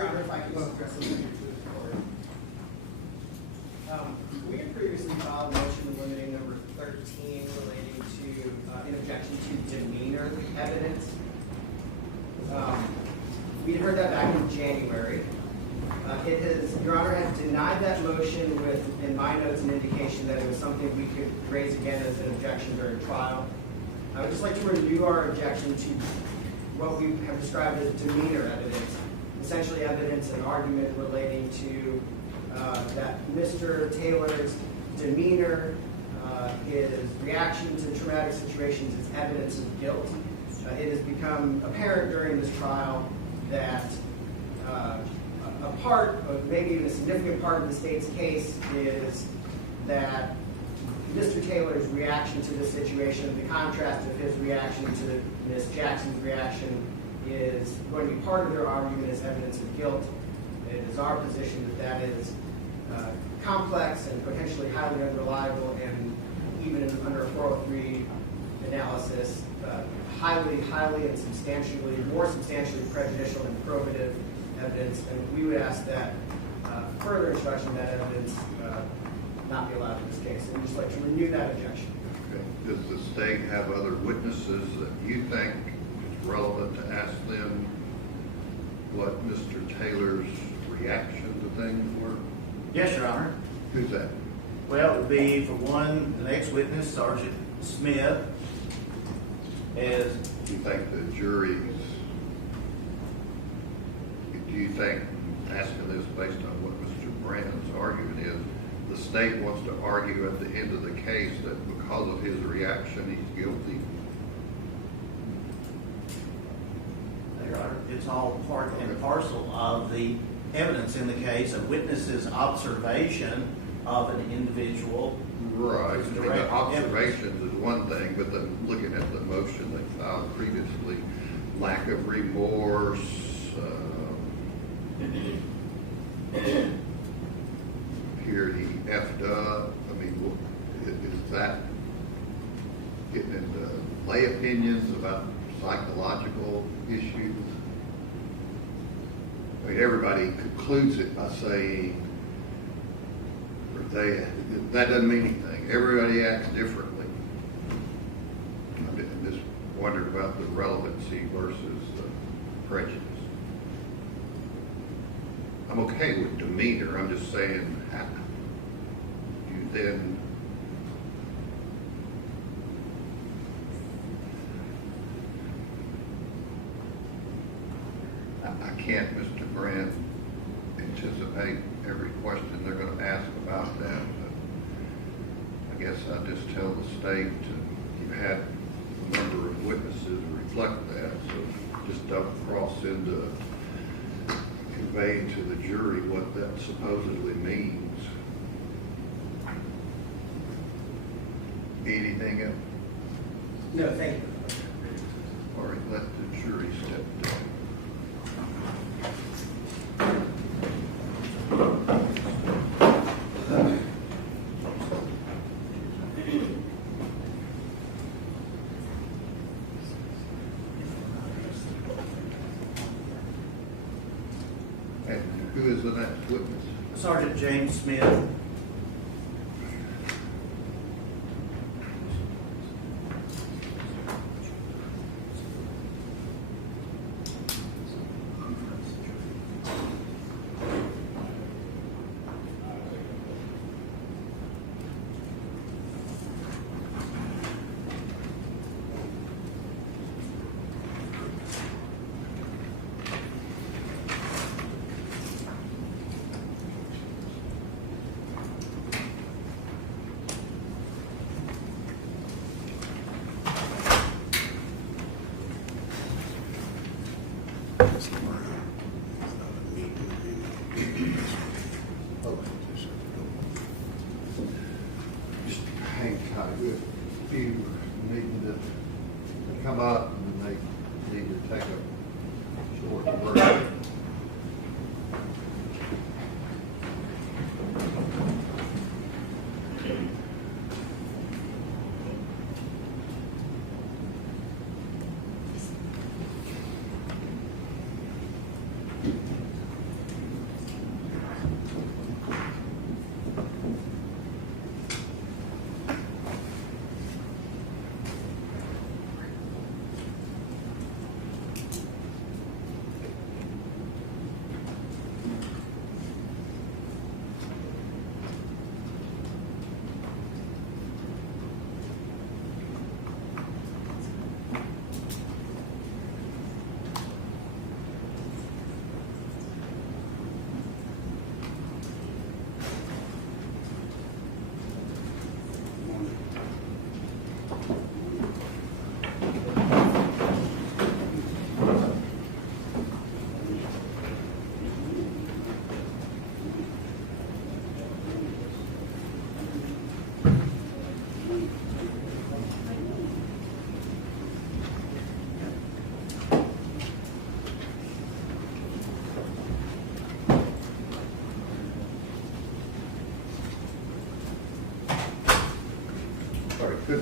Your Honor, if I can just address something to the court. We had previously filed a motion limiting number 13 relating to in objection to demeanor evidence. We had heard that back in January. Your Honor has denied that motion with, in my notes, an indication that it was something we could raise again as an objection during trial. I would just like to renew our objection to what we have described as demeanor evidence, essentially evidence and argument relating to that Mr. Taylor's demeanor, his reaction to traumatic situations is evidence of guilt. It has become apparent during this trial that a part, or maybe even a significant part of the state's case is that Mr. Taylor's reaction to this situation, the contrast of his reaction to Ms. Jackson's reaction, is going to be part of their argument as evidence of guilt. It is our position that that is complex and potentially highly unreliable, and even under a 403 analysis, highly and substantially, more substantially prejudicial and probative evidence. And we would ask that further instruction of that evidence not be allowed in this case. And we'd just like to renew that objection. Okay. Does the state have other witnesses that you think is relevant to ask them what Mr. Taylor's reaction to things were? Yes, Your Honor. Who's that? Well, it would be, for one, the next witness, Sergeant Smith, as... Do you think the jury's... Do you think, asking this based on what Mr. Brandon's argument is, the state wants to argue at the end of the case that because of his reaction, he's guilty? Your Honor, it's all part and parcel of the evidence in the case, a witness's observation of an individual. Right. I mean, the observations is one thing, but then looking at the motion they filed previously, lack of remorse, here he effed up. I mean, is that getting into lay opinions about psychological issues? I mean, everybody concludes it by saying, that doesn't mean anything. Everybody acts differently. I'm just wondering about the relevancy versus the prejudice. I'm okay with demeanor. I'm just saying, how you then I can't, Mr. Grant, anticipate every question they're going to ask about that. But I guess I just tell the state you've had a number of witnesses reflect that, so just don't cross into conveying to the jury what that supposedly means. Anything else? No, thank you. All right, let the jury step down. And who is the next witness? Sergeant James Smith.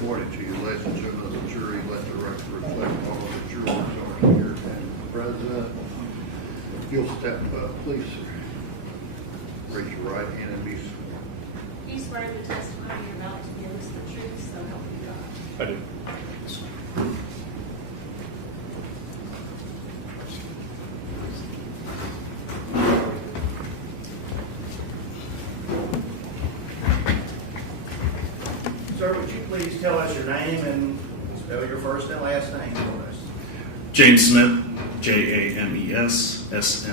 morning to you, ladies and gentlemen of the jury. Let the record reflect all of the jurors are here and present. If you'll step up, please. Raise your right hand and be sworn. Do you swear the testimony you're about to give is the truth, so help you God? I do. Sir, would you please tell us your name and spell your first and last name for us? James Smith, James, Smith.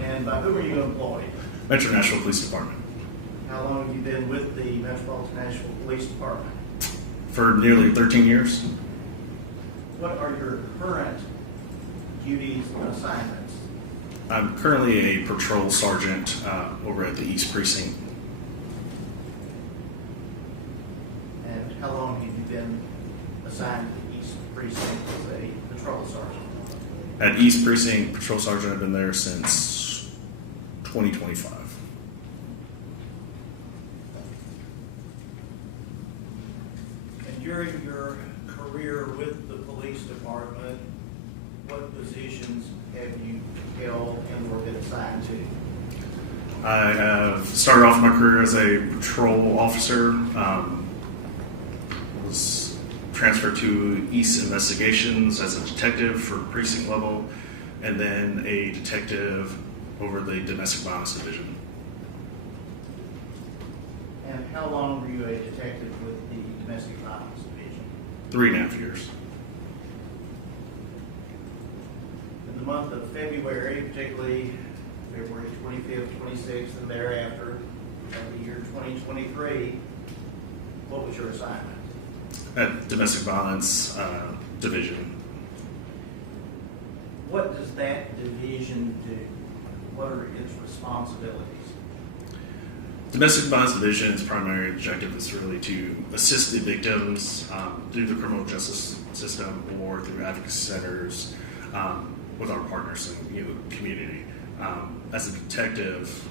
And by whom are you employed? Metro Nashville Police Department. How long have you been with the Metropolitan Nashville Police Department? For nearly 13 years. What are your current duties and assignments? I'm currently a patrol sergeant over at the East Precinct. And how long have you been assigned to the East Precinct as a patrol sergeant? At East Precinct, patrol sergeant, I've been there since 2025. And during your career with the police department, what positions have you held and or been assigned to? I have started off my career as a patrol officer, was transferred to East Investigations as a detective for precinct level, and then a detective over the Domestic Violence Division. And how long were you a detective with the Domestic Violence Division? 3.5 years. In the month of February, particularly February 25th, 26th, and thereafter, of the year 2023, what was your assignment? At Domestic Violence Division. What does that division do? What are its responsibilities? Domestic Violence Division's primary objective is really to assist the victims through the criminal justice system or through advocacy centers with our partners in the community. As a detective,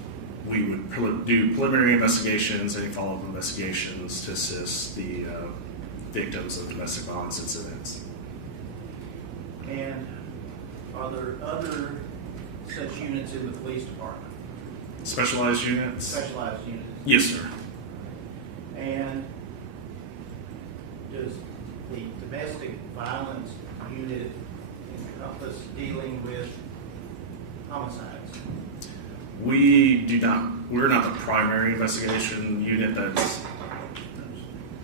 we would do preliminary investigations, any follow-up investigations to assist the victims of domestic violence incidents. And are there other such units in the police department? Specialized units? Specialized units? Yes, sir. And does the domestic violence unit encompass dealing with homicides? We're not the primary investigation unit that's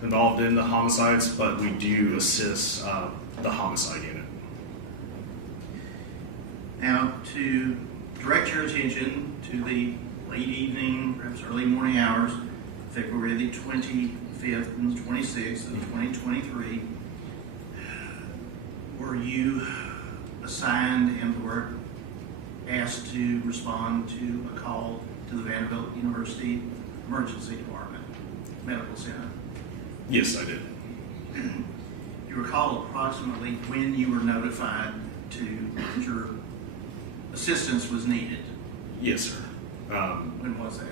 involved in the homicides, but we do assist the homicide unit. Now, to direct your attention to the late evening, perhaps early morning hours, February the 25th and the 26th of 2023, were you assigned and were asked to respond to a call to the Vanderbilt University Emergency Department Medical Center? Yes, I did. You recall approximately when you were notified that your assistance was needed? Yes, sir. When was that?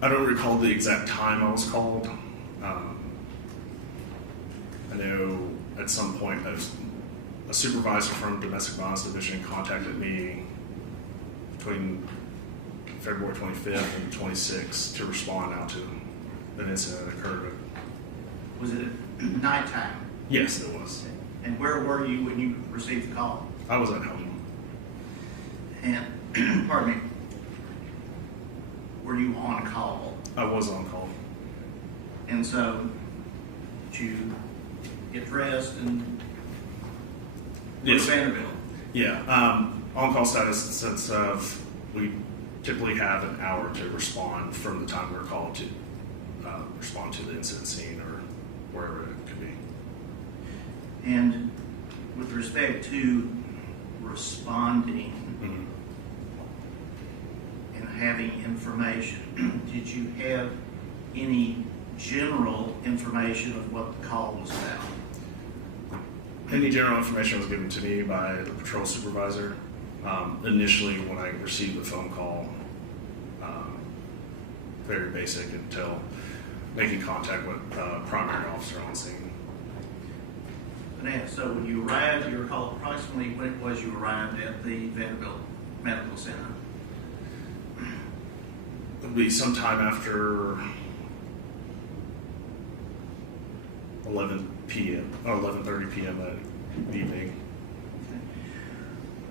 I don't recall the exact time I was called. I know at some point a supervisor from Domestic Violence Division contacted me between February 25th and 26th to respond out to an incident that occurred. Was it at nighttime? Yes, it was. And where were you when you received the call? I was at home. And, pardon me, were you on call? I was on call. And so, did you get dressed and go to Yes. Vanderbilt? Yeah. On-call status in the sense of we typically have an hour to respond from the time we're called to respond to the incident scene or wherever it could be. And with respect to responding and having information, did you have any general information of what the call was about? Any general information was given to me by the patrol supervisor. Initially, when I received the phone call, very basic until making contact with primary officer on scene. Now, so when you arrived, you recall approximately when it was you arrived at the Vanderbilt Medical Center? It'll be sometime after 11 p.m. or 11:30 p.m. that evening. Okay.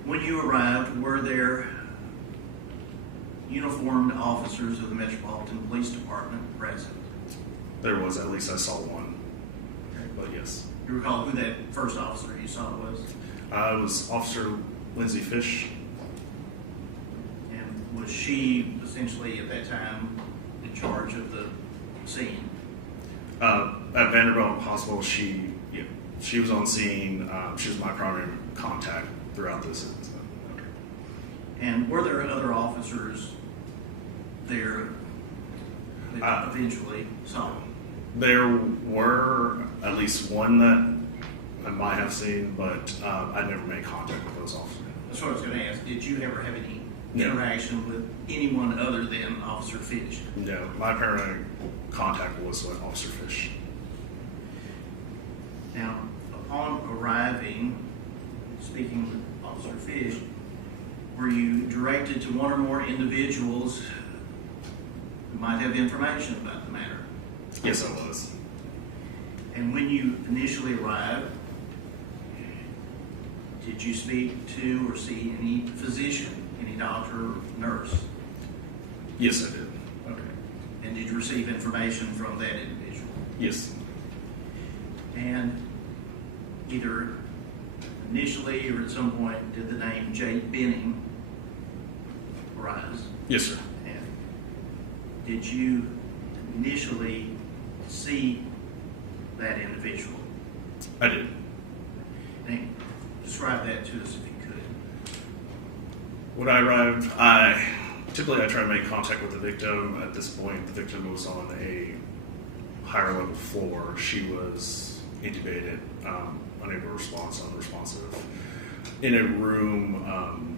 When you arrived, were there uniformed officers of the Metropolitan Police Department present? There was, at least I saw one. But yes. You recall who that first officer you saw was? It was Officer Lindsay Fish. And was she essentially at that time in charge of the scene? At Vanderbilt Hospital, she was on scene. She was my primary contact throughout this incident. And were there other officers there that eventually saw him? There were at least one that I might have seen, but I never made contact with those officers. That's what I was going to ask. Did you ever have any No. interaction with anyone other than Officer Fish? No, my primary contact was with Officer Fish. Now, upon arriving, speaking with Officer Fish, were you directed to one or more individuals who might have information about the matter? Yes, I was. And when you initially arrived, did you speak to or see any physician, any doctor or nurse? Yes, I did. Okay. And did you receive information from that individual? Yes. And either initially or at some point, did the name Jade Benning arise? Yes, sir. And did you initially see that individual? I did. And describe that to us if you could. When I arrived, I try to make contact with the victim. At this point, the victim was on a higher level floor. She was intubated, unable to respond, unresponsive, in a room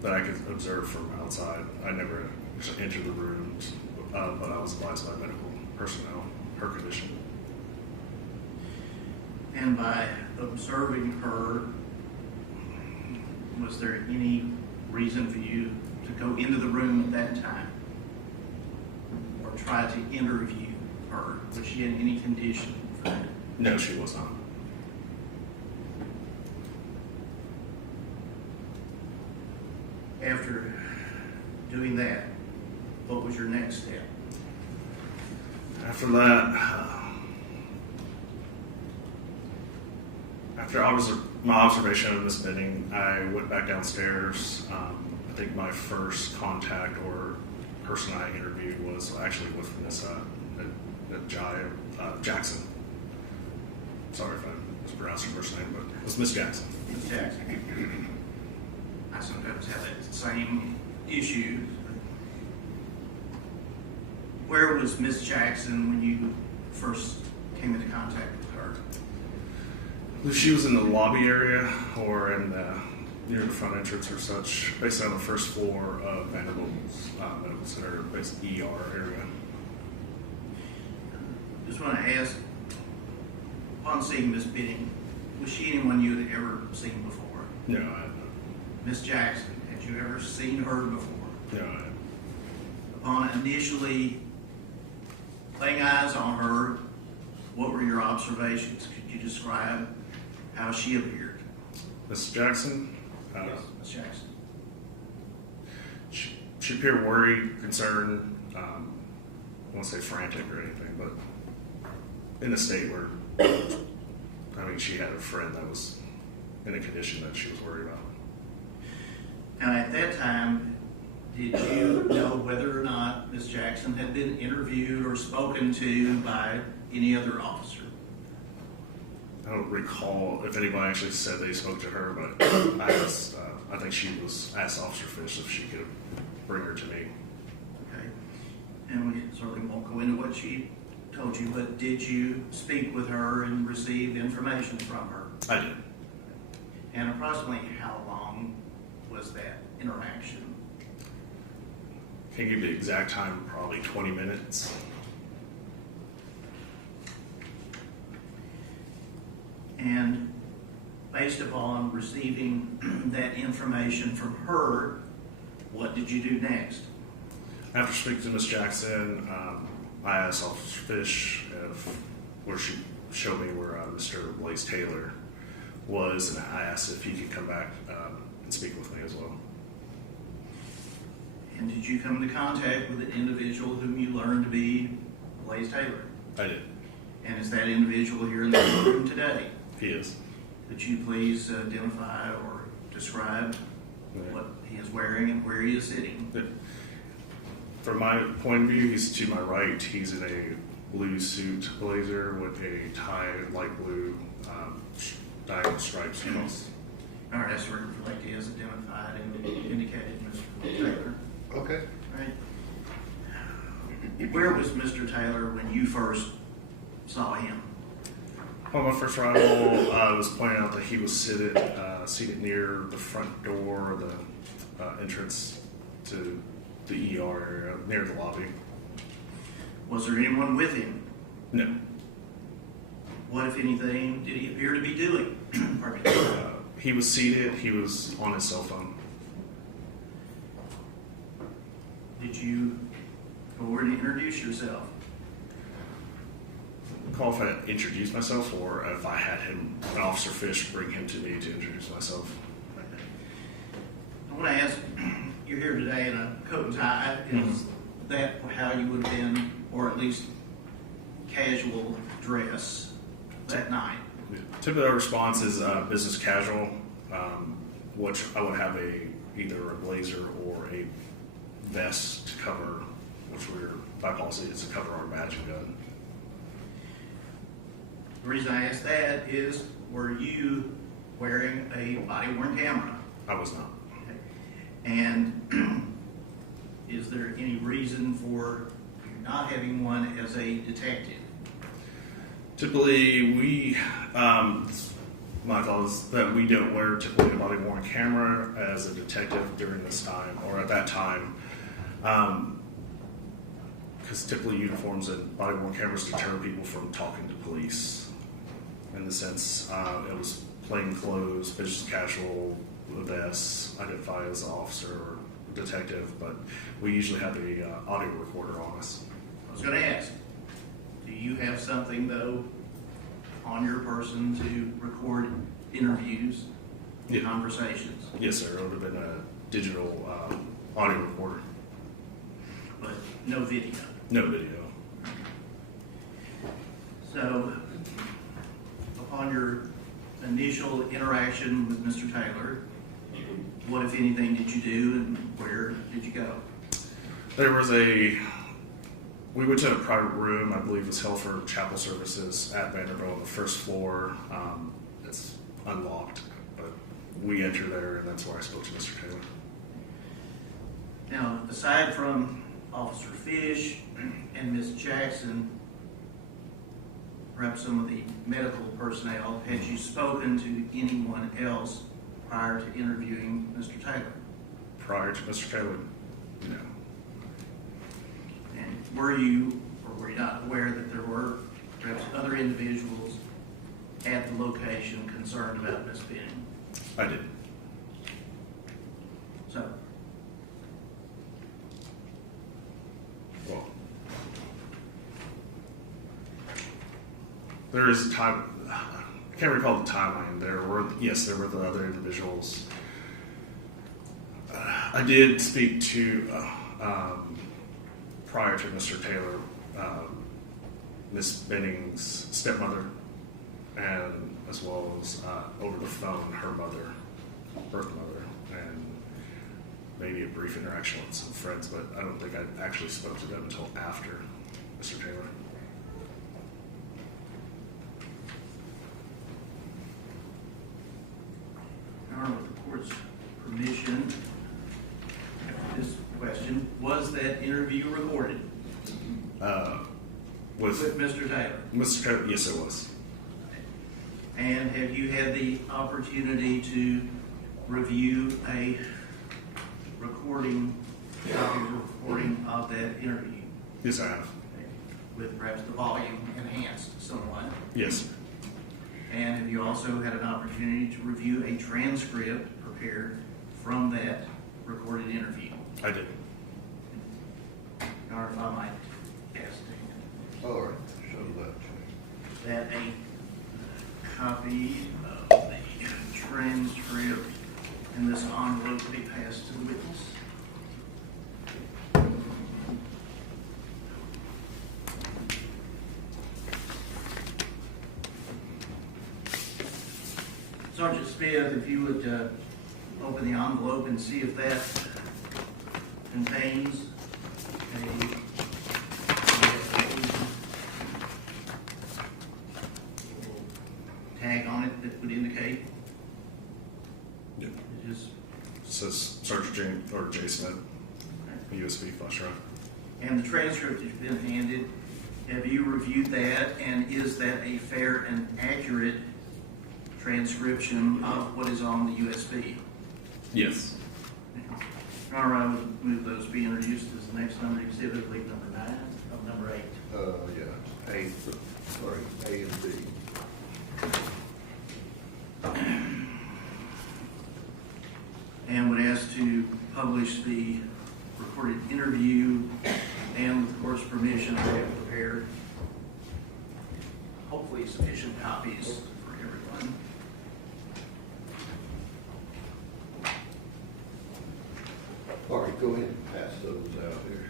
that I could observe from outside. I never actually entered the room, but I was advised by medical personnel her condition. And by observing her, was there any reason for you to go into the room at that time or try to interview her? Was she in any condition for that? No, she was not. After doing that, what was your next step? After that, after my observation of Miss Benning, I went back downstairs. I think my first contact or person I interviewed was actually with Miss Jackson. Sorry if I mispronounced her first name, but it was Miss Jackson. Ms. Jackson. I sometimes have that same issue. Where was Miss Jackson when you first came into contact with her? She was in the lobby area or in near the front entrance or such, basically on the first floor of Vanderbilt's Medical Center, basically ER area. Just want to ask, upon seeing Miss Benning, was she anyone you had ever seen before? No, I had not. Miss Jackson, had you ever seen her before? No, I had. Upon initially laying eyes on her, what were your observations? Could you describe how she appeared? Miss Jackson? Yes, Miss Jackson. She appeared worried, concerned, I won't say frantic or anything, but in a state where, she had a friend that was in a condition that she was worried about. Now, at that time, did you know whether or not Miss Jackson had been interviewed or spoken to by any other officer? I don't recall if anybody actually said they spoke to her, but I think she was asked Officer Fish if she could bring her to me. Okay. And we certainly won't go into what she told you, but did you speak with her and receive information from her? I did. And approximately how long was that interaction? Can't give you the exact time, probably 20 minutes. And based upon receiving that information from her, what did you do next? After speaking to Ms. Jackson, I asked Officer Fish where she showed me where Mr. Blaise Taylor was, and I asked if he could come back and speak with me as well. And did you come into contact with an individual whom you learned to be Blaise Taylor? I did. And is that individual here in the room today? He is. Could you please identify or describe what he is wearing and where he is sitting? From my point of view, he's to my right. He's in a blue suit blazer with a tie, light blue, diamond stripes across. All right, that's reflect he is identified and indicated Mr. Taylor. Okay. Right. Where was Mr. Taylor when you first saw him? On my first arrival, I was pointing out that he was seated near the front door, the entrance to the ER area, near the lobby. Was there anyone with him? No. What, if anything, did he appear to be doing? Pardon me. He was seated. He was on his cell phone. Did you go over and introduce yourself? Call if I introduced myself or if I had an Officer Fish bring him to me to introduce myself. I want to ask, you're here today in a coat and tie. Is that how you would have been, or at least casual dress that night? Typically, our response is business casual, which I would have either a blazer or a vest to cover, which by policy is to cover our badge and gun. The reason I ask that is, were you wearing a body-worn camera? I was not. Okay. And is there any reason for you not having one as a detective? Typically, my thought is that we don't wear typically a body-worn camera as a detective during this time, or at that time, because typically uniforms and body-worn cameras deter people from talking to police. In the sense, it was plain clothes, business casual, vests, identify as an officer or detective, but we usually have a audio recorder on us. I was going to ask, do you have something, though, on your person to record interviews, Yeah. conversations? Yes, sir. It would have been a digital audio recorder. But no video? No video. So, upon your initial interaction with Mr. Taylor, what, if anything, did you do and where did you go? We went to a private room, I believe was held for chapel services at Vanderbilt on the first floor. It's unlocked, but we entered there and that's where I spoke to Mr. Taylor. Now, aside from Officer Fish and Ms. Jackson, perhaps some of the medical personnel, had you spoken to anyone else prior to interviewing Mr. Taylor? Prior to Mr. Taylor, no. And were you, or were you not aware that there were perhaps other individuals at the location concerned about Ms. Benning? I did. So, Well, there is a time, I can't recall the timeline. There were the other individuals. I did speak to, prior to Mr. Taylor, Miss Benning's stepmother, and as well as over the phone, her mother, and maybe a brief interaction with some friends, but I don't think I actually spoke to them until after Mr. Taylor. Now, with the court's permission, after this question, was that interview recorded with Mr. Taylor? Mr. Taylor, yes, it was. And have you had the opportunity to review a recording of that interview? Yes, I have. With perhaps the volume enhanced somewhat? Yes. And have you also had an opportunity to review a transcript prepared from that recorded interview? I did. Your Honor, if I might ask to All right, show that to me. that a copy of the transcript in this envelope be passed to the witness. Sergeant Smith, if you would open the envelope and see if that contains a tag on it that would indicate Yeah. it is, It says Sergeant James or J. Smith, USB flash drive. and the transcript has been handed. Have you reviewed that, and is that a fair and accurate transcription of what is on the USB? Yes. Your Honor, I would move those be introduced as the next number exhibit, I believe number 9, of number 8. Yeah, A, sorry, A and B. And would ask to publish the recorded interview and with the court's permission, I have prepared hopefully sufficient copies for everyone. All right, go ahead and pass those out here.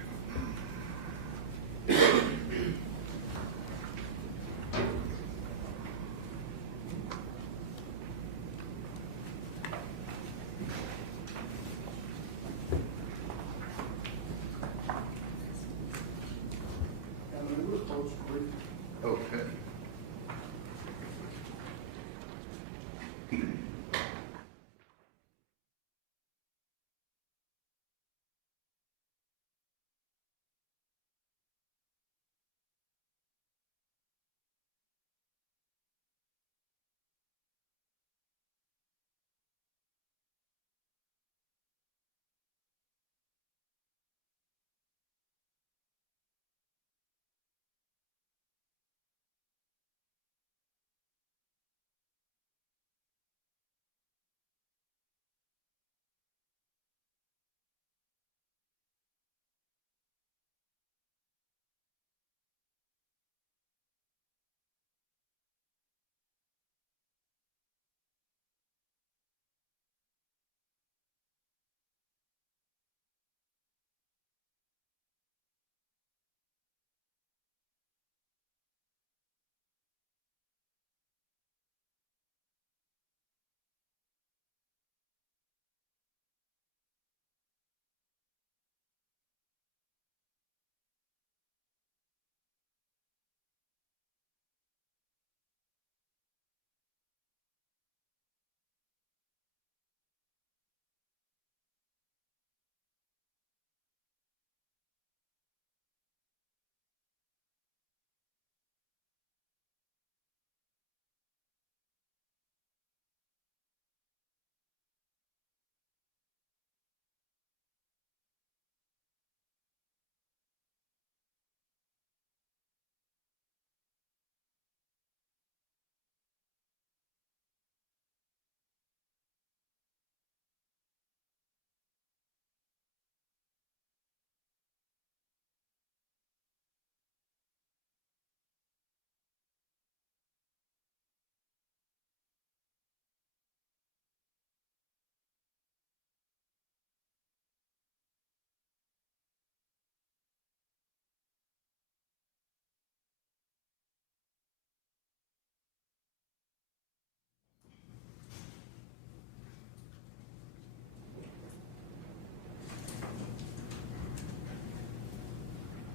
Okay.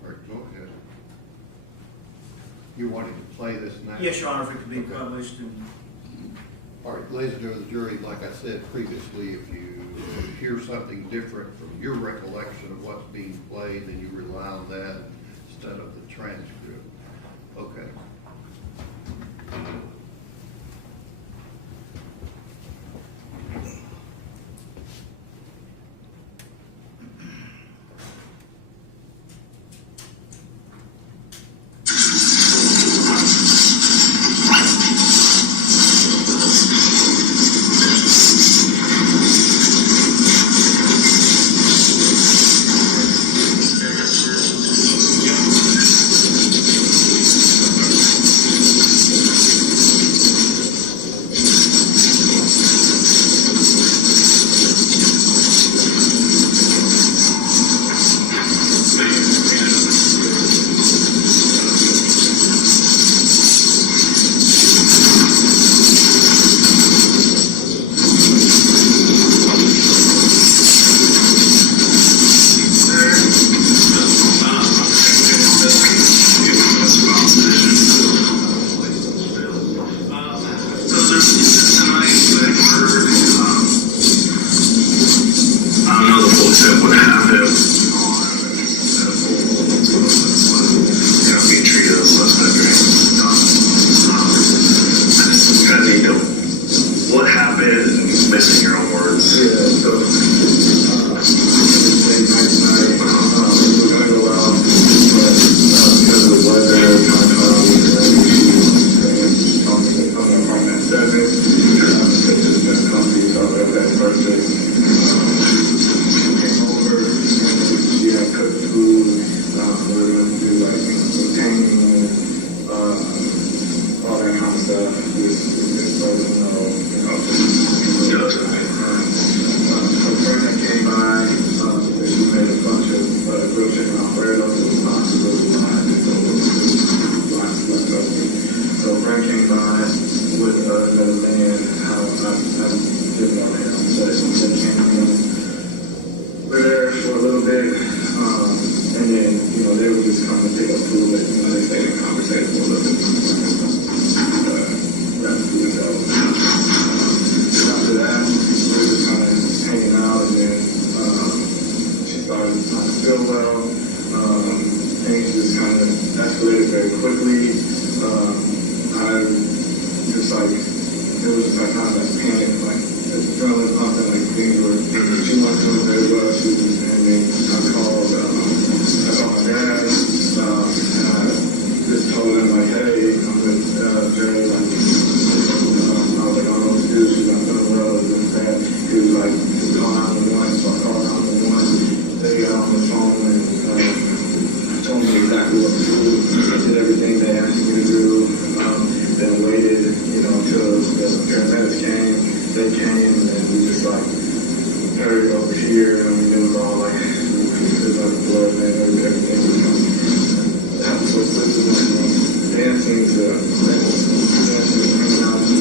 All right, go ahead. You wanted to play this now? Yes, Your Honor, if it could be published and All right, ladies and gentlemen of the jury, like I said previously, if you hear something different from your recollection of what's being played, then you rely on that instead of the transcript. Okay. not feel well. Things just kind of escalated very quickly. I just like, it was just like kind of like panic, like adrenaline pumping, like things were too much of very well. And then I called my dad, and I just told him like, hey, I'm with Jade, like, I was like, I don't know what to do. She was like, feeling well, it was bad. He was like, call 911, so I called 911. They got on the phone and told me exactly what to do. I did everything they asked me to do. Then waited, until the paramedics came. They came and we just like hurried over here, and it was all like there's like blood and everything was happened so quickly. Dancing coming out to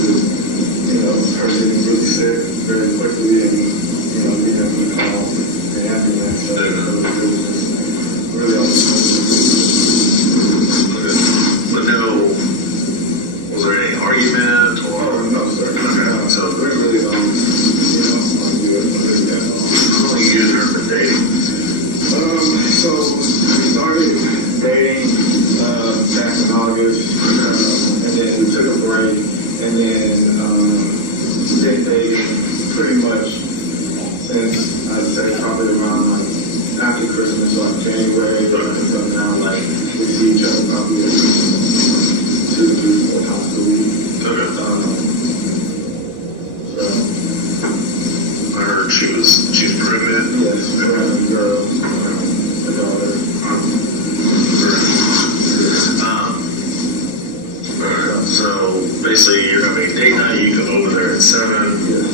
her getting really sick very quickly, and we had to call the ambulance. So it was just really awesome. But no, was there any argument or? Oh, no, sir. Okay, so we're really good. How long you guys have been dating? So we started dating back in August, and then we took a break, and then been dating pretty much since I'd say probably around like after Christmas, like January, until now, like we see each other probably 2, 3, 4 times a week. Okay. I heard she was pregnant. Yes, pregnant girl, a daughter. So basically, you're having a date night. You come over there at 7. Yes.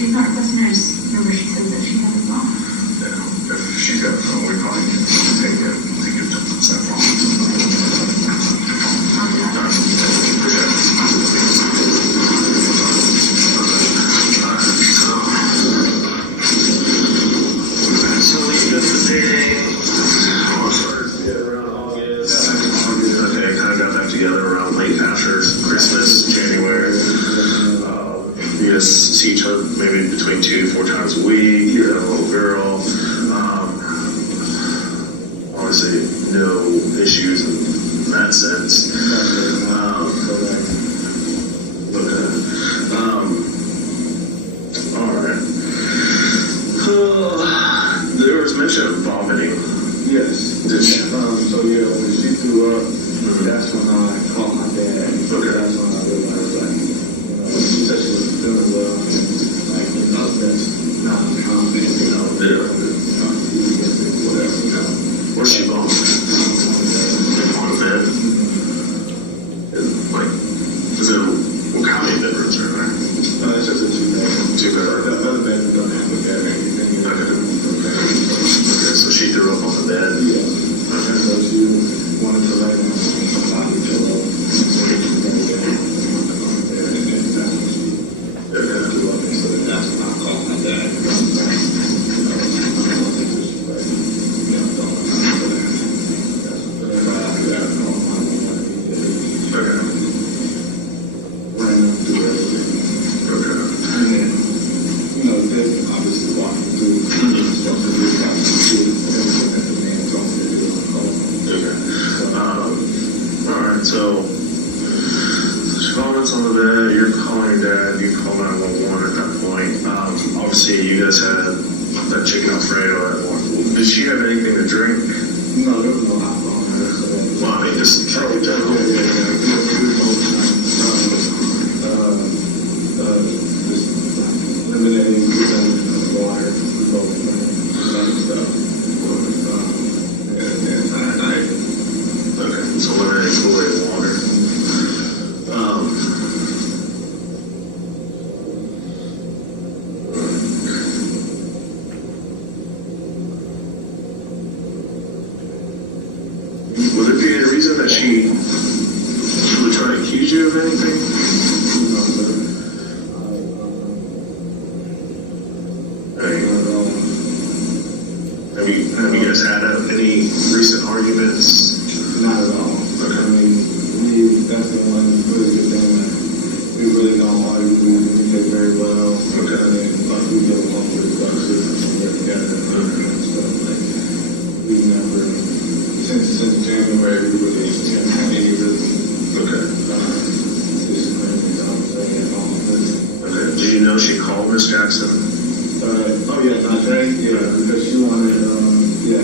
She's not requesting her number. She says that she has it wrong. Yeah, if she got it wrong, we probably can take it to give to that wrong. So you got the dating. Around August. Okay, kind of got that together around late after Christmas, January. You guys see each other maybe between 2 to 4 times a week. You have a little girl. Obviously, no issues in that sense. All right. There was mention of vomiting. Yes. Did she? So yeah, when she threw up, that's when I called my dad. Okay. That's when I realized, like, she said she was feeling well, and like, that's not common, Yeah. Whatever, Where's she vomiting? On the bed? Like, is it, how many bedrooms are there? It's just a 2-bedroom. 2-bedroom. The other bedroom don't have a bed or anything. Okay, so she threw up on the bed? Yeah. Okay. So she wanted to lay down on the pillow. So that's when I called my dad. So she vomits on the bed, you're calling your dad, you call 911 at that point. Obviously you guys had that chicken Alfredo at one Did she have anything to drink? No, there was no alcohol in her. So Well, I mean, just in general. Just eliminating water, stuff. Okay, so eliminating Kool-Aid water. Would there be any reason that she would try to accuse you of anything? Have you guys had any recent arguments? Not at all. Okay. I mean, that's the one really good thing that we really don't argue. We communicate very well. Okay. And then, like, we get along pretty well. So we're together and stuff. Like, we've never, since January, we really haven't had any really disagreements, I would say, at all. Okay. Do you know she called Miss Jackson? Oh yeah, Najee, because she wanted,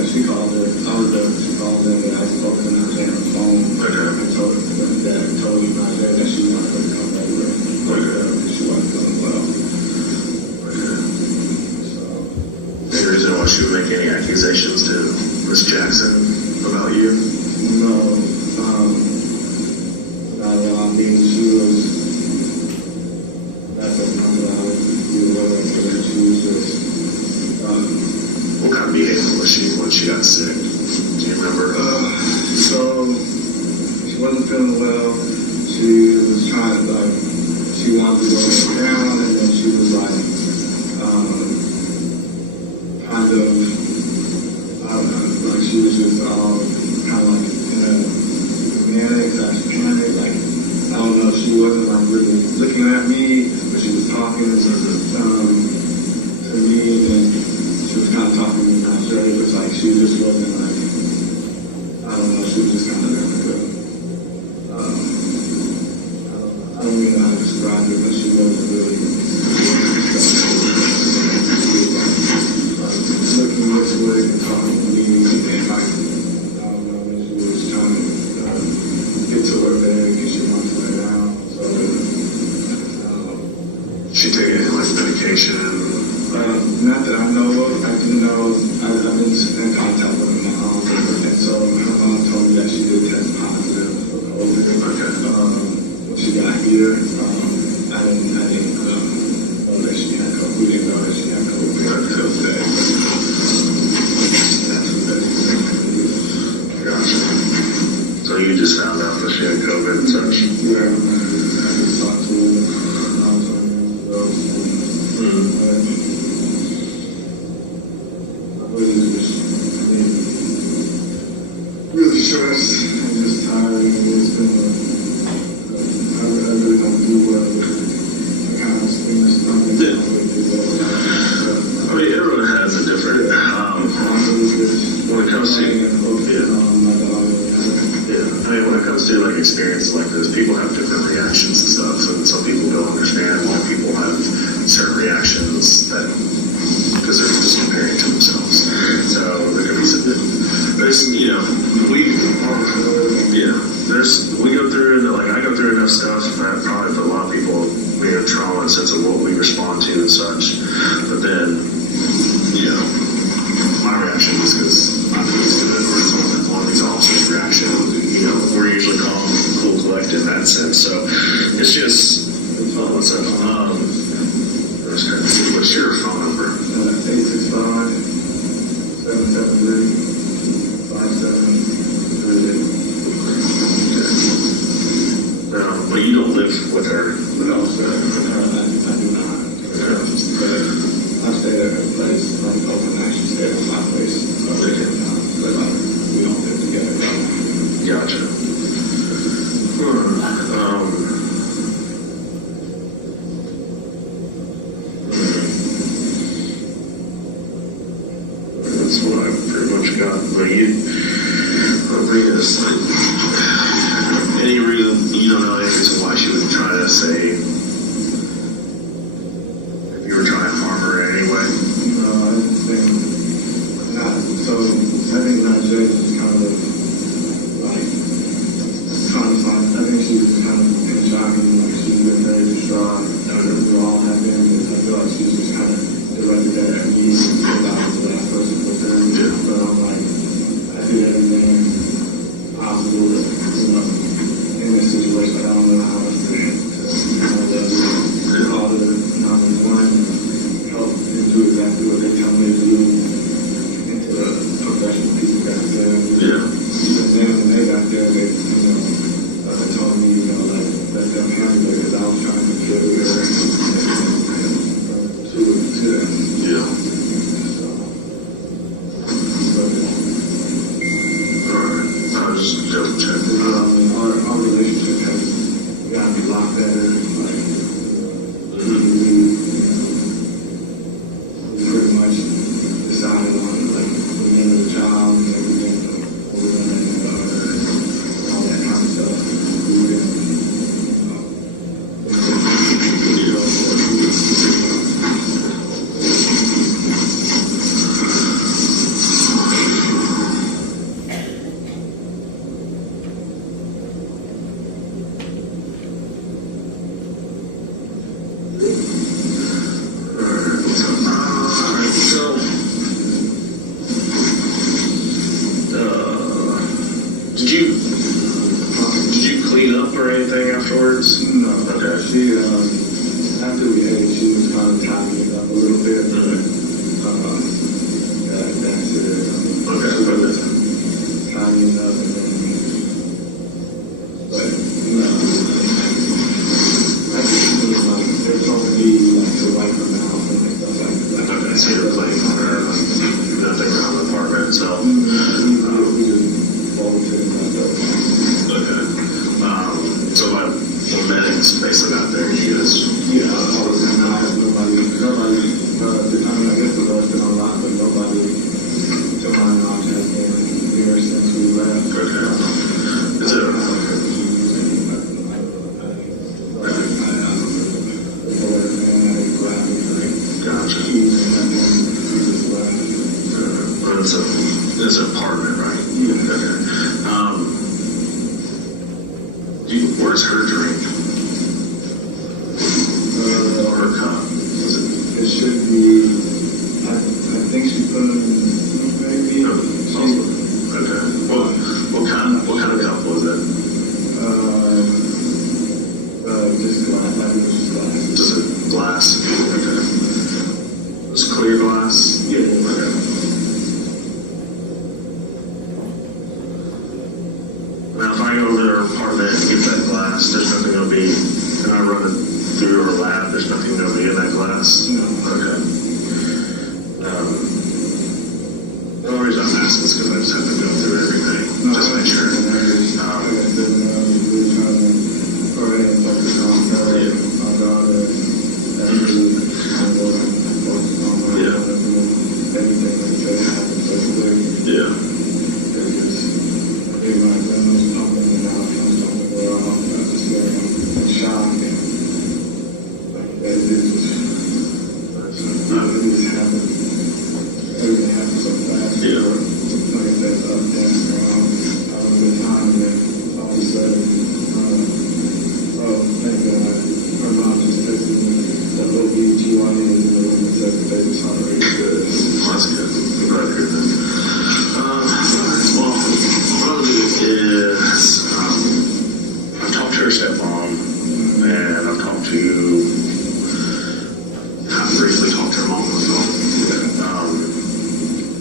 she called her. I was there, she called her, and I spoke to Najee on the phone. Okay. I told Najee that she wanted her to come back with me. Because she wasn't feeling well. Okay. So, Any reason why she would make any accusations to Miss Jackson about you? no, not at all. I mean, she was, that's what comes out of the way that she was just, What kind of behavior was she when she got sick? Do you remember? So she wasn't feeling well. She was trying to she wanted to go down, and then she was kind of, I don't know, she was just kind of in a manic/panic. I don't know. She wasn't really looking at me, but she was talking to me, and then she was kind of talking to me. Not sure. It was she just wasn't I don't know, she was just kind of I don't even know how to describe it, but she wasn't really looking this way and talking to me, and I don't know, she was trying to get to her bed because she wanted to lay down, so She taking medication? not that I know of. I do know I've been in contact with my mom, and so her mom told me that she did test positive for COVID. Okay. When she got here, I didn't know that she had COVID. We didn't know that she had COVID until today. Gotcha. So you just found out that she had COVID and such? Yeah, I just talked to her. I was on really stressed and just tired, and it's been I really don't do well with the kind of things I don't really do well. I mean, everyone has a different, when it comes to, I mean, when it comes to experiences like this, people have different reactions and stuff, and some people don't understand why people have certain reactions that, because they're just comparing to themselves. So there could be some, there's, we go through, I go through enough stuff that probably for a lot of people may have trauma in the sense of what we respond to and such. But then, my reaction is because I'm used to it, or it's one of these officers' reaction. We're usually calm, cool, collected in that sense. So it's just, what's up? What's your phone number? 865-773-5738. But you don't live with her? No, sir. I do not. I stay at her place overnight. She stayed at my place. But we don't live together. Gotcha. That's what I pretty much got. But any reason you don't know any reason why she would try to say if you were trying to harm her in any way? No, I didn't think not. So Double check. Our relationship has gotten a lot better. Like, we pretty much decided on like the name of the job and everything, all that kind of stuff. Did you clean up or anything afterwards? No. Okay. She, after we ate, she was kind of tidying up a little bit. That's it. Okay. She was tidying up and then, but, no. I think it was like, they told me, like, to wipe her mouth and stuff like that. Okay, so you're cleaning on her, nothing around the apartment itself? We just bolted and Okay. So my medics basically got there, you guys, yeah, all of them. I have nobody, I mean, I guess the door's been unlocked, but nobody, to my knowledge, has been here since we left. okay. Is it, gotcha. It's an apartment, right? Yeah. Okay. Where's her drink? Or her cup? It should be, I think she put it in, maybe. Okay. What kind of cup was it? Just glass, I think it was just glass. Just a glass? Okay. Just clear glass? Yeah. Okay. Now, if I go over to her apartment and get that glass, there's nothing going to be, and I run it through her lab, there's nothing going to be in that glass? No. Okay. The only reason I'm asking is because I just have to go through everything, just make sure. Yeah. That's good. I'm glad to hear that. Well, what I'll do is, I've talked to her stepmom, and I've briefly talked to her mom on the phone.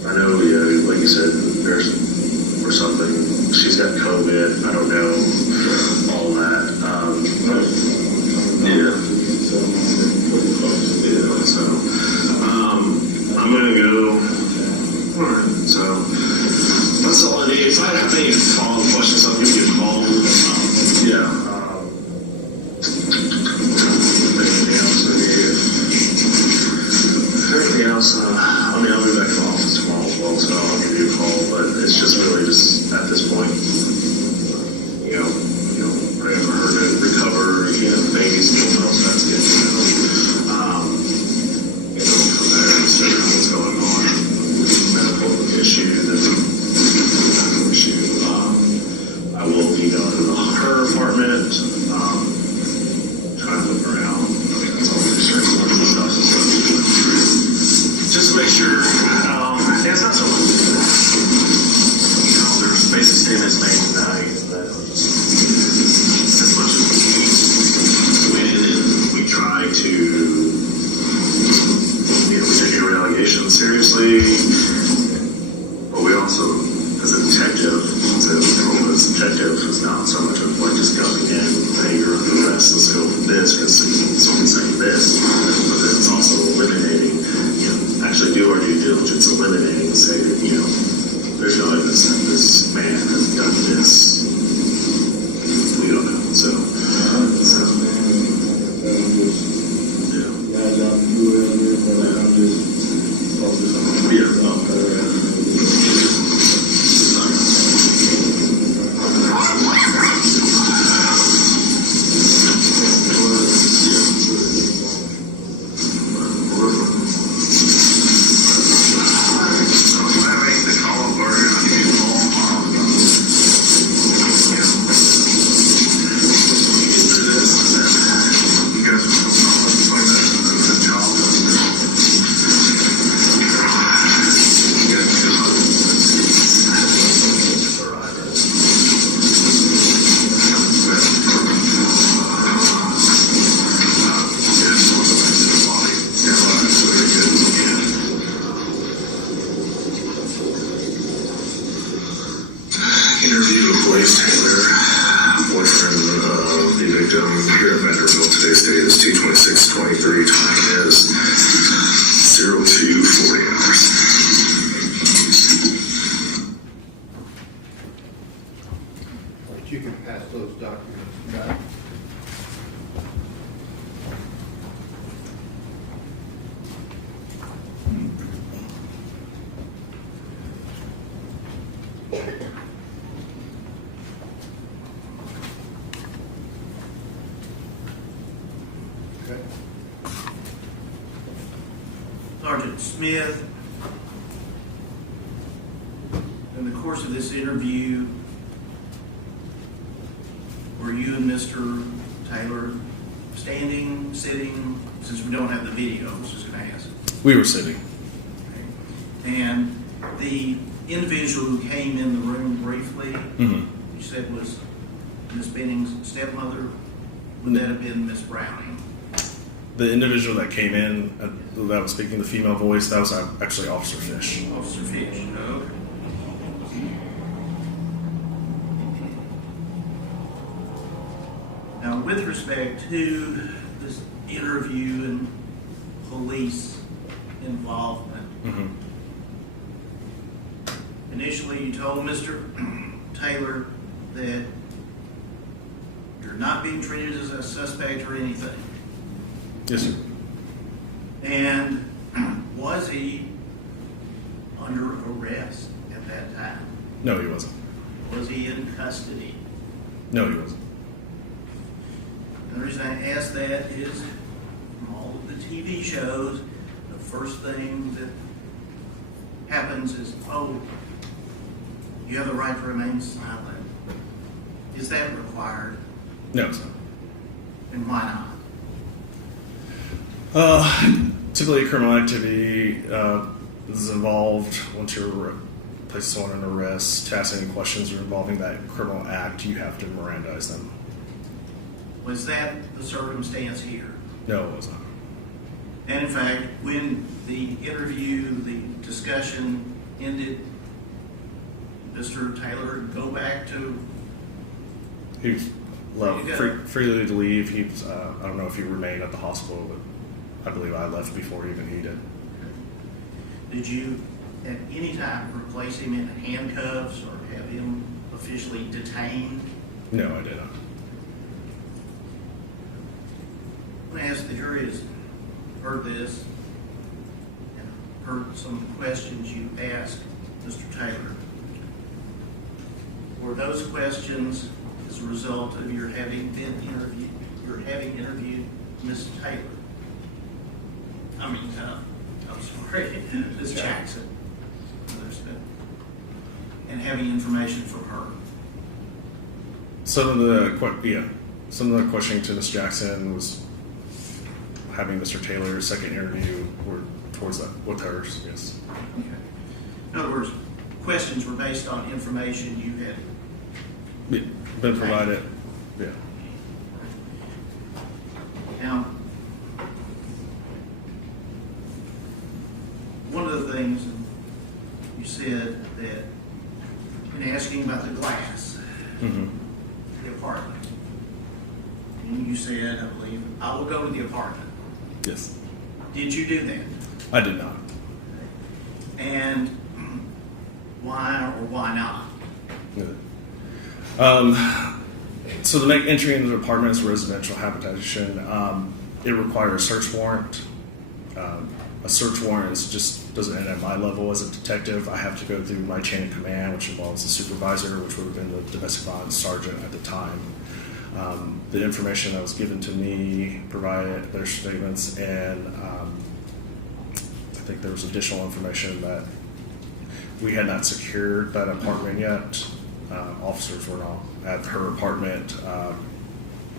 I know, like you said, there's or something. She's got COVID. I don't know all that. Yeah. So, I'm gonna go. All right. So that's all I need. If I have any follow-up questions, I'll give you a call. Yeah. Anything else? I mean, I'll be back in the office tomorrow as well, so I'll give you a call. But it's just really just at this point, pray for her to recover. The baby's doing well, so that's good. From there, considering what's going on, medical issues and medical issue. I will be going to her apartment. Trying to look around. I think that's all the straightforward stuff. Just to make sure, it's not so much, there's basic statements made tonight that just as much as when we try to, we take your allegations seriously, but we also, as a detective, is not so much of like just coming in, hey, you're under arrest, let's go for this, because someone's saying this, but then it's also eliminating, actually do our due diligence, eliminating, say that, there's no evidence that this man has done this, interview of Blaise Taylor, boyfriend of the victim here at Vanderbilt. Today's date is 2/26/23. Time is 02:40 hours. You can pass those documents back. Okay. Sergeant Smith, in the course of this interview, were you and Mr. Taylor standing, sitting? Since we don't have the video, I was just going to ask. We were sitting. Okay. And the individual who came in the room briefly, Mm-hmm. you said was Ms. Benning's stepmother. Would that have been Ms. Browning? The individual that came in, that was speaking the female voice, that was actually Officer Fish. Officer Fish. Okay. Now, with respect to this interview and police involvement, Mm-hmm. initially you told Mr. Taylor that you're not being treated as a suspect or anything. Yes, sir. And was he under arrest at that time? No, he wasn't. Was he in custody? No, he wasn't. And the reason I ask that is from all of the TV shows, the first thing that happens is, oh, you have the right to remain silent. Is that required? No, it's not. And why not? Typically, criminal activity is involved once you're placing someone in arrest. To ask any questions involving that criminal act, you have to Mirandize them. Was that the circumstance here? No, it was not. And in fact, when the interview, the discussion ended, Mr. Taylor go back to... He was allowed freely to leave. He was, I don't know if he remained at the hospital, but I believe I left before even he did. Did you at any time replace him in handcuffs or have him officially detained? No, I did not. I'm going to ask the jury has heard this and heard some of the questions you asked Mr. Taylor. Were those questions as a result of your having interviewed Ms. Taylor? I'm sorry, Ms. Jackson. And having information from her. Some of the questioning to Ms. Jackson was having Mr. Taylor's second interview were towards that with hers. Yes. Okay. In other words, questions were based on information you had Been provided. Yeah. Now, one of the things you said that in asking about the glass, Mm-hmm. the apartment, and you said, I believe, I will go to the apartment. Yes. Did you do that? I did not. And why or why not? So to make entry into the apartment as residential habitation, it requires a search warrant. A search warrant doesn't end at my level as a detective. I have to go through my chain of command, which involves the supervisor, which would have been the domestic violence sergeant at the time. The information that was given to me provided their statements, and I think there was additional information that we had not secured that apartment yet. Officers were not at her apartment.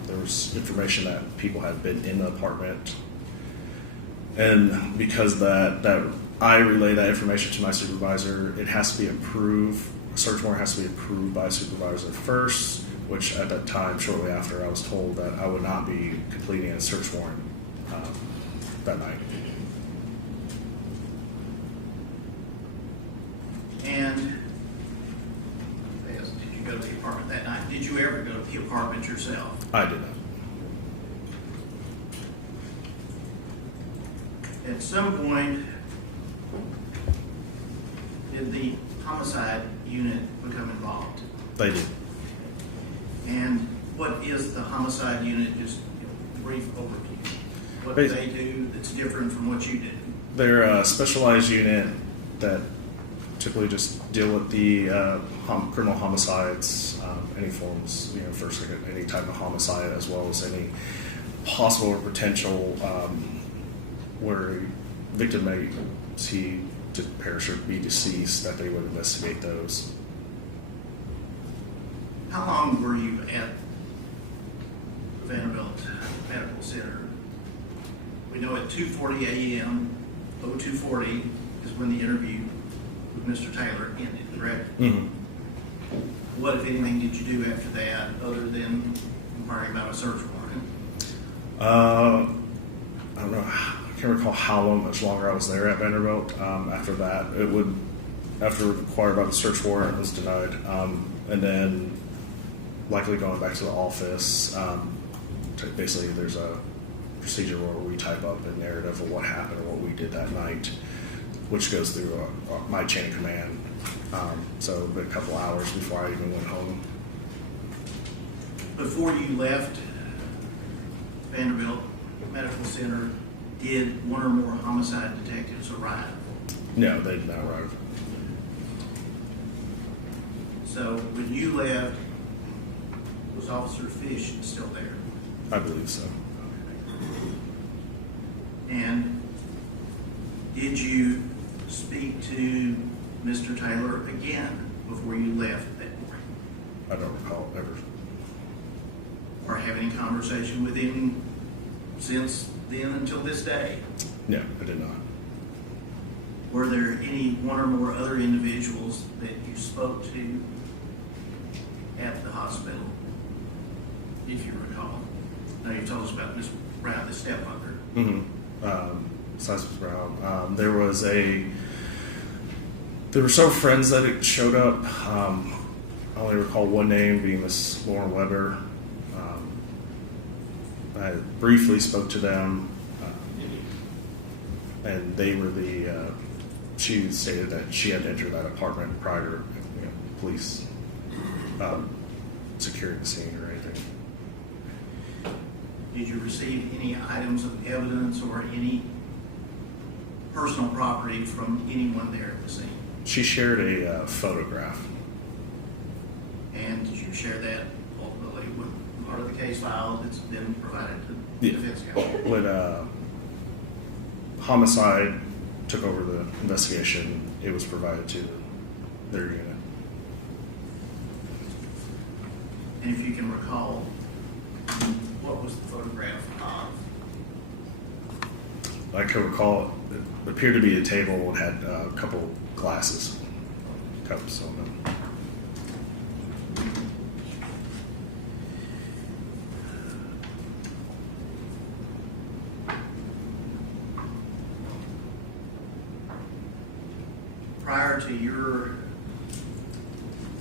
There was information that people had been in the apartment. And because that I relay that information to my supervisor, it has to be approved. A search warrant has to be approved by a supervisor first, which at that time, shortly after, I was told that I would not be completing a search warrant that night. And I asked the apartment that night. Did you ever go to the apartment yourself? I did not. At some point, did the homicide unit become involved? They did. And what is the homicide unit? Just a brief overview. What do they do that's different from what you do? They're a specialized unit that typically just deal with the criminal homicides, any forms, first, any type of homicide, as well as any possible or potential where a victim may see to perish or be deceased, that they would investigate those. How long were you at Vanderbilt Medical Center? We know at 2:40 a.m., 02:40 is when the interview with Mr. Taylor ended, correct? Mm-hmm. What, if anything, did you do after that other than inquiring about a search warrant? I don't know. I can't recall how much longer I was there at Vanderbilt. After that, after inquired about the search warrant, it was denied. And then likely going back to the office. Basically, there's a procedure where we type up a narrative of what happened or what we did that night, which goes through my chain of command. So a couple hours before I even went home. Before you left Vanderbilt Medical Center, did one or more homicide detectives arrive? No, they did not arrive. So when you left, was Officer Fish still there? I believe so. And did you speak to Mr. Taylor again before you left that morning? I don't recall ever. Or have any conversation with him since then until this day? No, I did not. Were there any one or more other individuals that you spoke to at the hospital, if you recall? Now, you told us about Ms. Brown, the stepmother. Mm-hmm. Besides Ms. Brown, there were several friends that showed up. I only recall one name being Miss Lauren Weber. I briefly spoke to them, and they were she stated that she had entered that apartment prior to police securing the scene or anything. Did you receive any items of evidence or any personal property from anyone there at the scene? She shared a photograph. And did you share that ultimately with part of the case file that's been provided to the defense counsel? When homicide took over the investigation, it was provided to their unit. And if you can recall, what was the photograph of? I can recall it appeared to be a table and had a couple glasses, cups on them. Prior to your,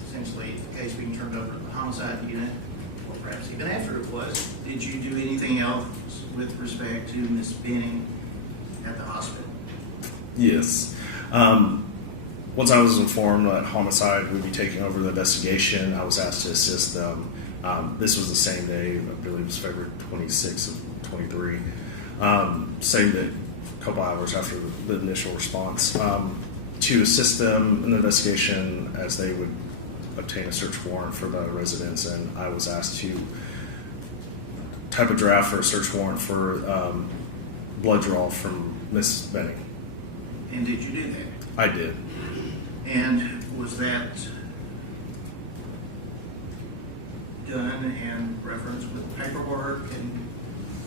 essentially, the case being turned over to the homicide unit, or perhaps even after it was, did you do anything else with respect to Ms. Benning at the hospital? Yes. Once I was informed that homicide would be taking over the investigation, I was asked to assist them. This was the same day, I believe it was February 26th of 23. Same day, a couple hours after the initial response. To assist them in the investigation as they would obtain a search warrant for the residence, and I was asked to type a draft for a search warrant for blood draw from Miss Benning. And did you do that? I did. And was that done in reference with paperwork and?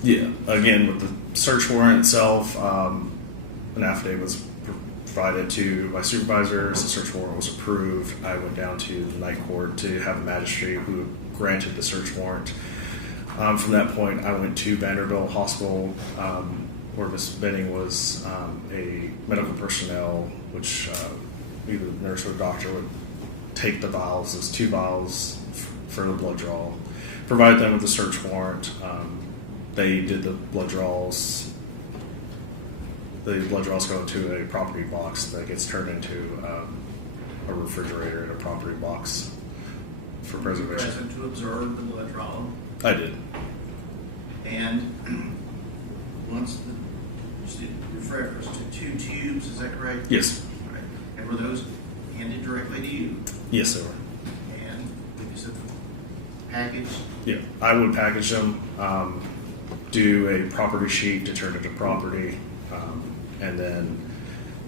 Yeah. Again, with the search warrant itself, an affidavit was provided to my supervisors. The search warrant was approved. I went down to the night court to have a magistrate who granted the search warrant. From that point, I went to Vanderbilt Hospital, where Miss Benning was a medical personnel, which either the nurse or the doctor would take the vials. There's 2 vials for the blood draw. Provided them with a search warrant. They did the blood draws. The blood draws go into a property box that gets turned into a refrigerator in a property box for preservation. Present to observe the blood draw. I did. And once it refers to 2 tubes, is that correct? Yes. Right. And were those handed directly to you? Yes, they were. And is it packaged? Yeah, I would package them, do a property sheet to turn into property, and then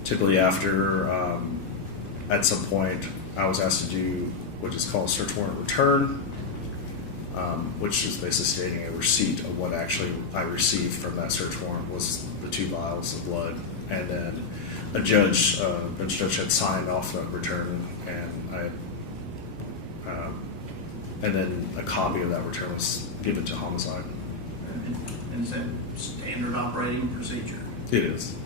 typically after, at some point, I was asked to do what is called a search warrant return, which is basically stating a receipt of what actually I received from that search warrant was the 2 vials of blood, and then a judge had signed off that return, and then a copy of that return was given to homicide. And is that standard operating procedure? It is.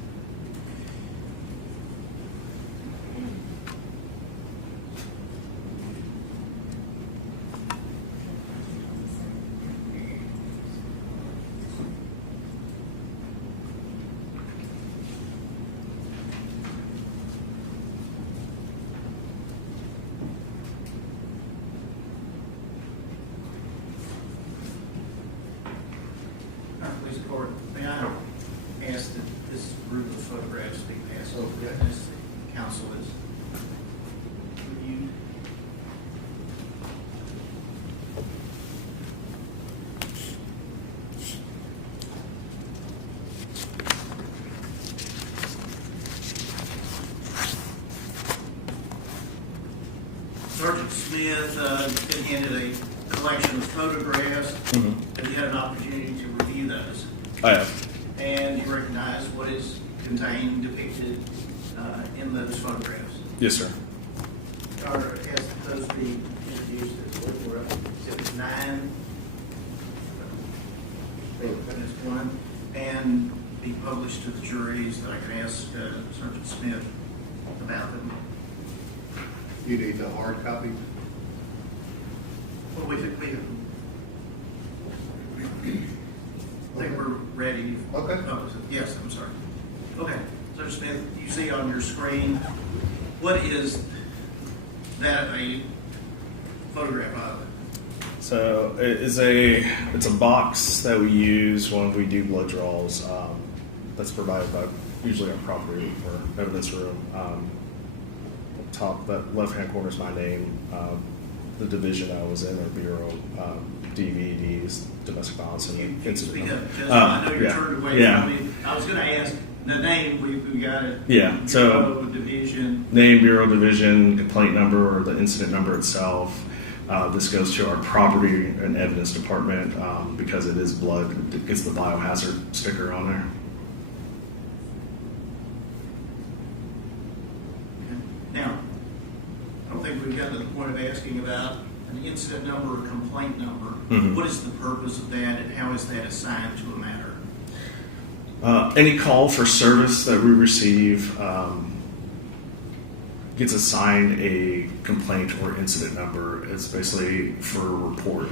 Please, the court, may I ask that this group of photographs be passed over as the counsel is reviewed? Sergeant Smith been handed a collection of photographs. Mm-hmm. Have you had an opportunity to review those? I have. And you recognize what is contained, depicted in those photographs? Yes, sir. Or has those be introduced as what were Exhibit 9? That's one. And be published to the juries that I can ask Sergeant Smith about them? You need the hard copy? Well, I think we're ready. Okay. Oh, yes, I'm sorry. Okay, Sergeant Smith, you see on your screen, what is that a photograph of? So it's a box that we use when we do blood draws. That's provided by usually our property or evidence room. Top, that left-hand corner is my name. The division I was in, or bureau, DVDs, domestic violence and incident. Speak up, just, I know you're turned away yeah. from me. I was going to ask the name. We got it. Yeah. So Bureau, division. name, bureau, division, complaint number, or the incident number itself. This goes to our property and evidence department because it is blood. It gets the biohazard sticker on there. Now, I don't think we've gotten to the point of asking about an incident number or complaint number. Mm-hmm. What is the purpose of that, and how is that assigned to a matter? Any call for service that we receive gets assigned a complaint or incident number. It's basically for a report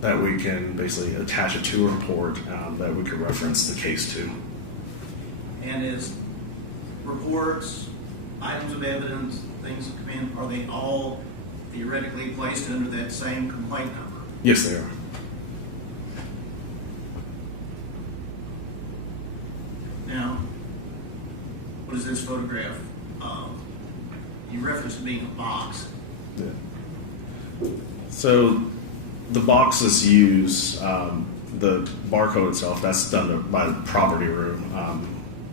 that we can basically attach it to a report that we can reference the case to. And is reports, items of evidence, things that come in, are they all theoretically placed under that same complaint number? Yes, they are. Now, what is this photograph of? You referenced it being a box. Yeah. So the boxes use the barcode itself. That's done by the property room.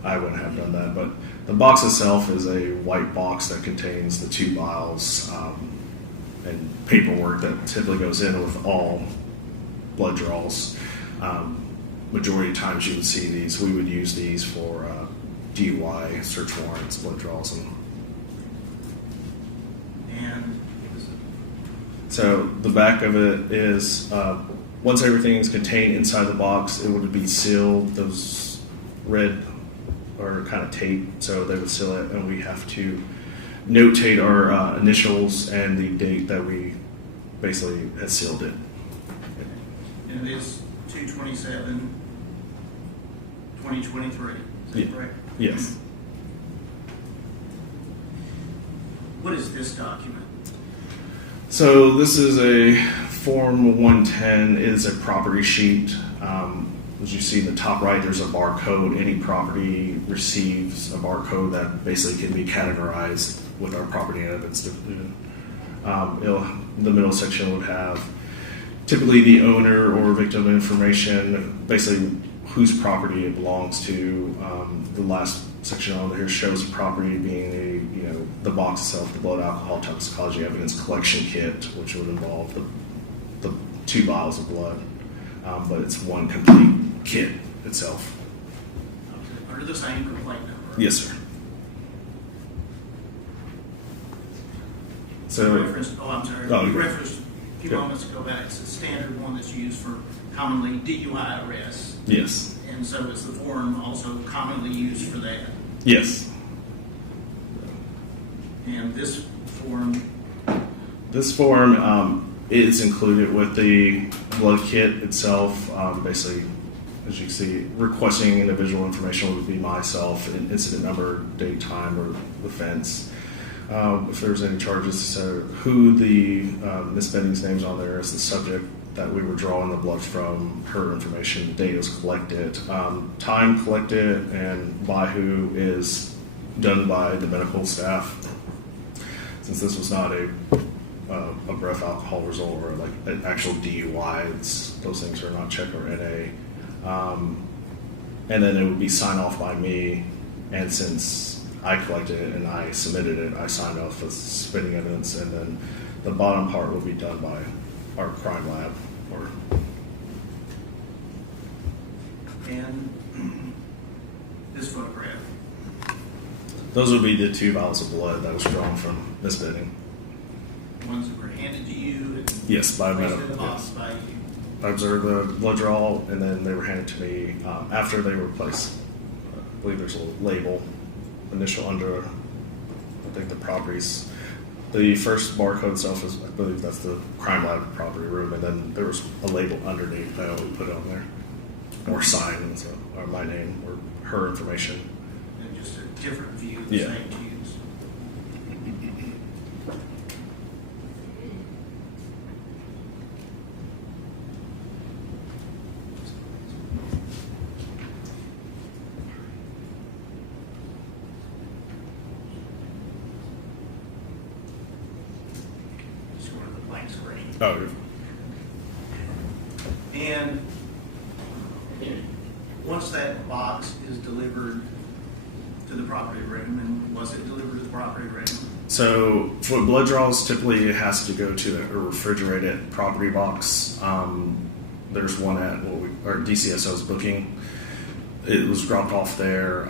I wouldn't have done that, but the box itself is a white box that contains the 2 vials and paperwork that typically goes in with all blood draws. Majority of times you would see these. We would use these for DUI, search warrants, blood draws, and so the back of it is once everything is contained inside the box, it would be sealed. Those red are kind of taped, so they would seal it, and we have to notate our initials and the date that we basically has sealed it. And it is 2/27/2023, is that Yeah. correct? Yes. What is this document? So this is a Form 110. It is a property sheet. As you see in the top right, there's a barcode. Any property receives a barcode that basically can be categorized with our property and evidence division. The middle section would have typically the owner or victim information, basically whose property it belongs to. The last section on here shows the property being the box itself, the blood alcohol toxicology evidence collection kit, which would involve the 2 vials of blood, but it's one complete kit itself. Under the same complaint number? Yes, sir. You referenced, I'm sorry, Oh, you yeah. referenced a few Yeah. moments ago back, it's a standard one that's used for commonly DUI arrests. Yes. And so is the form also commonly used for that? Yes. And this form, This form is included with the blood kit itself. Basically, as you can see, requesting individual information would be myself, incident number, date, time, or offense. If there's any charges, so who the Miss Benning's name's on there as the subject that we were drawing the blood from, her information, date was collected, time collected, and by who is done by the medical staff. Since this was not a breath alcohol result or like an actual DUI, those things are not checked or NA. And then it would be signed off by me, and since I collected it and I submitted it, I signed off as submitting evidence, and then the bottom part will be done by our crime lab. and this photograph. Those would be the 2 vials of blood that was drawn from Miss Benning. Ones that were handed to you and Yes, by placed medical. in the box Yes. by you. I observed the blood draw, and then they were handed to me after they were placed. I believe there's a label, initial under, I think the properties. The first barcode itself is, I believe that's the crime lab property room, and then there was a label underneath that I would put on there, or sign, so, or my name, or her information. And just a different view of the Yeah. same cues. Just going to the blank screen. Oh, And once that box is delivered to the property room, and was it delivered to the property room? so for blood draws, typically it has to go to a refrigerated property box. There's one at our DCSO's booking. It was dropped off there.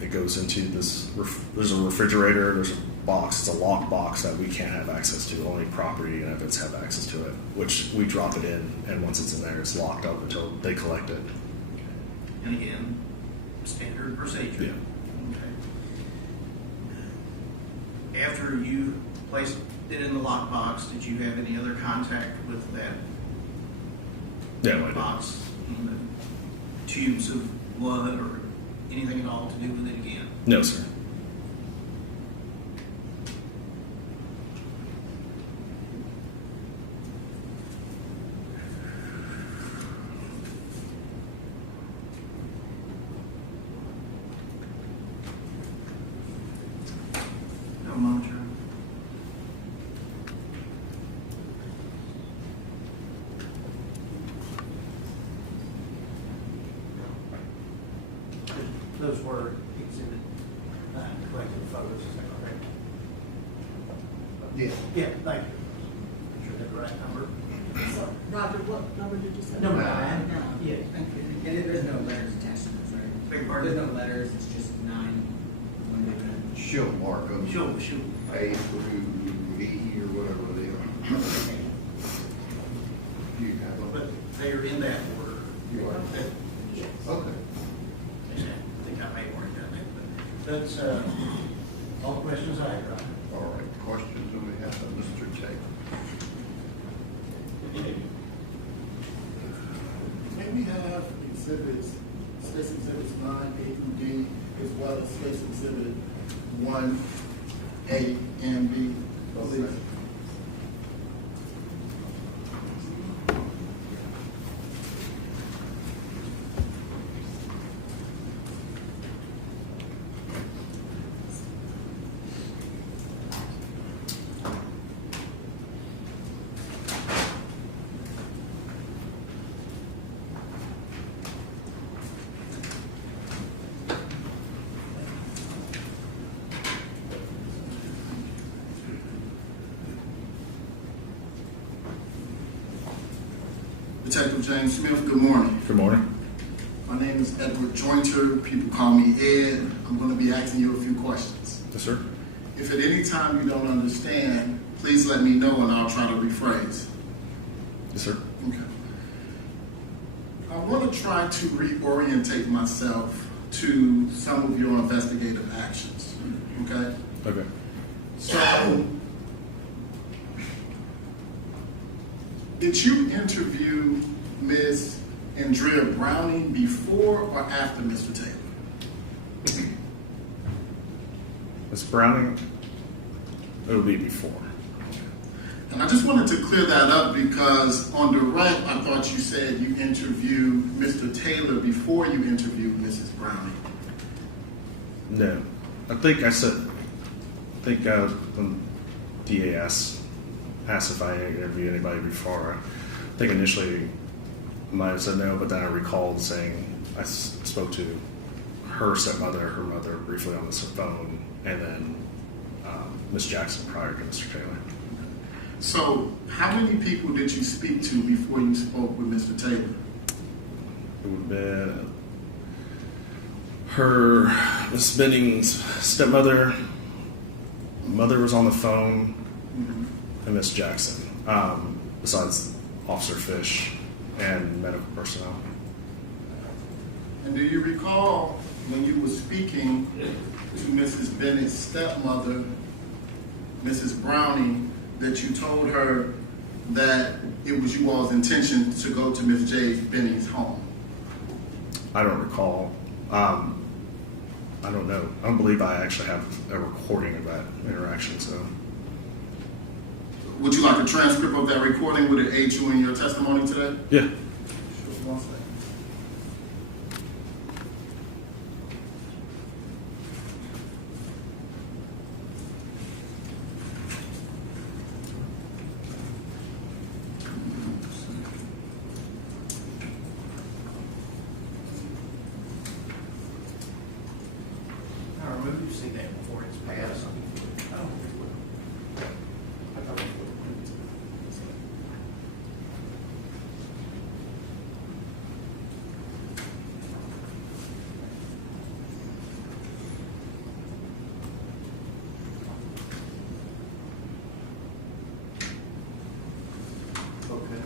It goes into this. There's a refrigerator. There's a box. It's a locked box that we can't have access to. Only property and evidence have access to it. Which we drop it in, and once it's in there, it's locked up until they collect it. And again, standard procedure. Yeah. Okay. After you placed it in the lockbox, did you have any other contact with that Yeah, I did. box? And the tubes of blood or anything at all to do with it again? No, sir. No monitor. Those were exhibit collected photos, is that correct? Yeah. Yeah, thank you. Make sure that's the right number. So, Roger, what number did you say? Number nine. Yeah. Thank you. And there's no letters attached to this, right? Beg your pardon? There's no letters, it's just 9. One different. She'll mark them. Sure. A through E or whatever they are. You have them? But they are in that order. You are. That- Yes. Okay. I think I may have already done that, but that's all the questions I have, Roger. All right. Questions that we have of Mr. Taylor? exhibits 9, A through D, as well as State's Exhibit 1, A, and B. Please. Detective James Smith, good morning. Good morning. My name is Edward Jointer. People call me Ed. I'm going to be asking you a few questions. Yes, sir. If at any time you don't understand, please let me know and I'll try to rephrase. Yes, sir. Okay. I want to try to reorientate myself to some of your investigative actions. Okay? Okay. So, did you interview Ms. Andrea Browning before or after Mr. Taylor? Miss Browning, it would be before. And I just wanted to clear that up because on direct, I thought you said you interviewed Mr. Taylor before you interviewed Mrs. Browning. No. I think when DA asked if I interviewed anybody before, I think initially I might have said no, but then I recalled saying I spoke to her stepmother, her mother briefly on the phone, and then Miss Jackson prior to Mr. Taylor. So, how many people did you speak to before you spoke with Mr. Taylor? It would have been her, Miss Benning's stepmother, mother was on the phone, and Miss Jackson, besides Officer Fish and medical personnel. And do you recall when you were speaking to Mrs. Bennett's stepmother, Mrs. Browning, that you told her that it was you all's intention to go to Miss Jade Benning's home? I don't recall. I don't know. I don't believe I actually have a recording of that interaction, so. Would you like a transcript of that recording? Would it aid you in your testimony today? Yeah. Just one second. Now remove your seat name before it's passed. Okay.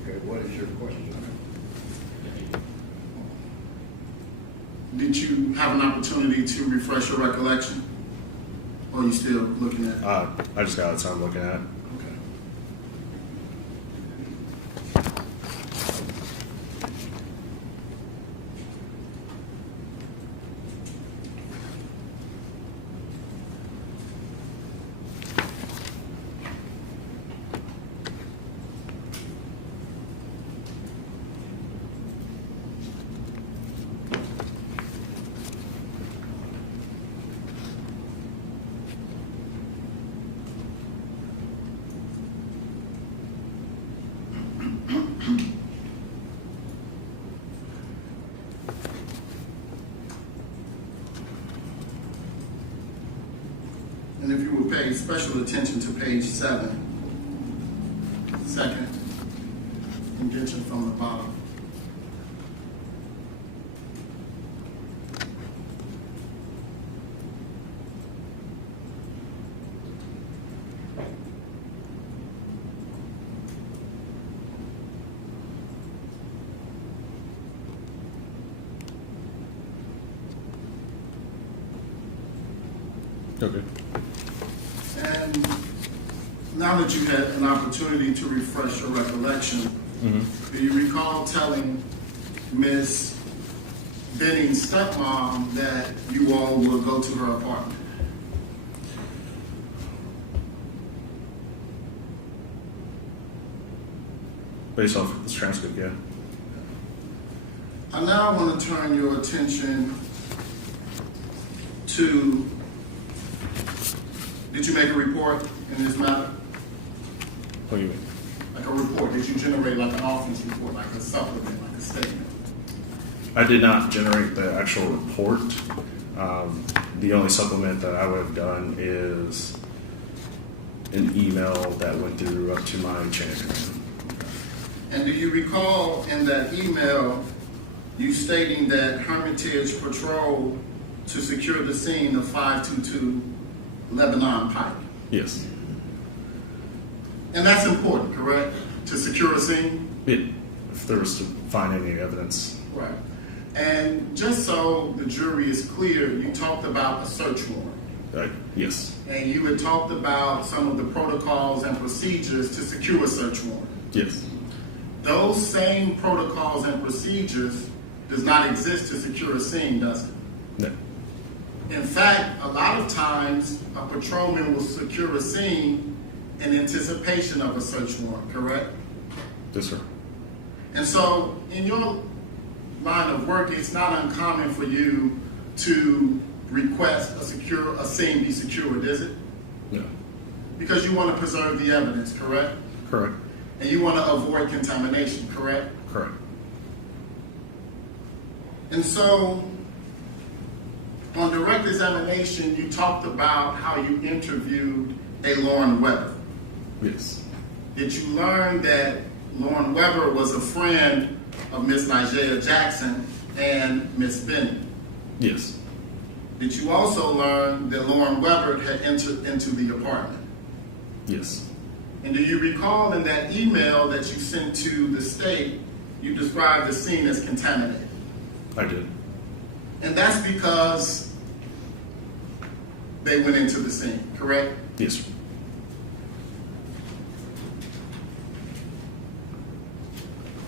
Okay, what is your question? Did you have an opportunity to refresh your recollection? Or are you still looking at? I just got out of time looking at it. Okay. And if you would pay special attention to page 7, second indention from the bottom. Okay. And now that you had an opportunity to refresh your recollection, do you recall telling Miss Benning's stepmom that you all will go to her apartment? Based off of this transcript, yeah. I now want to turn your attention to, did you make a report in this matter? What do you mean? Like a report, did you generate like an office report, like a supplement, like a statement? I did not generate the actual report. The only supplement that I would have done is an email that went through up to my chain of command. And do you recall in that email you stating that Hermitage patrolled to secure the scene of 522 Lebanon Pike? Yes. And that's important, correct? To secure a scene? If there was to find any evidence. Right. And just so the jury is clear, you talked about a search warrant. Yes. And you had talked about some of the protocols and procedures to secure a search warrant. Yes. Those same protocols and procedures does not exist to secure a scene, does it? No. In fact, a lot of times a patrolman will secure a scene in anticipation of a search warrant, correct? Yes, sir. And so in your line of work, it's not uncommon for you to request a scene be secured, is it? No. Because you want to preserve the evidence, correct? Correct. And you want to avoid contamination, correct? Correct. And so on direct examination, you talked about how you interviewed a Lauren Weber. Yes. Did you learn that Lauren Weber was a friend of Miss Nigella Jackson and Miss Benning? Yes. Did you also learn that Lauren Weber had entered into the apartment? Yes. And do you recall in that email that you sent to the state, you described the scene as contaminated? I did. And that's because they went into the scene, correct? Yes.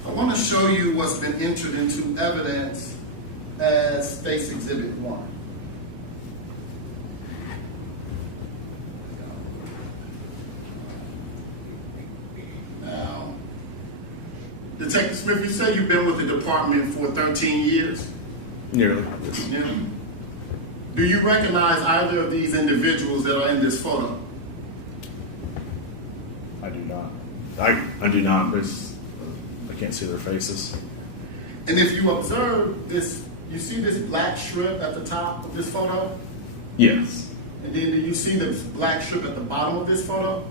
I want to show you what's been entered into evidence as State's Exhibit 1. Now, Detective Smith, you say you've been with the department for 13 years? Nearly. Yes. Yeah. Do you recognize either of these individuals that are in this photo? I do not. I do not, because I can't see their faces. And if you observe this, you see this black strip at the top of this photo? Yes. And then do you see the black strip at the bottom of this photo?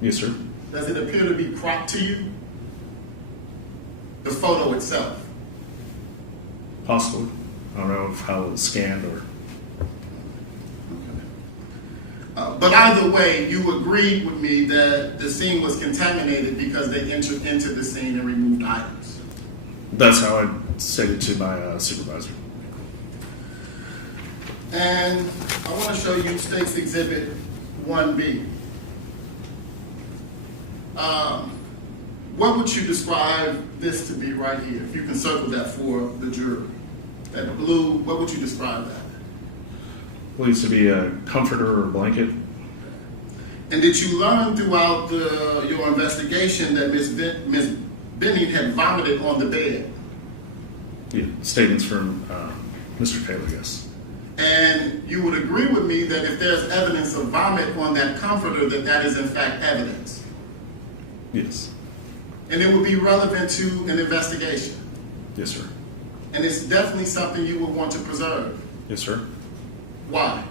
Yes, sir. Does it appear to be cropped to you? The photo itself? Possibly. I don't know how it's scanned or. But either way, you agreed with me that the scene was contaminated because they entered into the scene and removed items. That's how I stated to my supervisor. And I want to show you State's Exhibit 1B. What would you describe this to be right here? If you can circle that for the jury. That blue, what would you describe that? Believed to be a comforter or blanket. And did you learn throughout your investigation that Miss Benning had vomited on the bed? Yeah, statements from Mr. Taylor, yes. And you would agree with me that if there's evidence of vomit on that comforter, that is in fact evidence? Yes. And it would be relevant to an investigation? Yes, sir. And it's definitely something you would want to preserve? Yes, sir. Why?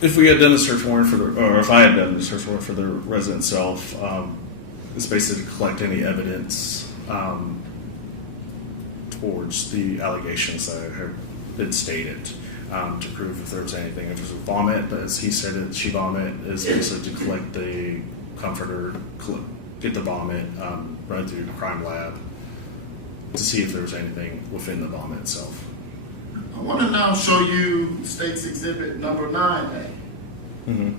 If we had done a search warrant for or if I had done a search warrant for the resident itself, it's basically to collect any evidence towards the allegations that have been stated to prove if there was anything. If there's a vomit, as he said it, she vomit, is basically to collect the comforter, get the vomit, run it through the crime lab to see if there was anything within the vomit itself. I want to now show you State's Exhibit number 9A. Mm-hmm.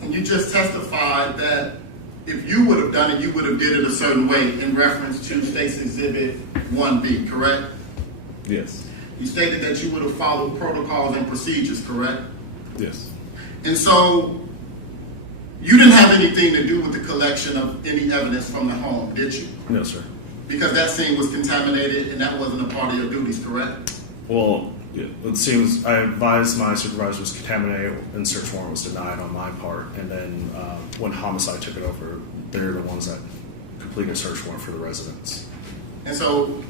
And you just testified that if you would have done it, you would have did it a certain way in reference to State's Exhibit 1B, correct? Yes. You stated that you would have followed protocols and procedures, correct? Yes. And so you didn't have anything to do with the collection of any evidence from the home, did you? No, sir. Because that scene was contaminated and that wasn't a part of your duties, correct? Well, it seems I advised my supervisor was contaminated and search warrant was denied on my part. And then when homicide took it over, they're the ones that completed a search warrant for the residents. And so,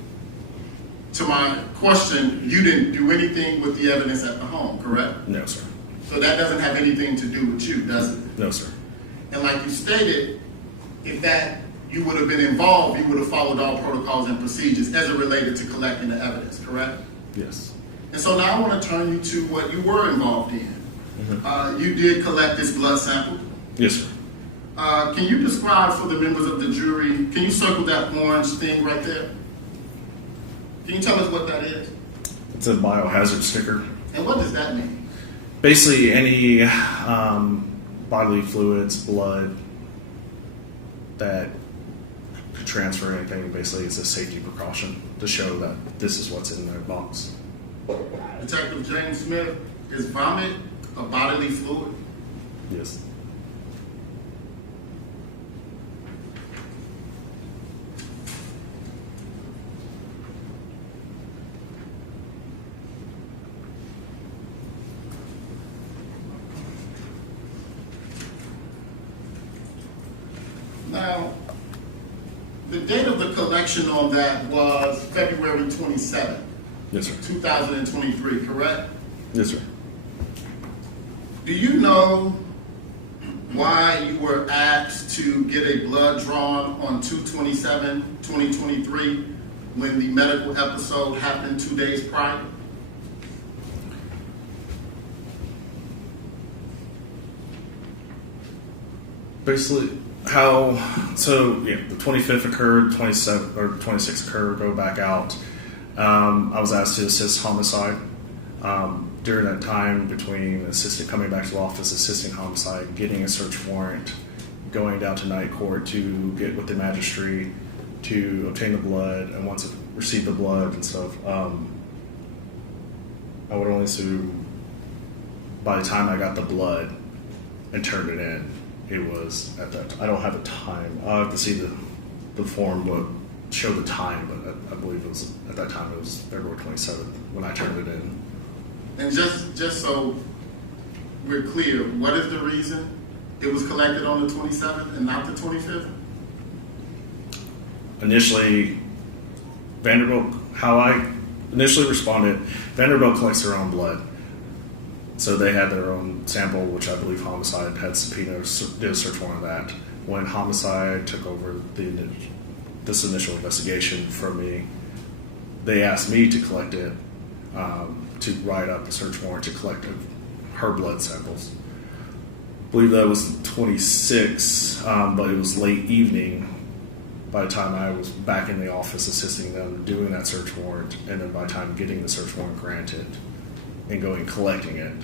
to my question, you didn't do anything with the evidence at the home, correct? No, sir. So that doesn't have anything to do with you, does it? No, sir. And like you stated, if that you would have been involved, you would have followed all protocols and procedures as it related to collecting the evidence, correct? Yes. And so now I want to turn you to what you were involved in. Mm-hmm. You did collect this blood sample. Yes, sir. Can you describe for the members of the jury, can you circle that orange thing right there? Can you tell us what that is? It's a biohazard sticker. And what does that mean? Basically, any bodily fluids, blood that could transfer anything, basically it's a safety precaution to show that this is what's in their box. Detective James Smith, is vomit a bodily fluid? Yes. Now, the date of the collection on that was February 27th, Yes, sir. 2023, correct? Yes, sir. Do you know why you were asked to get a blood drawn on 2/27/2023 when the medical episode happened 2 days prior? Basically, the 25th occurred, 27th or 26th occurred, go back out. I was asked to assist homicide. During that time between coming back to the office, assisting homicide, getting a search warrant, going down to night court to get with the magistrate to obtain the blood, and once I received the blood and stuff, I would only assume by the time I got the blood and turned it in, it was at that. I don't have a time. I'll have to see the form book show the time, but I believe it was at that time. It was February 27th when I turned it in. And just so we're clear, what is the reason it was collected on the 27th and not the 25th? Initially, how I initially responded, Vanderbilt collects their own blood. So they had their own sample, which I believe homicide had subpoenaed, did a search warrant on that. When homicide took over this initial investigation from me, they asked me to collect it, to write up a search warrant to collect her blood samples. I believe that was 26, but it was late evening by the time I was back in the office assisting them doing that search warrant, and then by the time getting the search warrant granted and going collecting it,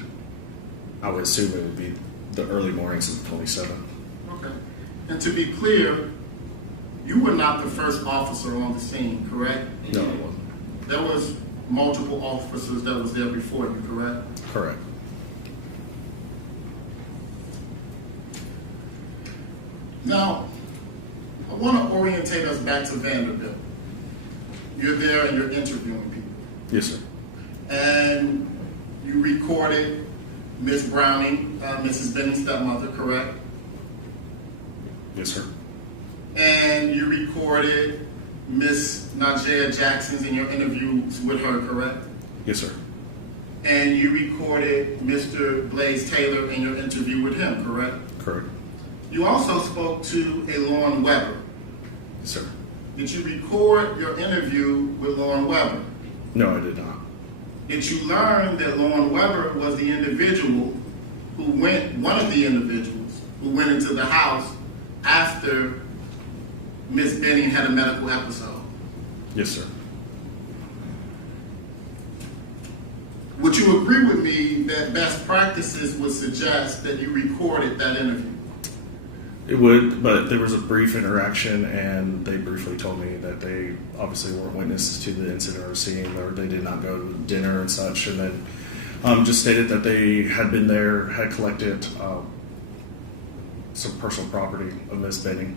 I would assume it would be the early mornings of the 27th. Okay. And to be clear, you were not the first officer on the scene, correct? No, it wasn't. There was multiple officers that was there before you, correct? Correct. Now, I want to orientate us back to Vanderbilt. You're there and you're interviewing people. Yes, sir. And you recorded Miss Browning, Mrs. Benning's stepmother, correct? Yes, sir. And you recorded Miss Najee Jackson in your interviews with her, correct? Yes, sir. And you recorded Mr. Blaise Taylor in your interview with him, correct? Correct. You also spoke to a Lauren Weber. Yes, sir. Did you record your interview with Lauren Weber? No, I did not. Did you learn that Lauren Weber was the individual one of the individuals who went into the house after Miss Benning had a medical episode? Yes, sir. Would you agree with me that best practices would suggest that you recorded that interview? It would, but there was a brief interaction, and they briefly told me that they obviously weren't witnesses to the incident or scene, or they did not go to dinner and such, and then just stated that they had been there, had collected some personal property of Ms. Benning.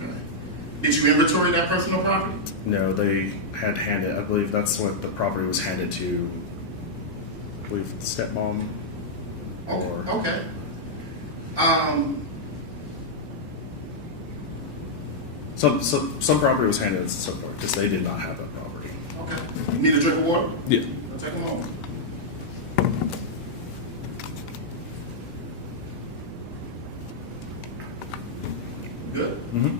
Okay. Did you inventory that personal property? No, they had handed, I believe that's what the property was handed to, I believe, the stepmom. Or, Okay. Some property was handed to some part because they did not have that property. Okay. You need a drink of water? Yeah. I'll take a moment. Good. Mm-hmm.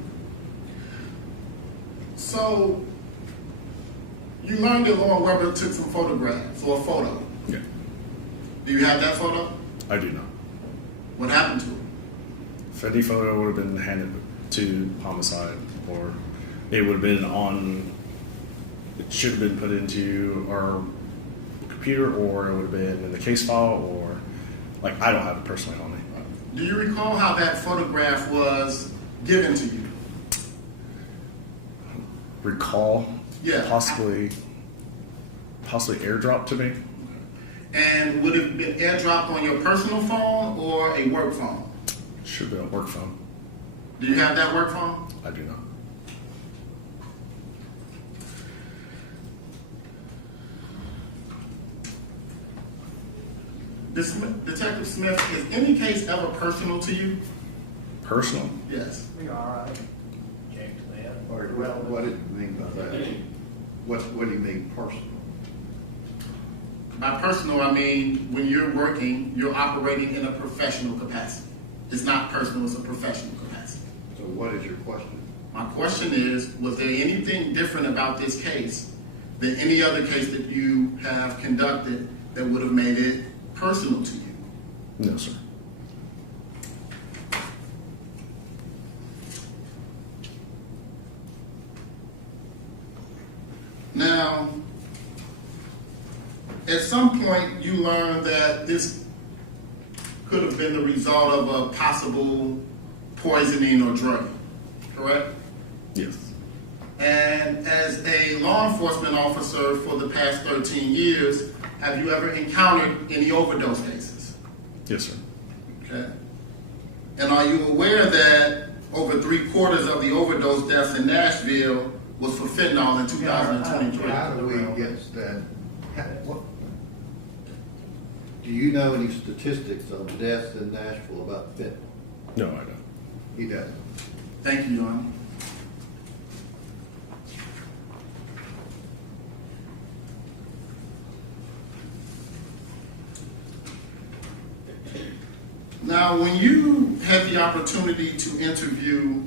So, you learned that Lauren Weber took some photographs or a photo. Yeah. Do you have that photo? I do not. What happened to it? If any photo would have been handed to homicide, or it would have been on, it should have been put into our computer, or it would have been in the case file, or like I don't have it personally on me. Do you recall how that photograph was given to you? Recall? Yeah. Possibly airdropped to me. And would it have been airdropped on your personal phone or a work phone? Should have been a work phone. Do you have that work phone? I do not. Detective Smith, is any case ever personal to you? Personal? Yes. We are, Jake, Or what do you mean by that? What do you mean personal? By personal, I mean when you're working, you're operating in a professional capacity. It's not personal, it's a professional capacity. So what is your question? My question is, was there anything different about this case than any other case that you have conducted that would have made it personal to you? No, sir. Now, at some point you learned that this could have been the result of a possible poisoning or drugging, correct? Yes. And as a law enforcement officer for the past 13 years, have you ever encountered any overdose cases? Yes, sir. Okay. And are you aware that over 3/4 of the overdose deaths in Nashville was for fentanyl in 2023? How do we get that? Do you know any statistics on deaths in Nashville about fentanyl? No, I don't. He doesn't. Thank you, Your Honor. Now, when you had the opportunity to interview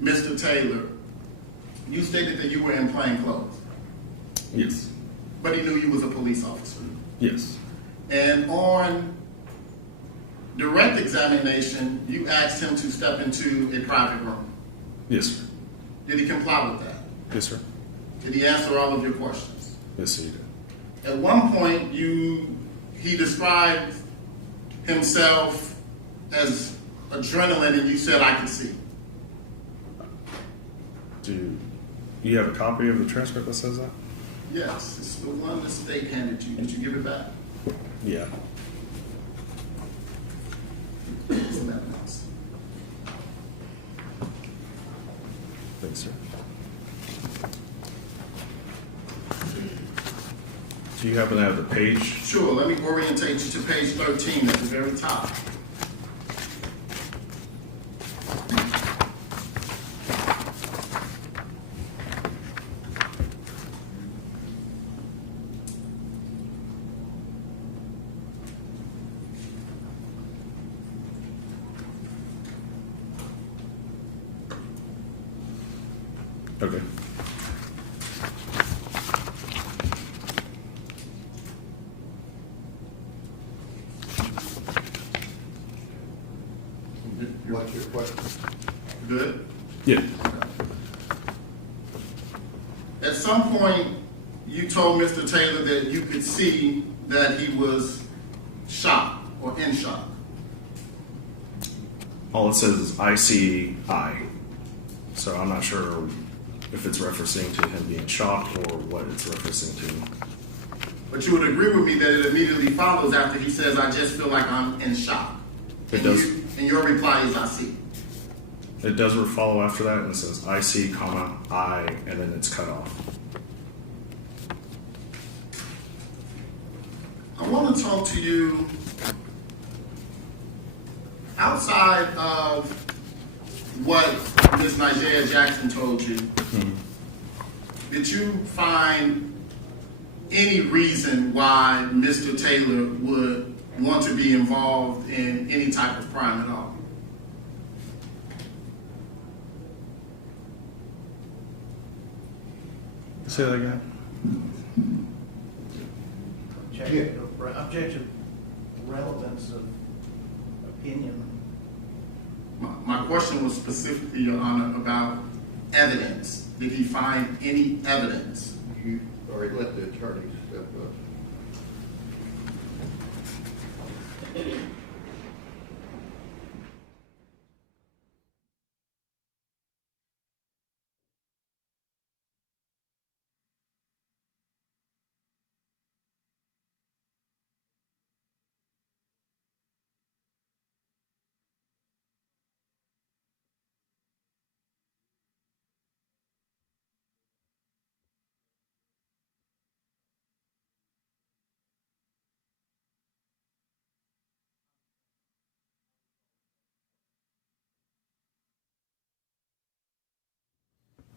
Mr. Taylor, you stated that you were in plain clothes, Yes. but he knew you was a police officer. Yes. And on direct examination, you asked him to step into a private room. Yes, sir. Did he comply with that? Yes, sir. Did he answer all of your questions? Yes, sir, you did. At one point, he described himself as adrenaline, and you said, "I can see." Do you have a copy of the transcript that says that? Yes, it's the one the state handed you. Did you give it back? Yeah. It's in that house. Thanks, sir. Do you happen to have the page? Sure, let me orientate you to page 13 at the very top. Okay. What's your question? Good? Yeah. At some point, you told Mr. Taylor that you could see that he was shocked or in shock? All it says is ICI. So I'm not sure if it's referencing to him being shocked or what it's referencing to. But you would agree with me that it immediately follows after he says, I just feel like I'm in shock. It does. And your reply is, I see. It does follow after that, and it says IC, comma, I, and then it's cut off. I want to talk to you outside of what Ms. Nigel Jackson told you. Did you find any reason why Mr. Taylor would want to be involved in any type of crime at all? Say that again. Objective relevance of opinion. My question was specifically, Your Honor, about evidence. Did he find any evidence? You already let the attorney step up.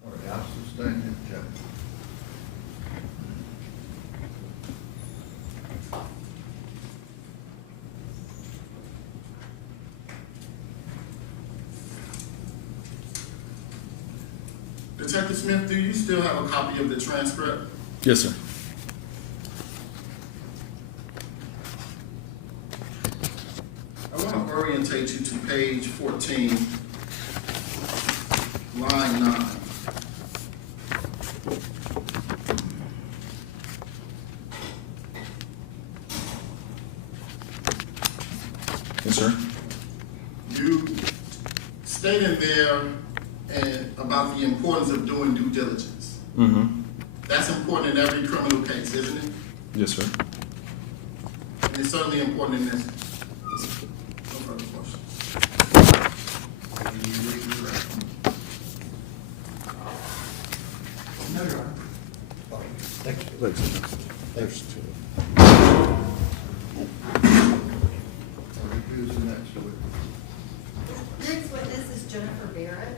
All right, I'll sustain it, Jeff. Detective Smith, do you still have a copy of the transcript? Yes, sir. I want to orientate you to page 14, line 9. Yes, sir. You state in there about the importance of doing due diligence. Mm-hmm. That's important in every criminal case, isn't it? Yes, sir. And it's certainly important in this. No further questions. No, Your Honor. There's two. Who's the next witness? Next witness is Jennifer Barrett.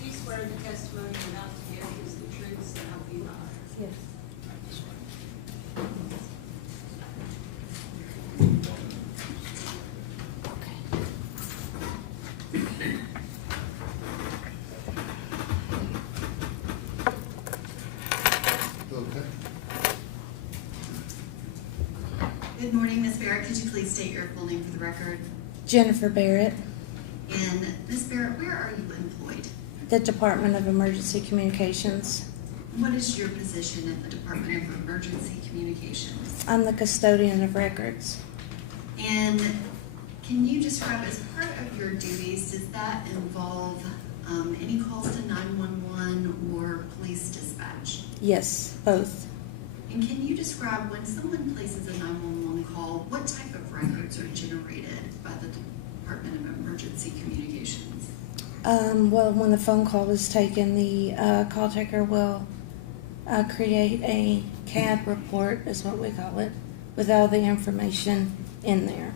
Do you swear the testimony you're about to give is the truth, so help you God? Yes. Okay. Good morning, Ms. Barrett. Could you please state your full name for the record? Jennifer Barrett, And Ms. Barrett, where are you employed? the Department of Emergency Communications. What is your position at the Department of Emergency Communications? I'm the custodian of records. And can you describe, as part of your duties, does that involve any calls to 911 or police dispatch? Yes, both. And can you describe, when someone places a 911 call, what type of records are generated by the Department of Emergency Communications? Well, when the phone call is taken, the call taker will create a CAD report, is what we call it, with all the information in there.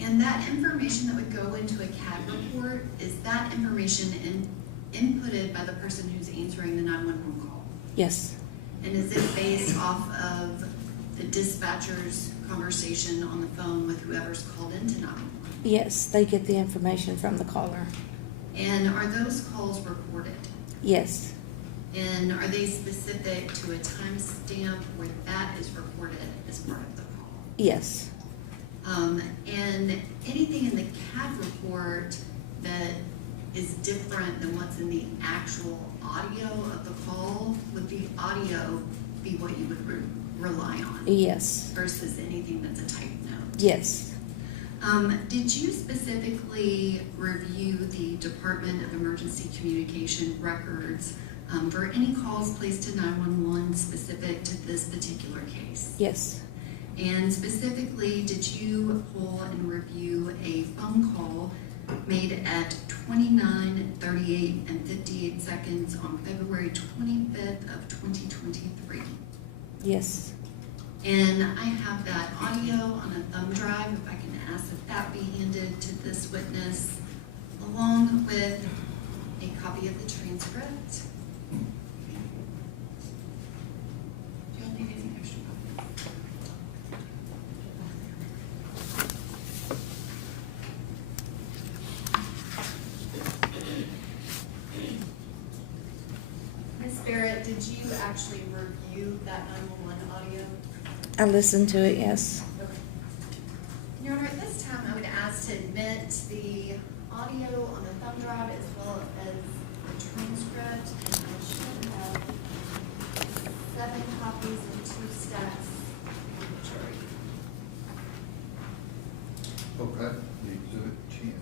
And that information that would go into a CAD report, is that information inputted by the person who's answering the 911 call? Yes. And is it based off of the dispatcher's conversation on the phone with whoever's called into 911? Yes, they get the information from the caller. And are those calls recorded? Yes. And are they specific to a timestamp where that is recorded as part of the call? Yes. And anything in the CAD report that is different than what's in the actual audio of the call, would the audio be what you would rely on? Yes. Versus anything that's a typed note? Yes. Did you specifically review the Department of Emergency Communication records for any calls placed to 911 specific to this particular case? Yes. And specifically, did you pull and review a phone call made at 29:38 and 58 seconds on February 25th of 2023? Yes. And I have that audio on a thumb drive, if I can ask that that be handed to this witness, along with a copy of the transcript. Do y'all need any extra copies? Ms. Barrett, did you actually review that 911 audio? I listened to it, yes. Okay. Your Honor, at this time, I would ask to admit the audio on the thumb drive as well as the transcript. And I should have 7 copies and 2 stacks for the jury. Okay, the exhibit 10.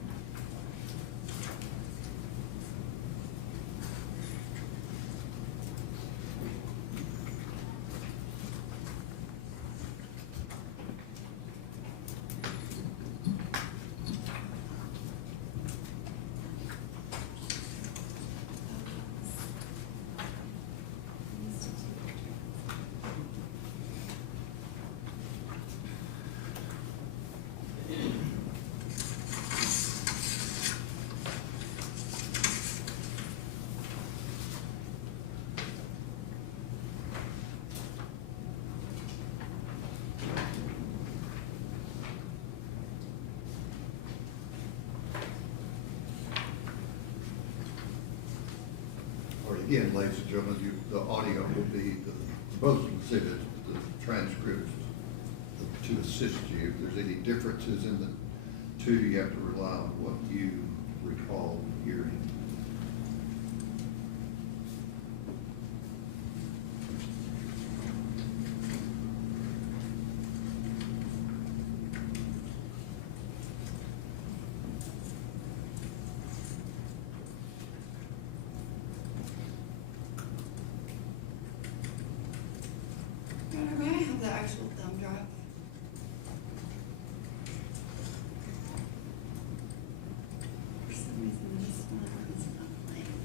Again, ladies and gentlemen, the audio will be, both exhibits, the transcripts to assist you. If there's any differences in the two, you have to rely on what you recall hearing. Your Honor, may I have the actual thumb drive? For some reason, this one is not playing.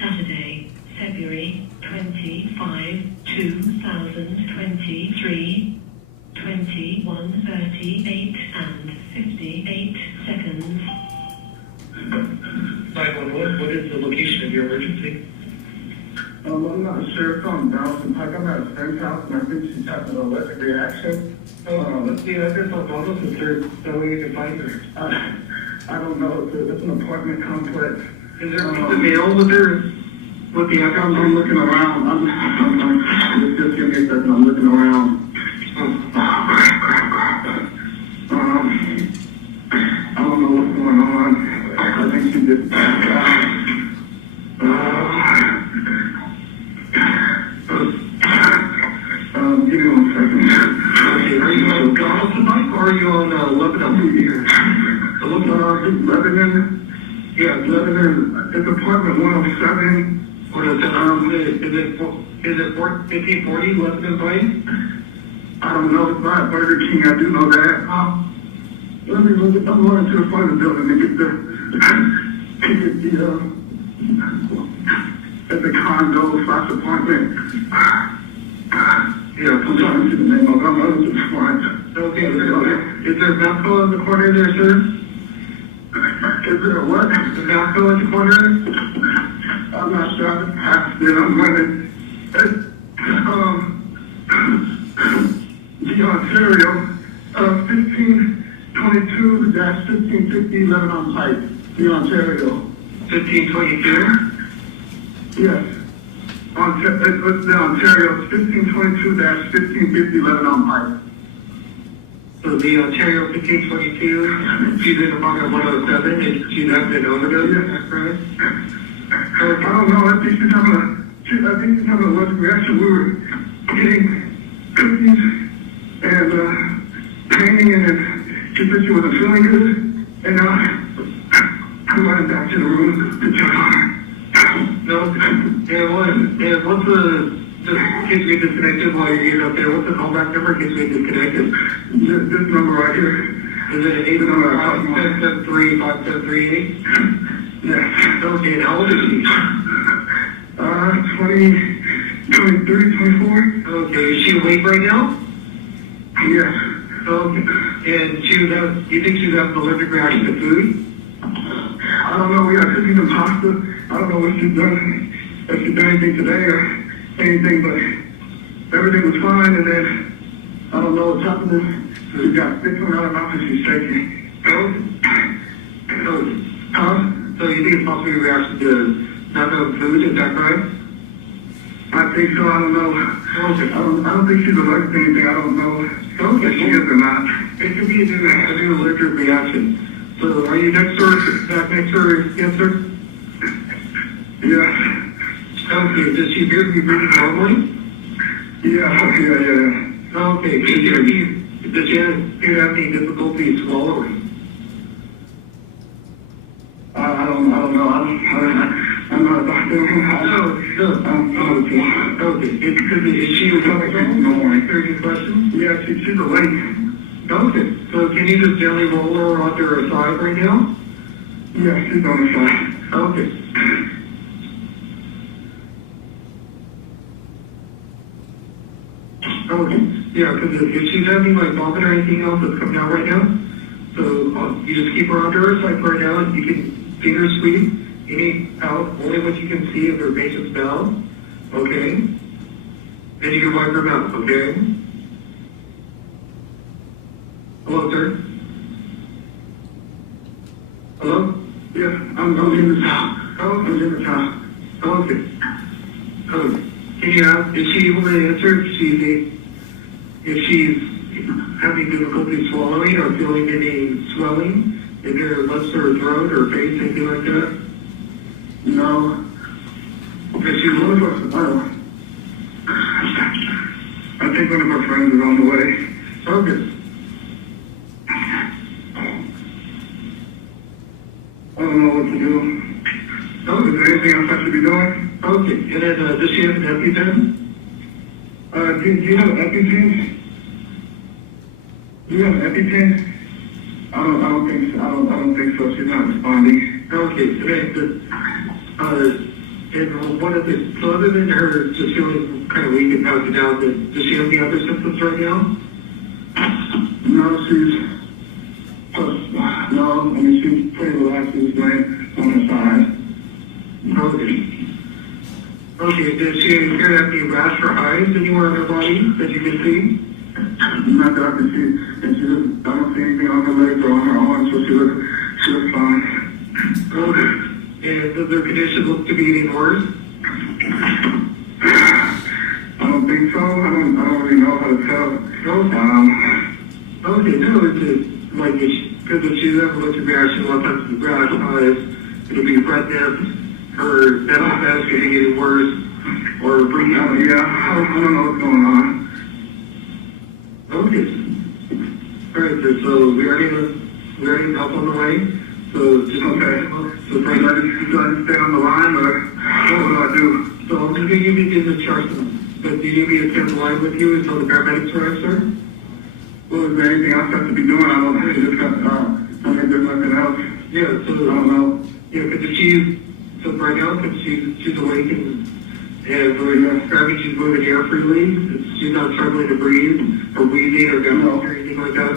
Saturday, February 25, 2023, 21:38 and 58 seconds. 911, what is the location of your emergency? I'm not sure if I'm Donaldson Pike. I'm at a friend's house and I think she's having an allergic reaction. What's the address on Donaldson, sir? That way you can find her. I don't know. It's an apartment complex. Is there a mail with her? With the address? I'm looking around. Just give me a second. I'm looking around. I don't know what's going on. I think she just passed out. Give me 1 second. Okay, are you on Donaldson Pike or are you on Lebanon here? Lebanon? Yeah, Lebanon. It's apartment 107. What is it? Is it 1540 Lebanon Pike? I don't know. It's not Burger King. I do know that. Let me look at, I'm going to the front of the building to get at the condo/apartment. Yeah, I'm trying to see the name of it. I'm going to the front. Okay, is there a Valco in the corner there, sir? Is there a what? A Valco in the corner? I'm not sure. I just passed it. I'm running. The Ontario, 1522-1550 Lebanon Pike. The Ontario. 1522? Yes. The Ontario, 1522-1550 Lebanon Pike. So the Ontario 1522, she's in apartment 107, and she's having an overdose, is that correct? I don't know, I think she's having an allergic reaction. We were getting cookies and painting, and then she said she wasn't feeling good, and I'm running back to the room to check on her. No, and what's the kids get disconnected while you're up there? What's the callback number? Kids get disconnected. This number right here. Is it 877-573-5738? Yes. Okay, and how old is she? 23, 24. Okay, is she awake right now? Yes. Okay. And you think she's having an allergic reaction to food? I don't know. We got cookies and pasta. I don't know what she's done. If she's done anything today or anything, but everything was fine. And then I don't know what's happening. She got sick from out of mouth and she's shaking. So you think it's possibly a reaction to not having food? Is that right? I think so. I don't know. Okay. I don't think she's allergic to anything. I don't know if she is or not. It could be a new allergic reaction. So are you back next door? Yes, sir? Yes. Okay. Does she appear to be breathing normally? Yeah. Okay. Does she appear to have any difficulty swallowing? I don't know. I'm not a doctor. Okay. Is she normal? Any questions? Yeah, she's awake. Okay. So can you just gently roll her onto her side right now? Yeah, she's on her side. Okay. Okay. Yeah, because if she's having like vomit or anything else that's coming out right now, so you just keep her onto her side right now, and you can finger squeeze any out, only what you can see of her patient's bowel. Okay. And you can wipe her mouth. Okay. Hello, sir. Hello? Yeah, I'm in the town. Oh, I'm in the town. Oh, okay. Can you ask, is she able to answer if she's having difficulty swallowing or feeling any swelling in her lips or her throat or face, anything like that? No. Okay, she's one of us. I think one of our friends is on the way. Okay. I don't know what to do. Oh, is there anything else I should be doing? Okay. And then, does she have an EpiPen? Do you have an EpiPen? Do you have an EpiPen? I don't think so. I don't think so. She's not responding. Okay. And one of the, so other than her just feeling kind of weak and passing out, does she have any other symptoms right now? No, she's pretty relaxed. She's laying on her side. Okay, does she appear to have any rash or hives anywhere on her body that you can see? Not that I can see. And I don't see anything on her legs or on her arms, so she looks fine. Okay. And does her condition look to be getting worse? I don't think so. I don't really know how to tell. Okay, no, it's just like because if she's having a allergic reaction, a lot of times the rash, hives, it'll be redness, her dental fast could be getting worse, or breathing. Yeah, I don't know what's going on. Okay. All right, so we already have help on the way. So just okay. So do I just stay on the line, or what do I do? So I'm just going to give you the charge some But do you need me to stand in line with you until the paramedics arrive, sir? Well, is there anything else I have to be doing? I don't think just got, I think there's nothing else. Yeah, so, I don't know. Yeah, because if she's, so right now, because she's awake and grabbing, she's moving air freely. She's not struggling to breathe or wheezing or gasping or anything like that.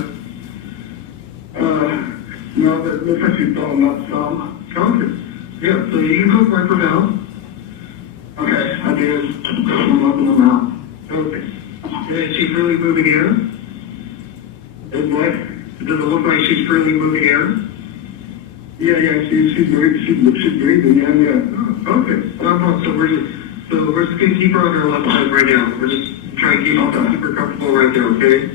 No, but it looks like she's throwing up some. Okay. Yeah, so you can cook right for now. Okay, I did. I'm up in the mouth. Okay. And she's freely moving air? And what? Does it look like she's freely moving air? Yeah, she's breathing, yeah. Oh, okay. So we're just gonna keep her on her left side right now. We're just trying to keep her comfortable right there, okay?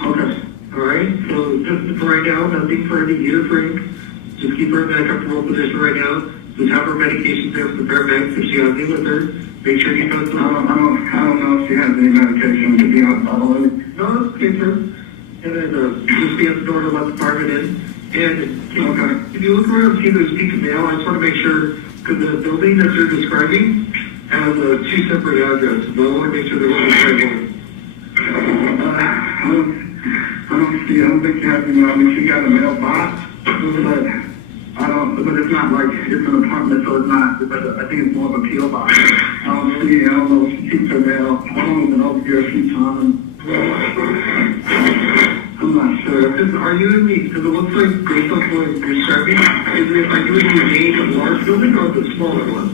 Okay. Alright, so just for right now, nothing for her to eat or drink. Just keep her in that comfortable position right now. Just have her medication there for the paramedics if she has any with her. Make sure you put some. I don't know if she has any medication, to be honest. I don't know. No, it's okay, sir. And then just be at the door to let the department in. And if you look around and see there's peak of mail, I just want to make sure, because the building that you're describing has two separate addresses. So I want to make sure they're on the right one. I don't think she has any. I mean, she got a mailbox, but it's not like it's an apartment, so it's not. But I think it's more of a PO box. I don't know if she keeps her mail. I don't even know if you're a few times. I'm not sure. Are you in the? Because it looks like based on what you're describing, are you in the main large building or the smaller one?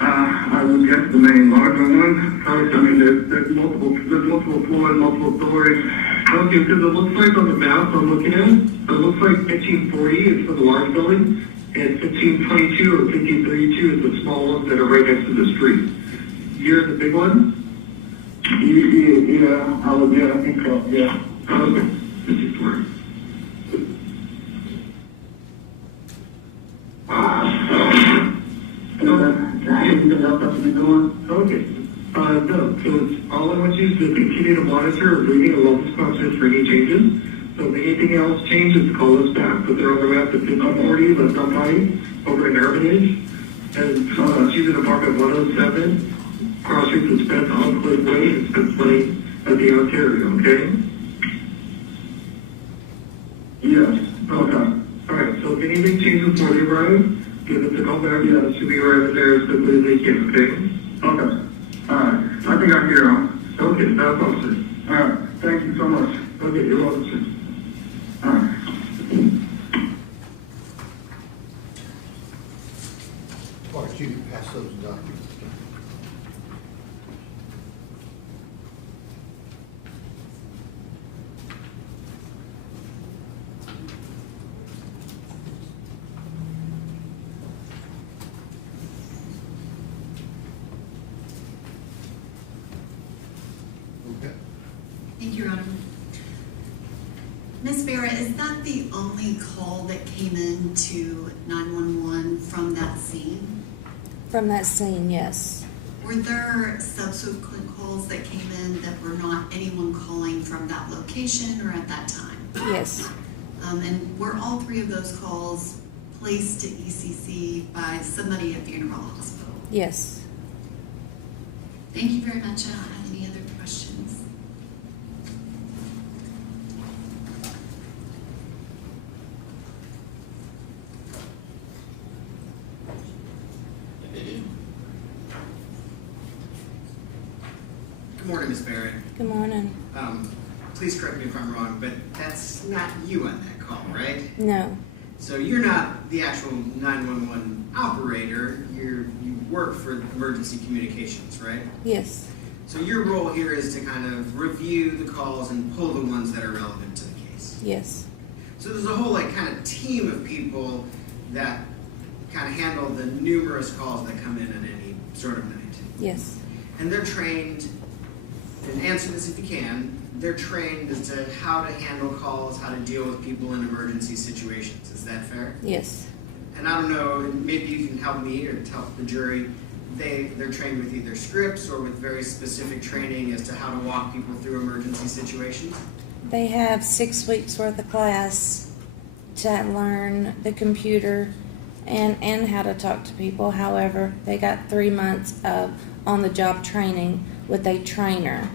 I would guess the main larger one. I mean, there's multiple floors, multiple stories. Okay, because it looks like on the map I'm looking at, it looks like 1540 is for the large building, and 1522 or 1532 is the small ones that are right next to the street. You're the big one? Yeah, I think so, yeah. Okay, 54. Anything else I should be doing? Okay. No, so it's all I want you is to continue to monitor or breathing a local conscious for any changes. So if anything else changes, call us back. But they're on the route to 1540, left on Pine, over in Hermitage. And she's in apartment 107, cross street to Spence on Cliff Way, and Spence Lane at the Ontario, okay? Yes, okay. All right, so if anything changes before they arrive, give us a call back. Yeah, should be arriving there as quickly as they can, okay? Okay. All right. I think I'm here, huh? Okay, that's all, sir. All right. Thank you so much. Okay, you're welcome, sir. All right. Clark, you can pass those documents. Thank you, Your Honor. Ms. Barrett, is that the only call that came in to 911 from that scene? From that scene, yes. Were there subsequent calls that came in that were not anyone calling from that location or at that time? Yes. And were all three of those calls placed to ECC by somebody at the Funeral Hospital? Yes. Thank you very much. I don't have any other questions. Good morning, Ms. Barrett. Good morning. Please correct me if I'm wrong, but that's not you on that call, right? No. So you're not the actual 911 operator. You work for emergency communications, right? Yes. So your role here is to kind of review the calls and pull the ones that are relevant to the case. Yes. So there's a whole kind of team of people that kind of handle the numerous calls that come in any sort of night. Yes. And they're trained, and answer this if you can, they're trained as to how to handle calls, how to deal with people in emergency situations. Is that fair? Yes. And I don't know, maybe you can help me or help the jury. They're trained with either scripts or with very specific training as to how to walk people through emergency situations? They have 6 weeks worth of class to learn the computer and how to talk to people. However, they got 3 months of on-the-job training with a trainer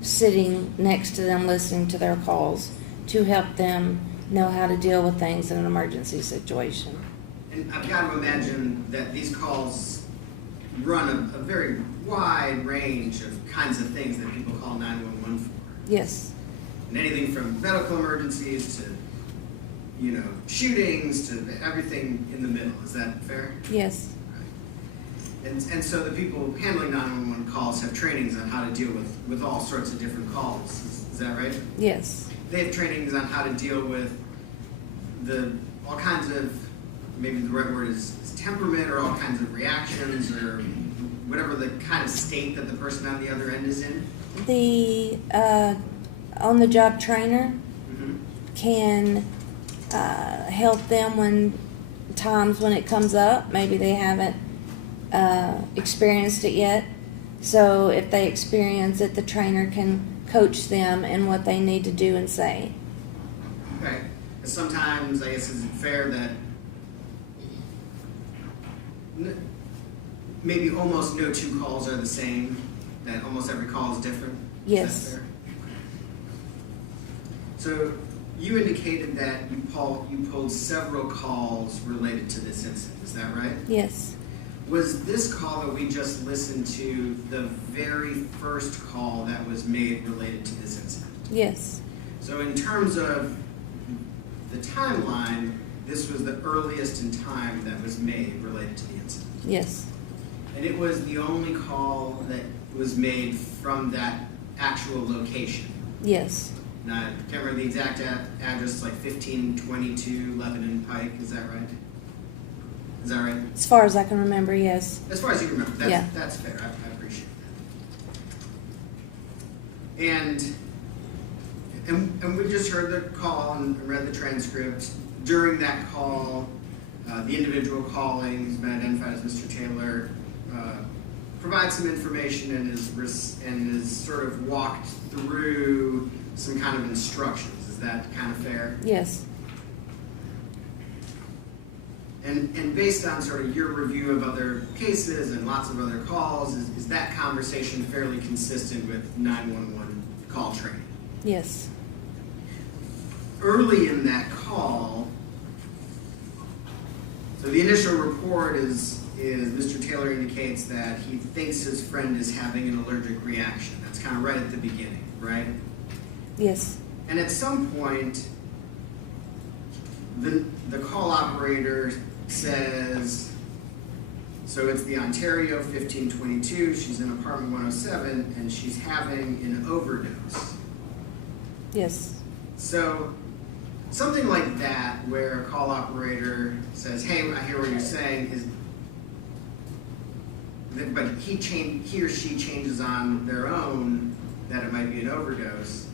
sitting next to them listening to their calls to help them know how to deal with things in an emergency situation. And I've got to imagine that these calls run a very wide range of kinds of things that people call 911 for. Yes. And anything from medical emergencies to, shootings to everything in the middle. Is that fair? Yes. And so the people handling 911 calls have trainings on how to deal with all sorts of different calls. Is that right? Yes. They have trainings on how to deal with all kinds of, maybe the right word is temperament, or all kinds of reactions, or whatever the kind of state that the person on the other end is in. The on-the-job trainer can help them when it comes up. Maybe they haven't experienced it yet. So if they experience it, the trainer can coach them in what they need to do and say. Okay. Sometimes, I guess, is it fair that maybe almost no two calls are the same, that almost every call is different? Yes. Is that fair? So you indicated that you pulled several calls related to this incident. Is that right? Yes. Was this call that we just listened to the very first call that was made related to this incident? Yes. So in terms of the timeline, this was the earliest in time that was made related to the incident? Yes. And it was the only call that was made from that actual location? Yes. Now, I can't remember the exact address, it's like 1522 Lebanon Pike, is that right? Is that right? As far as I can remember, yes. As far as you remember, that's fair. I appreciate that. And we just heard the call and read the transcript. During that call, the individual calling, who's been identified as Mr. Taylor, provides some information and is sort of walked through some kind of instructions. Is that kind of fair? Yes. And based on sort of your review of other cases and lots of other calls, is that conversation fairly consistent with 911 call training? Yes. Early in that call, so the initial report is Mr. Taylor indicates that he thinks his friend is having an allergic reaction. That's kind of right at the beginning, right? Yes. And at some point, the call operator says, so it's the Ontario 1522, she's in apartment 107, and she's having an overdose. Yes. So something like that, where a call operator says, hey, I hear what you're saying, but he or she changes on their own that it might be an overdose.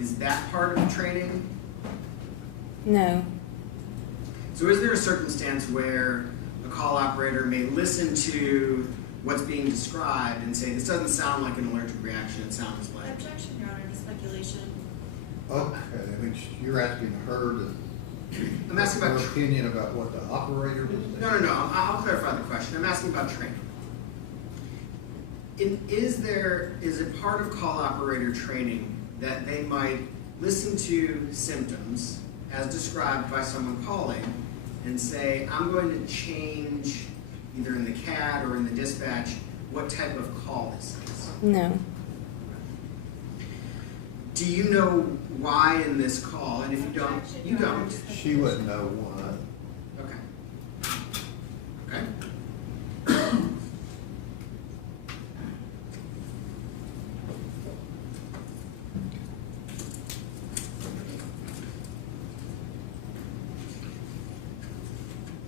Is that part of training? No. So is there a circumstance where a call operator may listen to what's being described and say, this doesn't sound like an allergic reaction, it sounds like... Objection, Your Honor, to speculation. Okay, I mean, you're asking her to... I'm asking about... her opinion about what the operator was saying? No, I'll clarify the question. I'm asking about training. Is it part of call operator training that they might listen to symptoms as described by someone calling and say, I'm going to change either in the CAD or in the dispatch what type of call this is? No. Do you know why in this call? And if you don't, you don't. She wouldn't know why. Okay.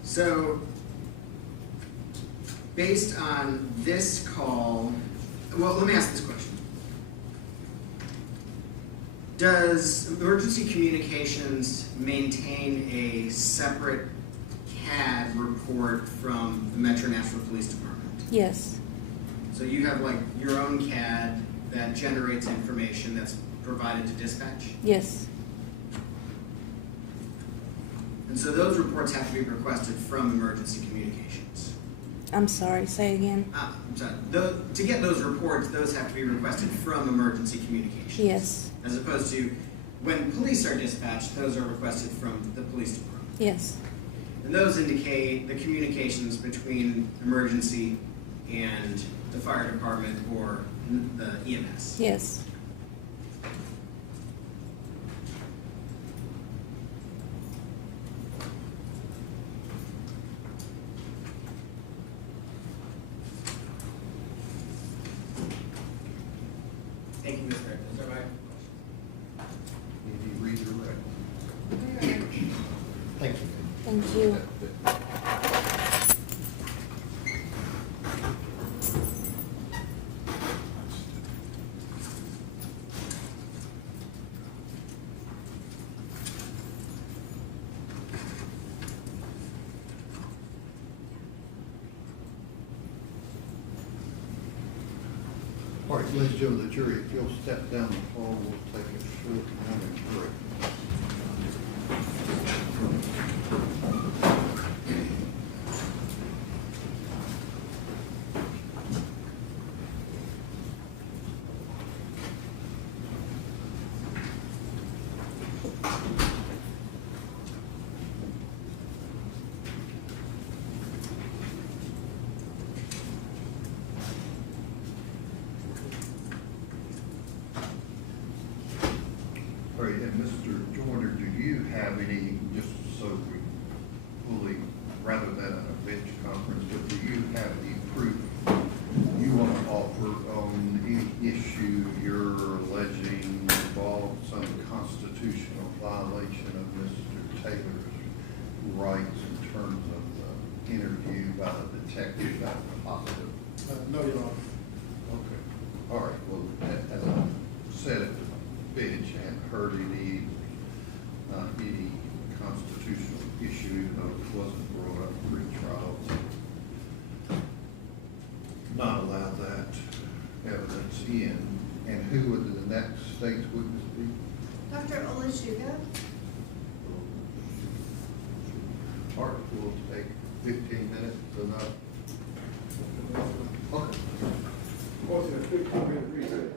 So, based on this call, well, let me ask this question. Does Emergency Communications maintain a separate CAD report from the Metro Nashville Police Department? Yes. So you have like your own CAD that generates information that's provided to dispatch? Yes. And so those reports have to be requested from emergency communications. I'm sorry, say again. I'm sorry. To get those reports, those have to be requested from emergency communications. Yes. As opposed to when police are dispatched, those are requested from the police department. Yes. And those indicate the communications between emergency and the fire department or the EMS. Yes. Thank you, Ms. Fair. Is that right? Did you redirect? Thank you. Thank you. All right, ladies and gentlemen of the jury, if you'll step down the hall, we'll take a short moment break. All right, and Mr. Joyner, do you have any, just so we fully, rather than a bench conference, but do you have any proof you want to offer on any issue you're alleging involved some constitutional violation of Mr. Taylor's rights in terms of the interview by the detective that was positive? No, Your Honor. Okay. All right, well, as I said at the bench, I haven't heard any constitutional issue, even though it wasn't brought up pre-trial. Not allow that evidence in. And who would the next state's witness be? Dr. Olashuga? All right, we'll take 15 minutes, enough. Okay. Motion to 15-minute recess.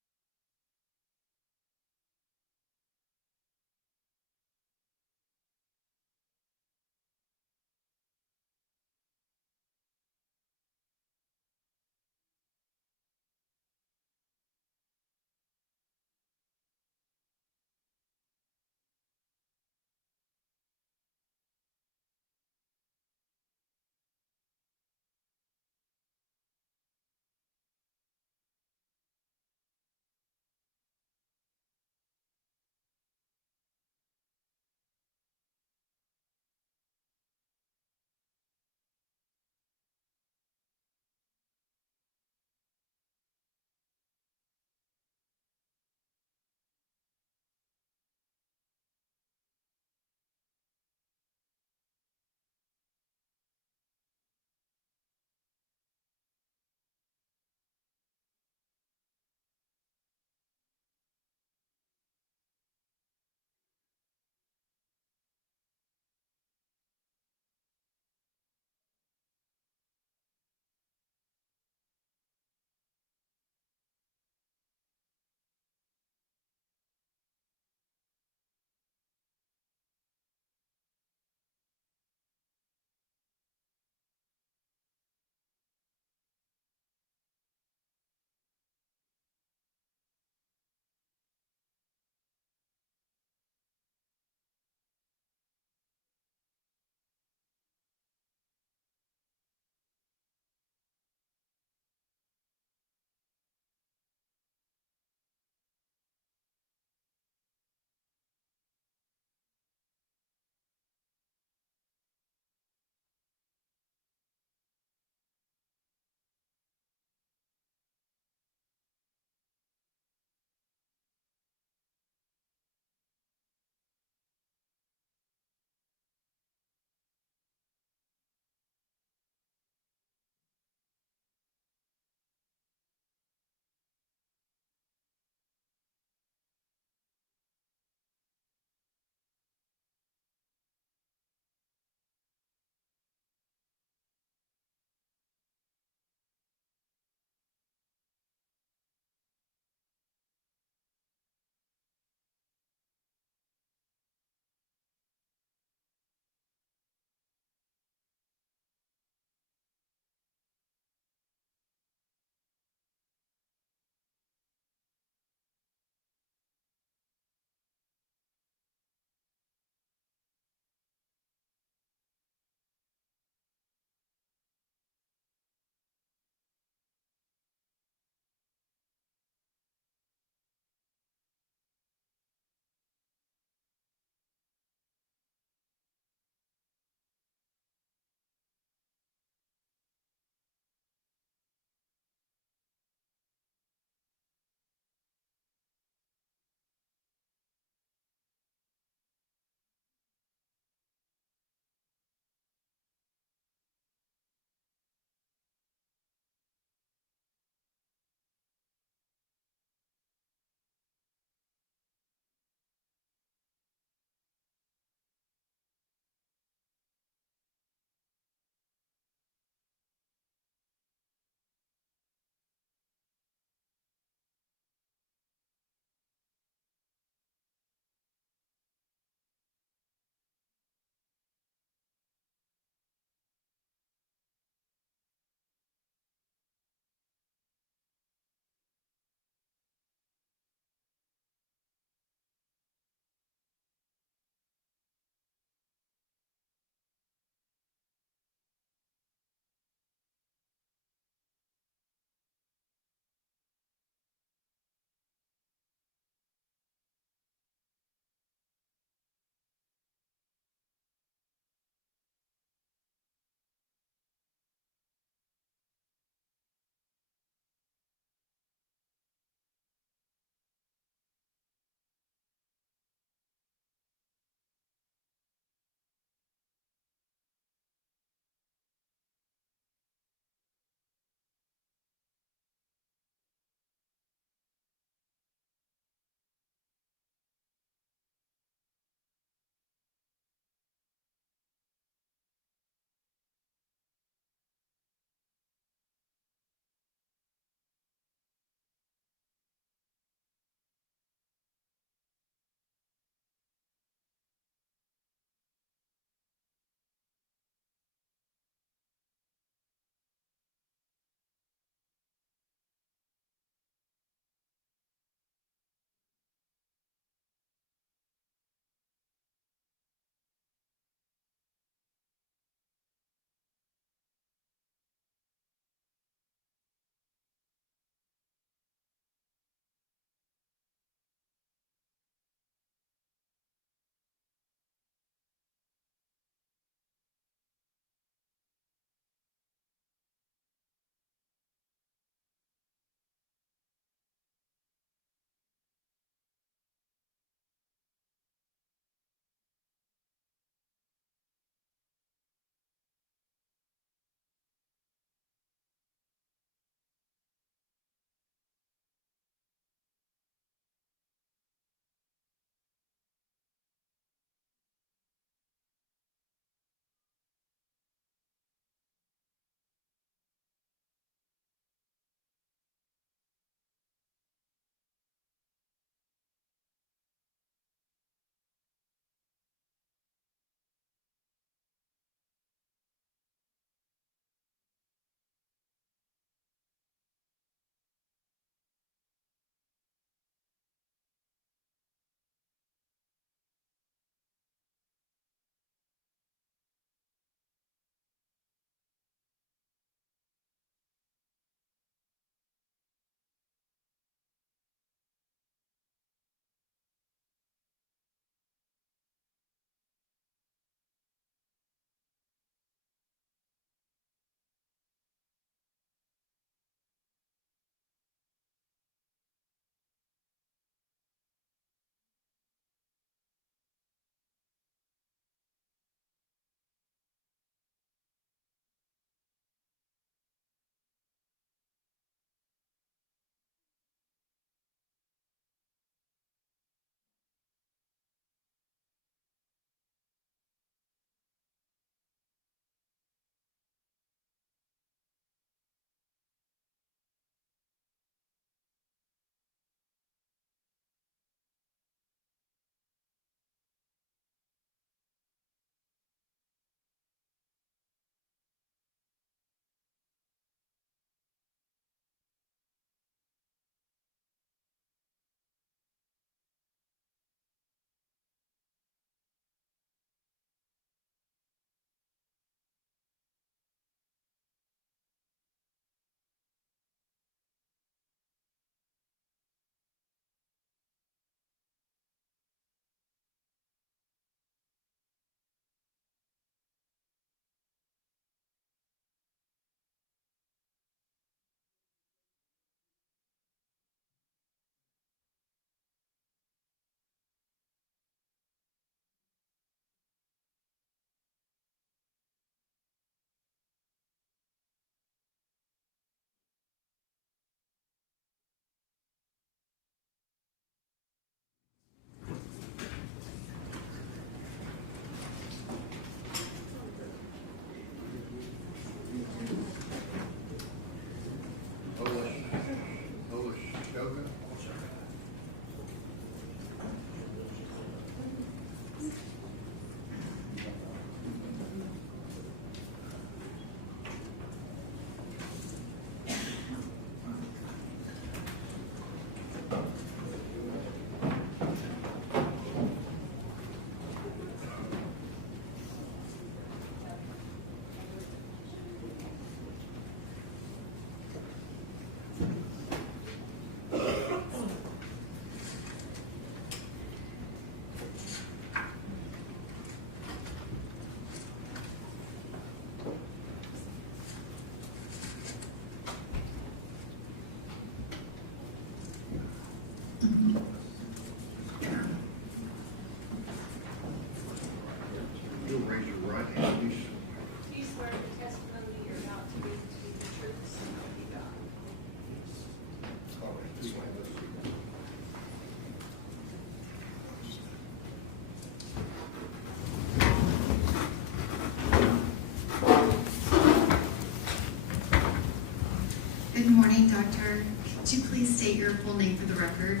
Could you please state your full name for the record?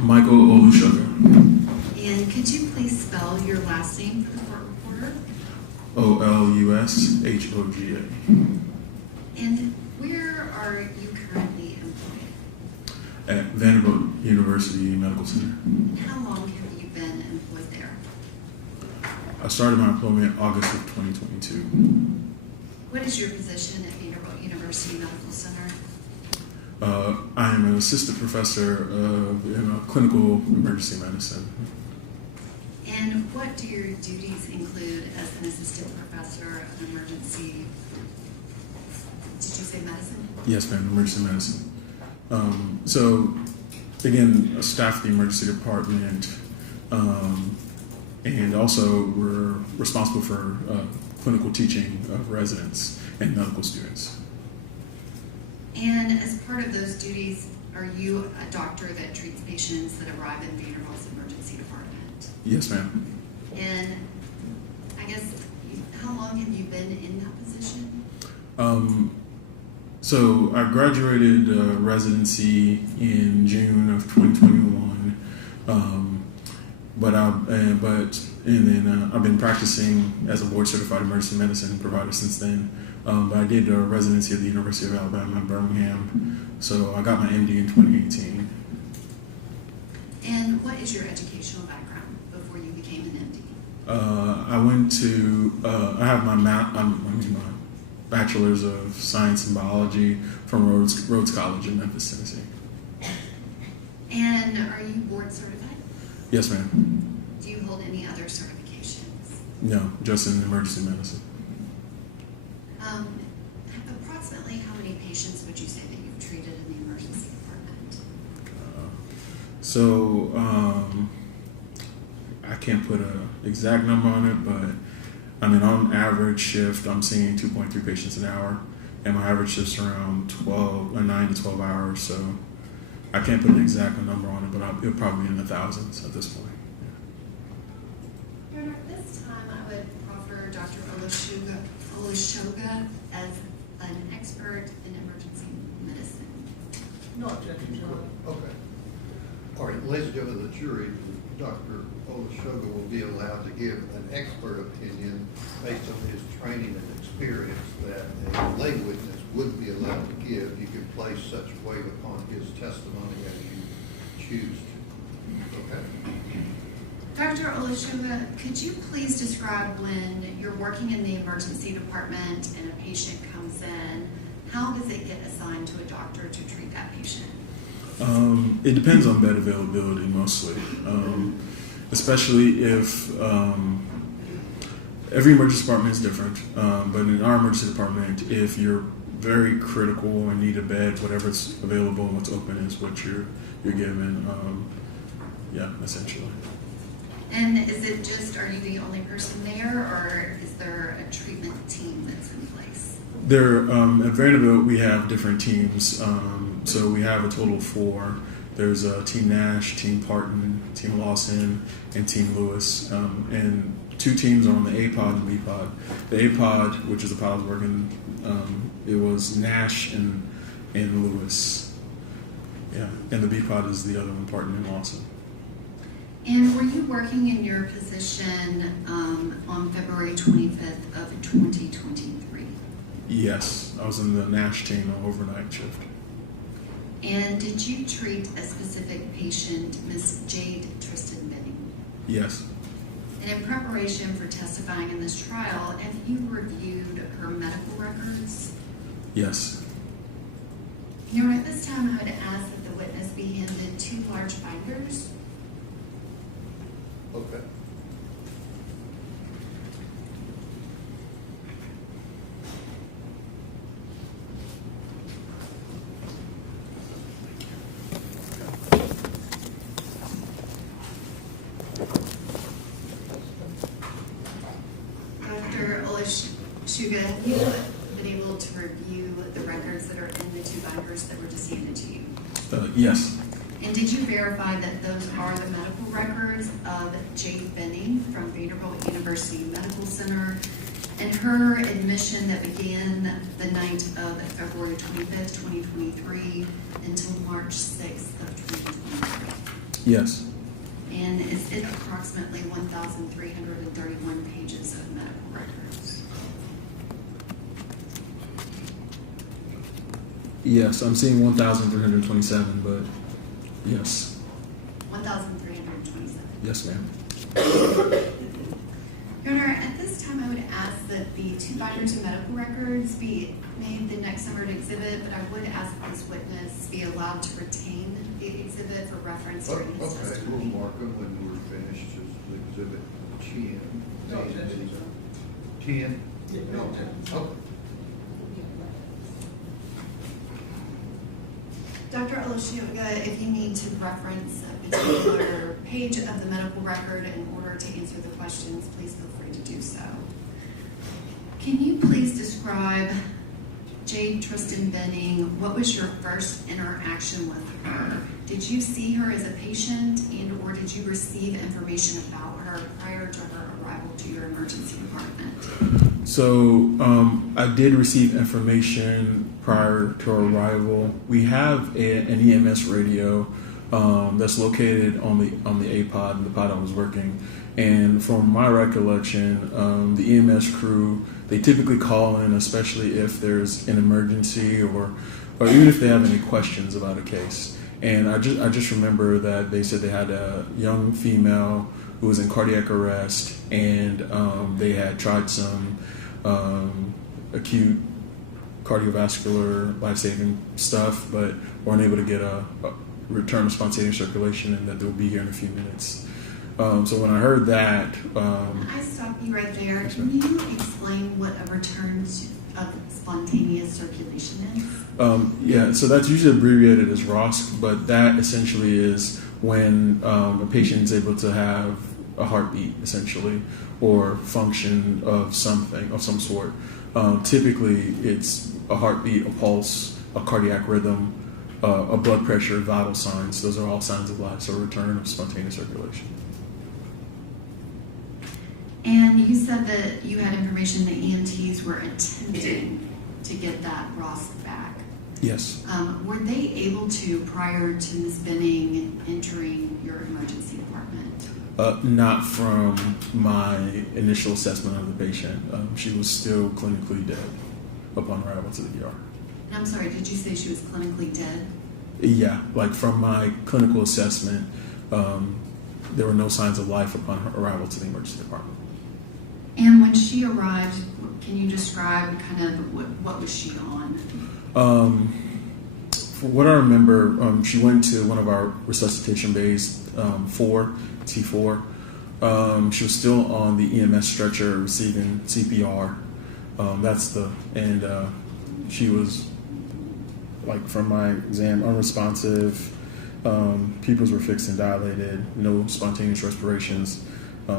Michael Olusoga. And could you please spell your last name for the court reporter? Olushoga. And where are you currently employed? At Vanderbilt University Medical Center. And how long have you been employed there? I started my employment August of 2022. What is your position at Vanderbilt University Medical Center? I am an assistant professor in clinical emergency medicine. And what do your duties include as an assistant professor of emergency, did you say medicine? Yes, ma'am, emergency medicine. So, again, I staff the emergency department, and also we're responsible for clinical teaching of residents and medical students. And as part of those duties, are you a doctor that treats patients that arrive in Vanderbilt's emergency department? Yes, ma'am. And I guess, how long have you been in that position? So I graduated residency in June of 2021, I've been practicing as a board certified emergency medicine provider since then. But I did a residency at the University of Alabama in Birmingham, so I got my MD in 2018. And what is your educational background before you became an MD? I have my bachelor's of science and biology from Rhodes College in Memphis, Tennessee. And are you board certified? Yes, ma'am. Do you hold any other certifications? No, just in emergency medicine. Approximately how many patients would you say that you've treated in the emergency department? I can't put an exact number on it, but on average shift, I'm seeing 2.3 patients an hour, and my average shift's around 9 to 12 hours, so I can't put an exact number on it, but it'll probably be in the thousands at this point. Your Honor, at this time, I would offer Dr. Olusoga as an expert in emergency medicine. No objection, Your Honor. Okay. All right, ladies and gentlemen of the jury, Dr. Olusoga will be allowed to give an expert opinion based on his training and experience that a lay witness wouldn't be allowed to give. You can place such weight upon his testimony as you choose to. Okay? Dr. Olusoga, could you please describe when you're working in the emergency department and a patient comes in, how does it get assigned to a doctor to treat that patient? It depends on bed availability mostly, especially if every emergency department is different, but in our emergency department, if you're very critical and need a bed, whatever's available and what's open is what you're given, essentially. And is it just, are you the only person there, or is there a treatment team that's in place? At Vanderbilt, we have different teams. So we have a total of 4. There's Team Nash, Team Parton, Team Lawson, and Team Lewis. And 2 teams are on the A pod and B pod. The A pod, which is the pod I was working, it was Nash and Lewis. Yeah, and the B pod is the other one, Parton and Lawson. And were you working in your position on February 25th of 2023? Yes, I was in the Nash team on overnight shift. And did you treat a specific patient, Miss Jade Benning? Yes. And in preparation for testifying in this trial, have you reviewed her medical records? Yes. Your Honor, at this time, I would ask that the witness be handed 2 large binders. Okay. Dr. Olusoga, have you been able to review the records that are in the 2 binders that were just handed to you? Yes. And did you verify that those are the medical records of Jade Benning from Vanderbilt University Medical Center And her admission that began the night of February 25th, 2023 until March 6th of 2023. Yes. And is it approximately 1,331 pages of medical records? Yes, I'm seeing 1,327, but yes. 1,327. Yes, ma'am. Your Honor, at this time, I would ask that the 2 binders of medical records be made the next numbered exhibit, but I would ask that this witness be allowed to retain the exhibit for reference during his Okay, we'll testimony. mark them when we're finished, just exhibit 10. 10? Okay. Dr. Olashioga, if you need to reference a particular page of the medical record in order to answer the questions, please feel free to do so. Can you please describe Jade Benning? What was your first interaction with her? Did you see her as a patient and or did you receive information about her prior to her arrival to your emergency department? So I did receive information prior to our arrival. We have an EMS radio that's located on the APOD, the pod I was working. And from my recollection, the EMS crew, they typically call in, especially if there's an emergency or even if they have any questions about a case. And I just remember that they said they had a young female who was in cardiac arrest, and they had tried some acute cardiovascular life-saving stuff, but weren't able to get a return of spontaneous circulation, and that they'll be here in a few minutes. So when I heard that, I stop you right there. Can you explain what a return of spontaneous circulation is? Yeah, so that's usually abbreviated as ROSC, but that essentially is when a patient is able to have a heartbeat, essentially, or function of something, of some sort. Typically, it's a heartbeat, a pulse, a cardiac rhythm, a blood pressure, vital signs. Those are all signs of life, so return of spontaneous circulation. And you said that you had information that EMTs were attempting to get that ROSC back. Yes. Were they able to, prior to Ms. Benning entering your emergency department? Not from my initial assessment of the patient. She was still clinically dead upon arrival to the ER. And I'm sorry, did you say she was clinically dead? Yeah, like from my clinical assessment, there were no signs of life upon her arrival to the emergency department. And when she arrived, can you describe kind of what was she on? For what I remember, she went to one of our resuscitation bays, T4. She was still on the EMS stretcher receiving CPR. She was, like from my exam, unresponsive. Pupils were fixed and dilated, no spontaneous respirations.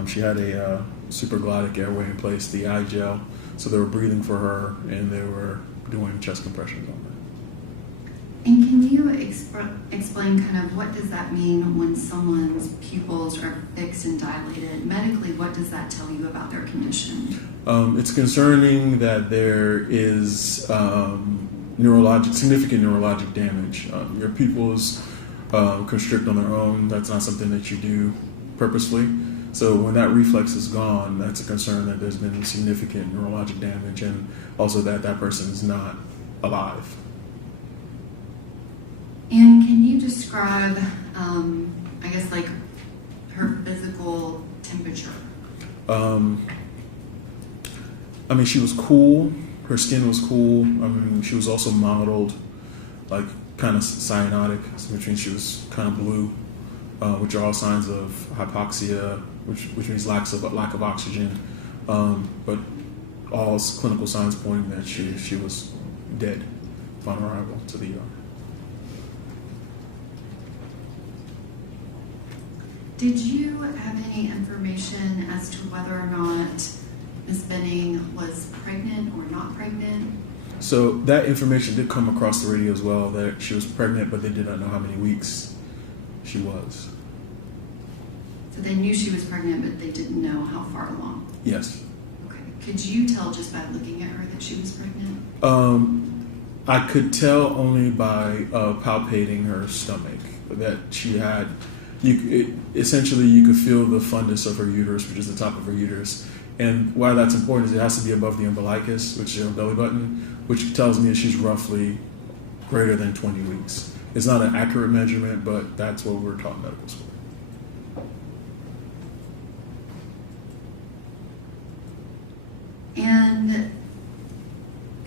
She had a supraglottic airway in place, the eye gel, so they were breathing for her and they were doing chest compressions on her. And can you explain kind of what does that mean when someone's pupils are fixed and dilated? Medically, what does that tell you about their condition? It's concerning that there is significant neurologic damage. Your pupils constrict on their own. That's not something that you do purposefully. So when that reflex is gone, that's a concern that there's been significant neurologic damage, and also that person is not alive. And can you describe, I guess, like her physical temperature? She was cool. Her skin was cool. She was also mottled, like kind of cyanotic, which means she was kind of blue, which are all signs of hypoxia, which means lack of oxygen. But all clinical signs pointing that she was dead upon arrival to the ER. Did you have any information as to whether or not Ms. Benning was pregnant or not pregnant? So that information did come across the radio as well, that she was pregnant, but they did not know how many weeks she was. So they knew she was pregnant, but they didn't know how far along? Yes. Okay. Could you tell just by looking at her that she was pregnant? I could tell only by palpating her stomach that she had. Essentially, you could feel the fundus of her uterus, which is the top of her uterus. And why that's important is it has to be above the umbilicus, which is her belly button, which tells me she's roughly greater than 20 weeks. It's not an accurate measurement, but that's what we're taught in medical school. And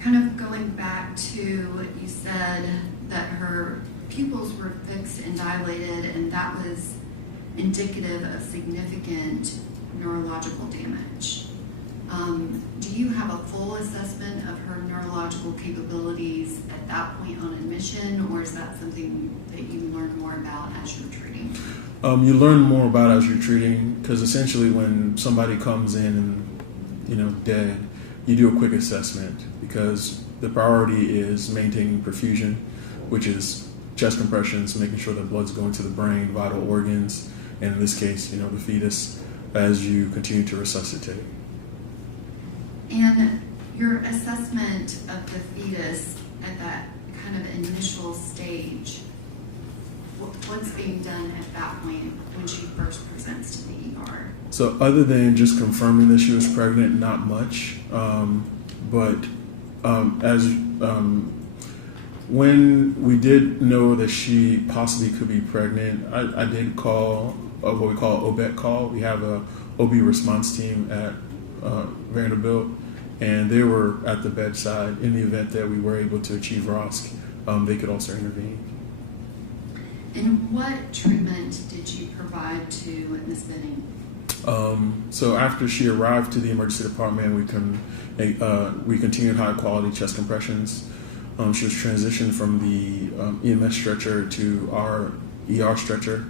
kind of going back to, you said that her pupils were fixed and dilated, and that was indicative of significant neurological damage. Do you have a full assessment of her neurological capabilities at that point on admission, or is that something that you learn more about as you're treating? You learn more about it as you're treating, because essentially when somebody comes in and dead, you do a quick assessment, because the priority is maintaining perfusion, which is chest compressions, making sure that blood's going to the brain, vital organs, and in this case, the fetus, as you continue to resuscitate. And your assessment of the fetus at that kind of initial stage, what's being done at that point when she first presents to the ER? So other than just confirming that she was pregnant, not much. When we did know that she possibly could be pregnant, I did call what we call OBET call. We have a OB response team at Vanderbilt, and they were at the bedside in the event that we were able to achieve ROSC. They could also intervene. And what treatment did you provide to Ms. Benning? So after she arrived to the emergency department, we continued high quality chest compressions. She was transitioned from the EMS stretcher to our ER stretcher.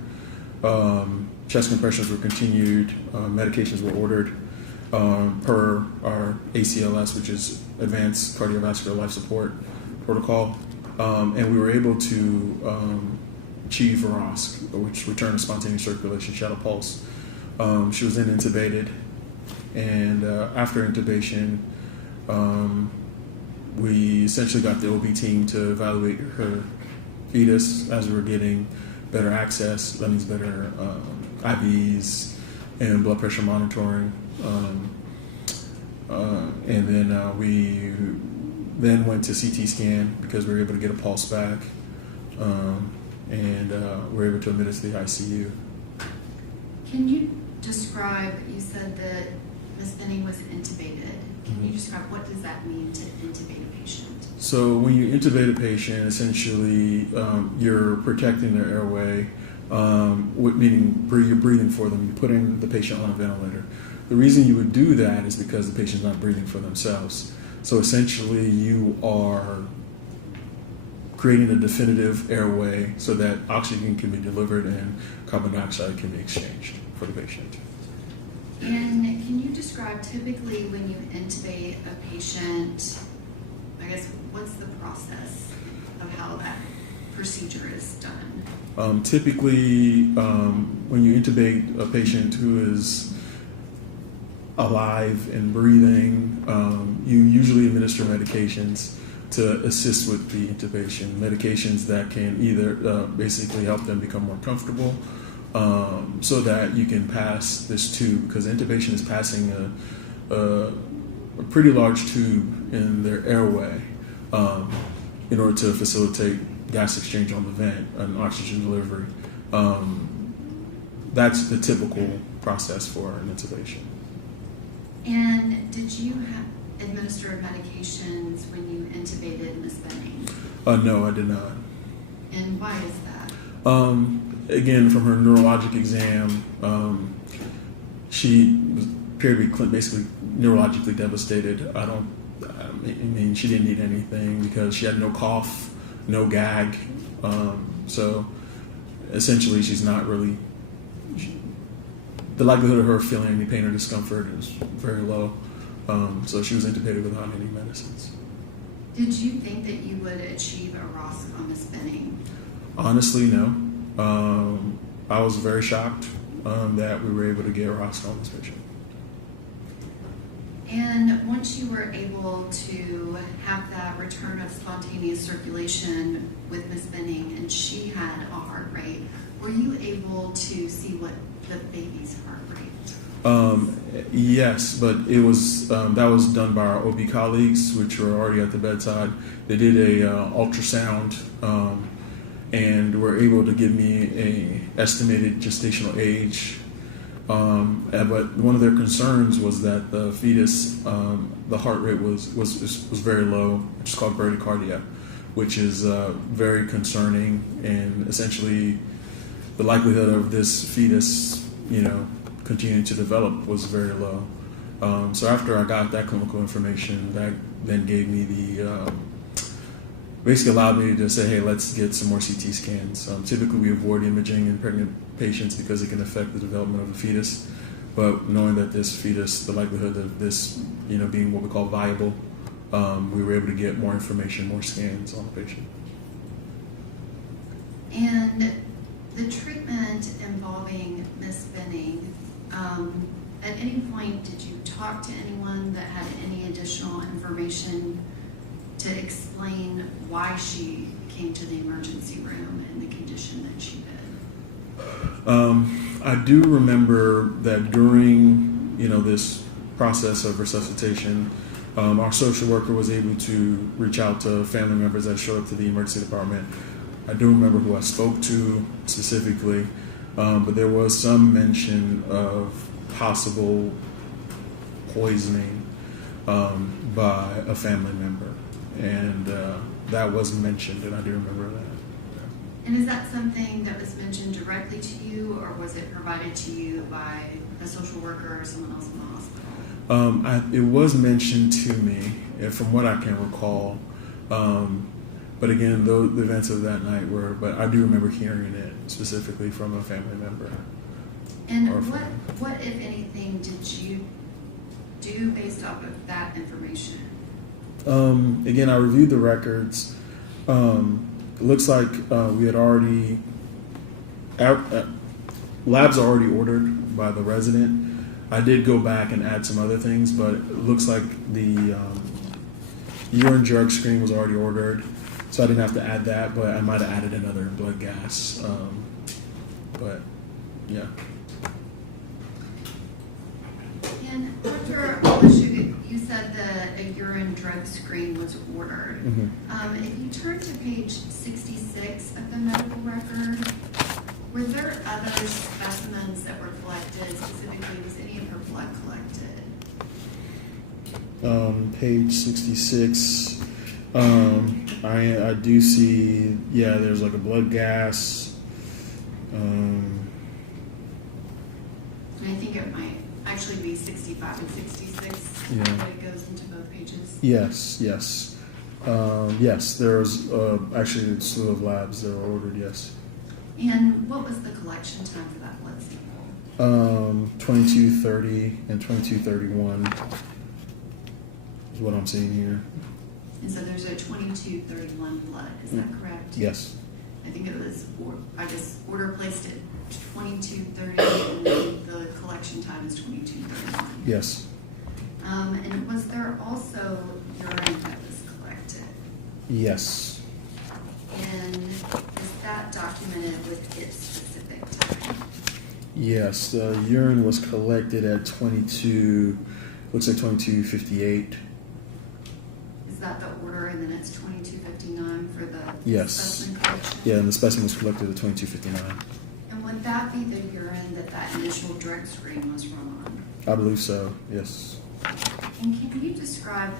Chest compressions were continued. Medications were ordered per our ACLS, which is Advanced Cardiovascular Life Support Protocol. And we were able to achieve ROSC, which returned to spontaneous circulation. She had a pulse. She was then intubated, and after intubation, we essentially got the OB team to evaluate her fetus as we were getting better access. That means better IVs and blood pressure monitoring. And then we then went to CT scan because we were able to get a pulse back, and we were able to admit it to the ICU. Can you describe, you said that Ms. Benning was intubated. Can you describe what does that mean to intubate a patient? So when you intubate a patient, essentially you're protecting their airway, meaning you're breathing for them. You're putting the patient on a ventilator. The reason you would do that is because the patient's not breathing for themselves. So essentially you are creating a definitive airway so that oxygen can be delivered and carbon dioxide can be exchanged for the patient. And can you describe typically when you intubate a patient, I guess, what's the process of how that procedure is done? Typically, when you intubate a patient who is alive and breathing, you usually administer medications to assist with the intubation. Medications that can either basically help them become more comfortable, so that you can pass this tube, because intubation is passing a pretty large tube in their airway in order to facilitate gas exchange on the vent and oxygen delivery. That's the typical process for an intubation. And did you administer medications when you intubated Ms. Benning? No, I did not. And why is that? Again, from her neurologic exam, she was appeared to be basically neurologically devastated. She didn't need anything because she had no cough, no gag. So essentially, she's not really. The likelihood of her feeling any pain or discomfort is very low. So she was intubated without any medicines. Did you think that you would achieve a ROSC on Ms. Benning? Honestly, no. I was very shocked that we were able to get ROSC on this patient. And once you were able to have that return of spontaneous circulation with Ms. Benning, and she had a heart rate, were you able to see what the baby's heart rate? Yes, but it was that was done by our OB colleagues, which were already at the bedside. They did a ultrasound and were able to give me a estimated gestational age. But one of their concerns was that the fetus, the heart rate was very low, which is called bradycardia, which is very concerning, and essentially the likelihood of this fetus, continuing to develop was very low. So after I got that clinical information, that then gave me the basically allowed me to say, hey, let's get some more CT scans. Typically, we avoid imaging in pregnant patients because it can affect the development of the fetus. But knowing that this fetus, the likelihood of this, being what we call viable, we were able to get more information, more scans on the patient. And the treatment involving Ms. Benning, at any point did you talk to anyone that had any additional information to explain why she came to the emergency room in the condition that she did? I do remember that during, this process of resuscitation, our social worker was able to reach out to family members that showed up to the emergency department. I do remember who I spoke to specifically, but there was some mention of possible poisoning by a family member. And that was mentioned, and I do remember that. And is that something that was mentioned directly to you, or was it provided to you by a social worker or someone else in the hospital? It was mentioned to me, from what I can recall. But again, the events of that night were, but I do remember hearing it specifically from a family member. And what, if anything, did you do based off of that information? Again, I reviewed the records. It looks like we had already, labs are already ordered by the resident. I did go back and add some other things, but it looks like the urine drug screen was already ordered, so I didn't have to add that, but I might have added another blood gas. But yeah. And Dr. Allege, you said that a urine drug screen was ordered. Mm-hmm. If you turn to page 66 of the medical record, were there other specimens that were collected? Specifically, was any of her blood collected? Page 66. I do see, there's like a blood gas. And I think it might actually be 65 and 66. Yeah. But it goes into both pages. Yes. Yes, there's actually a slew of labs that were ordered, yes. And what was the collection time for that blood sample? 2230 and 2231 is what I'm seeing here. And so there's a 2231 blood, is that correct? Yes. I think it was, order placed at 2230 and then the collection time is 2231. Yes. And was there also urine that was collected? Yes. And is that documented with its specific time? Yes, the urine was collected at 22, looks like 2258. Is that the order and then it's 2259 for the Yes. specimen collection? Yeah, and the specimen was collected at 2259. And would that be the urine that initial drug screen was run on? I believe so, yes. And can you describe,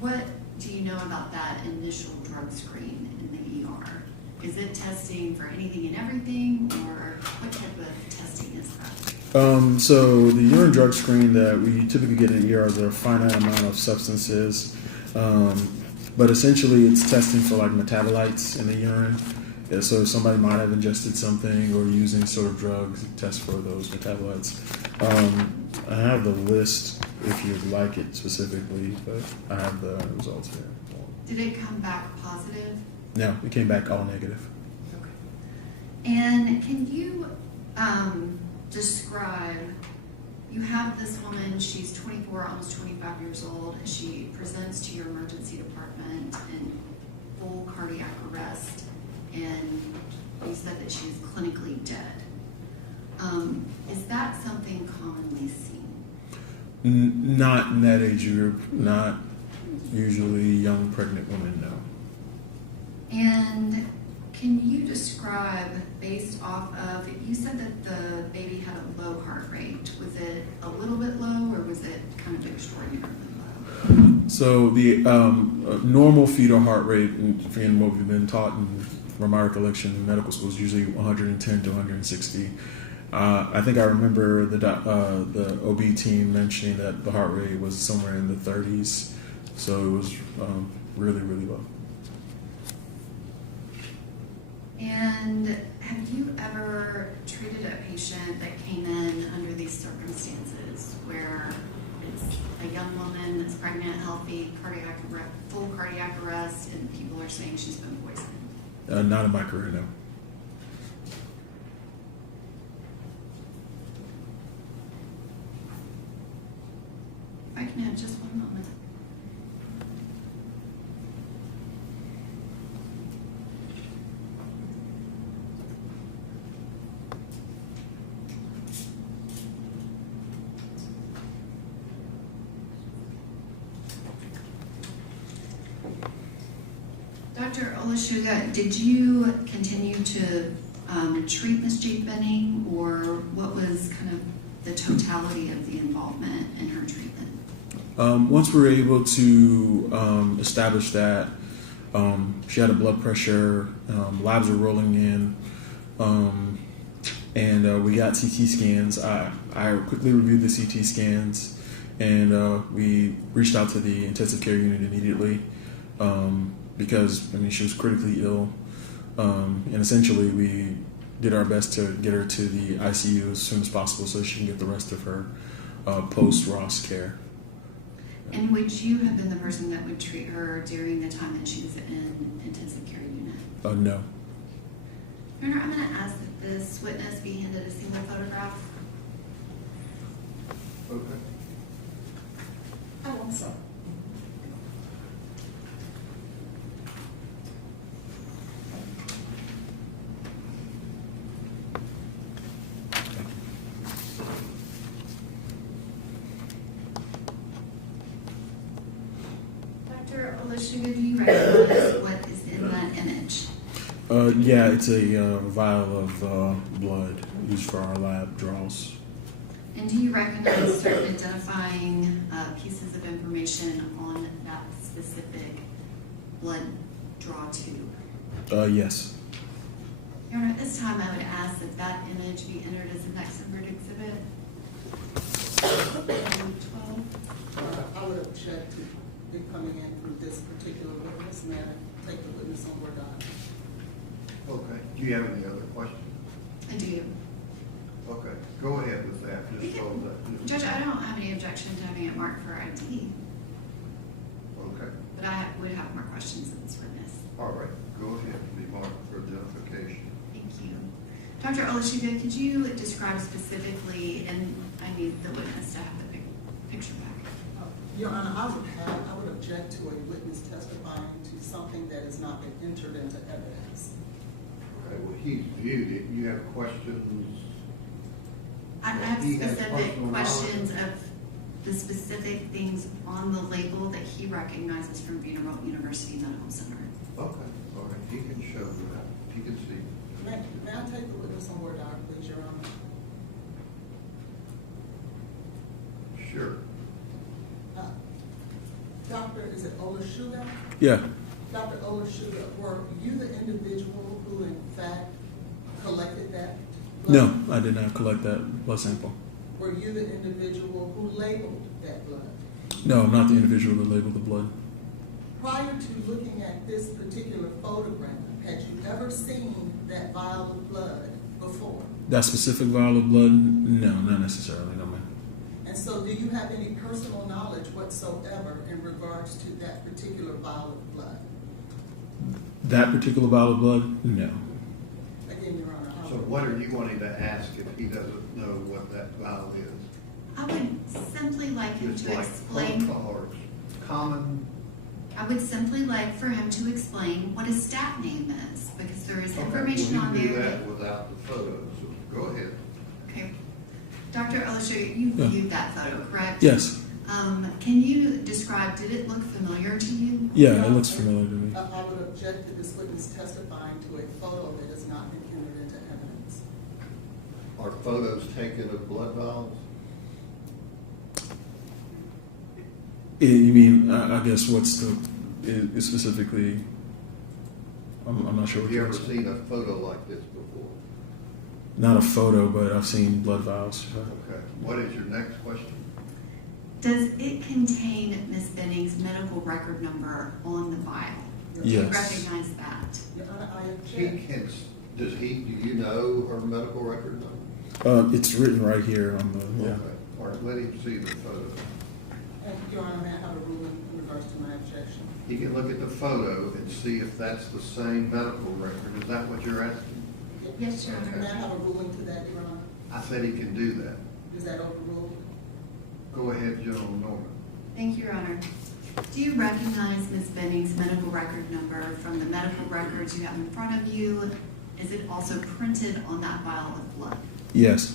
what do you know about that initial drug screen in the ER? Is it testing for anything and everything, or what type of testing is that? So the urine drug screen that we typically get in ER is a finite amount of substances, but essentially it's testing for like metabolites in the urine. Yeah, so somebody might have ingested something or using sort of drugs to test for those metabolites. I have the list if you'd like it specifically, but I have the results here. Did it come back positive? No, it came back all negative. Okay. And can you describe You have this woman, she's 24, almost 25 years old. She presents to your emergency department in full cardiac arrest, and you said that she was clinically dead. Is that something commonly seen? Not in that age group, not usually young pregnant women, no. And can you describe, based off of, you said that the baby had a low heart rate. Was it a little bit low, or was it kind of extraordinarily low? So the normal fetal heart rate, and what we've been taught from my recollection in medical school, is usually 110 to 160. I think I remember the OB team mentioning that the heart rate was somewhere in the 30s, so it was really, really low. And have you ever treated a patient that came in under these circumstances where it's a young woman that's pregnant, healthy, full cardiac arrest, and people are saying she's been poisoned? Not in my career, no. If I can have just one moment. Dr. Olashuga, did you continue to treat Ms. Jade Benning, or what was kind of the totality of the involvement in her treatment? Once we were able to establish that she had a blood pressure, labs were rolling in, and we got CT scans. I quickly reviewed the CT scans, and we reached out to the intensive care unit immediately because, she was critically ill, and essentially we did our best to get her to the ICU as soon as possible so she can get the rest of her post-Ross care. And would you have been the person that would treat her during the time that she was in intensive care unit? No. Your Honor, I'm going to ask that this witness be handed a single photograph. Okay. Oh, I'm sorry. Dr. Olashuga, do you recognize what is in that image? Yeah, it's a vial of blood used for our lab draws. And do you recognize certain identifying pieces of information on that specific blood draw tube? Yes. Your Honor, at this time I would ask that that image be entered as an exhibit exhibit. 12. I would object to it coming in from this particular witness. May I take the witness on board document? Okay. Do you have any other questions? I do. Okay. Go ahead with that, just so that. Judge, I don't have any objection to having it marked for ID, Okay. but I would have more questions of this witness. All right. Go ahead. Be marked for identification. Thank you. Dr. Olashuga, could you describe specifically, and I need the witness to have the picture back. Your Honor, I would object to a witness testifying to something that has not been entered into evidence. Okay. Well, he's viewed it. You have questions? I have He has specific personal questions of the specific things on the label that he recognizes from Vanderbilt University Medical Center. Okay. All right. He can show that. He can see. May I take the witness on board document, please, Your Honor? Sure. Doctor, is it Olashuga? Yeah. Dr. Olashuga, were you the individual who in fact collected that blood? No, I did not collect that blood sample. Were you the individual who labeled that blood? No, I'm not the individual that labeled the blood. Prior to looking at this particular photograph, had you ever seen that vial of blood before? That specific vial of blood? No, not necessarily, no, ma'am. And so do you have any personal knowledge whatsoever in regards to that particular vial of blood? That particular vial of blood? No. Again, Your Honor. So what are you wanting to ask if he doesn't know what that vial is? I would simply like him Just to like explain. phone calls, common. I would simply like for him to explain what a stat name is, because there is Okay, information well, on you do there that without the photos, so go ahead. Okay. Dr. Elisha, you Yeah. viewed that photo, correct? Yes. Can you describe, did it look familiar to you? Yeah, it looks familiar to me. I would object to this witness testifying to a photo that has not been entered into evidence. Are photos taken of blood vials? You mean, I guess, what's the specifically? I'm not sure what Have you you're ever asking. seen a photo like this before? Not a photo, but I've seen blood vials. Okay, what is your next question? Does it contain Ms. Benning's medical record number on the vial? Do you Yes. recognize that? Your Honor, I He object. can, do you know her medical record number? It's written right here on the. Yeah. Okay, all right, let him see the photo. And Your Honor, may I have a ruling in regards to my objection? He can look at the photo and see if that's the same medical record. Is that what you're asking? Yes, Your Honor. May I have a ruling to that, Your Honor? I said he can do that. Is that overruled? Go ahead, General Norman. Thank you, Your Honor. Do you recognize Ms. Benning's medical record number from the medical records you have in front of you? Is it also printed on that vial of blood? Yes.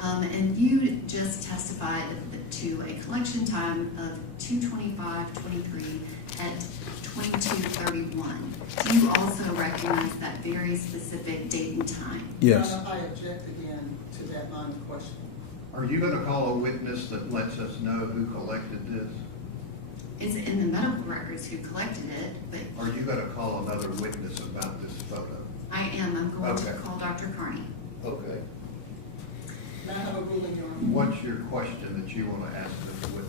And you just testified to a collection time of 2/25/23 at 22:31. Do you also recognize that very specific date and time? Yes. Your Honor, I object again to that line of questioning. Are you going to call a witness that lets us know who collected this? It's in the medical records who collected it, but Are you going to call another witness about this photo? I am. I'm going to Okay. call Dr. Carney. Okay. May I have a ruling, Your Honor? What's your question that you want to ask this witness?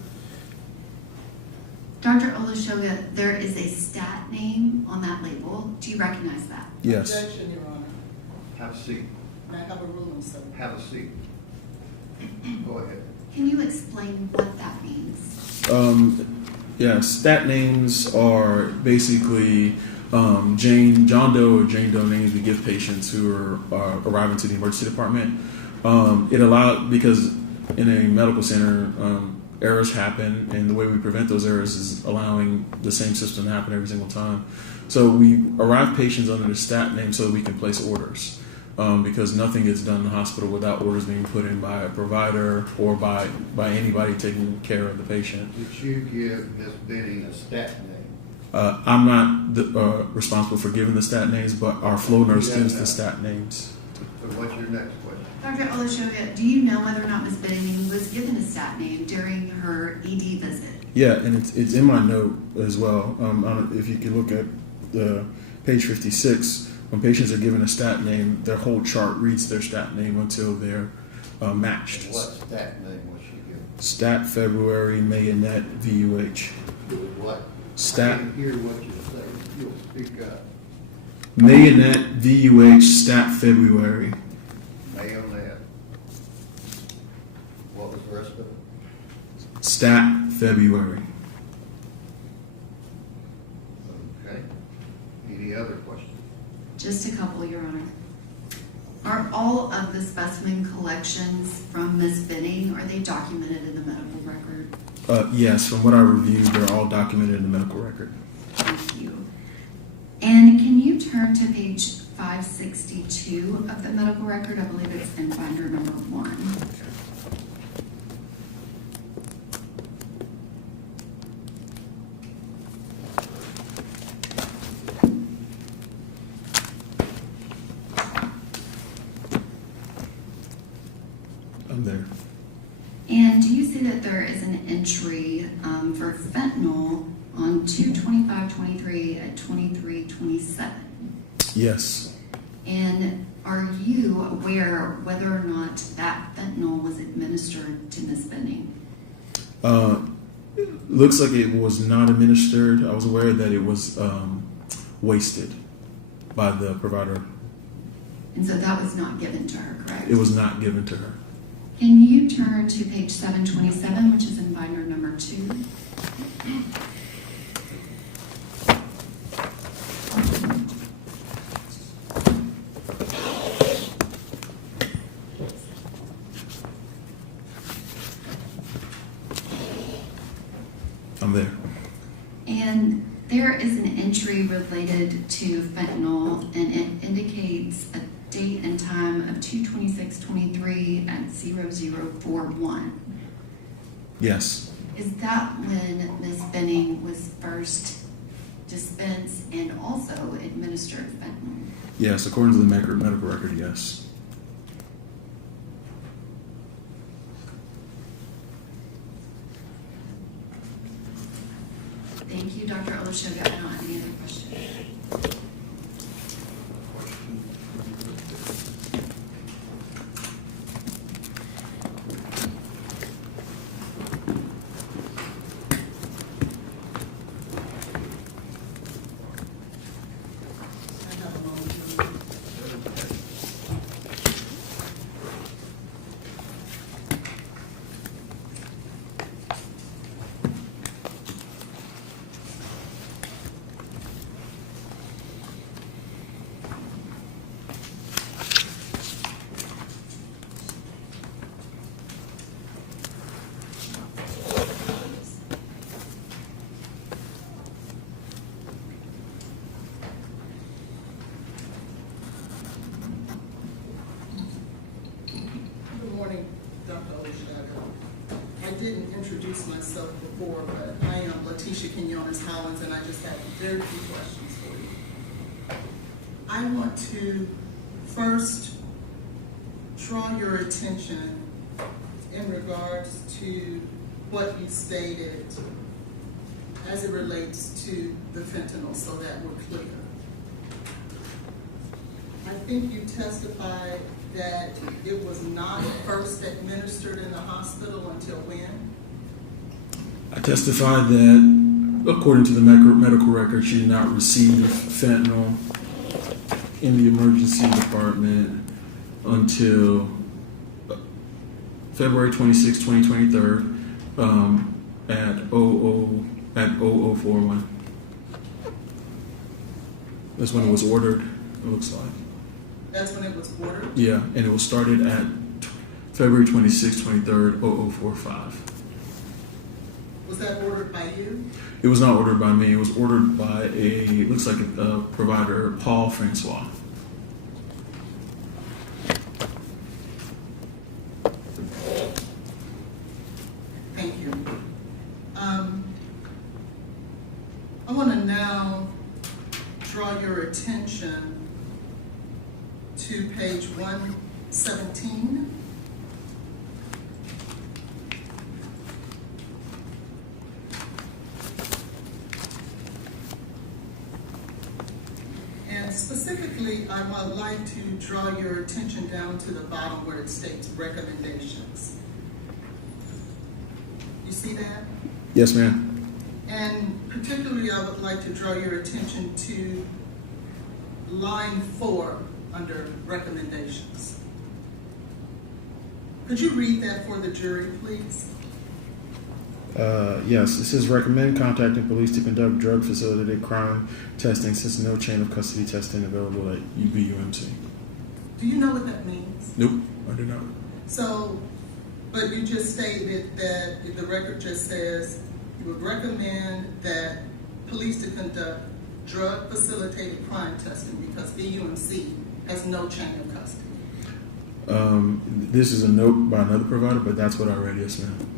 Dr. Olashoga, there is a stat name on that label. Do you recognize that? Yes. Objection, Your Honor. Have a seat. May I have a ruling, sir? Have a seat. Go ahead. Can you explain what that means? Yeah, stat names are basically John Doe or Jane Doe names we give patients who are arriving to the emergency department. It allowed, because in a medical center, errors happen, and the way we prevent those errors is allowing the same system to happen every single time. So we arrive patients under the stat name so that we can place orders. Because nothing gets done in the hospital without orders being put in by a provider or by anybody taking care of the patient. Did you give Ms. Benning a stat name? I'm not responsible for giving the stat names, but our flow nurse gives the stat names. So what's your next question? Dr. Olashoga, do you know whether or not Ms. Benning was given a stat name during her ED visit? Yeah, and it's in my note as well. If you can look at page 56, when patients are given a stat name, their whole chart reads their stat name until they're matched. What stat name was she given? Stat February, Mayonet, VUH. What? Stat. I didn't hear what you said. You'll speak up. Mayonet, VUH, Stat February. Mayonet. What was the rest of it? Stat February. Okay. Any other questions? Just a couple, Your Honor. Are all of the specimen collections from Ms. Benning, are they documented in the medical record? Yes, from what I reviewed, they're all documented in the medical record. Thank you. And can you turn to page 562 of the medical record? I believe it's in binder number 1. I'm there. And do you see that there is an entry for fentanyl on 2/25/23 at 23:27? Yes. And are you aware whether or not that fentanyl was administered to Ms. Benning? Looks like it was not administered. I was aware that it was wasted by the provider. And so that was not given to her, correct? It was not given to her. Can you turn to page 727, which is in binder number 2? is an entry related to fentanyl, and it indicates a date and time of 2/26/23 at 0041. Yes. Is that when Ms. Benning was first dispensed and also administered fentanyl? Yes, according to the medical record, yes. Thank you, Dr. Olashoga. I don't have any other questions. Myself before, but I am Letitia Quinones-Hollins, and I just have very few questions for you. I want to first draw your attention in regards to what you stated as it relates to the fentanyl, so that we're clear. I think you testified that it was not first administered in the hospital until when? I testified that, according to the medical record, she did not receive fentanyl in the emergency department until February 26, 2023, at 0041. That's when it was ordered, it looks like. That's when it was ordered? Yeah, and it was started at February 26, 23rd, 0045. Was that ordered by you? It was not ordered by me. It was ordered by it looks like a provider, Paul Francois. Thank you. I want to now draw your attention to page 117. And specifically, I would like to draw your attention down to the bottom where it states recommendations. You see that? Yes, ma'am. And particularly, I would like to draw your attention to line 4 under recommendations. Could you read that for the jury, please? Yes, it says recommend contacting police to conduct drug facilitated crime testing since no chain of custody testing available at UBUMC. Do you know what that means? Nope, I do not. So, but you just stated that the record just says you would recommend that police to conduct drug facilitated crime testing because BUMC has no chain of custody. This is a note by another provider, but that's what I read, yes, ma'am. Okay.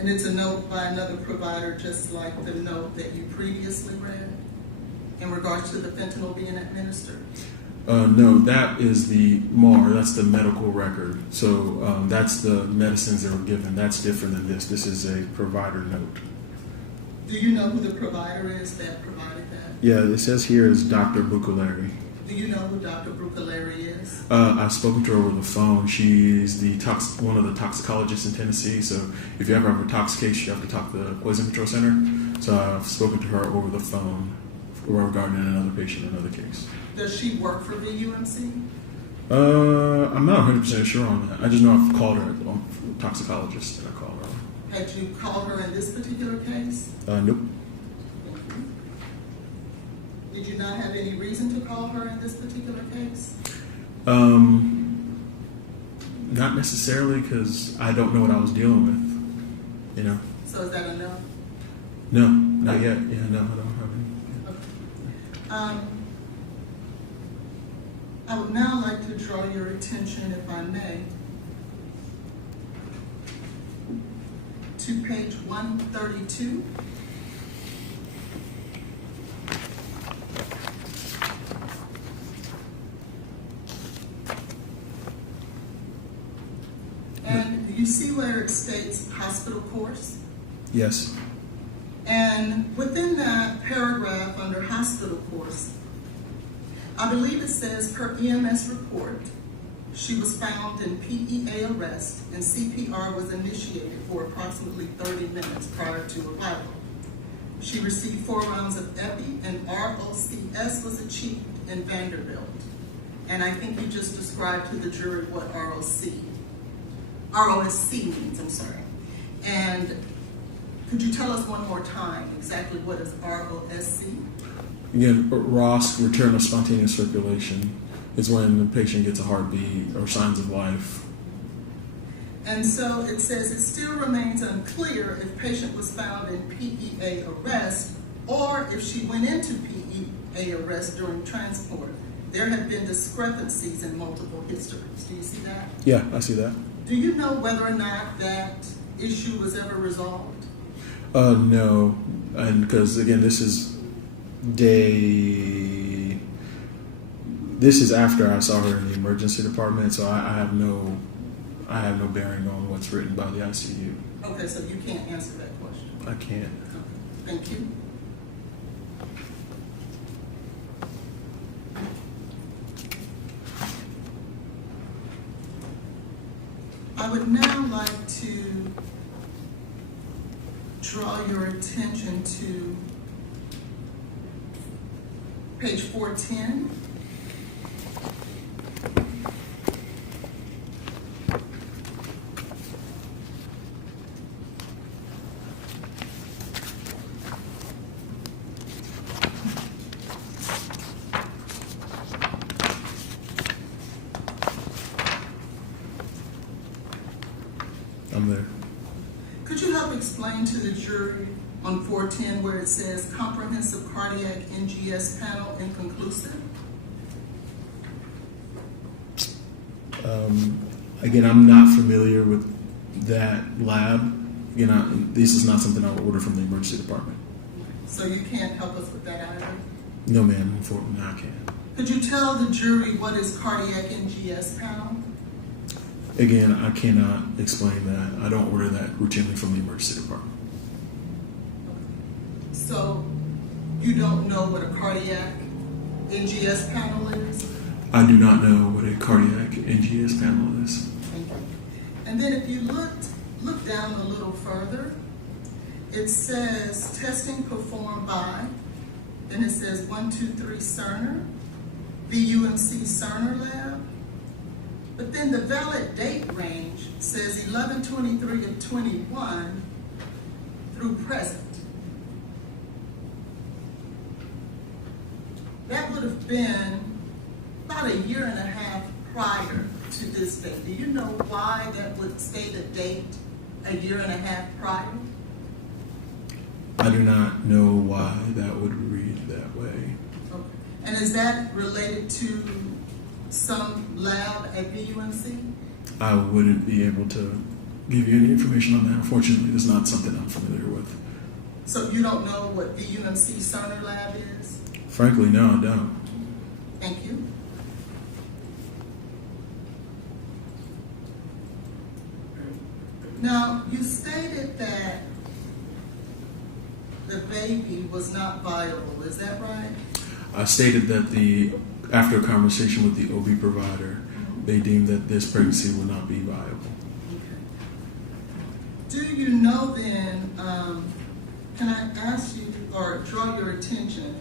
And it's a note by another provider, just like the note that you previously read in regards to the fentanyl being administered? No, that is the MAR, that's the medical record. So that's the medicines that were given. That's different than this. This is a provider note. Do you know who the provider is that provided that? Yeah, it says here is Dr. Bucalari. Do you know who Dr. Bucalari is? I've spoken to her over the phone. She's the one of the toxicologists in Tennessee. So if you ever have a tox case, you have to talk to the Poison Control Center. So I've spoken to her over the phone regarding another patient, another case. Does she work for the UMC? I'm not 100% sure on that. I just know I've called her, toxicologist that I call her. Had you called her in this particular case? Nope. Did you not have any reason to call her in this particular case? Not necessarily, because I don't know what I was dealing with, you know. So is that a no? No, not yet. Yeah, no, I don't have any. I would now like to draw your attention, if I may, to page 132. And you see where it states hospital course? Yes. And within that paragraph under hospital course, I believe it says per EMS report, she was found in PEA arrest and CPR was initiated for approximately 30 minutes prior to arrival. She received 4 rounds of epi and ROCS was achieved in Vanderbilt. And I think you just described to the jury what ROSC means, I'm sorry. And could you tell us one more time exactly what is ROSC? Again, ROSC, return of spontaneous circulation, is when the patient gets a heartbeat or signs of life. And so it says it still remains unclear if patient was found in PEA arrest or if she went into PEA arrest during transport. There have been discrepancies in multiple histories. Do you see that? Yeah, I see that. Do you know whether or not that issue was ever resolved? No, and because again, this is after I saw her in the emergency department, so I have no bearing on what's written by the ICU. Okay, so you can't answer that question. I can't. Thank you. I would now like to draw your attention to page 410. I'm there. Could you help explain to the jury on 410 where it says comprehensive cardiac NGS panel inconclusive? Again, I'm not familiar with that lab. Again, this is not something I would order from the emergency department. So you can't help us with that either? No, ma'am. Unfortunately, I can't. Could you tell the jury what is cardiac NGS panel? Again, I cannot explain that. I don't order that routinely from the emergency department. So you don't know what a cardiac NGS panel is? I do not know what a cardiac NGS panel is. Thank you. And then if you look down a little further, it says testing performed by, then it says 123 Cerner, VUMC Cerner Lab. But then the valid date range says 11/23 of 21 through present. That would have been about a year and a half prior to this date. Do you know why that would state a date a year and a half prior? I do not know why that would read that way. Okay. And is that related to some lab at VUMC? I wouldn't be able to give you any information on that. Unfortunately, it's not something I'm familiar with. So you don't know what VUMC Cerner Lab is? Frankly, no, I don't. Thank you. Now, you stated that the baby was not viable, is that right? I stated that after a conversation with the OB provider, they deemed that this pregnancy would not be viable. Do you know then, can I ask you or draw your attention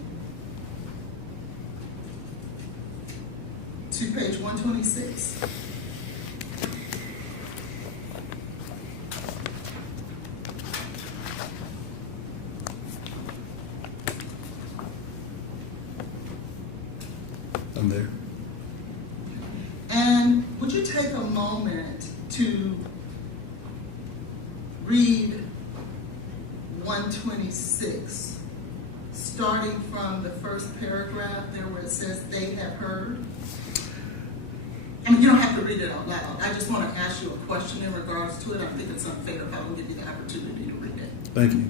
to page 126? I'm there. And would you take a moment to read 126 starting from the first paragraph there where it says they have heard. I mean, you don't have to read it out loud. I just want to ask you a question in regards to it. I think it's unfair if I don't give you the opportunity to read it. Thank you.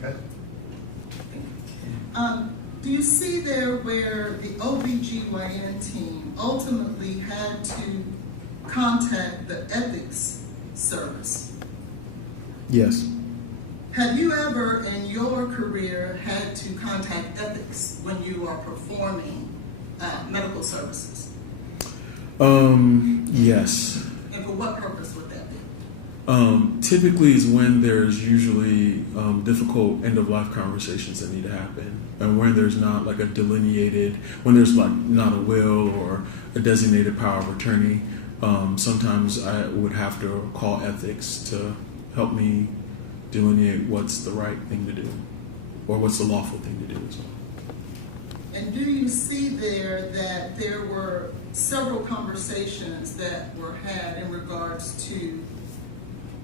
Okay. Do you see there where the OBGYN team ultimately had to contact the ethics service? Yes. Have you ever in your career had to contact ethics when you are performing medical services? Yes. And for what purpose would that be? Typically is when there's usually difficult end-of-life conversations that need to happen, and when there's not like a delineated, when there's like not a will or a designated power of attorney. Sometimes I would have to call ethics to help me delineate what's the right thing to do, or what's the lawful thing to do as well. And do you see there that there were several conversations that were had in regards to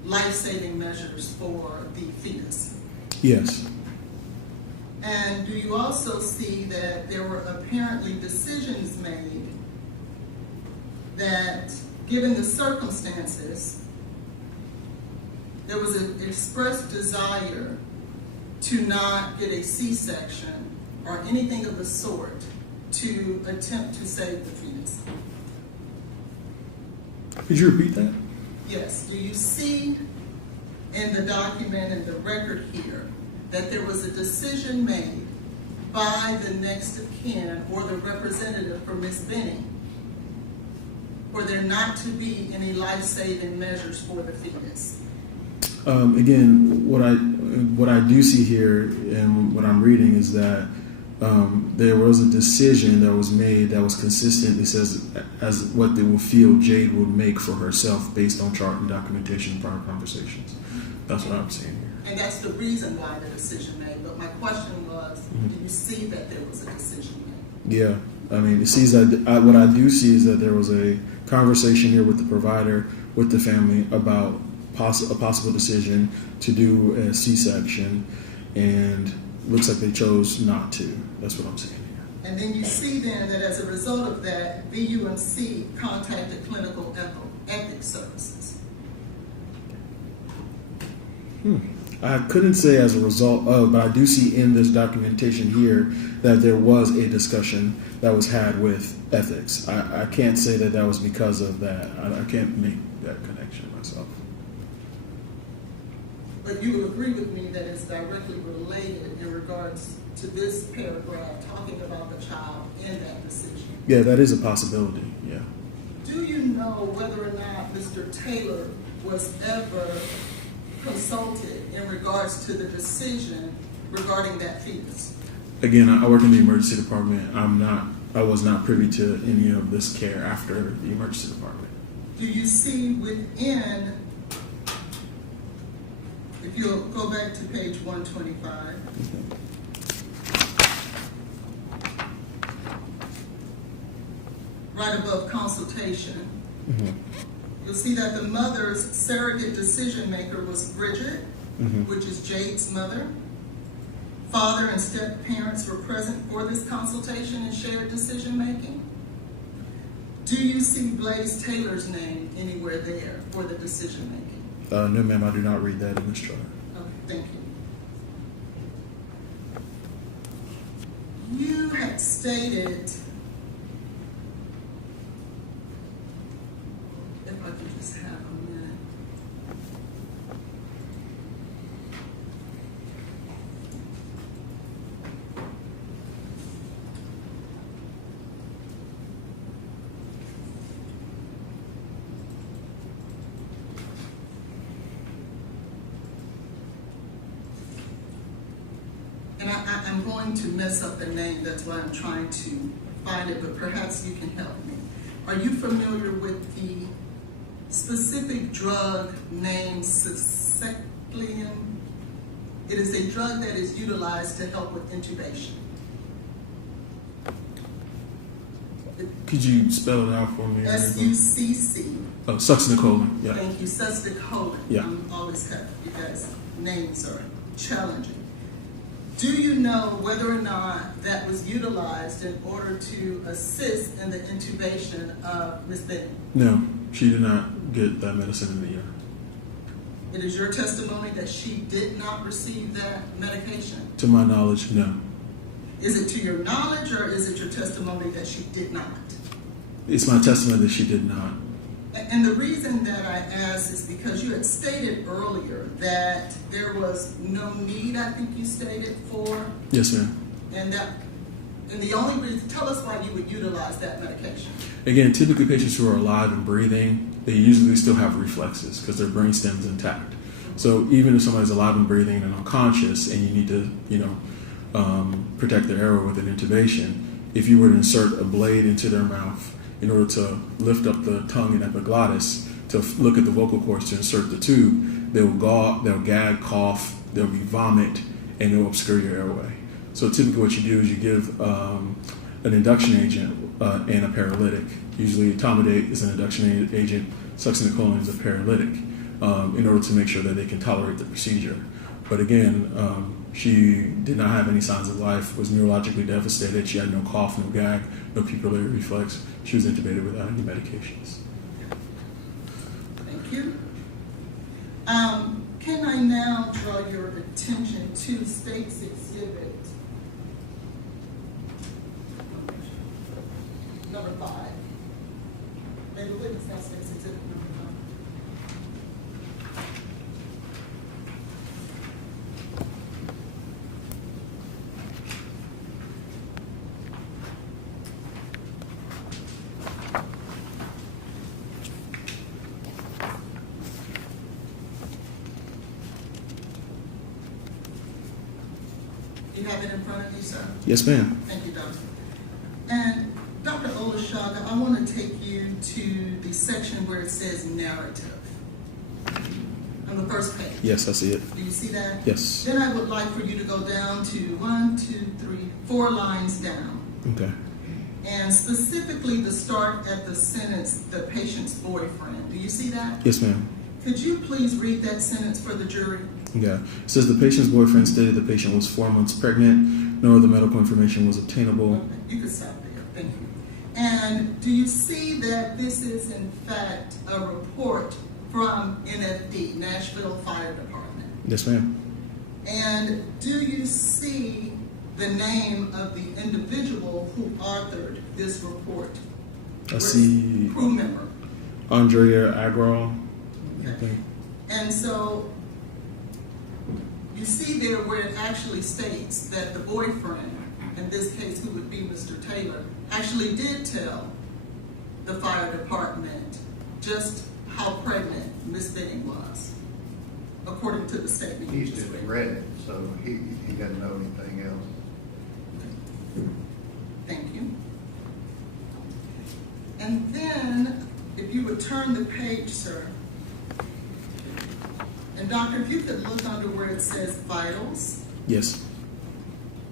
life-saving measures for the fetus? Yes. And do you also see that there were apparently decisions made that, given the circumstances, there was an expressed desire to not get a C-section or anything of the sort to attempt to save the fetus? Could you repeat that? Yes. Do you see in the document and the record here that there was a decision made by the next of kin or the representative for Ms. Benning for there not to be any life-saving measures for the fetus? Again, what I do see here and what I'm reading is that there was a decision that was made that was consistent. It says as what they will feel Jade would make for herself based on chart and documentation and prior conversations. That's what I'm seeing here. And that's the reason why the decision made. But my question was, do you see that there was a decision made? Yeah, I mean, it sees that what I do see is that there was a conversation here with the provider, with the family about a possible decision to do a C-section, and looks like they chose not to. That's what I'm saying here. And then you see then that as a result of that, VUMC contacted clinical ethics services. I couldn't say as a result of, but I do see in this documentation here that there was a discussion that was had with ethics. I can't say that that was because of that. I can't make that connection myself. But you would agree with me that it's directly related in regards to this paragraph talking about the child in that decision. Yeah, that is a possibility, yeah. Do you know whether or not Mr. Taylor was ever consulted in regards to the decision regarding that fetus? Again, I work in the emergency department. I was not privy to any of this care after the emergency department. Do you see within, if you'll go back to page 125, right above consultation, you'll see that the mother's surrogate decision maker was Bridget, which is Jade's mother. Father and step-parents were present for this consultation and shared decision making. Do you see Blaise Taylor's name anywhere there for the decision making? No, ma'am, I do not read that in this chart. Okay, thank you. You had stated, if I could just have a minute. I'm going to mess up the name, that's why I'm trying to find it, but perhaps you can help me. Are you familiar with the specific drug named Seseclium? It is a drug that is utilized to help with intubation. Could you spell it out for me? SUCC. Oh, succinylcholine. Yeah. Thank you, succinylcholine. Yeah. I'm always happy because names are challenging. Do you know whether or not that was utilized in order to assist in the intubation of Ms. Benning? No, she did not get that medicine in the ear. It is your testimony that she did not receive that medication? To my knowledge, no. Is it to your knowledge, or is it your testimony that she did not? It's my testimony that she did not. And the reason that I ask is because you had stated earlier that there was no need, I think you stated, for. Yes, ma'am. And the only reason, tell us why you would utilize that medication. Again, typically patients who are alive and breathing, they usually still have reflexes because their brain stem's intact. So even if somebody's alive and breathing and unconscious, and you need to, protect their airway with an intubation, if you were to insert a blade into their mouth in order to lift up the tongue and epiglottis to look at the vocal cords to insert the tube, they'll gag, cough, there'll be vomit, and it'll obscure your airway. So typically what you do is you give an induction agent and a paralytic. Usually etomidate is an induction agent, succinylcholine is a paralytic, in order to make sure that they can tolerate the procedure. But again, she did not have any signs of life, was neurologically devastated. She had no cough, no gag, no pupillary reflex. She was intubated without any medications. Thank you. Can I now draw your attention to State's Exhibit number 5? May the witness have State's Exhibit number 5? You have it in front of you, sir? Yes, ma'am. Thank you, Doctor. And Dr. Olashaga, I want to take you to the section where it says narrative on the first page. Yes, I see it. Do you see that? Yes. Then I would like for you to go down to 1, 2, 3, 4 lines down. Okay. And specifically to start at the sentence, the patient's boyfriend. Do you see that? Yes, ma'am. Could you please read that sentence for the jury? Yeah. It says the patient's boyfriend stated the patient was 4 months pregnant. No other medical information was obtainable. Okay. You can stop there. Thank you. And do you see that this is in fact a report from NFD, Nashville Fire Department? Yes, ma'am. And do you see the name of the individual who authored this report? I see crew member. Andrea Agrawal. Okay. And so you see there where it actually states that the boyfriend, in this case who would be Mr. Taylor, actually did tell the fire department just how pregnant Miss Benning was, according to the statement. He's just read it, so he doesn't know anything else. Thank you. And then, if you would turn the page, sir. And doctor, if you could look under where it says vitals. Yes.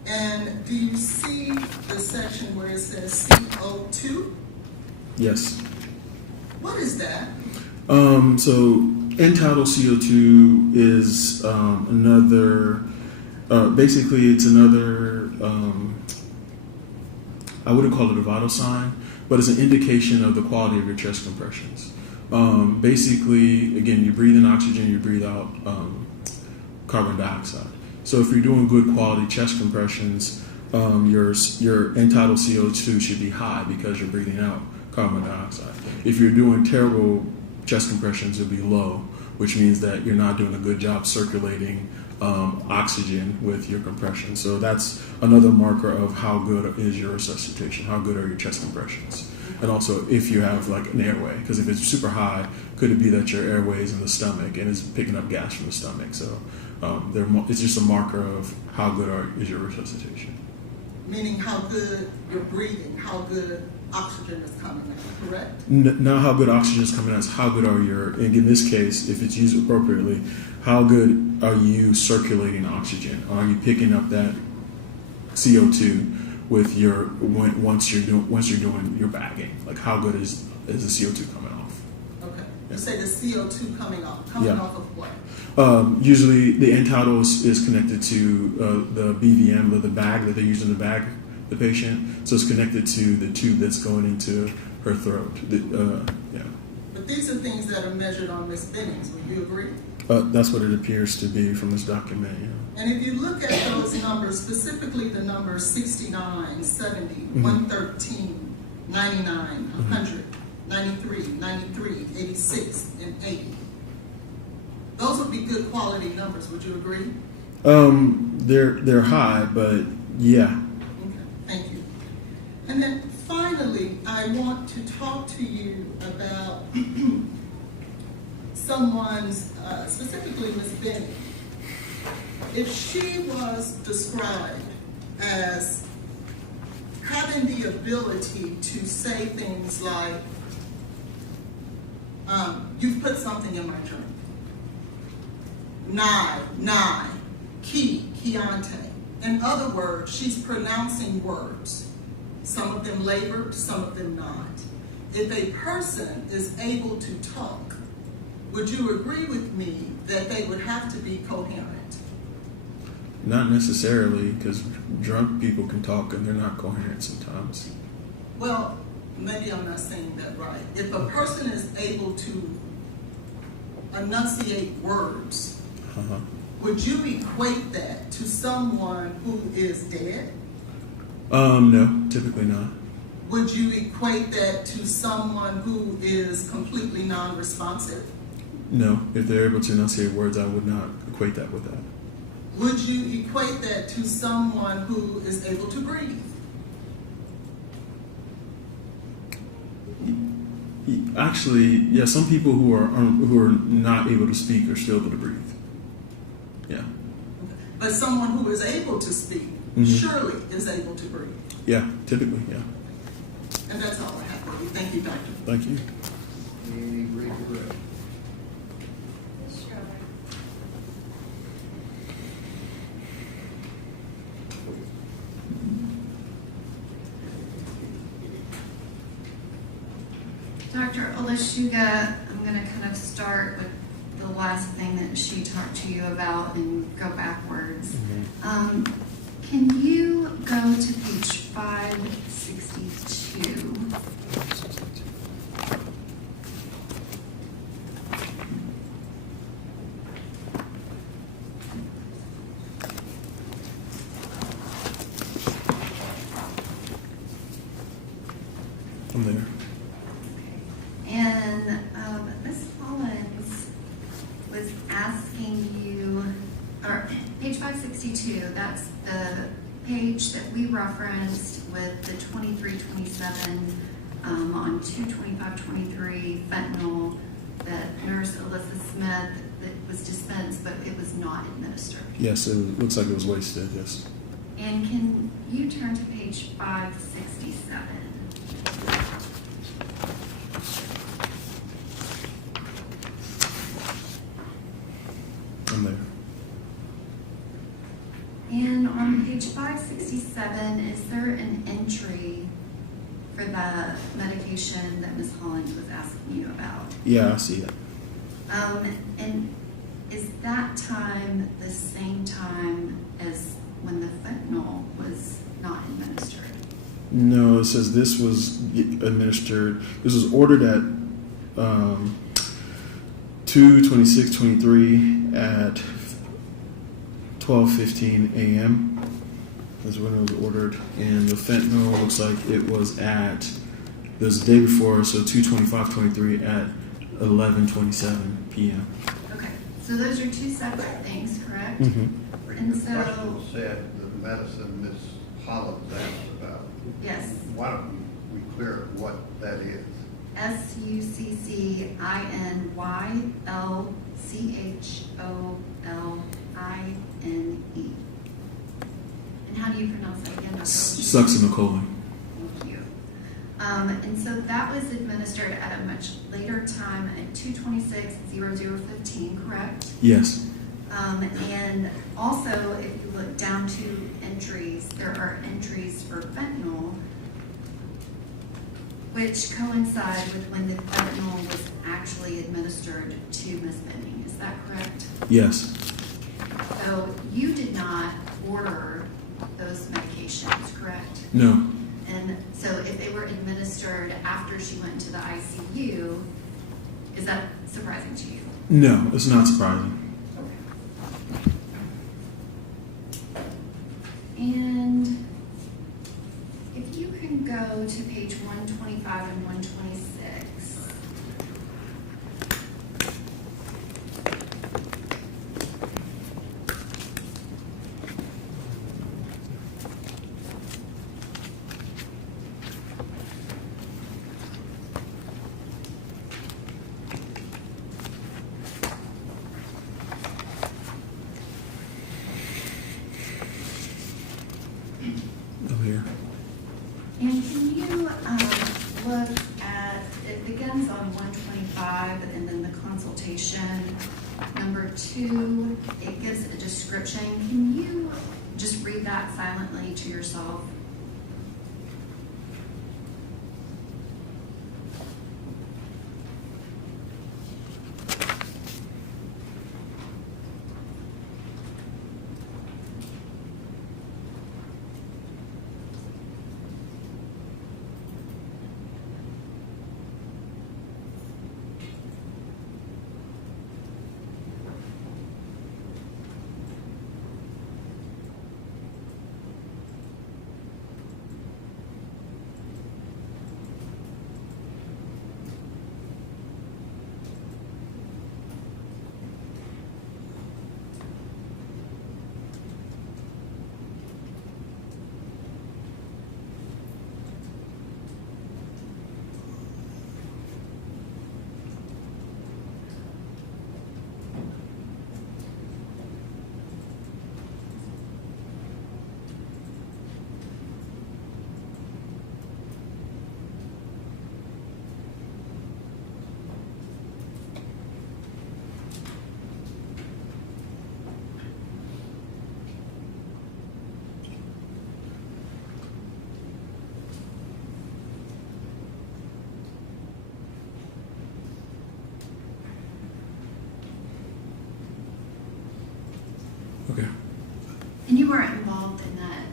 And do you see the section where it says CO2? Yes. What is that? So end-tidal CO2 is another, basically it's another, I wouldn't call it a vital sign, but it's an indication of the quality of your chest compressions. Basically, again, you breathe in oxygen, you breathe out carbon dioxide. So if you're doing good quality chest compressions, your end-tidal CO2 should be high because you're breathing out carbon dioxide. If you're doing terrible chest compressions, it'll be low, which means that you're not doing a good job circulating oxygen with your compression. So that's another marker of how good is your resuscitation, how good are your chest compressions. and also if you have like an airway, because if it's super high, could it be that your airway is in the stomach and is picking up gas from the stomach? So it's just a marker of how good is your resuscitation. Meaning how good you're breathing, how good oxygen is coming out, correct? Not how good oxygen is coming out, it's how good are your, and in this case, if it's used appropriately, how good are you circulating oxygen? Are you picking up that CO2 with your once you're doing your bagging? Like how good is the CO2 coming off? Okay. Yeah. You say the CO2 coming off off of what? Usually the end tidal is connected to the BVM, the bag that they use in the bag the patient. So it's connected to the tube that's going into her throat. Yeah. But these are things that are measured on Ms. Benning's. Would you agree? That's what it appears to be from this document. Yeah. And if you look at those numbers, specifically the numbers 69, 70, 113, 99, 100, 93, 93, 86, and 80. Those would be good quality numbers. Would you agree? They're high, but yeah. Okay, thank you. And then finally, I want to talk to you about someone's, specifically Ms. Benning. If she was described as having the ability to say things like, you've put something in my drink. Nye, Keontae. In other words, she's pronouncing words. Some of them labored, some of them not. If a person is able to talk, would you agree with me that they would have to be coherent? Not necessarily, because drunk people can talk and they're not coherent sometimes. Well, maybe I'm not saying that right. If a person is able to enunciate words, would you equate that to someone who is dead? No, typically not. Would you equate that to someone who is completely non-responsive? No, if they're able to enunciate words, I would not equate that with that. Would you equate that to someone who is able to breathe? Actually, yeah, some people who are not able to speak are still able to breathe. Yeah. But someone who is able to speak surely is able to breathe. Yeah, typically, yeah. And that's all I have for you. Thank you, Doctor. Thank you. Any redirect? Dr. Olashuga, I'm going to kind of start with the last thing that she talked to you about and go backwards. Can you go to page 562? I'm there. And Ms. Collins was asking you, or page 562, that's the page that we referenced with the 2327 on 22523 fentanyl that Nurse Alyssa Smith that was dispensed, but it was not administered. Yes, it looks like it was wasted, yes. And can you turn to page 567? I'm there. And on page 567, is there an entry for the medication that Ms. Hollins was asking you about? Yeah, I see that. And is that time the same time as when the fentanyl was not administered? No, it says this was administered. This was ordered at 2/26/23 at 12:15 a.m. is when it was ordered, and the fentanyl looks like it was at the day before, so 2/25/23 at 11:27 p.m. Okay, so those are two separate things, correct? And The so, question said the medicine Ms. Hollins asked about. yes. we clear what that is? SUCCINYLCHOLINE. And how do you pronounce that again, Dr. Succinylcholine. Thank you. And so that was administered at a much later time at 2/26/0015, correct? Yes. And also, if you look down to entries, there are entries for fentanyl, which coincide with when the fentanyl was actually administered to Ms. Benning. Is that correct? Yes. So you did not order those medications, correct? No. And so if they were administered after she went into the ICU, is that surprising to you? No, it's not surprising. And if you can go to page 125 and 126. I'm here. And can you look at, it begins on 125 and then the consultation. Number 2, it gives a description. Can you just read that silently to yourself? Okay. And you weren't involved in that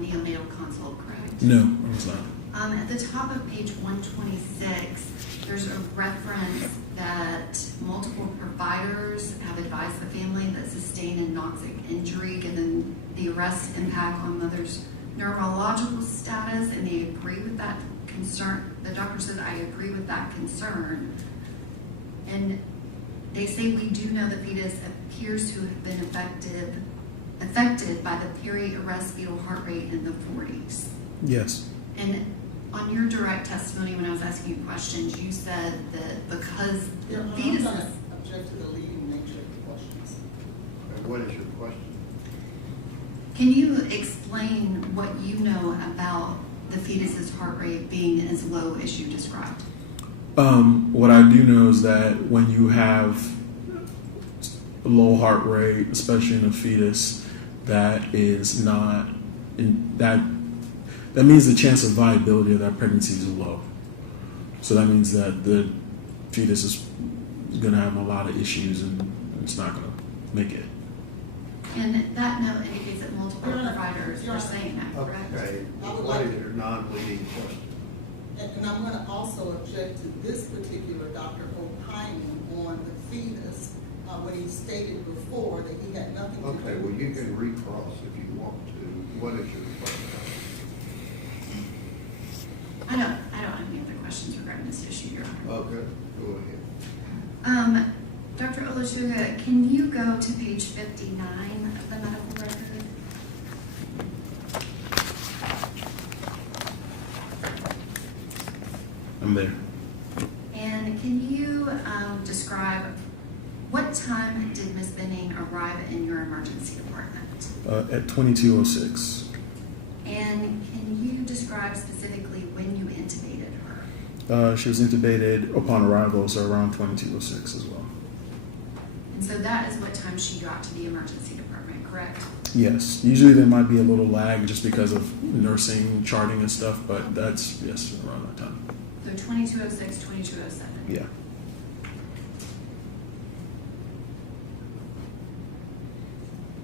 neonatal consult, correct? No, I was not. At the top of page 126, there's a reference that multiple providers have advised the family that sustained a noxic injury given the arrest impact on mother's neurological status, and they agree with that concern. The doctor said, I agree with that concern. And they say we do know the fetus appears to have been affected by the peri-arrest fetal heart rate in the 40s. Yes. And on your direct testimony, when I was asking you questions, you said that because the fetus I'm gonna object to the leading nature of the questions. What is your question? Can you explain what you know about the fetus's heart rate being as low as you described? What I do know is that when you have a low heart rate, especially in a fetus, that is not that means the chance of viability of that pregnancy is low. So that means that the fetus is going to have a lot of issues and it's not going to make it. And that note indicates that multiple providers are saying that, correct? Okay, what is your non-leading question? And I'm going to also object to this particular doctor opining on the fetus when he stated before that he had nothing to do with Okay, well, you can recross if you want to. What is your question? I don't have any other questions regarding this issue, Your Honor. Okay, go ahead. Dr. Olajuga, can you go to page 59 of the medical record? I'm there. And can you describe what time did Ms. Benning arrive in your emergency department? At 22:06. And can you describe specifically when you intubated her? She was intubated upon arrival, so around 22:06 as well. And so that is what time she got to the emergency department, correct? Yes. Usually there might be a little lag just because of nursing, charting and stuff, but that's, yes, around that time. So 22:06, 22:07. Yeah.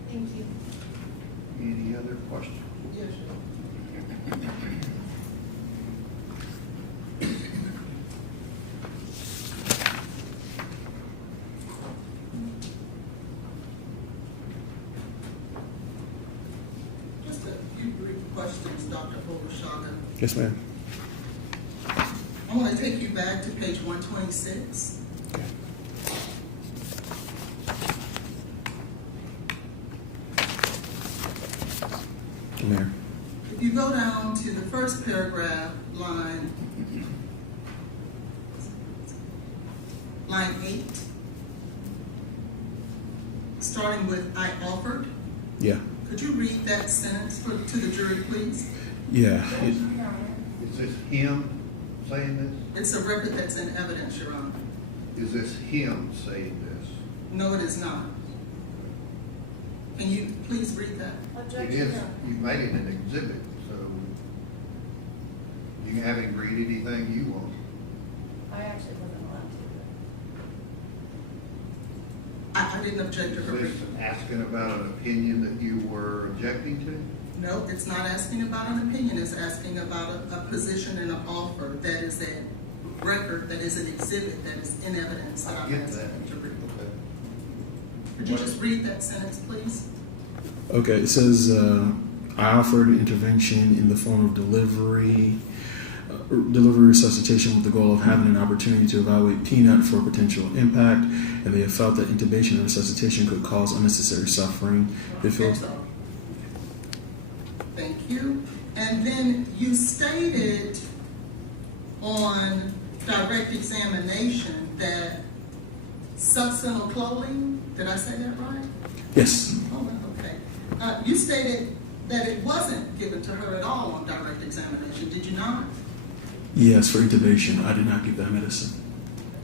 Thank you. Any other questions? Yes, sir. Just a few brief questions, Dr. Olashaga. Yes, ma'am. I want to take you back to page 126. Mayor. If you go down to the first paragraph, line 8, starting with "I offered," Yeah. could you read that sentence to the jury, please? Yeah. Is this him saying this? It's a record that's in evidence, Your Honor. Is this him saying this? No, it is not. Can you please read that? It is, you made it an exhibit, so you can have him read anything you want. I actually wasn't allowed to. I didn't object to her Is this reading. asking about an opinion that you were objecting to? No, it's not asking about an opinion. It's asking about a position and an offer that is a record, that is an exhibit, that is in evidence that I I'm get asking that. you to read. Okay. Could you just read that sentence, please? Okay, it says, I offered intervention in the form of delivery resuscitation with the goal of having an opportunity to evaluate Peanut for potential impact, and they have felt that intubation and resuscitation could cause unnecessary suffering. They feel. That's all. Thank you. And then you stated on direct examination that succinylcholine, did I say that right? Yes. Oh, okay. You stated that it wasn't given to her at all on direct examination, did you not? Yes, for intubation. I did not give that medicine.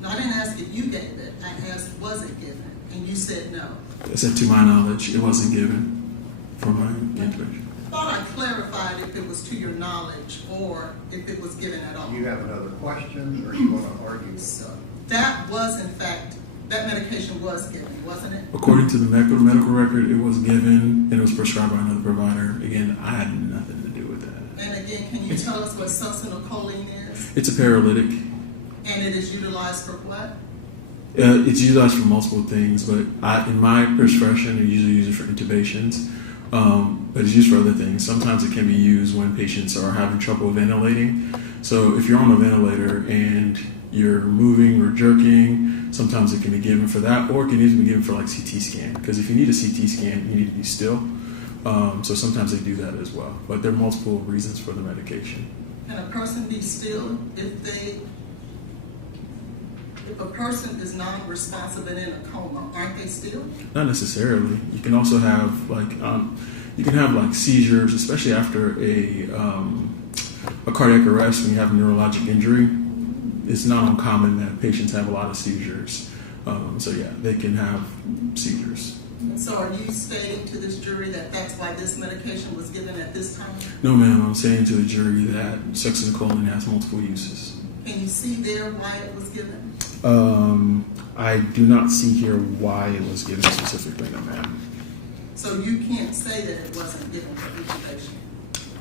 No, I didn't ask if you gave it. I asked, was it given? And you said no. I said, to my knowledge, it wasn't given for my intubation. I thought I clarified if it was to your knowledge or if it was given at all. Do you have another question, or you want to argue? So that was, in fact, that medication was given, wasn't it? According to the medical record, it was given and it was prescribed by another provider. Again, I had nothing to do with that. And again, can you tell us what succinylcholine is? It's a paralytic. And it is utilized for what? It's utilized for multiple things, but in my profession, I usually use it for intubations. But it's used for other things. Sometimes it can be used when patients are having trouble ventilating. So if you're on a ventilator and you're moving or jerking, sometimes it can be given for that, or it can even be given for like CT scan. Because if you need a CT scan, you need to be still. So sometimes they do that as well. But there are multiple reasons for the medication. Can a person be still if a person is non-responsive and in a coma, aren't they still? Not necessarily. You can also have seizures, especially after a cardiac arrest when you have a neurologic injury. It's not uncommon that patients have a lot of seizures. So yeah, they can have seizures. So are you stating to this jury that that's why this medication was given at this time? No, ma'am. I'm saying to the jury that succinylcholine has multiple uses. Can you see there why it was given? I do not see here why it was given specifically, no, ma'am. So you can't say that it wasn't given for intubation?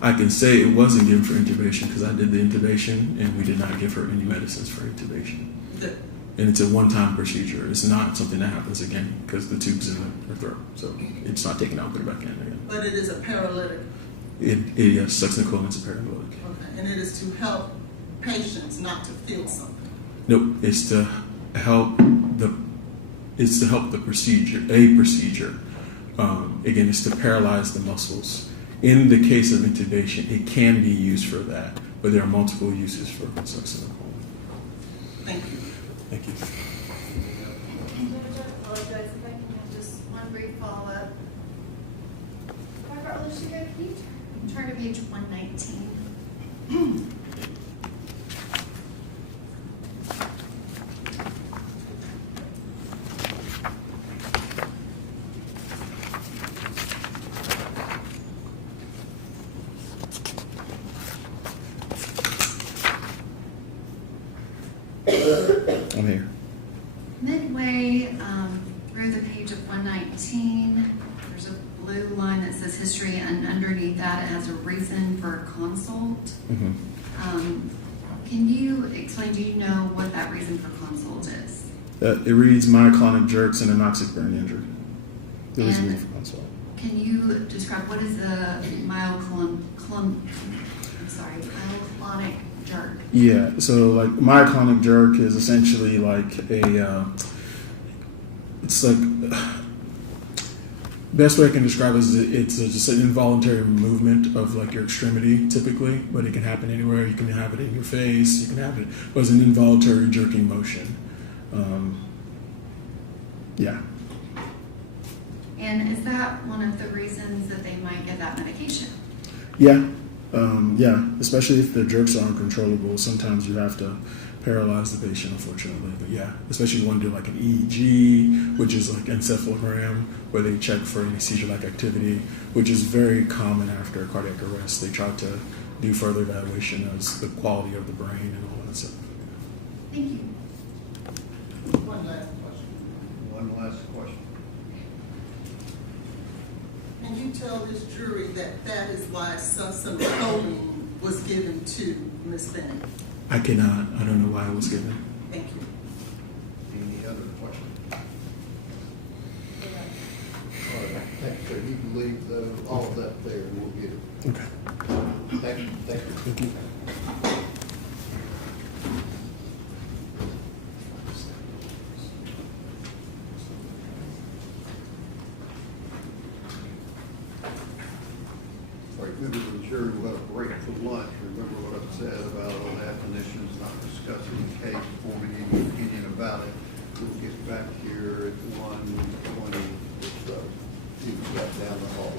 I can say it wasn't given for intubation because I did the intubation and we did not give her any medicines for intubation. And it's a one-time procedure. It's not something that happens again because the tube's in her throat. So it's not taken out, put it back in again. But it is a paralytic? Yes, succinylcholine is a paralytic. Okay, and it is to help patients not to feel something? Nope, it's to help the procedure, a procedure. Again, it's to paralyze the muscles. In the case of intubation, it can be used for that, but there are multiple uses for succinylcholine. Thank you. Thank you. Judge, I apologize if I can have just one brief follow-up. Dr. Alicia, can you turn to page 119? I'm here. Midway through the page of 119, there's a blue line that says history, and underneath that it has a reason for consult. Mm-hmm. Can you explain, do you know what that reason for consult is? It reads myoclonic jerks and anoxic burn injury. The reason And for consult. can you describe what is the myoclonic jerk? Yeah, so like myoclonic jerk is essentially like it's like best way I can describe it is it's just an involuntary movement of like your extremity typically, but it can happen anywhere. You can have it in your face, you can have it, but it's an involuntary jerking motion. Yeah. And is that one of the reasons that they might give that medication? Yeah. Yeah, especially if the jerks are uncontrollable. Sometimes you have to paralyze the patient, unfortunately. But yeah, especially when you do like an EEG, which is like encephalogram, where they check for any seizure-like activity, which is very common after cardiac arrest. They try to do further evaluation as the quality of the brain and all that stuff. Thank you. One last question. One last question. Can you tell this jury that that is why some clothing was given to Ms. Benning? I cannot. I don't know why it was given. Thank you. Any other questions? All right, thank you. You can leave all of that there and we'll get it. Okay. Thank you. Thank you. Thank you. All right, members of the jury, we'll have a break for lunch. Remember what I've said about all definitions, not discussing the case, forming any opinion about it. We'll get back here at 1:20 or so. You can step down the hall.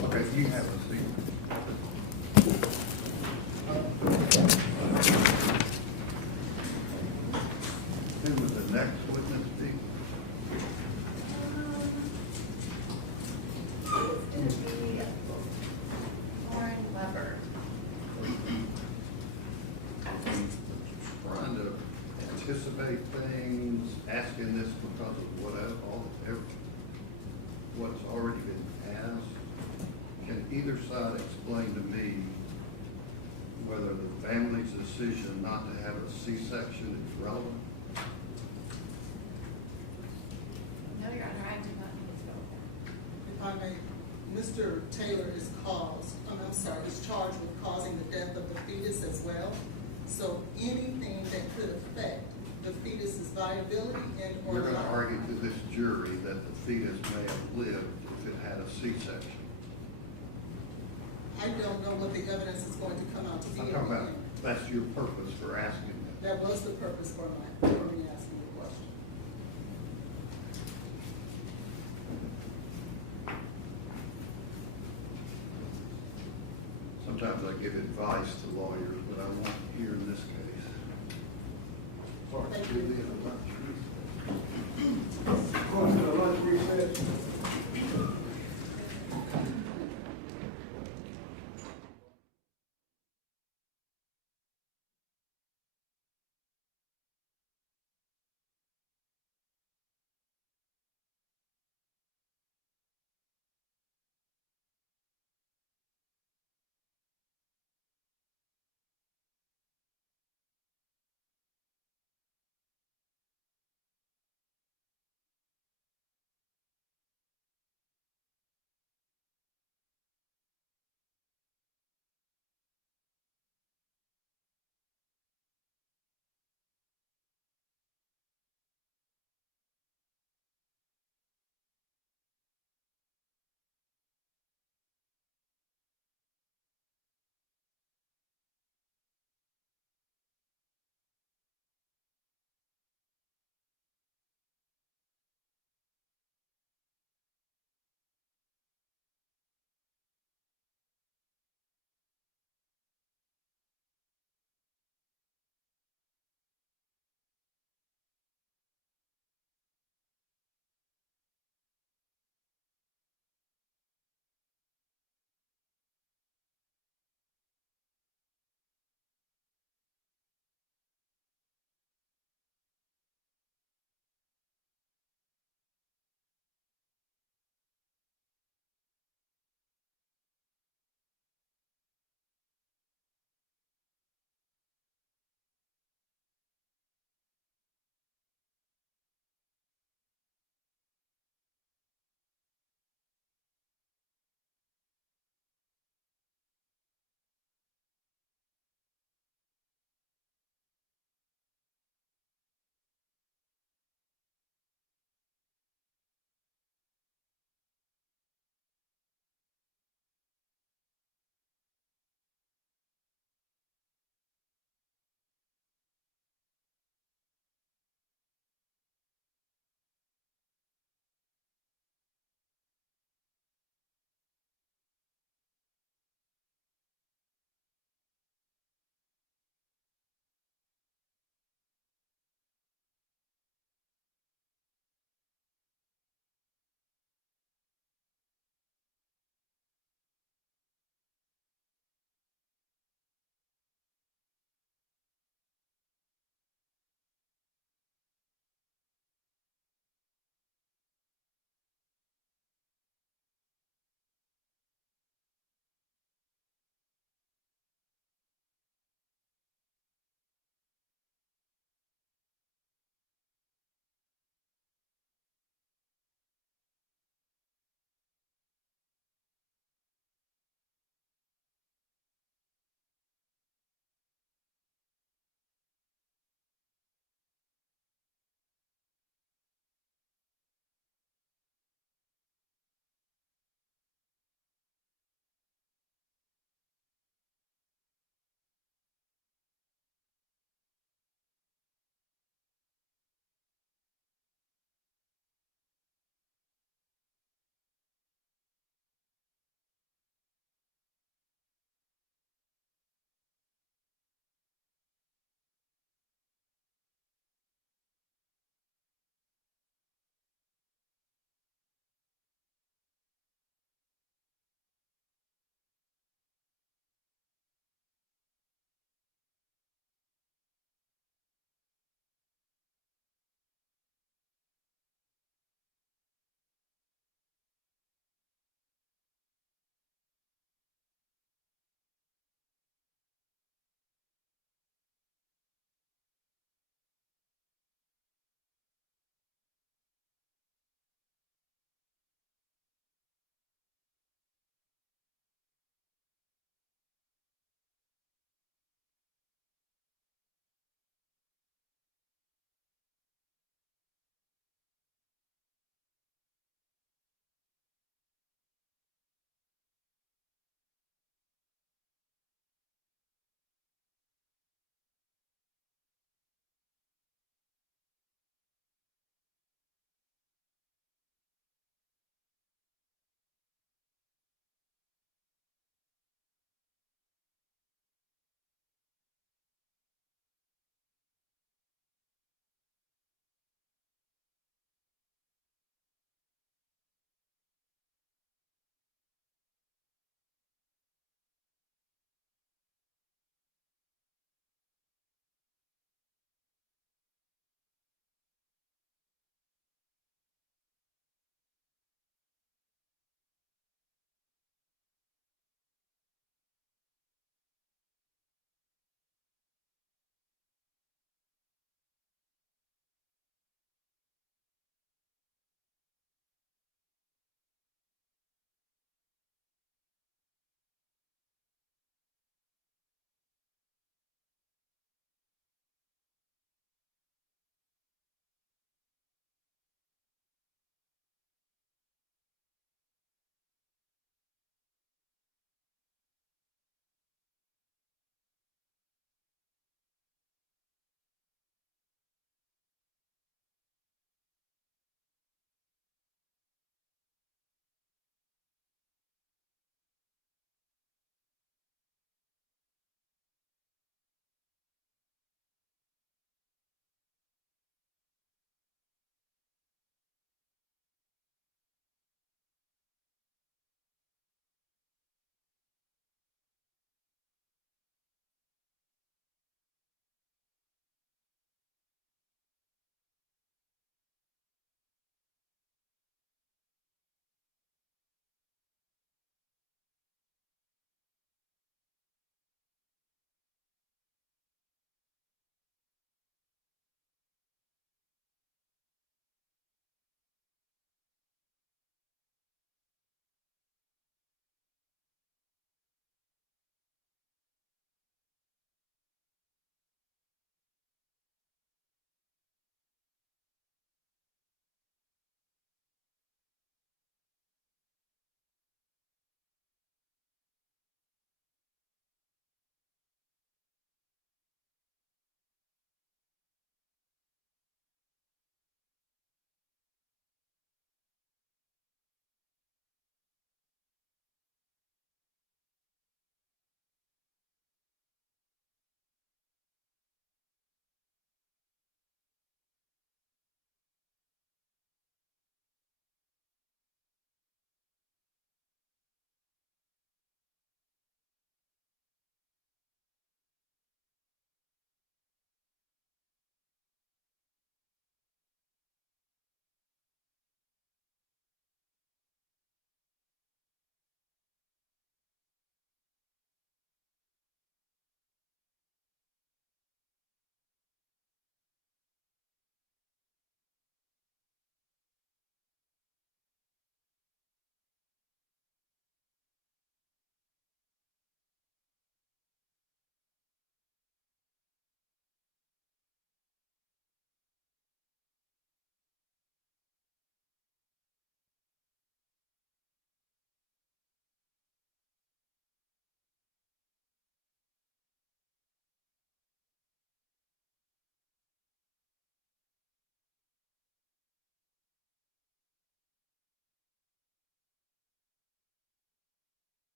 Okay, you have a seat. Who would the next witness be? It's going to be Lauren Weber. Trying to anticipate things, asking this because of what's already been asked. Can either side explain to me whether the family's decision not to have a C-section is relevant? No, Your Honor, I do not need to go there. If I may, Mr. Taylor is charged with causing the death of the fetus as well. So anything that could affect the fetus's viability and or You're going to life. argue to this jury that the fetus may have lived if it had a C-section. I don't know what the evidence is going to come out to be. I'm talking about, that's your purpose for asking that. That was the purpose for me asking the question. Sometimes I give advice to lawyers, but I won't here in this case. Sorry, Thank you. Julie, I'm not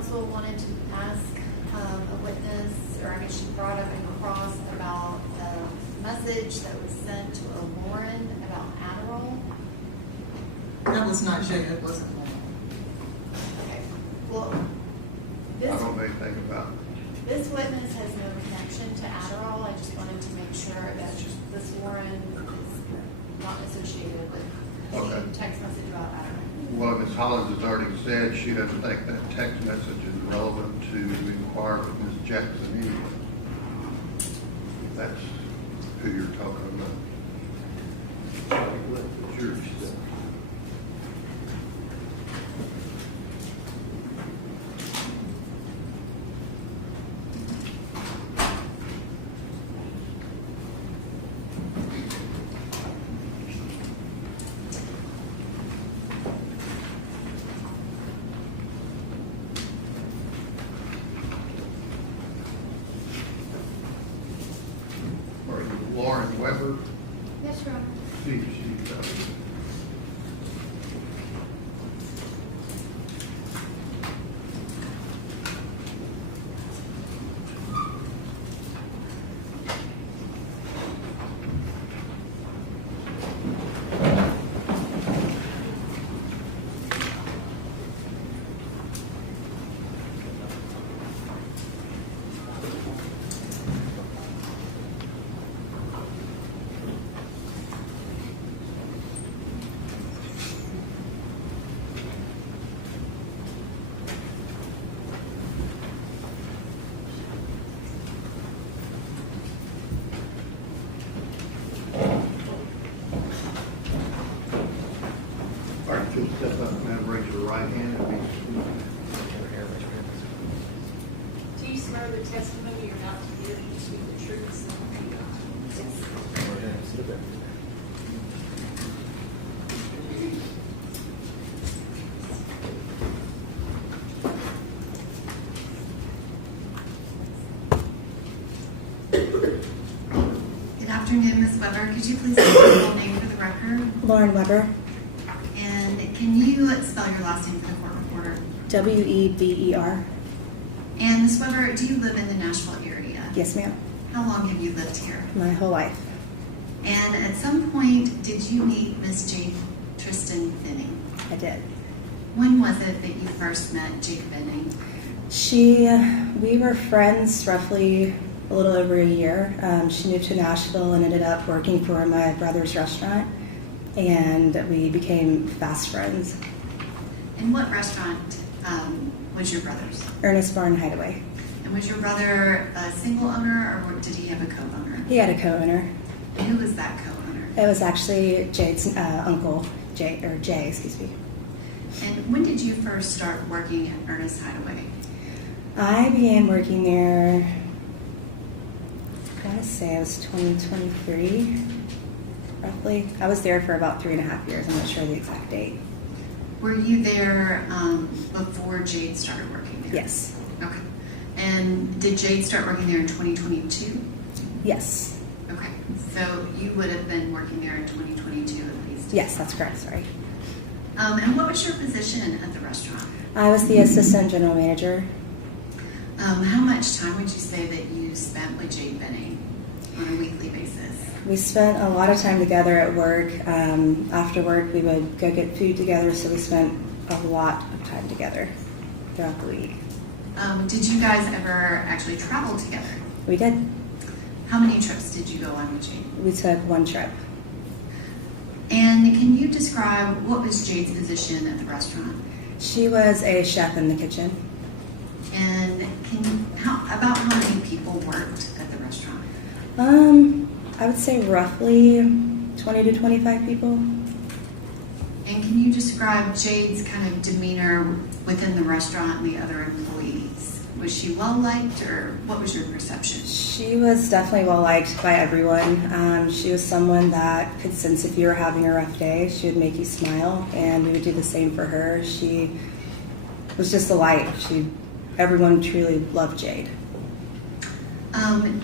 counsel wanted to ask a witness, or I guess she brought up in cross about a message that was sent to a Lauren about Adderall. That was not Jade, it wasn't Lauren. Okay, well, I this, don't know anything about it. this witness has no connection to Adderall. I just wanted to make sure that this Lauren is not associated with Okay. any text message about Adderall. Well, Ms. Hollins has already said she doesn't think that text message is relevant to inquire with Ms. Jackson anyway. That's who you're talking about. It's your stuff. Or Lauren Weber, Yes, Your Honor. see if she's All right, just step up and raise your right hand and be. Do you swear the testimony you're about to give you speak the truth, so help you God? Good afternoon, Ms. Weber. Could you please state your full name for the record? Lauren Weber, And can you spell your last name for the court reporter? Weber. And Ms. Weber, do you live in the Nashville area? Yes, ma'am. How long have you lived here? My whole life. And at some point, did you meet Miss Jade Benning? I did. When was it that you first met Jade Benning? We were friends roughly a little over a year. She moved to Nashville and ended up working for my brother's restaurant, and we became fast friends. And what restaurant was your brother's? Ernest Barn Hideaway. And was your brother a single owner, or did he have a co-owner? He had a co-owner. And who was that co-owner? It was actually Jade's uncle, Jay, excuse me. And when did you first start working at Ernest Hideaway? I began working there, I want to say it was 2023, roughly. I was there for about 3.5 years. I'm not sure the exact date. Were you there before Jade started working there? Yes. Okay. And did Jade start working there in 2022? Yes. Okay. So you would have been working there in 2022 at least? Yes, that's correct. Sorry. And what was your position at the restaurant? I was the assistant general manager. How much time would you say that you spent with Jade Benning on a weekly basis? We spent a lot of time together at work. After work, we would go get food together, so we spent a lot of time together throughout the week. Did you guys ever actually travel together? We did. How many trips did you go on with Jade? We took one trip. And can you describe what was Jade's position at the restaurant? She was a chef in the kitchen. And about how many people worked at the restaurant? I would say roughly 20 to 25 people. And can you describe Jade's kind of demeanor within the restaurant and the other employees? Was she well liked, or what was your perception? She was definitely well liked by everyone. She was someone that could sense if you were having a rough day. She would make you smile, and we would do the same for her. She was just a light. Everyone truly loved Jade.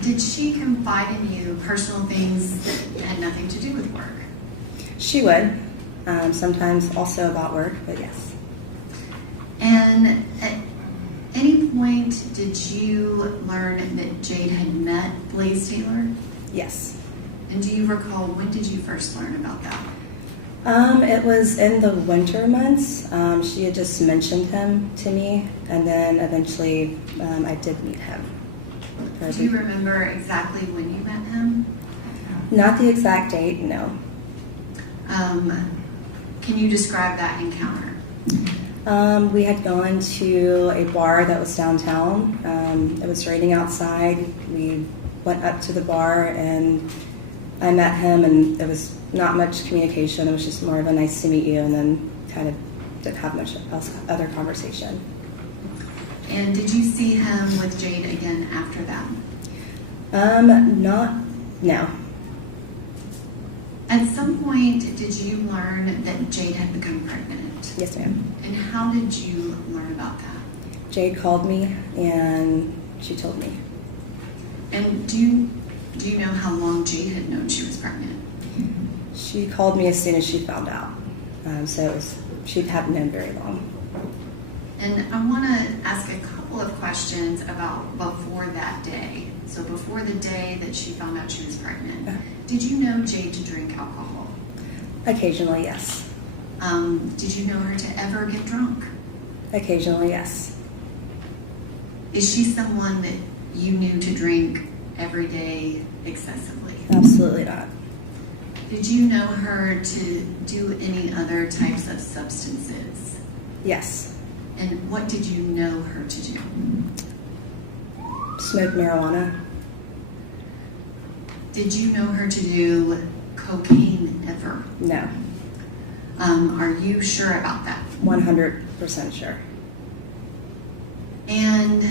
Did she confide in you personal things that had nothing to do with work? She would. Sometimes also about work, but yes. And any point did you learn that Jade had met Blaise Taylor? Yes. And do you recall, when did you first learn about that? It was in the winter months. She had just mentioned him to me, and then eventually I did meet him. Do you remember exactly when you met him? Not the exact date, no. Can you describe that encounter? We had gone to a bar that was downtown. It was raining outside. We went up to the bar and I met him, and there was not much communication. It was just more of a nice to meet you, and then kind of didn't have much else, other conversation. And did you see him with Jade again after that? No. At some point, did you learn that Jade had become pregnant? Yes, ma'am. And how did you learn about that? Jade called me and she told me. And do you know how long Jade had known she was pregnant? She called me as soon as she found out. She hadn't known very long. And I want to ask a couple of questions about before that day. So before the day that she found out she was pregnant, did you know Jade to drink alcohol? Occasionally, yes. Did you know her to ever get drunk? Occasionally, yes. Is she someone that you knew to drink every day excessively? Absolutely not. Did you know her to do any other types of substances? Yes. And what did you know her to do? Smoke marijuana. Did you know her to do cocaine ever? No. Are you sure about that? 100% sure. And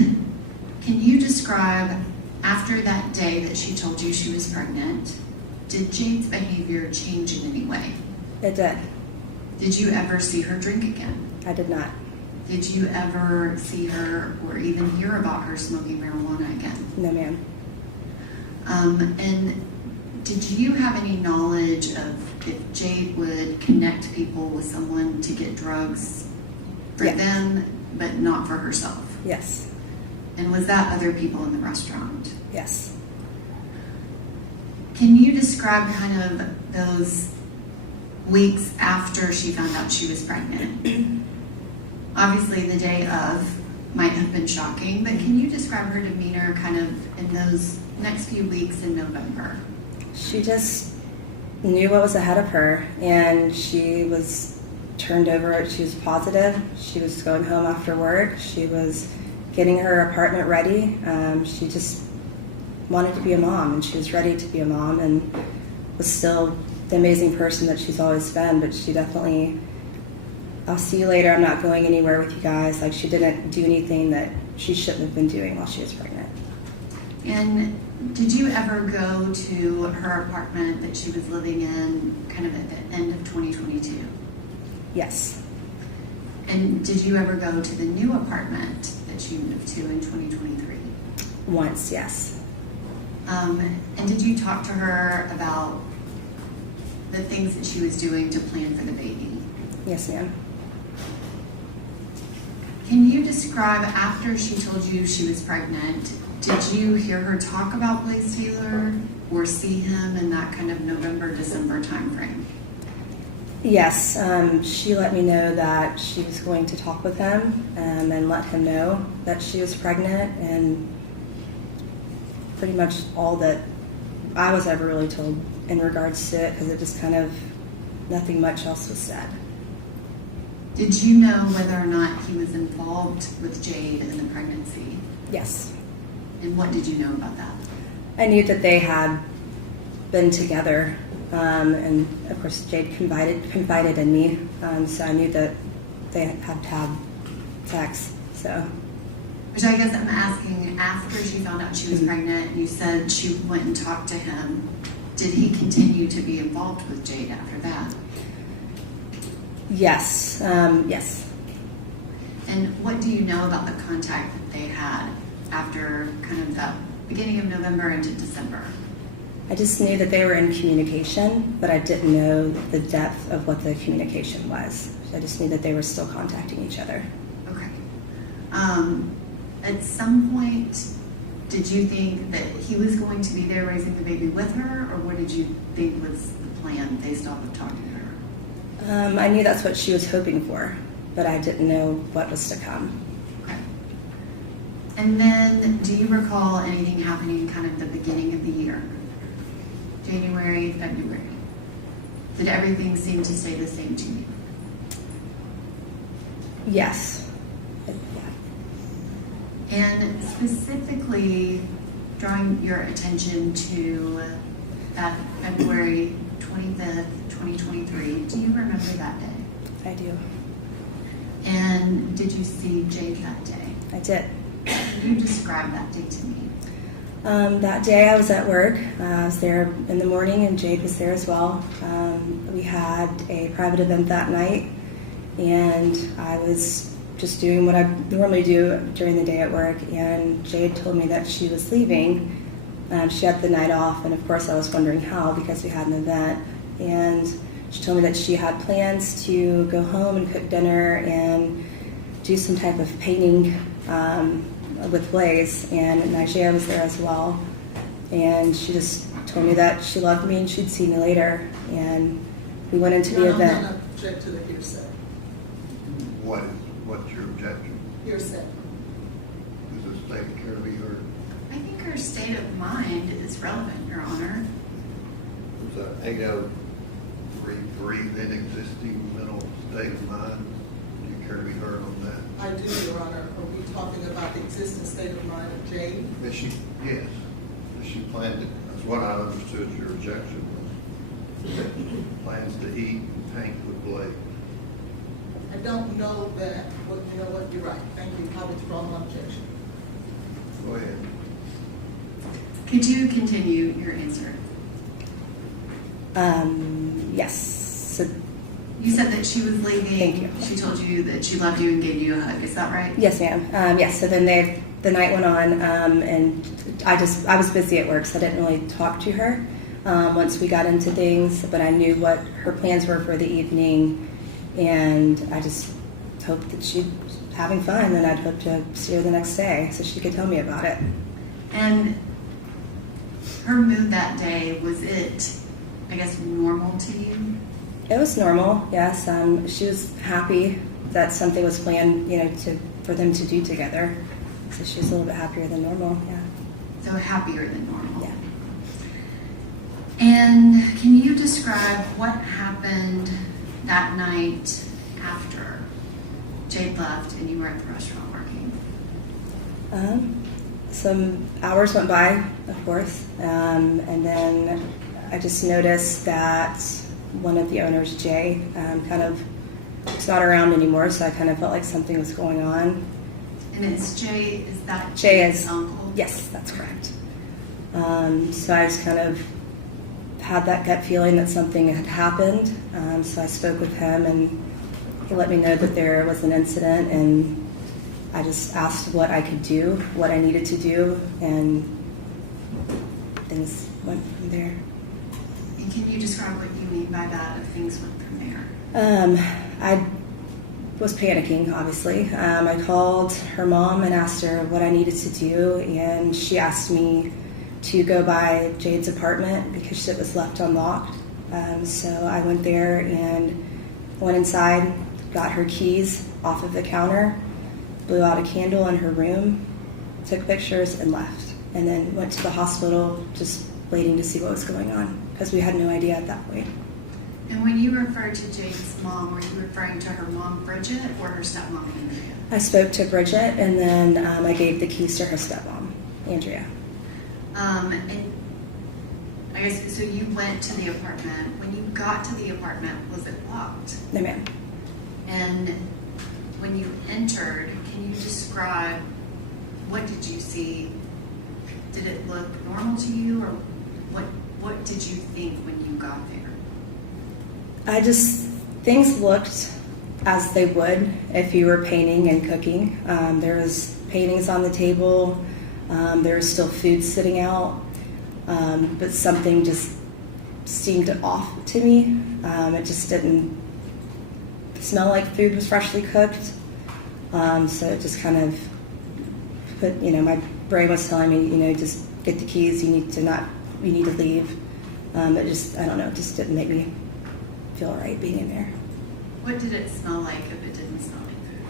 can you describe, after that day that she told you she was pregnant, did Jade's behavior change in any way? It did. Did you ever see her drink again? I did not. Did you ever see her or even hear about her smoking marijuana again? No, ma'am. And did you have any knowledge of if Jade would connect people with someone to get drugs for them, but not for herself? Yes. And was that other people in the restaurant? Yes. Can you describe kind of those weeks after she found out she was pregnant? Obviously, the day of might have been shocking, but can you describe her demeanor kind of in those next few weeks in November? She just knew what was ahead of her, and she was turned over. She was positive. She was going home after work. She was getting her apartment ready. She just wanted to be a mom, and she was ready to be a mom, and was still the amazing person that she's always been. But she definitely, I'll see you later, I'm not going anywhere with you guys. Like, she didn't do anything that she shouldn't have been doing while she was pregnant. And did you ever go to her apartment that she was living in kind of at the end of 2022? Yes. And did you ever go to the new apartment that she moved to in 2023? Once, yes. And did you talk to her about the things that she was doing to plan for the baby? Yes, ma'am. Can you describe, after she told you she was pregnant, did you hear her talk about Blaise Taylor or see him in that kind of November, December timeframe? Yes, she let me know that she was going to talk with him and let him know that she was pregnant, and pretty much all that I was ever really told in regards to it, because it just kind of, nothing much else was said. Did you know whether or not he was involved with Jade in the pregnancy? Yes. And what did you know about that? I knew that they had been together, and of course Jade confided in me, so I knew that they had to have sex. So, which I guess I'm asking, after she found out she was pregnant, you said she went and talked to him. Did he continue to be involved with Jade after that? Yes, yes. And what do you know about the contact that they had after kind of the beginning of November into December? I just knew that they were in communication, but I didn't know the depth of what the communication was. I just knew that they were still contacting each other. Okay. at some point, did you think that he was going to be there raising the baby with her, or what did you think was the plan based off of talking to her? I knew that's what she was hoping for, but I didn't know what was to come. Okay. And then, do you recall anything happening kind of the beginning of the year? January, February? Did everything seem to stay the same to you? Yes. And specifically, drawing your attention to that February 25th, 2023, do you remember that day? I do. And did you see Jade that day? I did. Can you describe that day to me? That day I was at work. I was there in the morning and Jade was there as well. We had a private event that night and I was just doing what I normally do during the day at work, and Jade told me that she was leaving. She had the night off, and of course I was wondering how, because we had an event. And she told me that she had plans to go home and cook dinner and do some type of painting with Blaise, and Nigel was there as well. And she just told me that she loved me and she'd see me later. And we went into the event. I'm going to object to the hearsay. What's your objection? Hearsay. Does the state care to be heard? I think her state of mind is relevant, Your Honor. Was that 8033 then existing mental state of mind? Do you care to be heard on that? I do, Your Honor. Are we talking about the existing state of mind of Jade? Yes. That she planned it. That's what I understood your objection was. That plans to eat and paint with Blaise. I don't know that, but you know what, you're right. Thank you. I withdraw my objection. Go ahead. Could you continue your answer? Yes. So, you said that she was leaving. Thank you. She told you that she loved you and gave you a hug. Is that right? yes, ma'am. Yes. So then the night went on, and I was busy at work, so I didn't really talk to her once we got into things. But I knew what her plans were for the evening. And I just hoped that she'd having fun, and I'd hope to see her the next day so she could tell me about it. And her mood that day, was it, I guess, normal to you? It was normal, yes. She was happy that something was planned, for them to do together. So she was a little bit happier than normal, yeah. So happier than normal. Yeah. And can you describe what happened that night after Jade left and you were at the restaurant working? Some hours went by, of course, and then I just noticed that one of the owners, Jay, kind of was not around anymore, so I kind of felt like something was going on. And is that Jay's uncle? Yes, that's correct. So I just kind of had that gut feeling that something had happened. So I spoke with him and he let me know that there was an incident, and I just asked what I could do, what I needed to do, and things went from there. And can you describe what you mean by that, if things went from there? I was panicking, obviously. I called her mom and asked her what I needed to do, and she asked me to go by Jade's apartment because it was left unlocked. So I went there and went inside, got her keys off of the counter, blew out a candle in her room, took pictures, and left. And then went to the hospital just waiting to see what was going on because we had no idea at that point. And when you referred to Jade's mom, were you referring to her mom, Bridget, or her stepmom, Andrea? I spoke to Bridget, and then I gave the keys to her stepmom, Andrea. And I guess, so you went to the apartment. When you got to the apartment, was it locked? No, ma'am. And when you entered, can you describe, what did you see? Did it look normal to you, or what did you think when you got there? Things looked as they would if you were painting and cooking. There was paintings on the table. There was still food sitting out. But something just seemed off to me. It just didn't smell like food was freshly cooked. So it just kind of But my brain was telling me, just get the keys. You need to leave. It just, I don't know, it just didn't make me feel right being in there. What did it smell like if it didn't smell like food?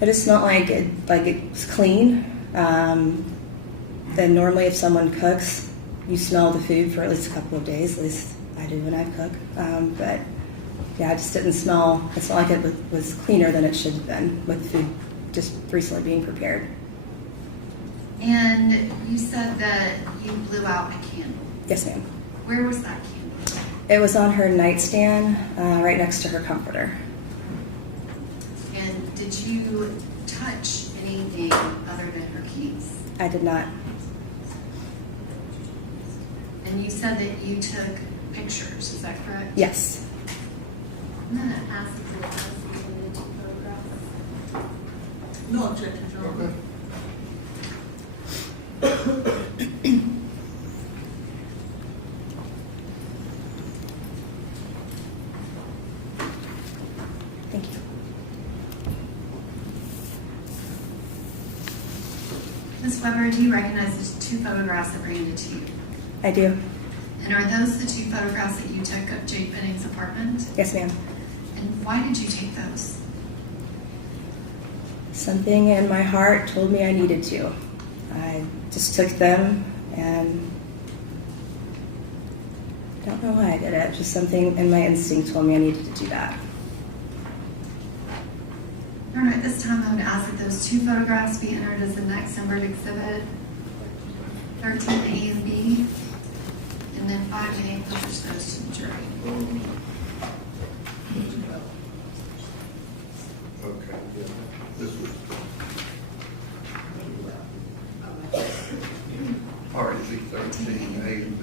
It just smelled like it was clean. Then normally if someone cooks, you smell the food for at least a couple of days. At least I do when I cook. But yeah, it just didn't smell. It smelled like it was cleaner than it should have been with food just recently being prepared. And you said that you blew out a candle. Yes, ma'am. Where was that candle? It was on her nightstand, right next to her comforter. And did you touch anything other than her keys? I did not. And you said that you took pictures, is that correct? Yes. I'm going to ask if you'll ask me the two photographs. No objection, Your Honor. Thank you. Ms. Weber, do you recognize the two photographs that were handed to you? I do. And are those the two photographs that you took of Jade Benning's apartment? Yes, ma'am. And why did you take those? Something in my heart told me I needed to. I just took them, and I don't know why I did it. Just something in my instinct told me I needed to do that. Your Honor, at this time I would ask that those two photographs be entered as the next numbered exhibit, 13A and B, and then 5A pushes those to the jury. Okay, yeah, this was. RC 13, A and B.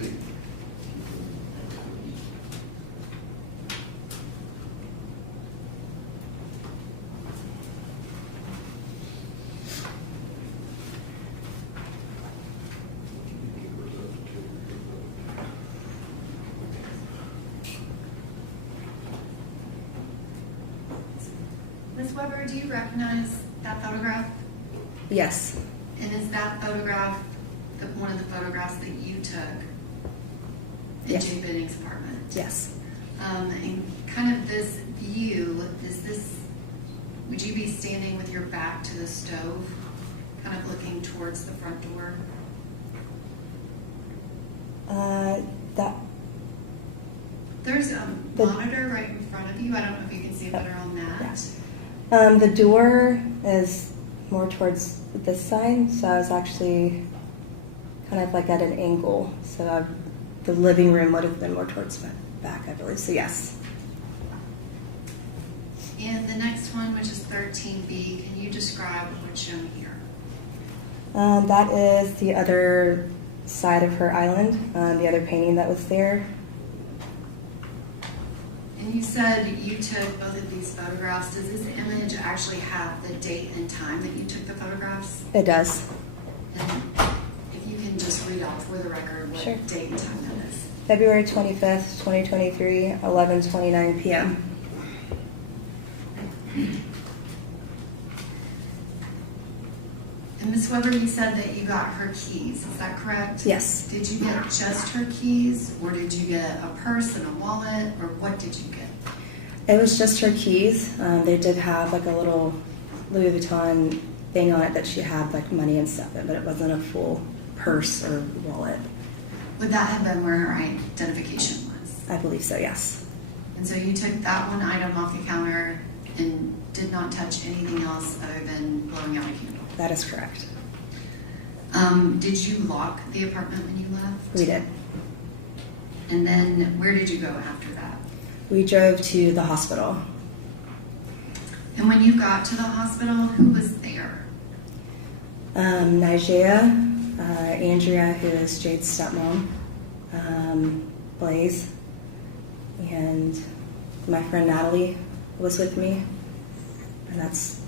Ms. Weber, do you recognize that photograph? Yes. And is that photograph one of the photographs that you took in Yes. Jade Benning's apartment? Yes. And kind of this view, would you be standing with your back to the stove, kind of looking towards the front door? There's a monitor right in front of you. I don't know if you can see it better on that. Yeah. The door is more towards this side, so I was actually kind of like at an angle. So the living room would have been more towards my back, I believe. So yes. And the next one, which is 13B, can you describe what's shown here? That is the other side of her island, the other painting that was there. And you said you took both of these photographs. Does this image actually have the date and time that you took the photographs? It does. And if you can just read out for the record what Sure. date and time that is. February 25th, 2023, 11:29 p.m. And Ms. Weber, you said that you got her keys. Is that correct? Yes. Did you get just her keys, or did you get a purse and a wallet, or what did you get? It was just her keys. They did have like a little Louis Vuitton thing on it that she had like money and stuff in, but it wasn't a full purse or wallet. Would that have been where her identification was? I believe so, yes. And so you took that one item off the counter and did not touch anything else other than blowing out a candle? That is correct. Did you lock the apartment when you left? We did. And then where did you go after that? We drove to the hospital. And when you got to the hospital, who was there? Nigea, Andrea, who is Jade's stepmom, Blaise, and my friend Natalie was with me. And that's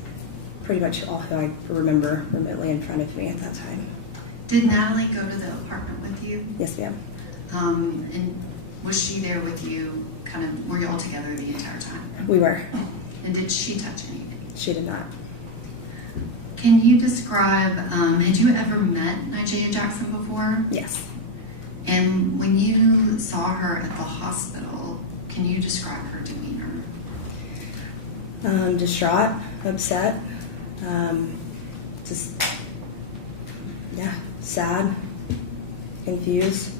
pretty much all who I remember remotely in front of me at that time. Did Natalie go to the apartment with you? Yes, ma'am. And was she there with you, were you all together the entire time? We were. And did she touch anything? She did not. Can you describe, had you ever met Nigella Jackson before? Yes. And when you saw her at the hospital, can you describe her demeanor? Distraught, upset, sad, confused.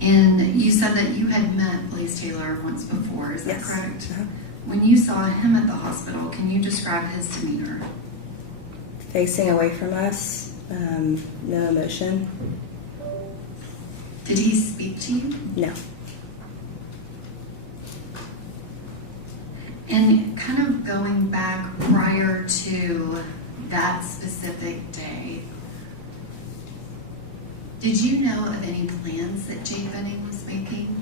And you said that you had met Blaise Taylor once before, is that Yes. correct? Uh-huh. When you saw him at the hospital, can you describe his demeanor? Facing away from us, no emotion. Did he speak to you? No. And kind of going back prior to that specific day, did you know of any plans that Jade Benning was making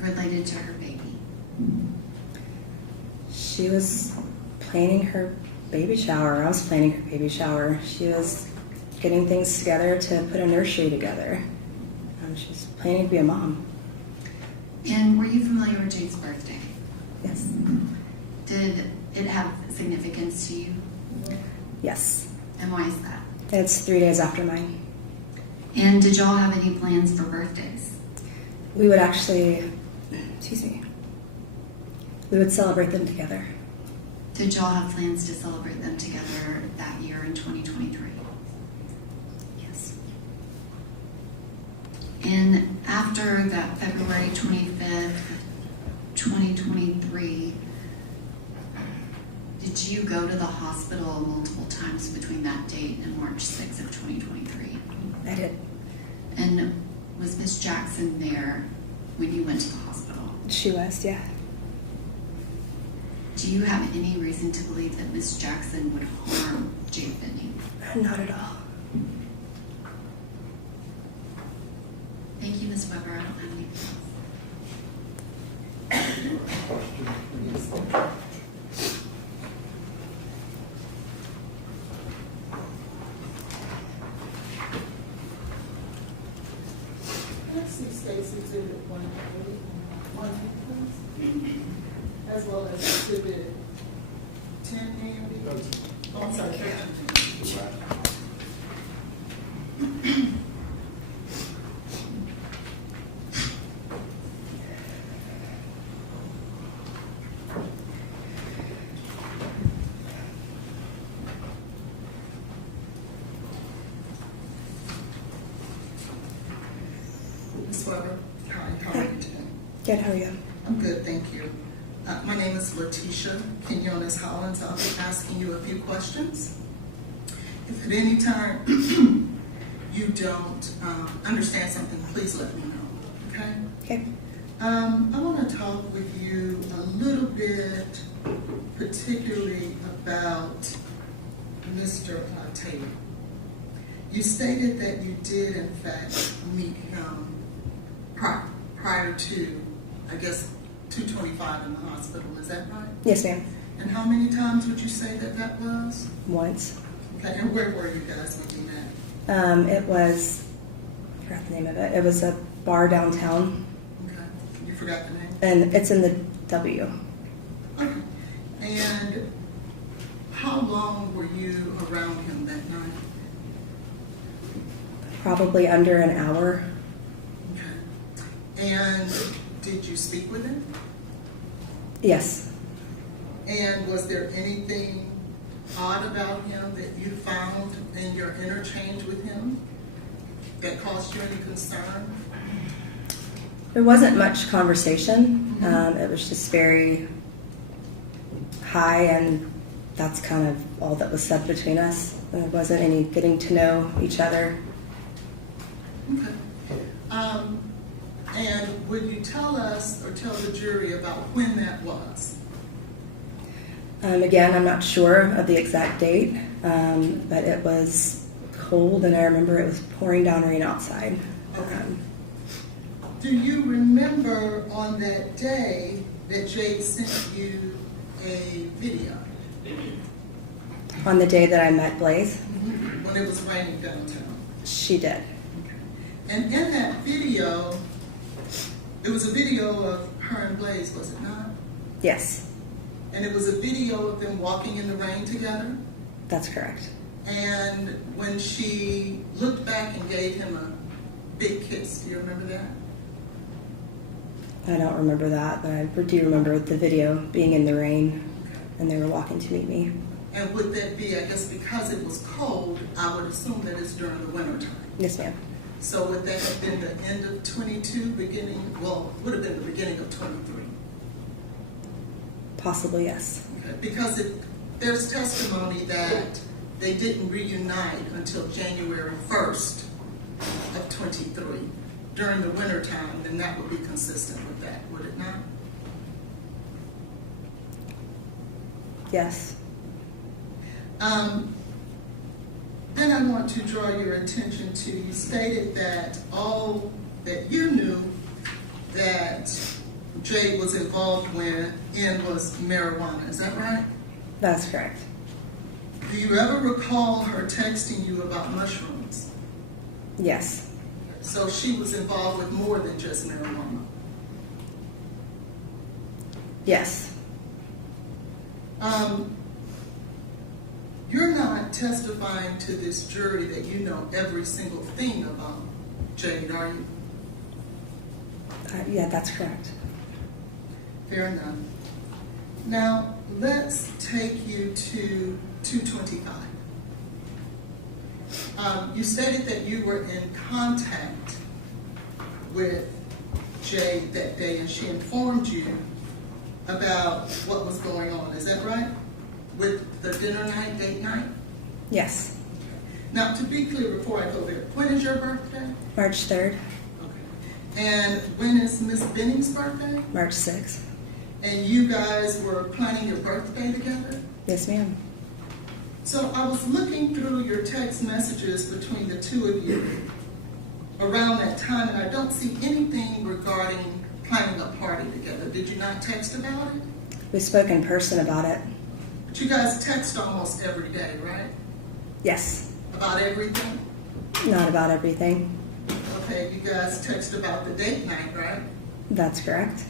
related to her baby? She was planning her baby shower. I was planning her baby shower. She was getting things together to put a nursery together. She was planning to be a mom. And were you familiar with Jade's birthday? Yes. Did it have significance to you? Yes. And why is that? It's 3 days after mine. And did y'all have any plans for birthdays? We would actually, we would celebrate them together. Did y'all have plans to celebrate them together that year in 2023? Yes. And after that February 25th, 2023, did you go to the hospital multiple times between that date and March 6th of 2023? I did. And was Miss Jackson there when you went to the hospital? She was, yeah. Do you have any reason to believe that Miss Jackson would harm Jade Benning? Not at all. Thank you, Ms. Weber. I don't have any Let's see State's Exhibit 1, please. As well as Exhibit 10 and B. Oh, I'm sorry, 13. Ms. Weber, hi, how are you today? Good, how are you? I'm good, thank you. My name is Letitia Quinones Hollins. I'll be asking you a few questions. If at any time you don't understand something, please let me know, okay? Okay. I want to talk with you a little bit, particularly about Mr. Taylor. You stated that you did, in fact, meet him prior to, I guess, 225 in the hospital. Is that right? Yes, ma'am. And how many times would you say that that was? Once. Okay, and where were you guys when you met? It was, I forgot the name of it. It was a bar downtown. Okay, you forgot the name? And it's in the W. Okay, and how long were you around him that night? Probably under an hour. Okay, and did you speak with him? Yes. And was there anything odd about him that you found in your interchange with him that caused you any concern? There wasn't much conversation. It was just very high, and that's kind of all that was said between us. There wasn't any getting to know each other. Okay. And would you tell us or tell the jury about when that was? Again, I'm not sure of the exact date, but it was cold, and I remember it was pouring down rain outside. Okay. Do you remember on that day that Jade sent you a video? On the day that I met Blaise? When it was raining downtown? She did. And in that video, it was a video of her and Blaise, was it not? Yes. And it was a video of them walking in the rain together? That's correct. And when she looked back and gave him a big kiss, do you remember that? I don't remember that, but I do remember the video being in the rain and they were walking to meet me. And would that be, I guess because it was cold, I would assume that it's during the winter time. Yes, ma'am. So would that have been the end of 22, would have been the beginning of 23? Possibly, yes. Okay. Because there's testimony that they didn't reunite until January 1st of 23 during the winter time, then that would be consistent with that, would it not? Yes. Then I want to draw your attention to, you stated that all that you knew that Jade was involved in was marijuana, is that right? That's correct. Do you ever recall her texting you about mushrooms? Yes. So she was involved with more than just marijuana? Yes. You're not testifying to this jury that you know every single thing about Jade, are you? Yeah, that's correct. Fair enough. Now, let's take you to 225. You stated that you were in contact with Jade that day and she informed you about what was going on. Is that right? With the dinner night, date night? Yes. Now, to be clear before I go there, when is your birthday? March 3rd. Okay. And when is Miss Benning's birthday? March 6th. And you guys were planning your birthday together? Yes, ma'am. So I was looking through your text messages between the two of you around that time, and I don't see anything regarding planning a party together. Did you not text about it? We spoke in person about it. But you guys text almost every day, right? Yes. About everything? Not about everything. Okay, you guys text about the date night, right? That's correct.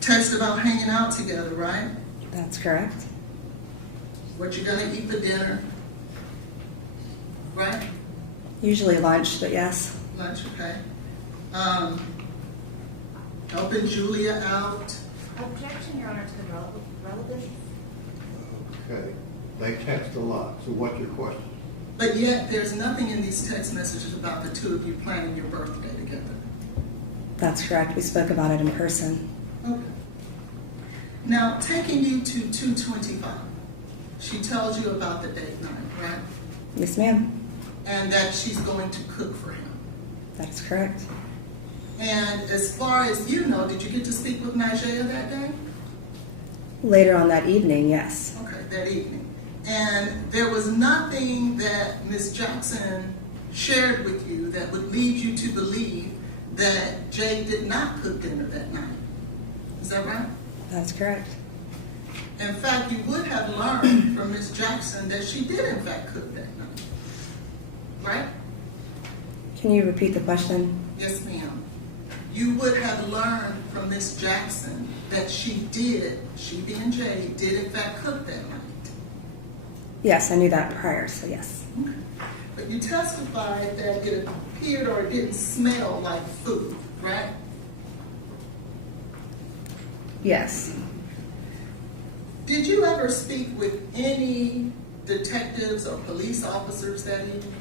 Text about hanging out together, right? That's correct. What you're gonna eat for dinner, right? Usually lunch, but yes. Lunch, okay. Helping Julia out. Objection, Your Honor, to the relevance. Okay, they text a lot, so what's your question? But yet, there's nothing in these text messages about the two of you planning your birthday together. That's correct. We spoke about it in person. Okay. Now, taking you to 225, she tells you about the date night, right? Yes, ma'am. And that she's going to cook for him. That's correct. And as far as you know, did you get to speak with Nigella that day? Later on that evening, yes. Okay, that evening. And there was nothing that Ms. Jackson shared with you that would lead you to believe that Jade did not cook dinner that night. Is that right? That's correct. In fact, you would have learned from Ms. Jackson that she did in fact cook that night. Right? Can you repeat the question? Yes, ma'am. You would have learned from Ms. Jackson that she being Jade, did in fact cook that night. Yes, I knew that prior, so yes. Okay. But you testified that it appeared or it didn't smell like food, right? Yes. Did you ever speak with any detectives or police officers that evening?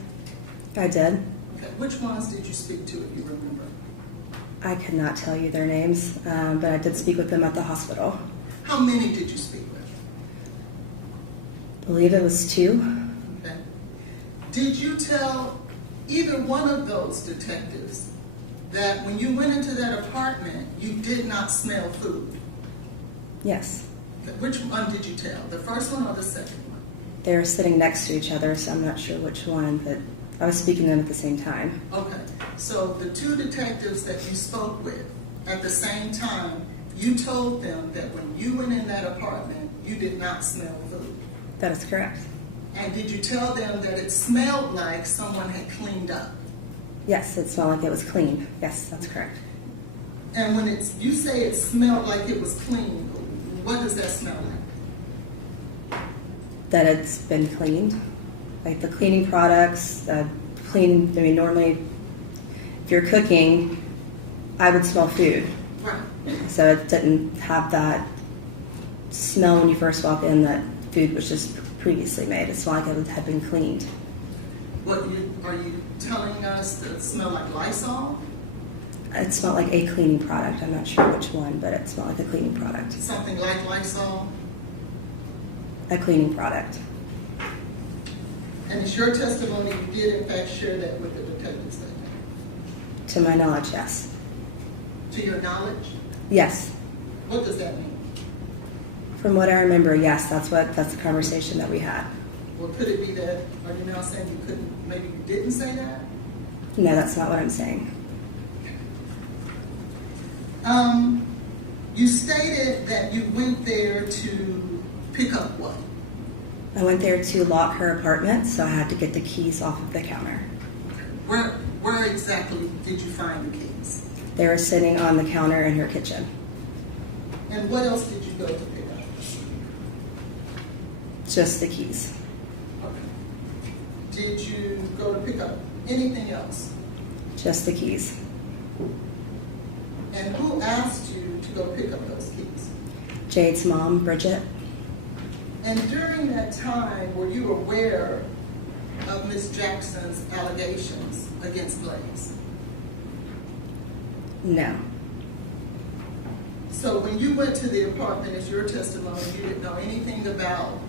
I did. Okay. Which ones did you speak to, if you remember? I could not tell you their names, but I did speak with them at the hospital. How many did you speak with? I believe it was 2. Okay. Did you tell either one of those detectives that when you went into that apartment, you did not smell food? Yes. Okay. Which one did you tell? The first one or the second one? They were sitting next to each other, so I'm not sure which one, but I was speaking to them at the same time. Okay. So the 2 detectives that you spoke with at the same time, you told them that when you went in that apartment, you did not smell food. That is correct. And did you tell them that it smelled like someone had cleaned up? Yes, it smelled like it was clean. Yes, that's correct. And when you say it smelled like it was clean, what does that smell like? That it's been cleaned. Like the cleaning products, normally if you're cooking, I would smell food. Right. So it didn't have that smell when you first walk in that food was just previously made. It smelled like it had been cleaned. Are you telling us that it smelled like Lysol? It smelled like a cleaning product. I'm not sure which one, but it smelled like a cleaning product. Something like Lysol? A cleaning product. And it's your testimony you did in fact share that with the detectives that day? To my knowledge, yes. To your knowledge? Yes. What does that mean? From what I remember, yes, that's the conversation that we had. Well, could it be that, are you now saying maybe you didn't say that? No, that's not what I'm saying. You stated that you went there to pick up what? I went there to lock her apartment, so I had to get the keys off of the counter. Where exactly did you find the keys? They were sitting on the counter in her kitchen. And what else did you go to pick up? Just the keys. Okay. Did you go to pick up anything else? Just the keys. And who asked you to go pick up those keys? Jade's mom, Bridget. And during that time, were you aware of Ms. Jackson's allegations against Blaise? No. So when you went to the apartment, as your testimony, you didn't know anything about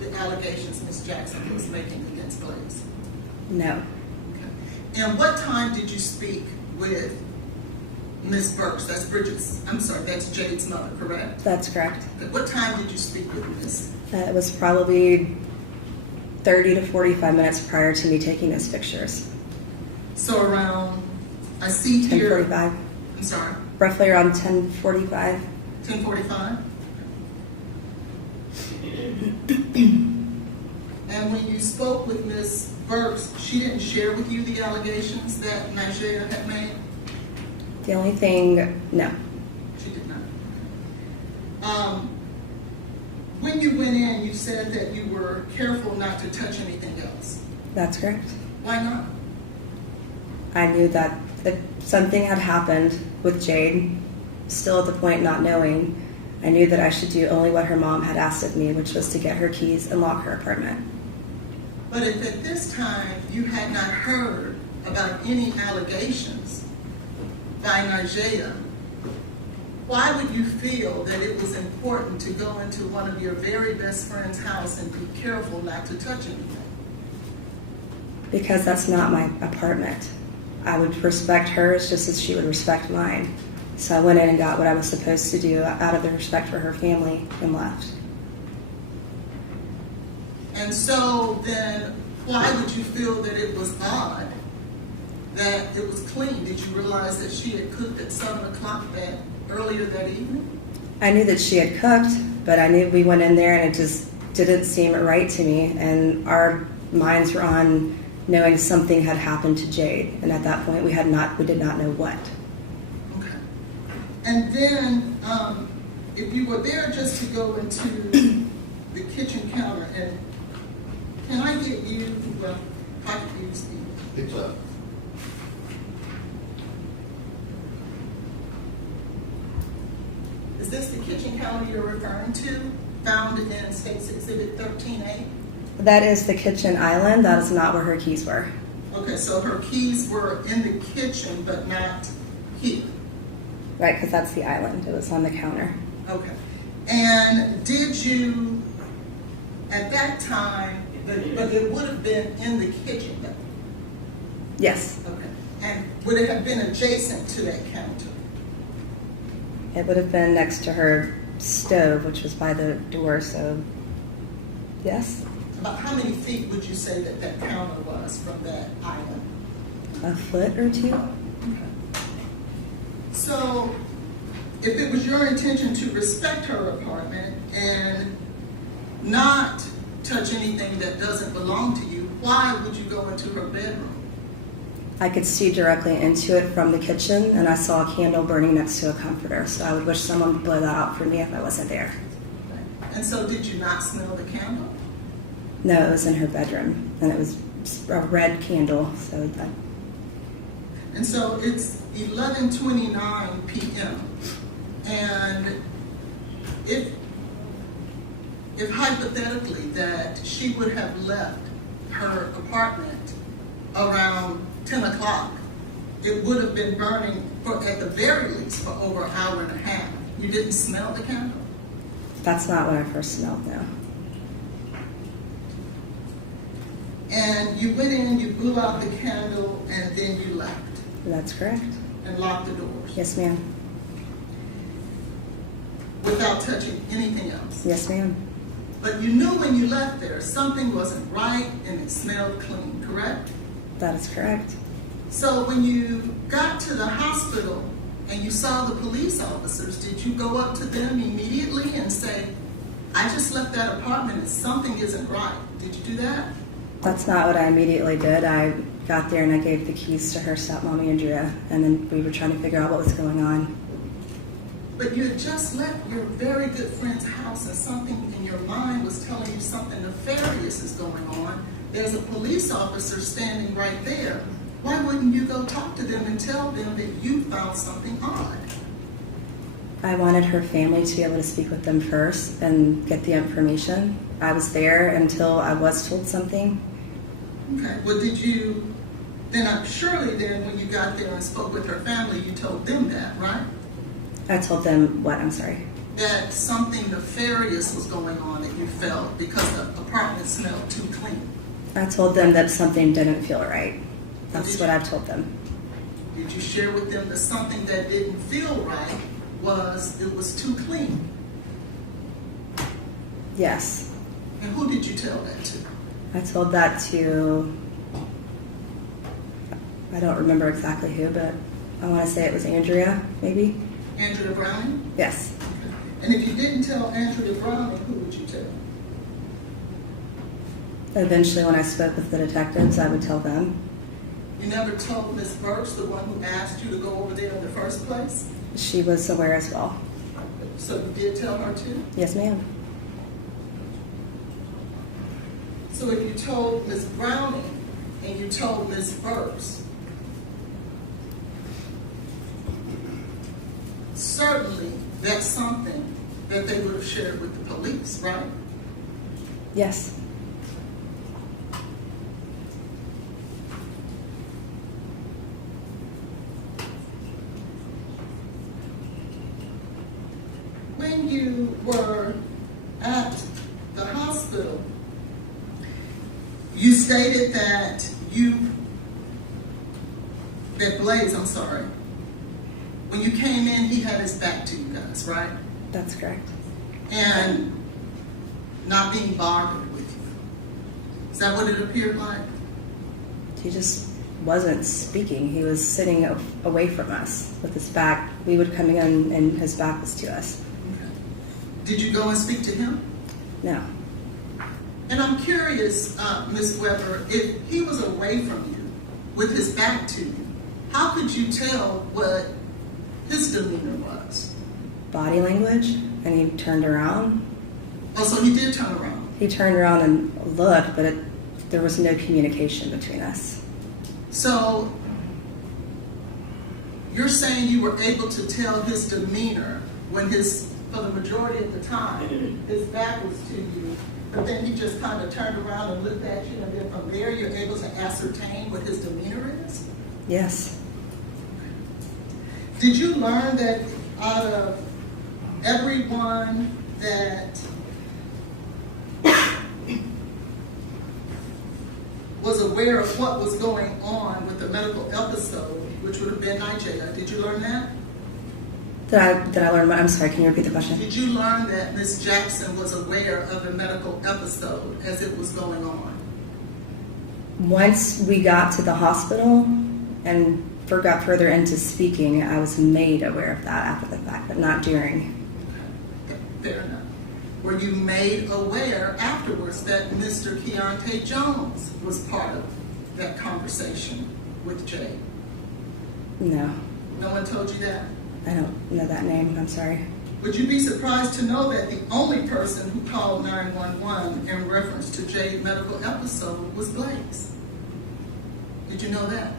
the allegations Ms. Jackson was making against Blaise? No. Okay. And what time did you speak with Ms. Burks? That's that's Jade's mother, correct? That's correct. What time did you speak with Ms.? It was probably 30 to 45 minutes prior to me taking those pictures. So around, I see here. 10:45. I'm sorry. Roughly around 10:45. 10:45. And when you spoke with Ms. Burks, she didn't share with you the allegations that Nigeria had made? The only thing, no. She did not. When you went in, you said that you were careful not to touch anything else. That's correct. Why not? I knew that if something had happened with Jade, still at the point not knowing, I knew that I should do only what her mom had asked of me, which was to get her keys and lock her apartment. But if at this time you had not heard about any allegations by Nigeria, why would you feel that it was important to go into one of your very best friend's house and be careful not to touch anything? Because that's not my apartment. I would respect hers just as she would respect mine. So I went in and got what I was supposed to do out of the respect for her family and left. And so then why would you feel that it was odd that it was clean? Did you realize that she had cooked at 7 o'clock earlier that evening? I knew that she had cooked, but I knew we went in there and it just didn't seem right to me. And our minds were on knowing something had happened to Jade. And at that point, we did not know what. Okay. And then if you were there just to go into the kitchen counter, and can I get you, well, how can you speak? It's up. Is this the kitchen counter you're referring to, found in State's Exhibit 13A? That is the kitchen island. That is not where her keys were. Okay, so her keys were in the kitchen, but not here. Right, because that's the island. It was on the counter. Okay. And did you, at that time, but it would have been in the kitchen, though? Yes. Okay. And would it have been adjacent to that counter? It would have been next to her stove, which was by the door, so yes. About how many feet would you say that that counter was from that island? A foot or two. Okay. So, if it was your intention to respect her apartment and not touch anything that doesn't belong to you, why would you go into her bedroom? I could see directly into it from the kitchen, and I saw a candle burning next to a comforter. So I would wish someone would blow that out for me if I wasn't there. And so did you not smell the candle? No, it was in her bedroom, and it was a red candle. And so it's 11:29 p.m. And if hypothetically that she would have left her apartment around 10 o'clock, it would have been burning at the very least for over an hour and a half. You didn't smell the candle? That's not what I first smelled, no. And you went in, you blew out the candle, and then you left. That's correct. And locked the doors. Yes, ma'am. Without touching anything else. Yes, ma'am. But you knew when you left there something wasn't right and it smelled clean, correct? That is correct. So when you got to the hospital and you saw the police officers, did you go up to them immediately and say, I just left that apartment and something isn't right? Did you do that? That's not what I immediately did. I got there and I gave the keys to her stepmom, Andrea, and then we were trying to figure out what was going on. But you had just left your very good friend's house and something in your mind was telling you something nefarious is going on. There's a police officer standing right there. Why wouldn't you go talk to them and tell them that you found something odd? I wanted her family to be able to speak with them first and get the information. I was there until I was told something. Okay, well surely then when you got there and spoke with her family, you told them that, right? I told them what? I'm sorry. That something nefarious was going on that you felt because the apartment smelled too clean. I told them that something didn't feel right. That's what I've told them. Did you share with them that something that didn't feel right was it was too clean? Yes. And who did you tell that to? I told that to, I don't remember exactly who, but I want to say it was Andrea, maybe. Andrea Browning? Yes. Okay. And if you didn't tell Andrea Browning, who would you tell? Eventually, when I spoke with the detectives, I would tell them. You never told Ms. Birch, the one who asked you to go over there in the first place? She was aware as well. So you did tell her too? Yes, ma'am. So if you told Ms. Browning and you told Ms. Birch, certainly that's something that they would have shared with the police, right? Yes. When you were at the hospital, you stated that Blaise, when you came in, he had his back to you guys, right? That's correct. And not being bothered with you. Is that what it appeared like? He just wasn't speaking. He was sitting away from us with his back. We would come in and his back was to us. Okay. Did you go and speak to him? No. And I'm curious, Ms. Weber, if he was away from you with his back to you, how could you tell what his demeanor was? Body language, and he turned around. Oh, so he did turn around? He turned around and looked, but there was no communication between us. So you're saying you were able to tell his demeanor when for the majority of the time, his back was to you, but then he just kind of turned around and looked at you, and then from there you're able to ascertain what his demeanor is? Yes. Did you learn that out of everyone that was aware of what was going on with the medical episode, which would have been Nigeria, did you learn that? Did I learn what? I'm sorry, can you repeat the question? Did you learn that Ms. Jackson was aware of the medical episode as it was going on? Once we got to the hospital and got further into speaking, I was made aware of that after the fact, but not during. Okay, fair enough. Were you made aware afterwards that Mr. Keontae Jones was part of that conversation with Jade? No, No one told you that? I don't know that name. I'm sorry. Would you be surprised to know that the only person who called 911 in reference to Jade's medical episode was Blaise? Did you know that?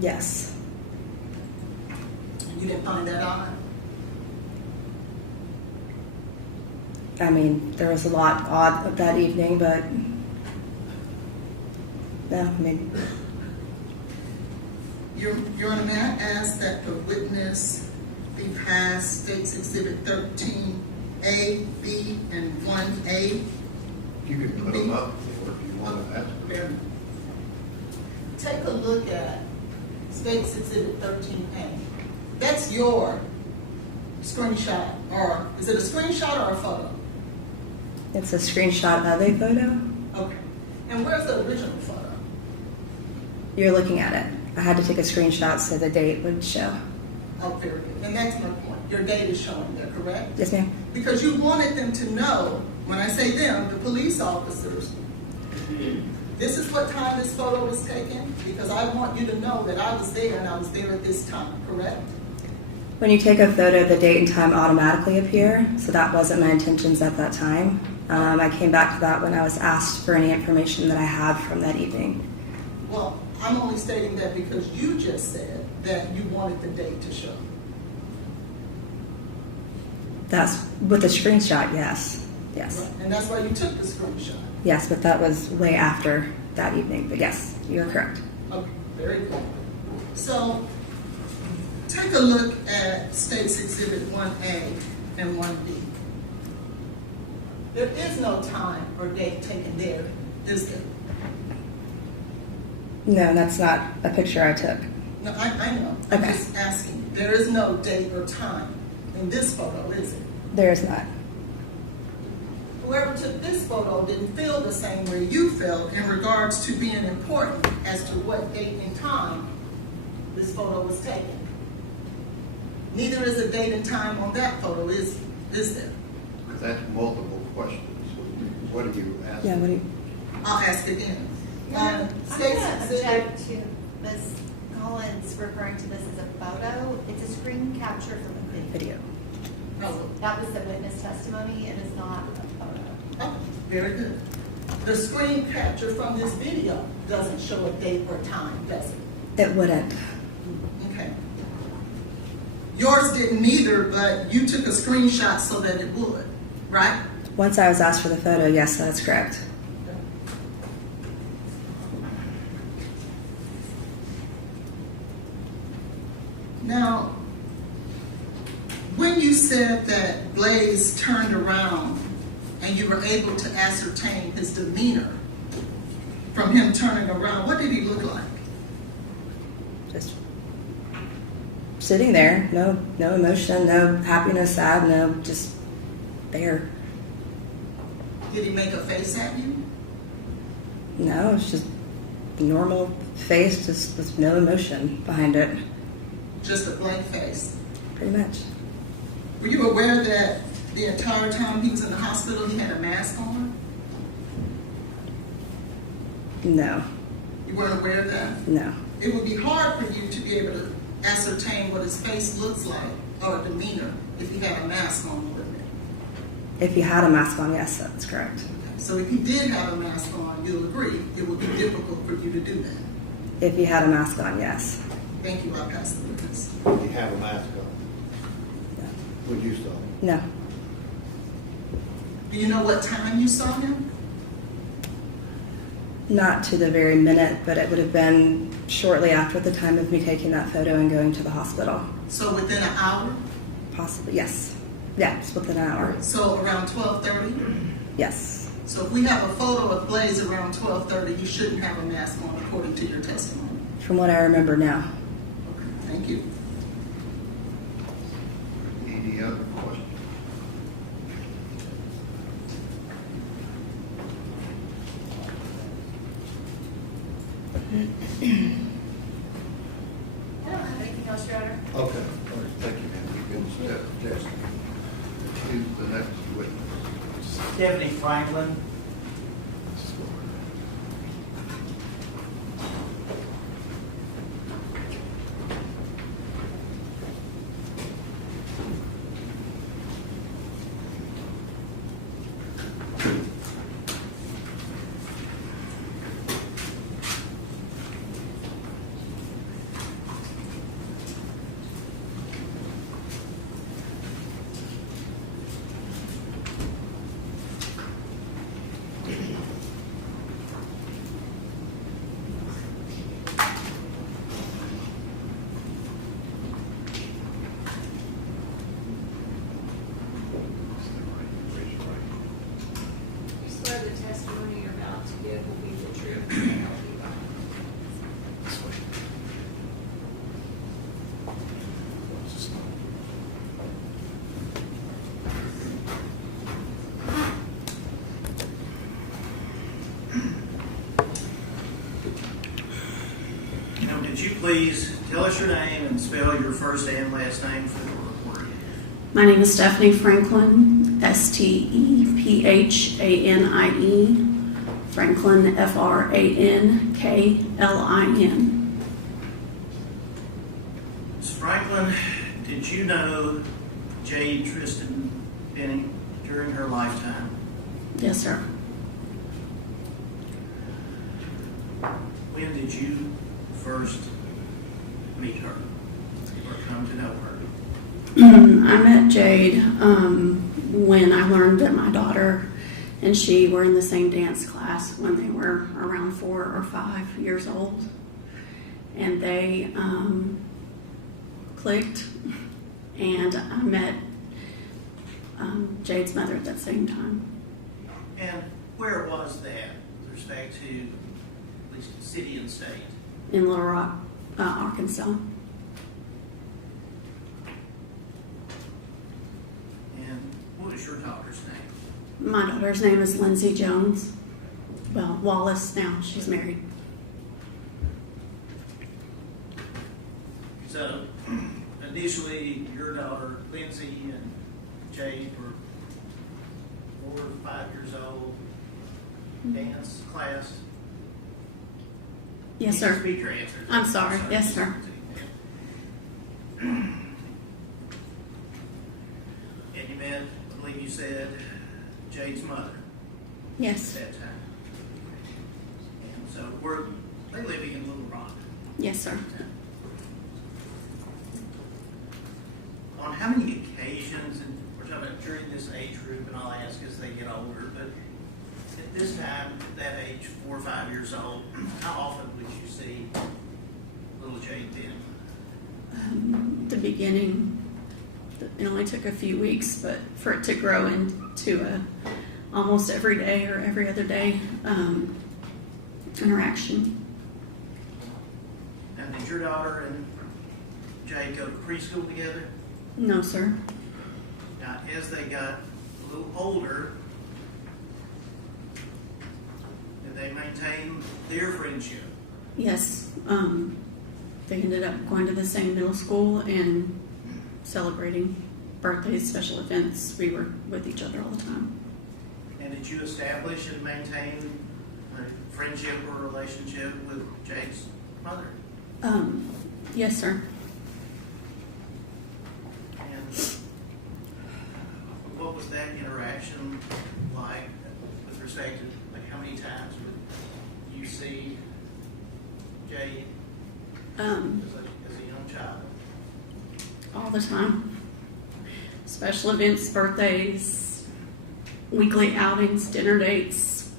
Yes. You didn't find that odd? I mean, there was a lot odd that evening, but no, I mean, Your Honor, may I ask that the witness be passed State's Exhibit 13A, B, and 1A? You can put them up if you want to ask. Take a look at State's Exhibit 13A. That's your screenshot, or is it a screenshot or a photo? it's a screenshot of a photo. Okay. And where's the original photo? You're looking at it. I had to take a screenshot so the date would show. Oh, very good. And that's my point. Your date is showing there, correct? Yes, ma'am. Because you wanted them to know, when I say them, the police officers, this is what time this photo was taken, because I want you to know that I was there and I was there at this time, correct? When you take a photo, the date and time automatically appear, so that wasn't my intentions at that time. I came back to that when I was asked for any information that I had from that evening. Well, I'm only stating that because you just said that you wanted the date to show. That's with the screenshot, yes. Yes. Right. And that's why you took the screenshot. Yes, but that was way after that evening. But yes, you're correct. Okay, very good. So, take a look at State's Exhibit 1A and 1B. There is no time or date taken there, is there? No, that's not a picture I took. No, I know. I'm Okay. just asking. There is no date or time in this photo, is it? There is not. Whoever took this photo didn't feel the same way you felt in regards to being important as to what date and time this photo was taken. Neither is a date and time on that photo, is there? Because that's multiple questions. What do you ask? Yeah, what do you? I'll ask again. I'm State's going to Exhibit- object to Ms. Collins referring to this as a photo. It's a screen capture from a video. Oh, That was the witness testimony. It is not a photo. oh, very good. The screen capture from this video doesn't show a date or time, does it? It wouldn't. Okay. Yours didn't either, but you took a screenshot so that it would, right? Once I was asked for the photo, yes, that's correct. Now, when you said that Blaise turned around and you were able to ascertain his demeanor from him turning around, what did he look like? Just sitting there, no emotion, no happy, no sad, no, just there. Did he make a face at you? No, it's just a normal face, just with no emotion behind it. Just a blank face? Pretty much. Were you aware that the entire time he was in the hospital he had a mask on? No, You weren't aware of that? no. It would be hard for you to be able to ascertain what his face looks like or demeanor if he had a mask on, wouldn't it? If you had a mask on, yes, that's correct. So if he did have a mask on, you'll agree it would be difficult for you to do that. If you had a mask on, yes. Thank you, I'll pass the witness. You have a mask on. When you saw him. No. Do you know what time you saw him? Not to the very minute, but it would have been shortly after the time of me taking that photo and going to the hospital. So within an hour? Possibly, yes. Yeah, it's within an hour. So around 12:30? Yes. So if we have a photo of Blaise around 12:30, he shouldn't have a mask on according to your testimony. From what I remember now. Okay, thank you. Any other questions? I don't have anything else, Your Honor. Okay. All right. Thank you, ma'am. You can step, Jessica. Who's the next witness? Stephanie Franklin. testimony you're about to give will be the truth so help you God? Now, could you please tell us your name and spell your first and last name for the recording? My name is Stephanie Franklin, Stephanie, Franklin, Franklin. Ms. Franklin, did you know Jade Benning during her lifetime? Yes, sir. When did you first meet her or come to know her? I met Jade when I learned that my daughter and she were in the same dance class when they were around 4 or 5 years old. And they clicked, and I met Jade's mother at that same time. And where was that with respect to at least city and state? In Little Rock, Arkansas. And what is your daughter's name? My daughter's name is Lindsay Jones. Well, Wallace now. She's married. So, initially, your daughter, Lindsay, and Jade were 4 or 5 years old, dance class. Yes, You sir. can speak your answer. I'm sorry. Yes, sir. And you met, I believe you said, Jade's mother. Yes. At that time. And so, were they living in Little Rock? Yes, sir. On how many occasions, and we're talking about during this age group, and I'll ask as they get older, but at this time, at that age, 4 or 5 years old, how often would you see little Jade Benning? The beginning, it only took a few weeks, but for it to grow into a almost every day or every other day interaction. Now, did your daughter and Jade go to preschool together? No, sir. Now, as they got a little older, did they maintain their friendship? Yes. They ended up going to the same middle school and celebrating birthdays, special events. We were with each other all the time. And did you establish and maintain a friendship or relationship with Jade's mother? Yes, sir. And what was that interaction like with respect to, like, how many times would you see Jade as a young child? All the time. Special events, birthdays, weekly outings, dinner dates.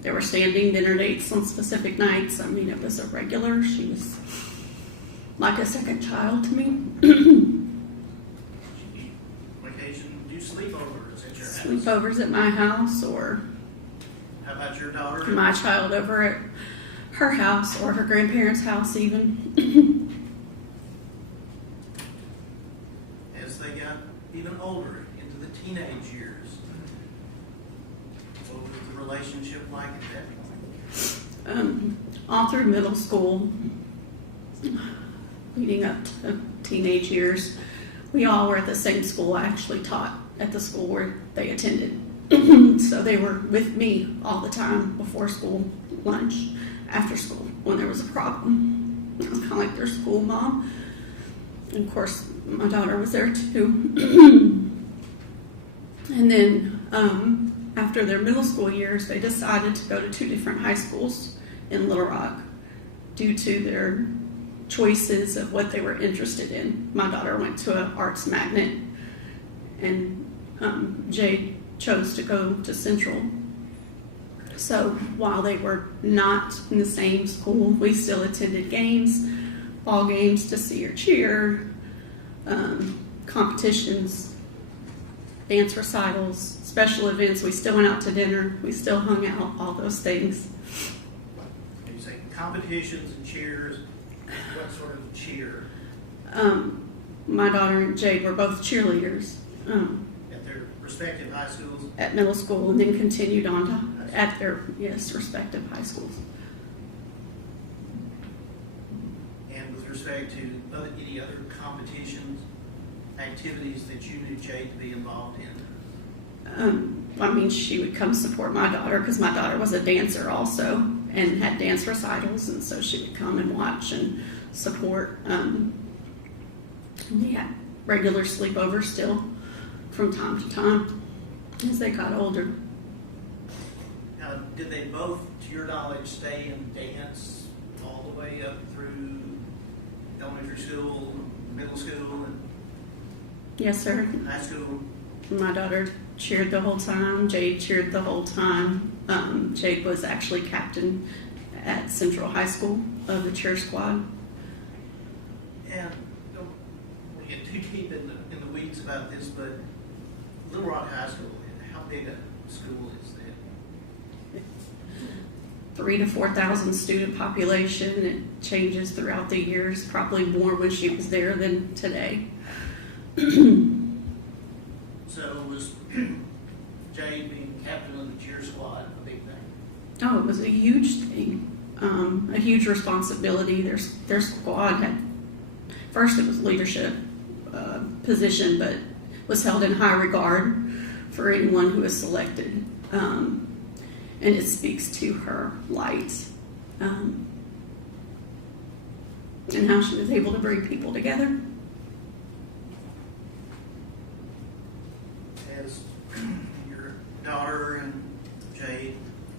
There were standing dinner dates on specific nights. I mean, it was a regular. She was like a second child to me. Occasion do sleepovers at your house? Sleepovers at my house, or How about your daughter? my child over at her house or her grandparents' house even. As they got even older, into the teenage years, what was the relationship like at that point? All through middle school, leading up to teenage years, we all were at the same school. I actually taught at the school where they attended. So they were with me all the time, before school, lunch, after school, when there was a problem. I was kind of like their school mom. And of course, my daughter was there too. And then after their middle school years, they decided to go to 2 different high schools in Little Rock due to their choices of what they were interested in. My daughter went to an arts magnet, and Jade chose to go to Central. So while they were not in the same school, we still attended games, ball games to see or cheer, competitions. dance recitals, special events. We still went out to dinner. We still hung out, all those things. You say competitions and cheers. What sort of cheer? My daughter and Jade were both cheerleaders At their respective high schools? at middle school, and then continued on to at their respective high schools. And with respect to any other competitions, activities that you knew Jade to be involved in? I mean, she would come support my daughter because my daughter was a dancer also and had dance recitals, and so she would come and watch and support. We had regular sleepovers still from time to time as they got older. Now, did they both, to your knowledge, stay in dance all the way up through elementary school, middle school, and Yes, sir. high school? My daughter cheered the whole time. Jade cheered the whole time. Jade was actually captain at Central High School of the cheer squad. And don't want to get too deep in the weeds about this, but Little Rock High School, how big a school is that? 3,000 to 4,000 student population. It changes throughout the years, probably more when she was there than today. So was Jade being captain of the cheer squad a big thing? Oh, it was a huge thing, a huge responsibility. Their squad had, first it was leadership position, but was held in high regard for anyone who was selected. And it speaks to her light and how she was able to bring people together. As your daughter and Jade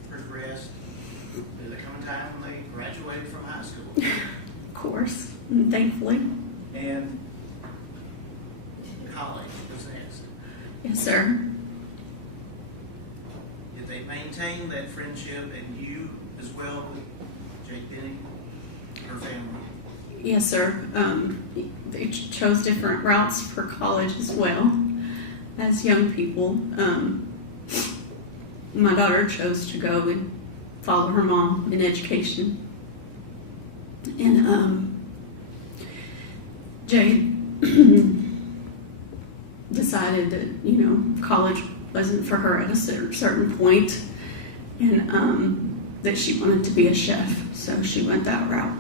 progressed, did there come a time when they graduated from high school? Of course, and thankfully. And college was next. Yes, sir. Did they maintain that friendship and you as well with Jade Benning, her family? Yes, sir. They chose different routes for college as well as young people. My daughter chose to go and follow her mom in education. And Jade decided that, college wasn't for her at a certain point, and that she wanted to be a chef, so she went that route.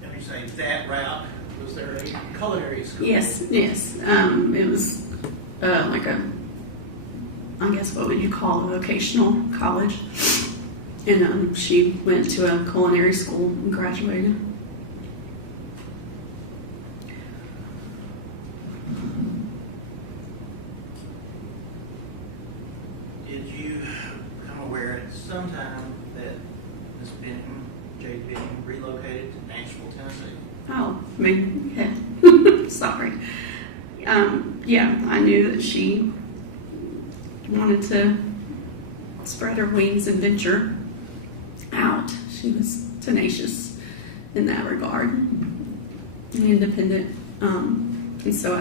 Let me say that route. Was there a culinary school? Yes. It was like I guess what would you call a vocational college. And she went to a culinary school and graduated. Did you become aware at some time that Ms. Benning, Jade Benning, relocated to Nashville, Tennessee? Oh, yeah. Sorry. Yeah, I knew that she wanted to spread her wings and venture out. She was tenacious in that regard and independent. And so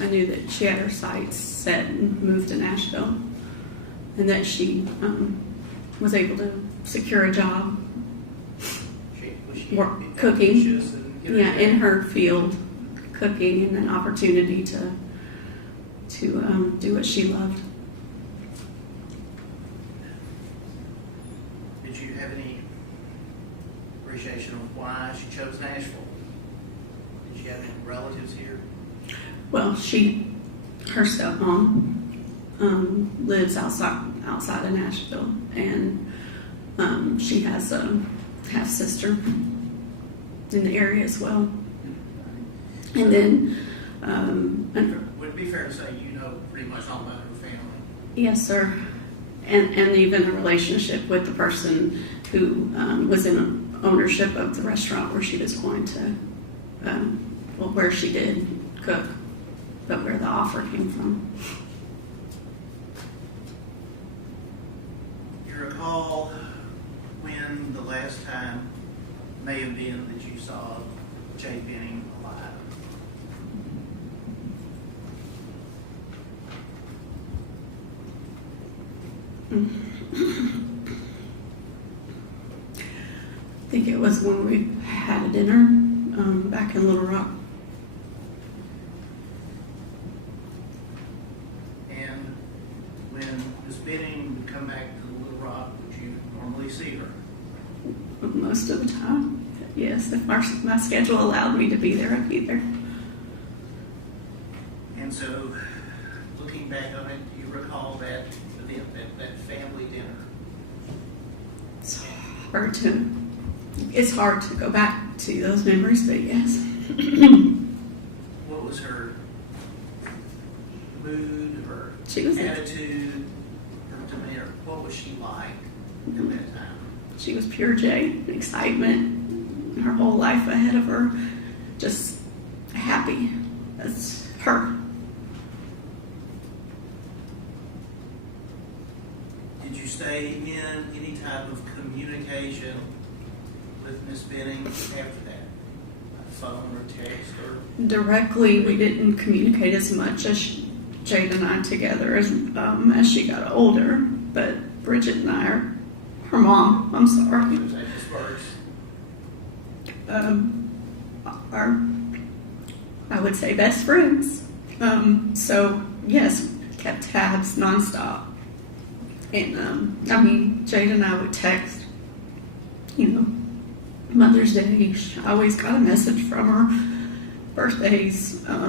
I knew that she had her sights set and moved to Nashville, and that she was able to secure a job cooking, in her field, cooking, and an opportunity to do what she loved. Did you have any appreciation of why she chose Nashville? Did she have any relatives here? Well, her stepmom lives outside of Nashville, and she has a half sister in the area as well. And then, would it be fair to say you know pretty much all about her family? yes, sir, and even the relationship with the person who was in ownership of the restaurant where she was going to, where she did cook, but where the offer came from. You recall when the last time may have been that you saw Jade Benning alive? I think it was when we had a dinner back in Little Rock. And when Ms. Benning would come back to Little Rock, would you normally see her? Most of the time, yes. If my schedule allowed me to be there, I'd be there. And so, looking back on it, do you recall that event, that family dinner? It's hard to go back to those memories, but yes. What was her mood, her She was attitude, her demeanor? What was she like at that time? She was pure Jade, excitement, her whole life ahead of her, just happy. That's her. Did you stay in any type of communication with Miss Benning after that? A phone or text or? Directly, we didn't communicate as much as Jade and I together as she got older, but Bridget and I are her mom. I'm sorry. Was that dispersed? I would say best friends. So yes, kept tabs nonstop. And Jade and I would text, Mother's Day. I always got a message from her. Birthdays, there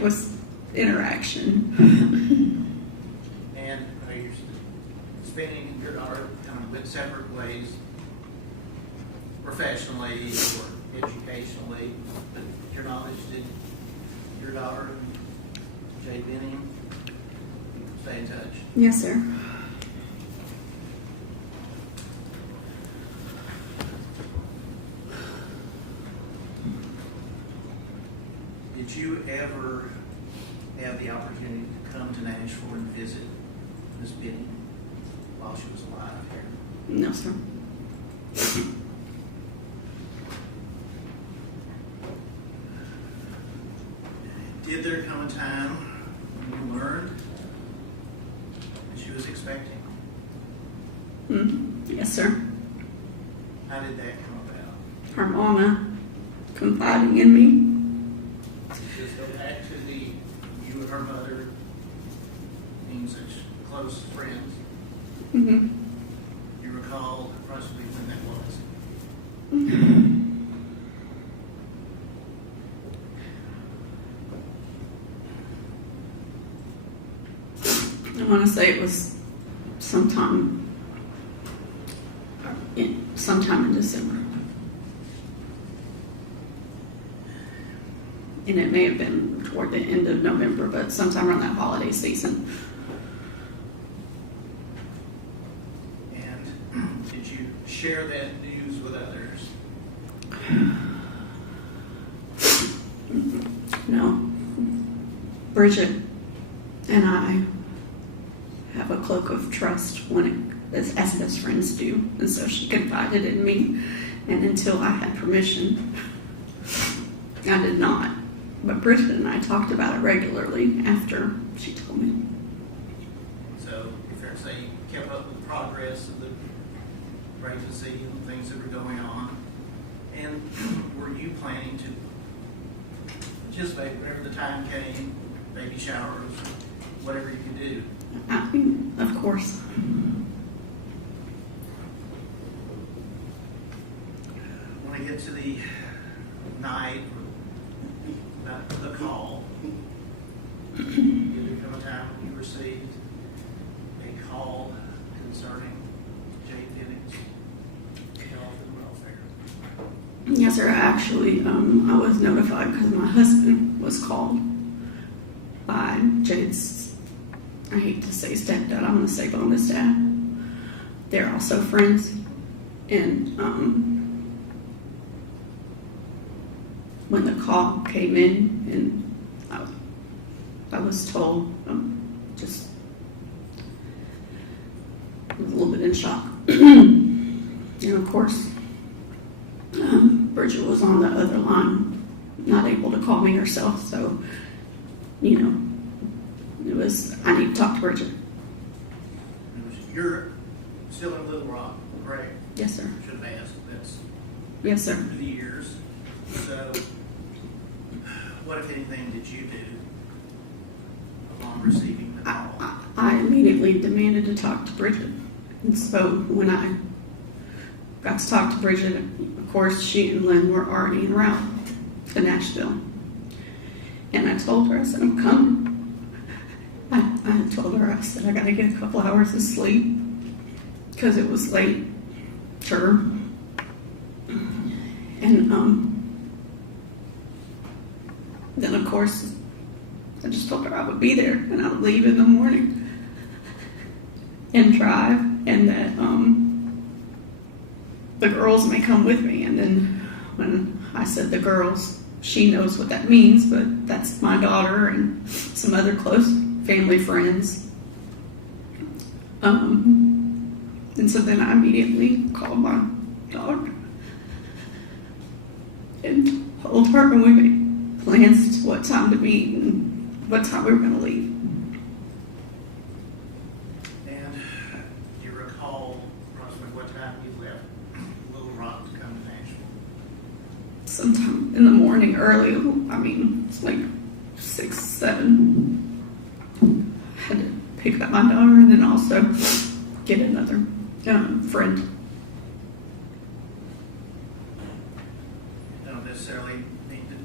was interaction. And are you spending your daughter kind of went separate ways, professionally or educationally? But your knowledge, did your daughter and Jade Benning stay in touch? Yes, sir. Did you ever have the opportunity to come to Nashville and visit Miss Benning while she was alive here? No, sir. Did there come a time when you learned that she was expecting? Yes, sir. How did that come about? Her mama confiding in me. Just go back to you and her mother being such close friends. Mm-hmm. You recall approximately when that was? I want to say it was sometime in December. And it may have been toward the end of November, but sometime around that holiday season. And did you share that news with others? No. Bridget and I have a cloak of trust as best friends do. And so she confided in me. And until I had permission, I did not. But Bridget and I talked about it regularly after she told me. So, if you're saying you kept up with the progress of the pregnancy and things that were going on, and were you planning to participate whenever the time came, baby showers, whatever you could do? Of course. When I get to the night, the call, did there come a time when you received a call concerning Jade Benning's health and welfare? Yes, sir. Actually, I was notified because my husband was called by Jade's, I hate to say stepdad, I'm going to say bonus dad. They're also friends. And when the call came in, and I was told, just I was a little bit in shock. And of course, Bridget was on the other line, not able to call me herself, so, it was, I need to talk to Bridget. You're still in Little Rock, correct? Yes, sir. Should have asked. That's Yes, sir. through the years. So, what, if anything, did you do upon receiving the call? I immediately demanded to talk to Bridget. And so when I got to talk to Bridget, of course, she and Lynn were already en route to Nashville. And I told her, I said, I'm coming. I told her, I said, I got to get a couple hours of sleep because it was late. Sure. And then, of course, I just told her I would be there and I would leave in the morning and drive, and that the girls may come with me. And then when I said the girls, she knows what that means, but that's my daughter and some other close family friends. And so then I immediately called my daughter and told her, and we made plans to what time to meet and what time we were going to leave. And do you recall approximately what time you left Little Rock to come to Nashville? Sometime in the morning, early. I mean, it's like 6, 7. I had to pick up my daughter and then also get another friend. I don't necessarily need to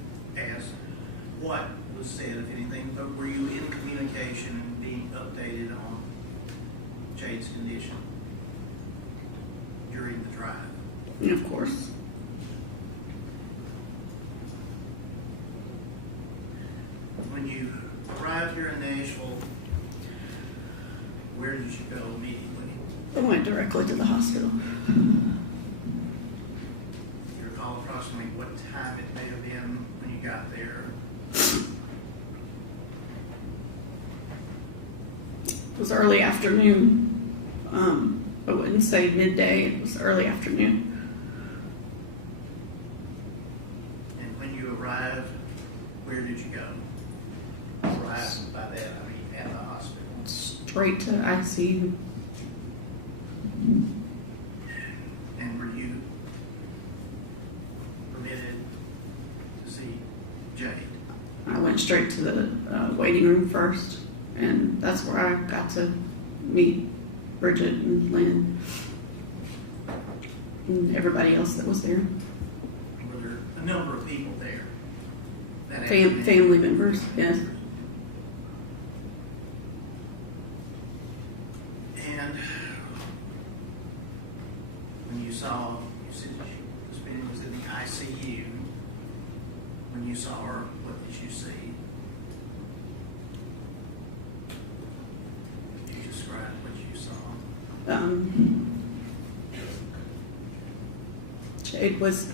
ask what was said, if anything, but were you in communication and being updated on Jade's condition during the drive? And of course. When you arrived here in Nashville, where did you go immediately? I went directly to the hospital. Do you recall approximately what time it may have been when you got there? It was early afternoon. I wouldn't say midday. It was early afternoon. And when you arrived, where did you go? Arrived by that, I mean, at the hospital. Straight to ICU. And were you permitted to see Jade? I went straight to the waiting room first, and that's where I got to meet Bridget and Lynn and everybody else that was there. Were there a number of people there? That Family members, yes. And when you saw, you said Ms. Benning was in the ICU. When you saw her, what did you see? Could you describe what you saw? Jade was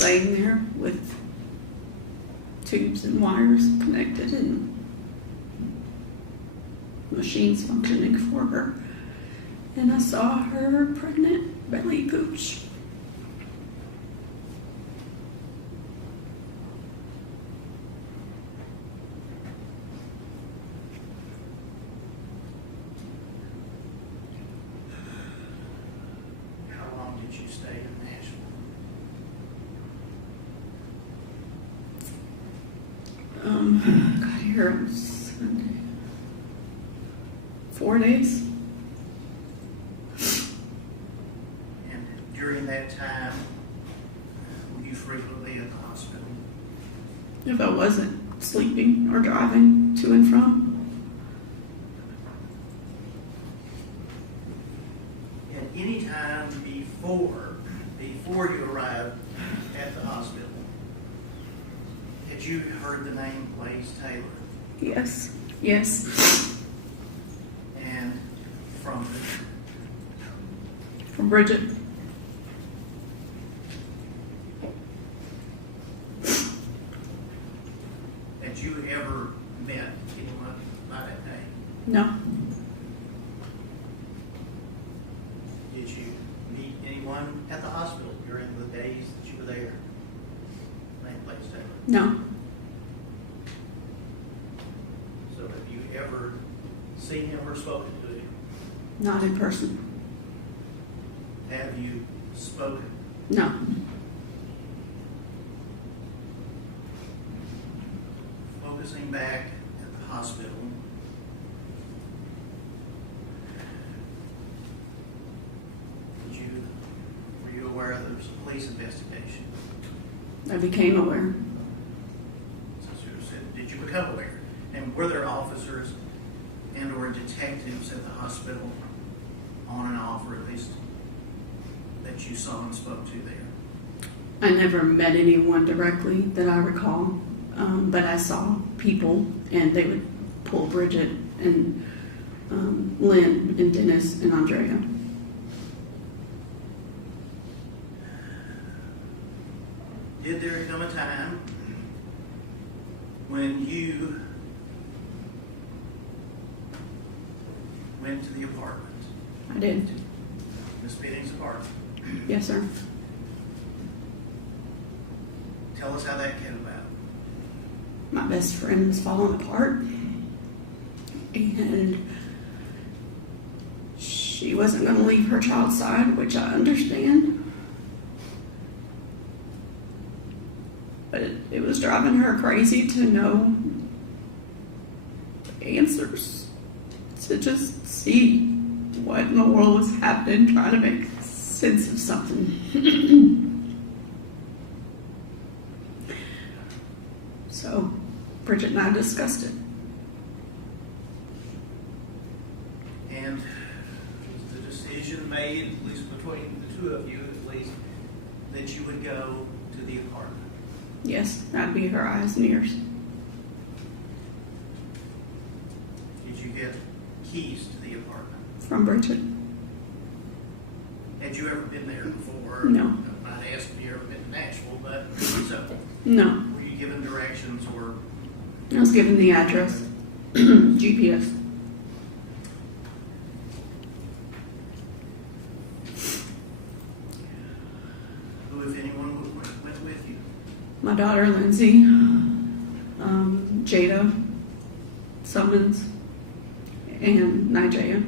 laying there with tubes and wires connected and machines functioning for her. And I saw her pregnant belly pooch. How long did you stay in Nashville? Got here on Sunday. 4 days. And during that time, were you frequently at the hospital? If I wasn't sleeping or driving to and from. At any time before you arrived at the hospital, had you heard the name Blaise Taylor? Yes. Yes. And from Bridget. had you ever met anyone by that name? No. Did you meet anyone at the hospital during the days that you were there named Blaise Taylor? No. So have you ever seen him or spoken to him? Not in person. Have you spoken? No. Focusing back at the hospital, were you aware there was a police investigation? I became aware. Did you become aware? And were there officers and or detectives at the hospital on and off, or at least that you saw and spoke to there? I never met anyone directly that I recall, but I saw people, and they would pull Bridget and Lynn and Dennis and Andrea. Did there come a time when you went to the apartment? I did. Miss Benning's apartment? Yes, sir. Tell us how that came about. My best friend was falling apart, and she wasn't going to leave her child's side, which I understand. But it was driving her crazy to know answers, to just see what in the world was happening, trying to make sense of something. So Bridget and I discussed it. And was the decision made, at least between the two of you at least, that you would go to the apartment? Yes, that'd be her eyes and ears. Did you get keys to the apartment? From Bridget. Had you ever been there before? No. I'm not asking if you ever been to Nashville, but so No. were you given directions or? I was given the address, GPS. Who, if anyone, went with you? My daughter Lindsay, Jada, Summons, and Nigella.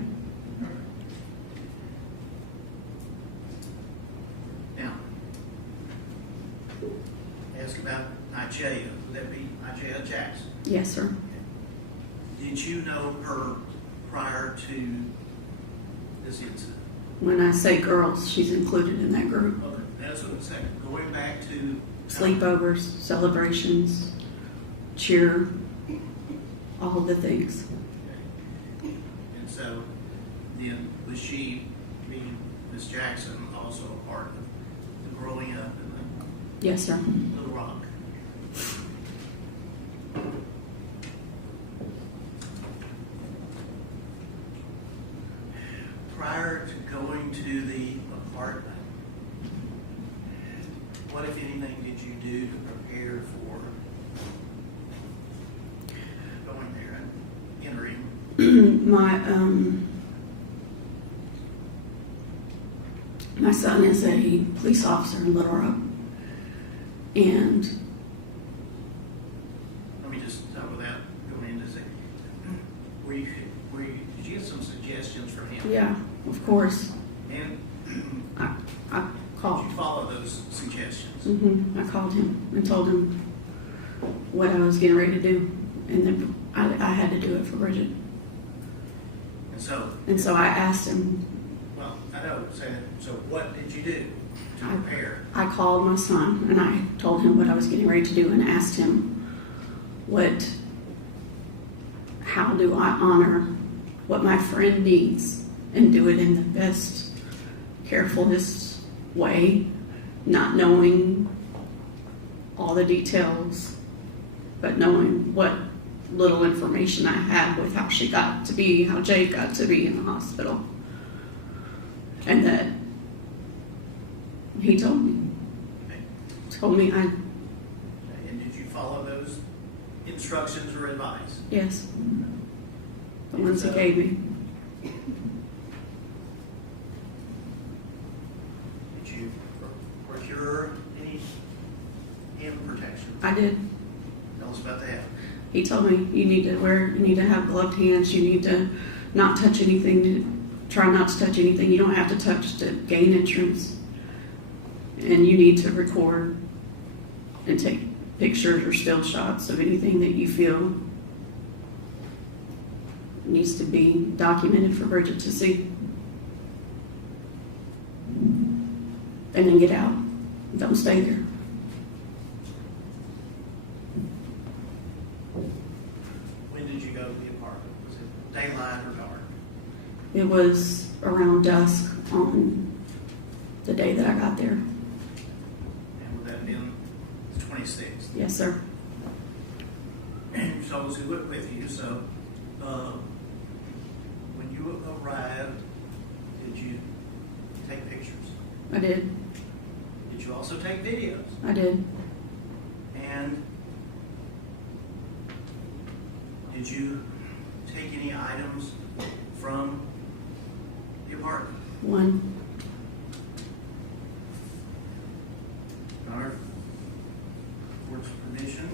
Now, ask about Nigella. Would that be Nigella Jackson? Yes, sir. Did you know her prior to this incident? When I say girls, she's included in that group. Okay, that's what I'm saying. Going back to Sleepovers, celebrations, cheer, all of the things. And so, then, was she, being Miss Jackson, also a part of the growing up in Yes, sir. the Little Rock? Prior to going to the apartment, what, if anything, did you do to prepare for going there and entering? My son is a police officer in Little Rock, and Let me just, without going into it, did you get some suggestions from him? yeah, of course, And I called. did you follow those suggestions? I called him and told him what I was getting ready to do, and then I had to do it for Bridget. And so I asked him. Well, I know, so what did you do to prepare? I called my son and I told him what I was getting ready to do and asked him how do I honor what my friend needs and do it in the best, carefulest way, not knowing all the details, but knowing what little information I had with how she got to be, how Jade got to be in the hospital. And that he told me. And did you follow those instructions or advice? Yes. The ones he gave me. Did you procure any hand protection? I did. Tell us about that. He told me you need to have gloved hands, you need to not touch anything, try not to touch anything you don't have to touch to gain entrance. And you need to record and take pictures or still shots of anything that you feel needs to be documented for Bridget to see. And then get out. Don't stay there. When did you go to the apartment? Was it daylight or dark? It was around dusk on the day that I got there. And would that have been the 26th? Yes, sir. And so those who went with you, so when you arrived, did you take pictures? I did. Did you also take videos? I did. And did you take any items from the apartment? One. Our court's permission.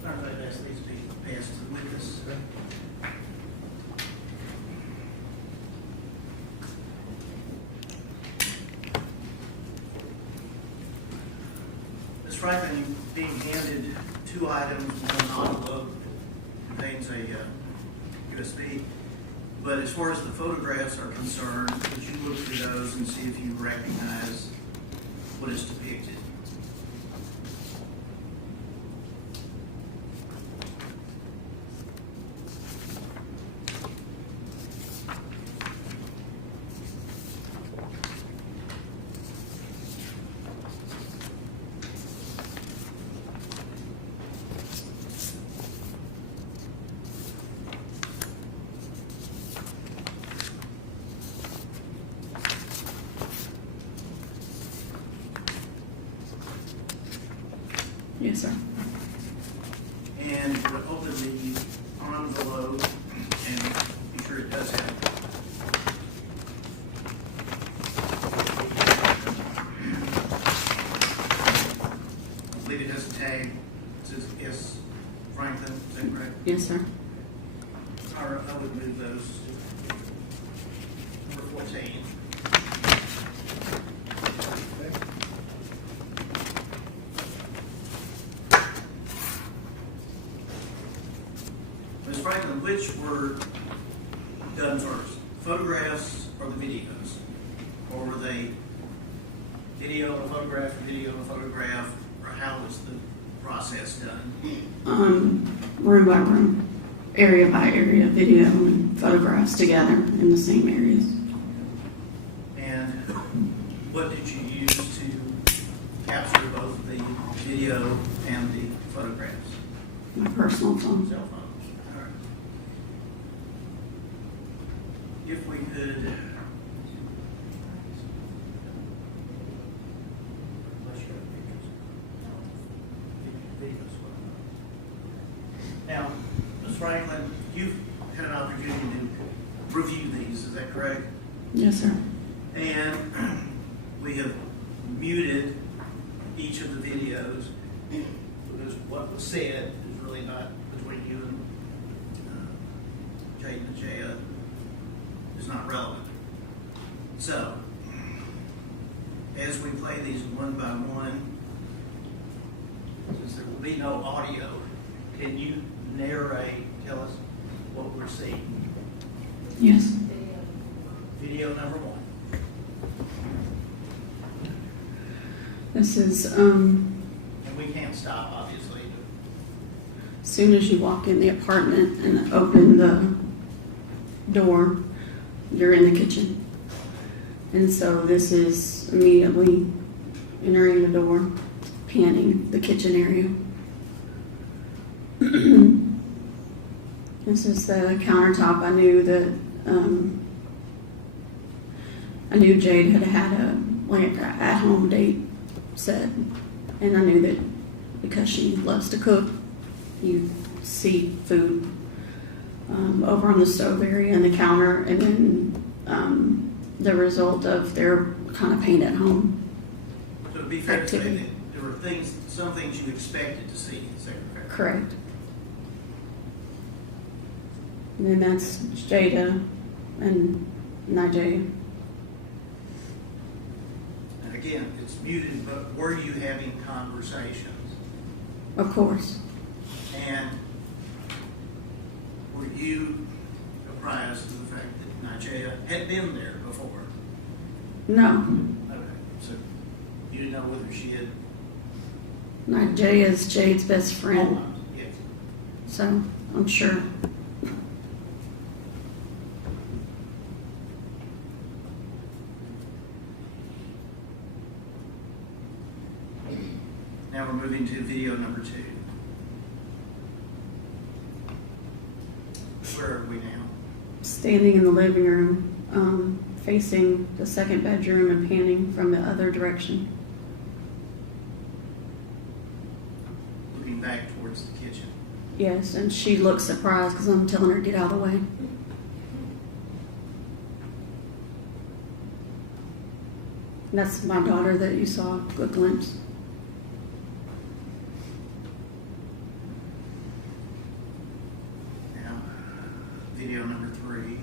That needs to be passed to the witness. Ms. Franklin, being handed 2 items, one envelope contains a USB. But as far as the photographs are concerned, would you look through those and see if you recognize what is depicted? Yes, sir. And open the envelope and be sure it does have. I believe it has a tag. It says S. Franklin. Is that correct? Yes, sir. All right, I would move those. Number 14. Ms. Franklin, which were done first? Photographs or the videos? Or were they video and a photograph, video and a photograph? Or how was the process done? Room by room, area by area, video and photographs together in the same areas. And what did you use to capture both the video and the photographs? My personal phone. Cell phones. All right. If we could. Now, Ms. Franklin, you've had an opportunity to review these, is that correct? Yes, sir. And we have muted each of the videos because what was said is really not between you and Jade and Jaya is not relevant. So, as we play these one by one, since there will be no audio, can you narrate, tell us what we're seeing? Yes. Video number 1. This is, And we can't stop, obviously. as soon as you walk in the apartment and open the door, you're in the kitchen. And so this is immediately entering the door, panning the kitchen area. This is the countertop. I knew that I knew Jade had like an at-home date set, and I knew that because she loves to cook, you see food over on the stove area and the counter, and then the result of their kind of paint at home. So it'd be fair to say that there were some things you expected to see, is that correct? Correct. And then that's Jada and Najee. And again, it's muted, but were you having conversations? Of course. And were you apprised of the fact that Najee had been there before? No. Okay, so you didn't know whether she had. Najee is Jade's best friend. Yes. So I'm sure. Now we're moving to video number 2. Where are we now? Standing in the living room, facing the second bedroom and panning from the other direction. Looking back towards the kitchen. Yes, and she looks surprised because I'm telling her to get out of the way. That's my daughter that you saw a glimpse. Now, video number 3.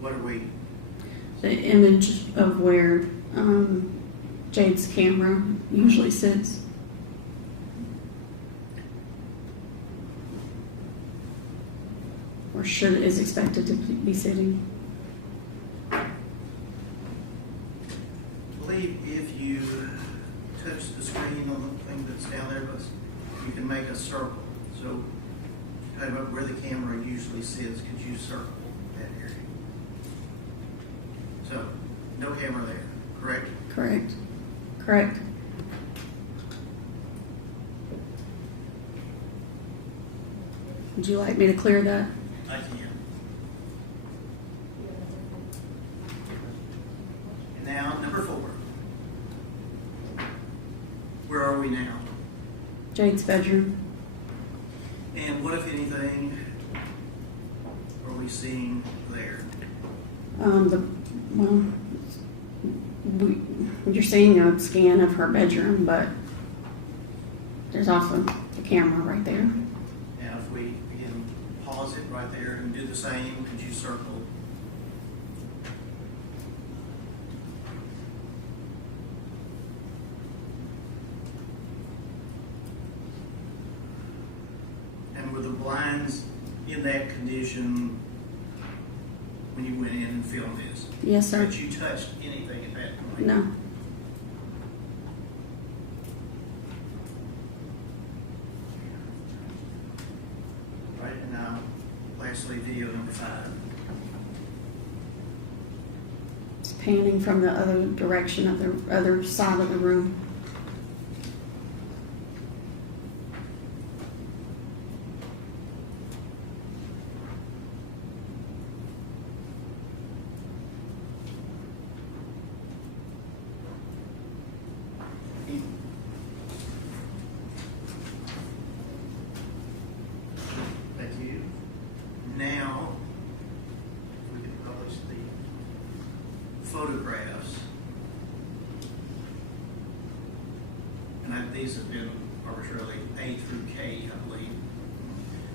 What are we? The image of where Jade's camera usually sits. Or is expected to be sitting. I believe if you touch the screen on the thing that's down there, you can make a circle. So, kind of where the camera usually sits, could you circle that area? So, no camera there, correct? Correct. Correct. Would you like me to clear that? I can. And now, number 4. Where are we now? Jade's bedroom. And what, if anything, are we seeing there? You're seeing a scan of her bedroom, but there's also the camera right there. Now, if we, again, pause it right there and do the same, could you circle? And were the blinds in that condition when you went in and filmed this? Yes, sir. Did you touch anything at that point? No. Right, and now, lastly, video number 5. It's panning from the other direction of the other side of the room. Thank you. Now, we can publish the photographs. And these have been arbitrarily A through K, I believe.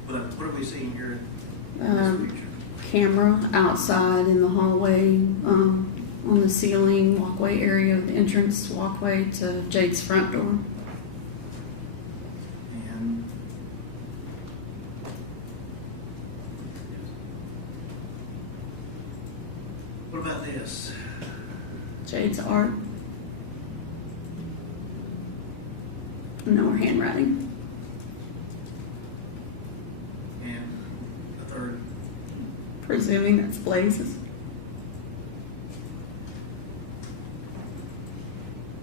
But what are we seeing here in this picture? Camera outside in the hallway, on the ceiling, walkway area of the entrance walkway to Jade's front door. And what about this? Jade's art. No handwriting. And the third? Presuming that's Blaise's.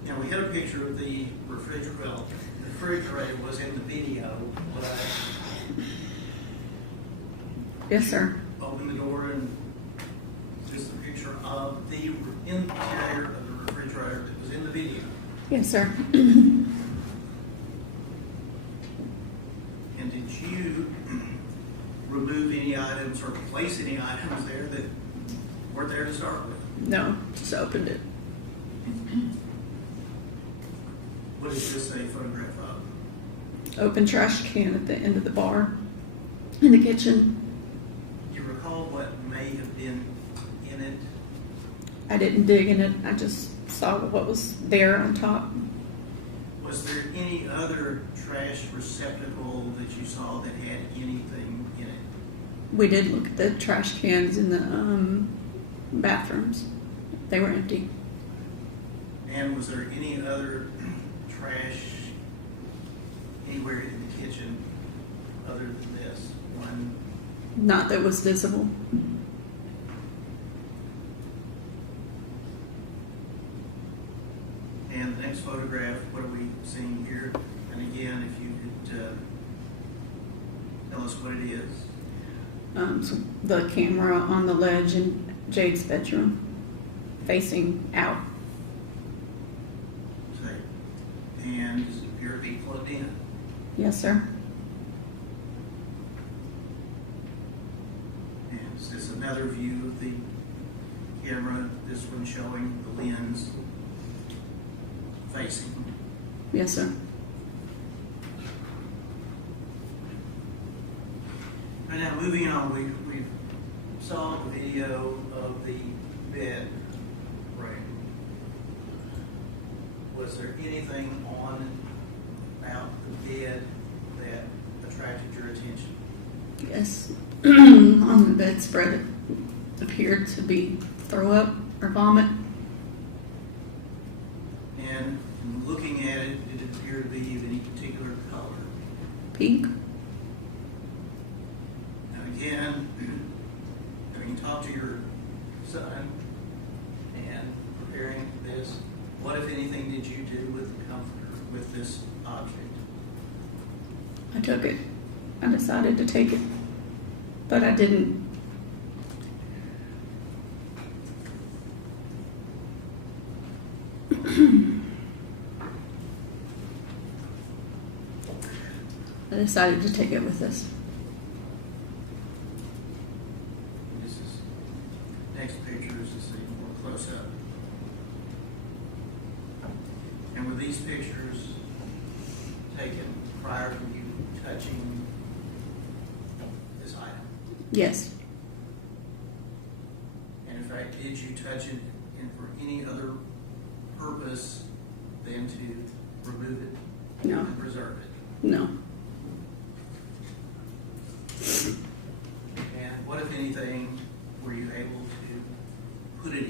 Now, we had a picture of the refrigerator. Well, the refrigerator was in the video, but Yes, sir. Open the door and just the picture of the interior of the refrigerator that was in the video. Yes, sir. And did you remove any items or place any items there that weren't there to start with? No, just opened it. What is this a photograph of? Open trash can at the end of the bar in the kitchen. Do you recall what may have been in it? I didn't dig in it. I just saw what was there on top. Was there any other trash receptacle that you saw that had anything in it? We did look at the trash cans in the bathrooms. They were empty. And was there any other trash anywhere in the kitchen other than this one? Not that was visible. And the next photograph, what are we seeing here? And again, if you could tell us what it is. So the camera on the ledge in Jade's bedroom, facing out. Say, and does it appear to be plugged in? Yes, sir. And is this another view of the camera? This one showing the lens facing. Yes, sir. And now moving on, we saw the video of the bed frame. Was there anything on about the bed that attracted your attention? Yes. On the bedspread, it appeared to be throw up or vomit. And looking at it, did it appear to be of any particular color? Pink. And again, having talked to your son and preparing this, what, if anything, did you do with the comforter, with this object? I took it. I decided to take it, but I didn't. I decided to take it with us. This is next picture is to see more close up. And were these pictures taken prior to you touching this item? Yes. And in fact, did you touch it and for any other purpose than to remove it No. and preserve it? No. And what, if anything, were you able to put it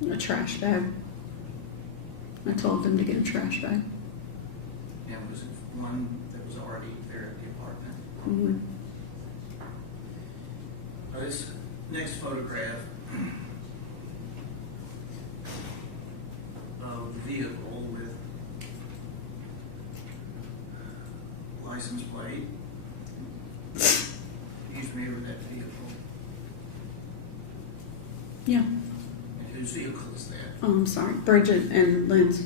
in? A trash bag. I told them to get a trash bag. And was it one that was already there at the apartment? Mm-hmm. Now this next photograph of the vehicle with license plate. Are you familiar with that vehicle? Yeah. And whose vehicle is that? Oh, I'm sorry. Bridget and Lynn's.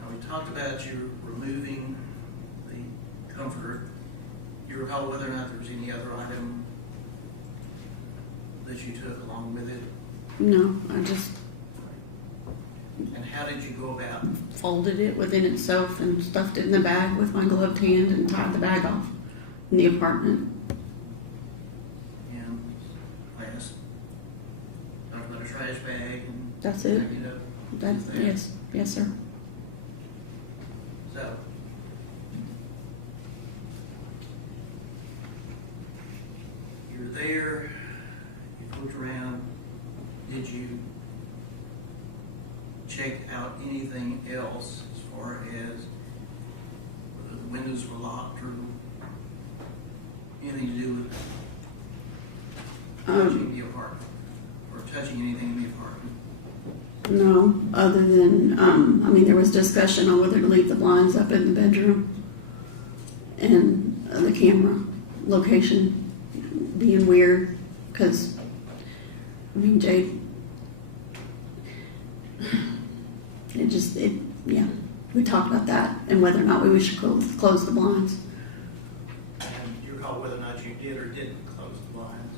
Now we talked about you removing the comforter. Do you recall whether or not there was any other item that you took along with it? No, I just And how did you go about? folded it within itself and stuffed it in the bag with my gloved hand and tied the bag off in the apartment. And last, talked about a trash bag and That's it. hanging up That, with that. yes, sir. So, you're there, you looked around, did you check out anything else as far as whether the windows were locked or anything to do with touching the apartment or touching anything in the apartment? No, other than, there was discussion on whether to leave the blinds up in the bedroom. and the camera location being weird, because, I mean, Jade, yeah, we talked about that and whether or not we should close the blinds. And do you recall whether or not you did or didn't close the blinds?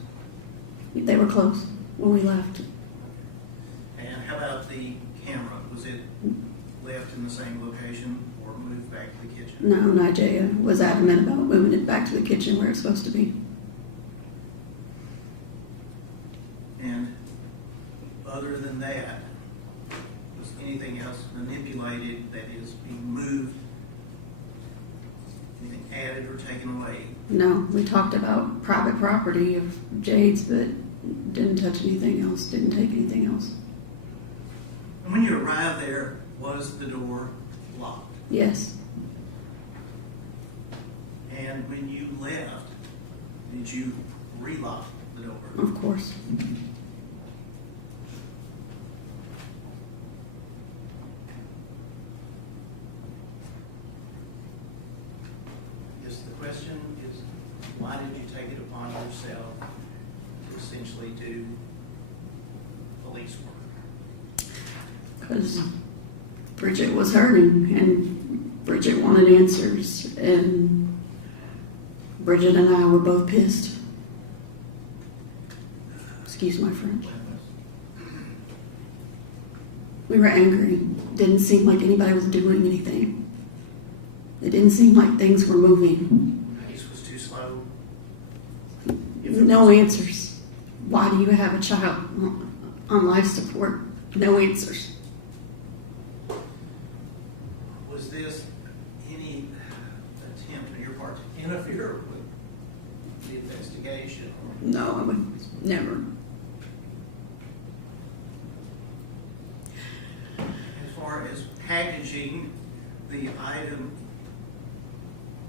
They were closed when we left. And how about the camera? Was it left in the same location or moved back to the kitchen? No, Nigella was adamant about moving it back to the kitchen where it's supposed to be. And other than that, was anything else manipulated, that is being moved, anything added or taken away? No, we talked about private property of Jade's, but didn't touch anything else, didn't take anything else. And when you arrived there, was the door locked? Yes. And when you left, did you relock the door? Of course. I guess the question is, why did you take it upon yourself to essentially do police work? Because Bridget was hurting and Bridget wanted answers, and Bridget and I were both pissed. Excuse my French. We were angry. Didn't seem like anybody was doing anything. It didn't seem like things were moving. The pace was too slow. No answers. Why do you have a child on life support? No answers. Was this any attempt on your part to interfere with the investigation? No, I would never. As far as packaging the item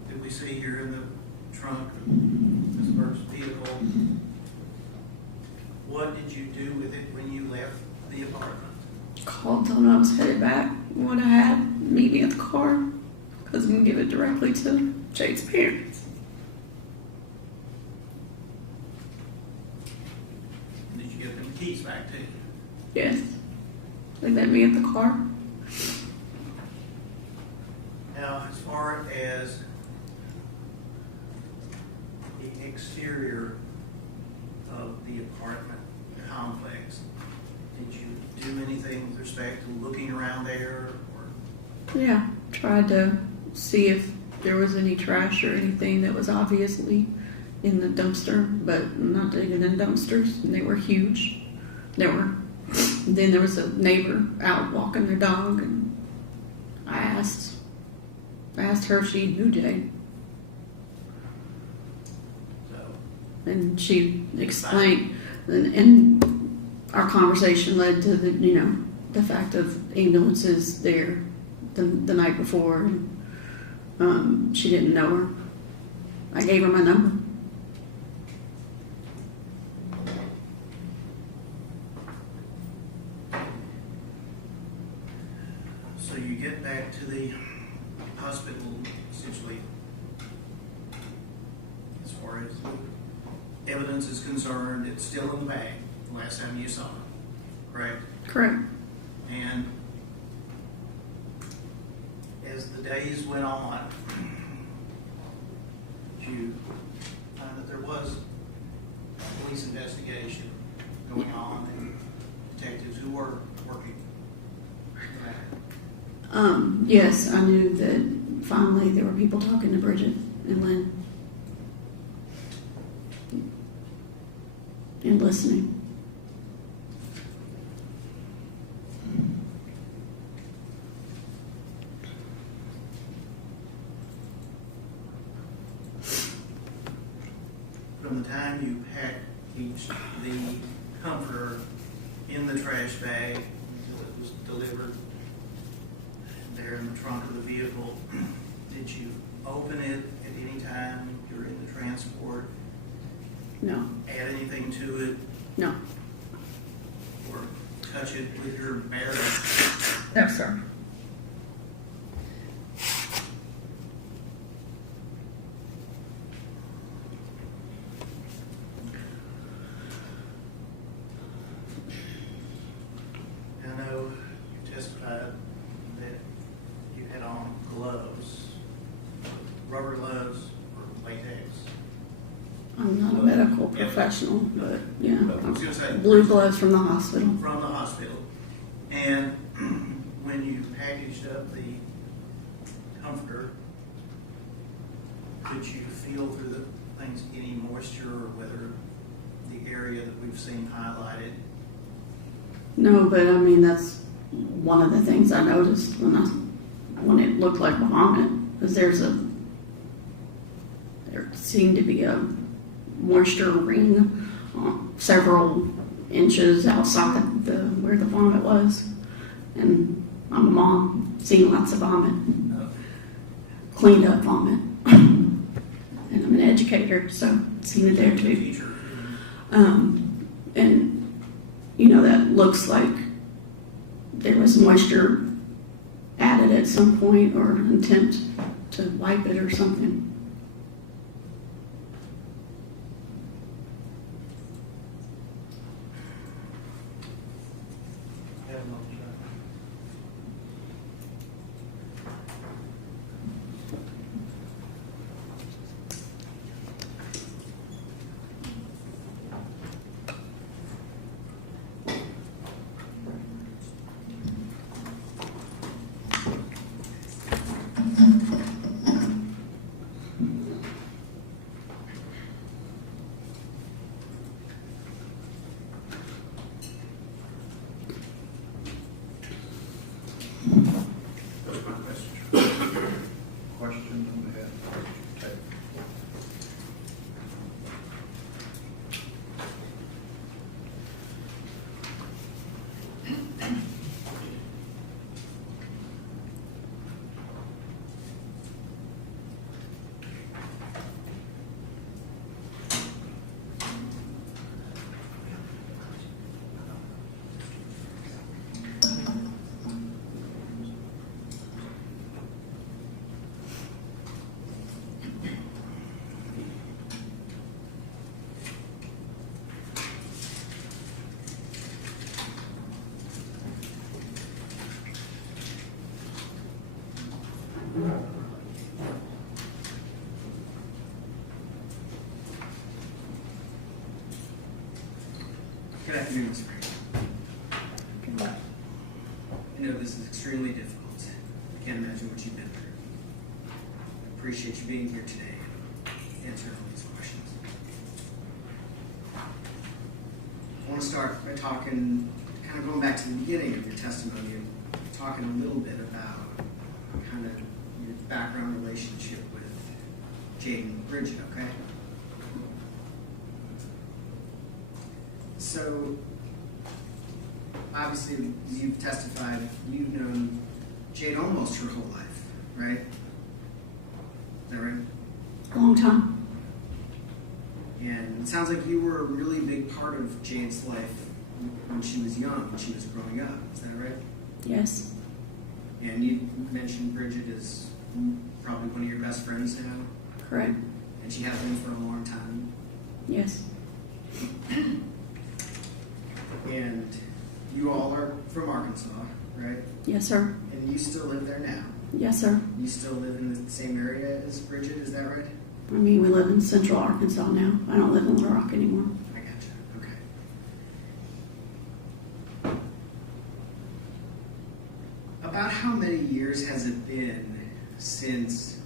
that we see here in the trunk of Ms. Burke's vehicle, what did you do with it when you left the apartment? Called telling I was headed back. What I had, meet me at the car, because I'm going to give it directly to Jade's parents. And did you give them keys back to you? Yes. They met me at the car. Now, as far as the exterior of the apartment complex, did you do anything with respect to looking around there? Or? Yeah. Tried to see if there was any trash or anything that was obviously in the dumpster, but not digging in dumpsters. And they were huge. Then there was a neighbor out walking their dog, and I asked her if she knew Jade. And she explained, and our conversation led to the fact of ambulances there the night before. She didn't know her. I gave her my number. So you get back to the hospital, essentially, as far as the evidence is concerned, it's still in the bag the last time you saw it, correct? Correct. And as the days went on, did you find that there was a police investigation going on and detectives who were working the matter? Yes, I knew that finally there were people talking to Bridget and Lynn and listening. From the time you packaged the comforter in the trash bag until it was delivered there in the trunk of the vehicle, did you open it at any time during the transport? No. Add anything to it? No. Or touch it with your bare? No, sir. professional, but yeah. I was gonna say. Blue gloves from the hospital. From the hospital. And when you packaged up the comforter, could you feel through the things any moisture or whether the area that we've seen highlighted? No, but I mean, that's one of the things I noticed when it looked like vomit, because there seemed to be a moisture ring several inches outside where the vomit was. And I'm a mom, seen lots of vomit, cleaned up vomit. And I'm an educator, so seen it there too. And you know, that looks like there was moisture added at some point or an attempt to wipe it or something. Questions on behalf of Mr. Taylor? Good afternoon, Ms. Green. I know this is extremely difficult. I can't imagine what you've been through. I appreciate you being here today and answering all these questions. I want to start by talking, kind of going back to the beginning of your testimony, and talking a little bit about kind of your background relationship with Jade and Bridget, okay? So, obviously, you've testified, you've known Jade almost her whole life, right? Is that right? A long time. And it sounds like you were a really big part of Jade's life when she was young, when she was growing up. Is that right? Yes. And you mentioned Bridget is probably one of your best friends now? Correct. And she has been for a long time? Yes. And you all are from Arkansas, right? Yes, sir. And you still live there now? Yes, sir. You still live in the same area as Bridget, is that right? I mean, we live in central Arkansas now. I don't live in Little Rock anymore. I gotcha. Okay. About how many years has it been since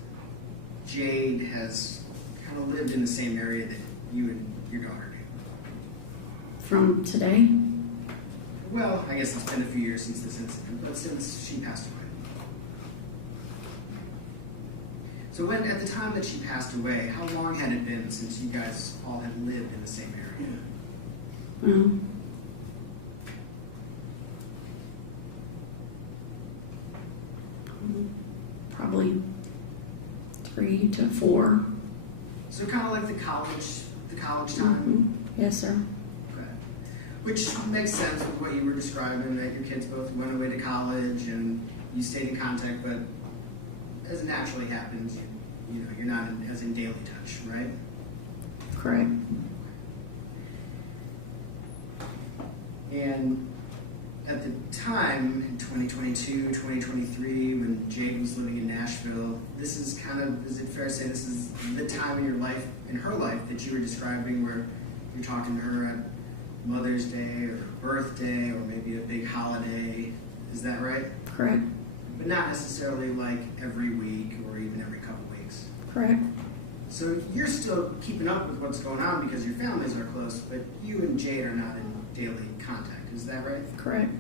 Jade has kind of lived in the same area that you and your daughter do? From today? Well, I guess it's been a few years since this incident, but since she passed away. So when, at the time that she passed away, how long had it been since you guys all had lived in the same area? Probably 3 to 4. So kind of like the college time? Yes, sir. Okay. Which makes sense with what you were describing, that your kids both went away to college and you stayed in contact, but as it naturally happens, you know, you're not as in daily touch, right? Correct. And at the time, in 2022, 2023, when Jade was living in Nashville, this is kind of, is it fair to say this is the time in your life, in her life, that you were describing where you're talking to her at Mother's Day or birthday or maybe a big holiday. Is that right? Correct. But not necessarily like every week or even every couple weeks. Correct. So you're still keeping up with what's going on because your families are close, but you and Jade are not in daily contact. Is that right? Correct.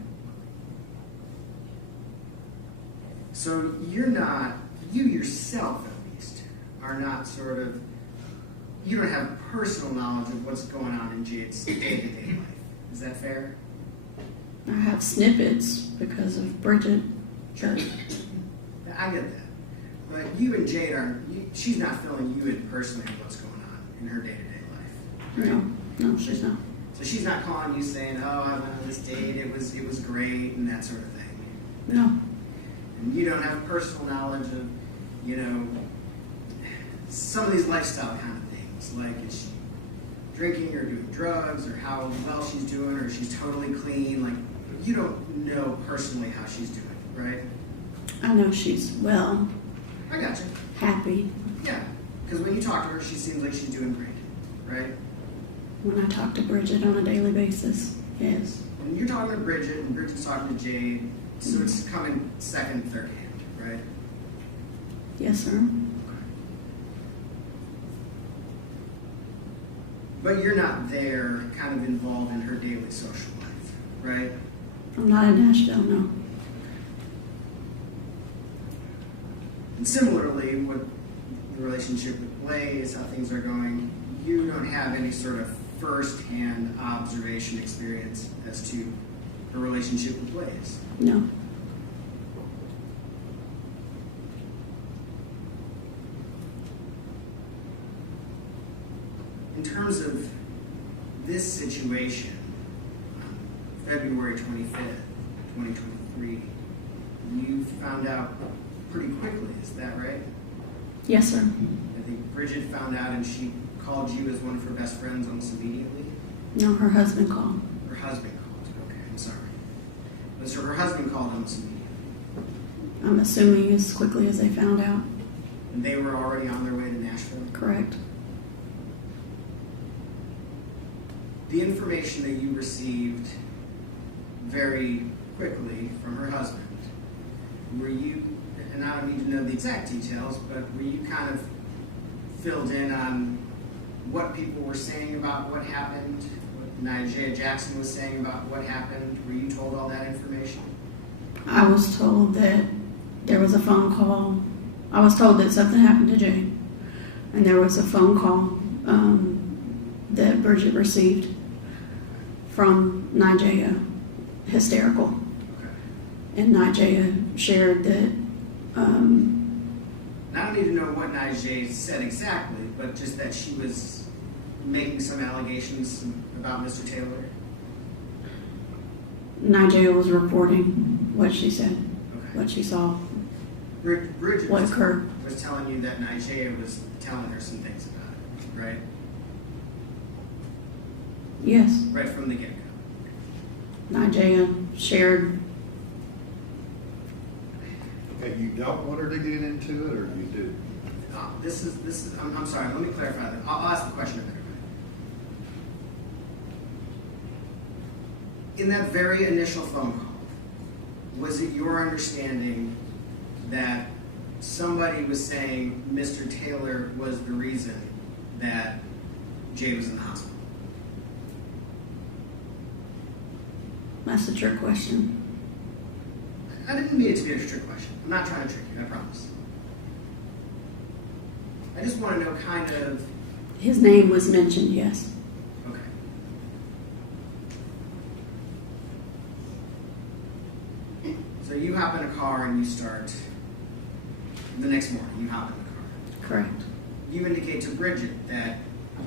So you're not, you yourself at least, are not sort of, you don't have personal knowledge of what's going on in Jade's day-to-day life. Is that fair? I have snippets because of Bridget. Sure. I get that. But you and Jade she's not filling you in personally on what's going on in her day-to-day life. Right? No, she's not. So she's not calling you saying, oh, I went on this date, it was great, and that sort of thing. No. And you don't have personal knowledge of, you know, some of these lifestyle kind of things, like is she drinking or doing drugs, or how well she's doing, or she's totally clean. Like, you don't know personally how she's doing, right? I know she's well. I got you. Happy. Yeah, because when you talk to her, she seems like she's doing great, right? When I talk to Bridget on a daily basis, yes. And you're talking to Bridget, and Bridget's talking to Jade, so it's coming second, third hand, right? Yes, sir. But you're not there kind of involved in her daily social life, right? I'm not in Nashville, no. And similarly, with the relationship with Blaise, how things are going, you don't have any sort of first-hand observation experience as to her relationship with Blaise. No. In terms of this situation, February 25th, 2023, you found out pretty quickly, is that right? Yes, sir. I think Bridget found out and she called you as one of her best friends almost immediately? No, her husband called. Her husband called, okay, I'm sorry. But so her husband called almost immediately. I'm assuming as quickly as they found out. And they were already on their way to Nashville? Correct. The information that you received very quickly from her husband, were you, and I don't need to know the exact details, but were you kind of filled in on what people were saying about what happened, what Nigel Jackson was saying about what happened? Were you told all that information? I was told that there was a phone call. I was told that something happened to Jay. And there was a phone call that Bridget received from Nigel, hysterical. Okay. And Nigel shared that. I don't need to know what Nigel said exactly, but just that she was making some allegations about Mr. Taylor. Nigel was reporting what she said, what she saw, Bridget what occurred. was telling you that Nigel was telling her some things about it, right? Yes. Right from the get-go. Nigel shared. Okay, you don't want her to get into it, or you do? This is. I'm sorry. Let me clarify that. I'll ask the question a better way. In that very initial phone call, was it your understanding that somebody was saying Mr. Taylor was the reason that Jay was in the hospital? That's a trick question. I didn't mean it to be a trick question. I'm not trying to trick you, I promise. I just want to know kind of... His name was mentioned, yes. Okay. So you hop in a car and you start... The next morning, you hop in the car. Correct. You indicate to Bridget that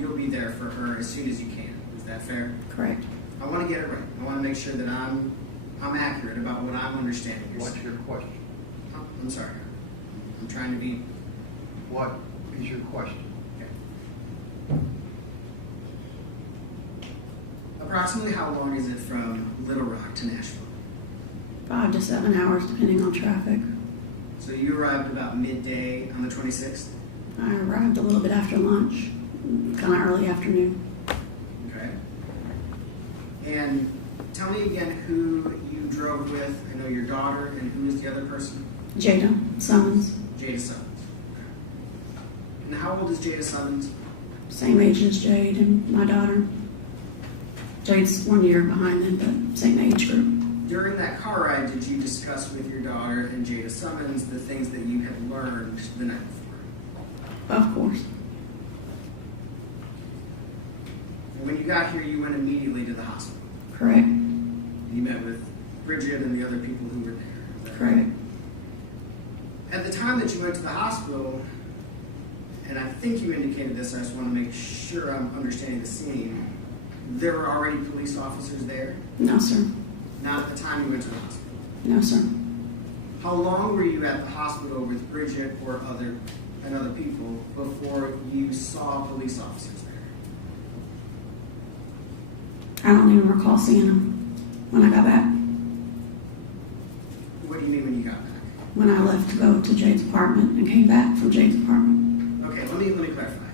you'll be there for her as soon as you can. Is that fair? Correct. I want to get it right. I want to make sure that I'm accurate about what I'm understanding. What's your question? I'm sorry. I'm trying to be... What is your question? Okay. Approximately how long is it from Little Rock to Nashville? 5 to 7 hours, depending on traffic. So you arrived about midday on the 26th? I arrived a little bit after lunch, kind of early afternoon. Okay. And tell me again who you drove with. I know your daughter, and who is the other person? Jada Summons. Jada Summons. And how old is Jada Summons? Same age as Jade and my daughter. Jade's 1 year behind them, but same age group. During that car ride, did you discuss with your daughter and Jada Summons the things that you had learned the night before? Of course. And when you got here, you went immediately to the hospital. Correct. You met with Bridget and the other people who were there. Is that Correct. right? At the time that you went to the hospital, and I think you indicated this, I just want to make sure I'm understanding the scene, there were already police officers there? No, sir. Not at the time you went to the hospital? No, sir. How long were you at the hospital with Bridget or other people before you saw police officers there? I don't even recall seeing them when I got back. What do you mean when you got back? When I left to go to Jade's apartment and came back from Jade's apartment. Okay, let me clarify.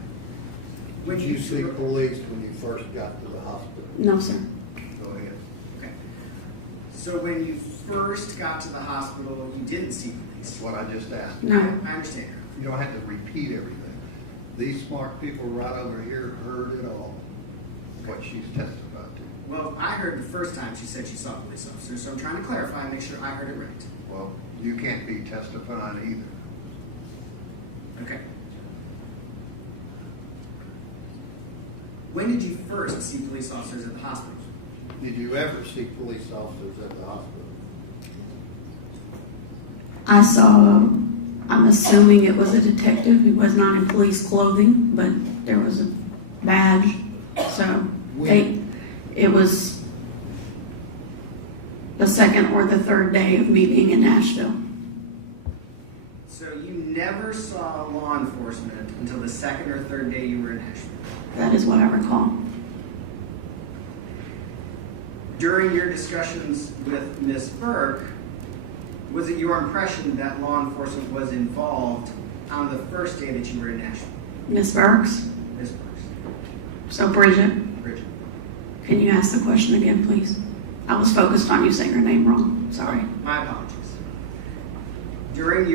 Did you see police when you first got to the hospital? No, sir. Go ahead. Okay. So when you first got to the hospital, you didn't see police? That's what I just asked. No. I understand. You don't have to repeat everything. These smart people right over here heard it all, what she's testified to. Well, I heard the first time she said she saw police officers, so I'm trying to clarify and make sure I heard it right. Well, you can't be testifying either. Okay. When did you first see police officers at the hospital? Did you ever see police officers at the hospital? I saw, I'm assuming it was a detective. He was not in police clothing, but there was a badge. So it was the second or the third day of me being in Nashville. So you never saw law enforcement until the second or third day you were in Nashville? That is what I recall. During your discussions with Ms. Burke, was it your impression that law enforcement was involved on the first day that you were in Nashville? Miss Burks? Ms. Burks. So Bridget? Bridget. Can you ask the question again, please? I was focused on you saying her name wrong. Sorry. My apologies. During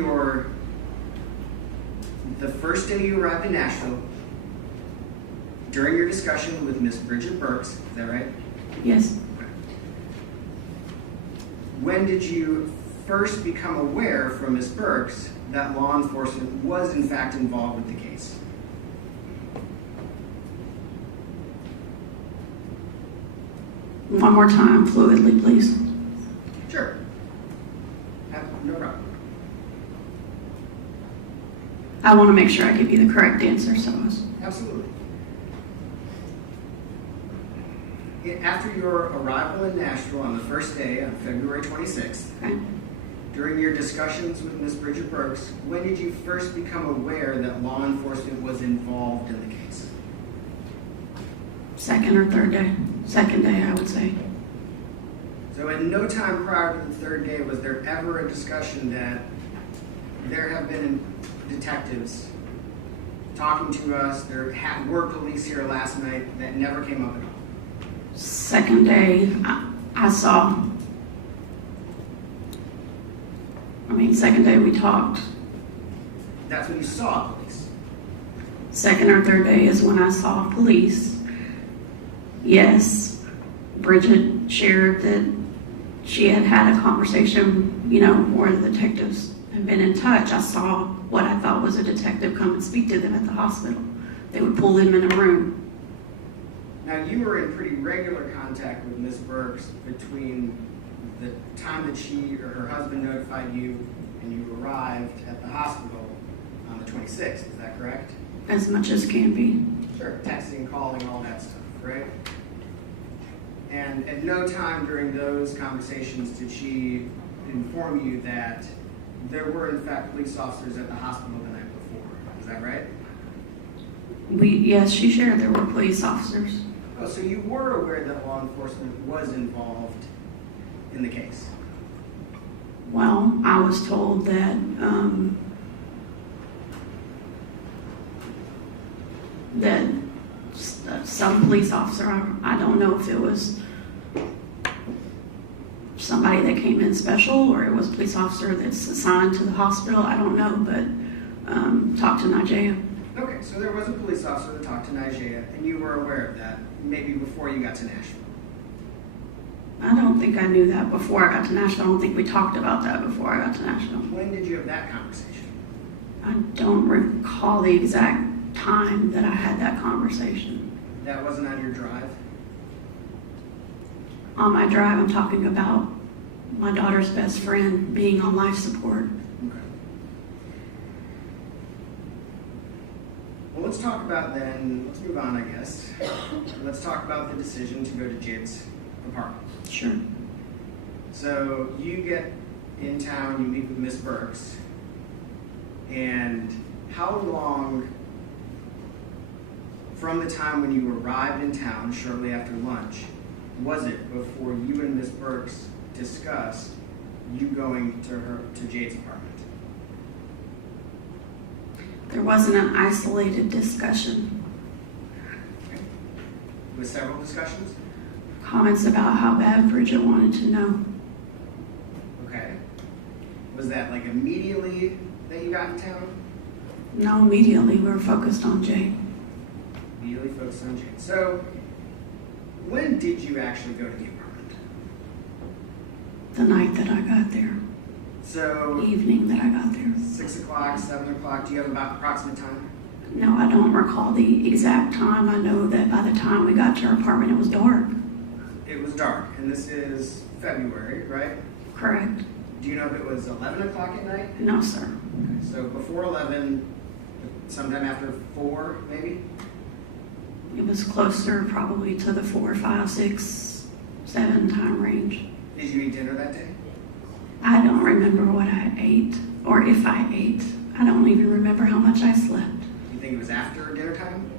the first day you arrived in Nashville, during your discussion with Miss Bridget Burks, is that right? Yes. When did you first become aware from Miss Burks that law enforcement was in fact involved with the case? One more time, fluidly, please. Sure. No problem. I want to make sure I give you the correct answer, so I was... Absolutely. After your arrival in Nashville on the first day, on February 26th, Okay. during your discussions with Ms. Bridget Burks, when did you first become aware that law enforcement was involved in the case? Second or third day? Second day, I would say. So at no time prior to the third day was there ever a discussion that there have been detectives talking to us, there were police here last night, that never came up at all? Second day, I saw... second day we talked. That's when you saw police? Second or third day is when I saw police. Yes, Bridget shared that she had had a conversation, where the detectives had been in touch. I saw what I thought was a detective come and speak to them at the hospital. They would pull them in a room. Now, you were in pretty regular contact with Ms. Burks between the time that she or her husband notified you and you arrived at the hospital on the 26th, is that correct? As much as can be. Sure, texting, calling, all that stuff, right? And at no time during those conversations did she inform you that there were in fact police officers at the hospital the night before, is that right? Yes, she shared there were police officers. Oh, so you were aware that law enforcement was involved in the case? Well, I was told that some police officer, I don't know if it was somebody that came in special, or it was a police officer that's assigned to the hospital. I don't know, but talked to Nigella. Okay, so there was a police officer that talked to Nigella, and you were aware of that maybe before you got to Nashville. I don't think I knew that before I got to Nashville. I don't think we talked about that before I got to Nashville. When did you have that conversation? I don't recall the exact time that I had that conversation. That wasn't on your drive? On my drive, I'm talking about my daughter's best friend being on life support. Okay. Well, let's talk about then, let's move on, I guess. Let's talk about the decision to go to Jade's apartment. Sure. So you get in town, you meet with Miss Burks, and how long from the time when you arrived in town shortly after lunch was it before you and Miss Burks discussed you going to Jade's apartment? There wasn't an isolated discussion. Okay. With several discussions? Comments about how bad Bridget wanted to know. Okay. Was that like immediately that you got in town? No, immediately we were focused on Jade. Immediately focused on Jade. So, when did you actually go to the apartment? The night that I got there. So, The evening that I got there. 6 o'clock, 7 o'clock, do you have about approximate time? No, I don't recall the exact time. I know that by the time we got to our apartment, it was dark. It was dark, and this is February, right? Correct. Do you know if it was 11 o'clock at night? No, sir. Okay, so before 11, sometime after 4, maybe? It was closer probably to the 4, 5, 6, 7 time range. Did you eat dinner that day? I don't remember what I ate, or if I ate. I don't even remember how much I slept. You think it was after dinner time?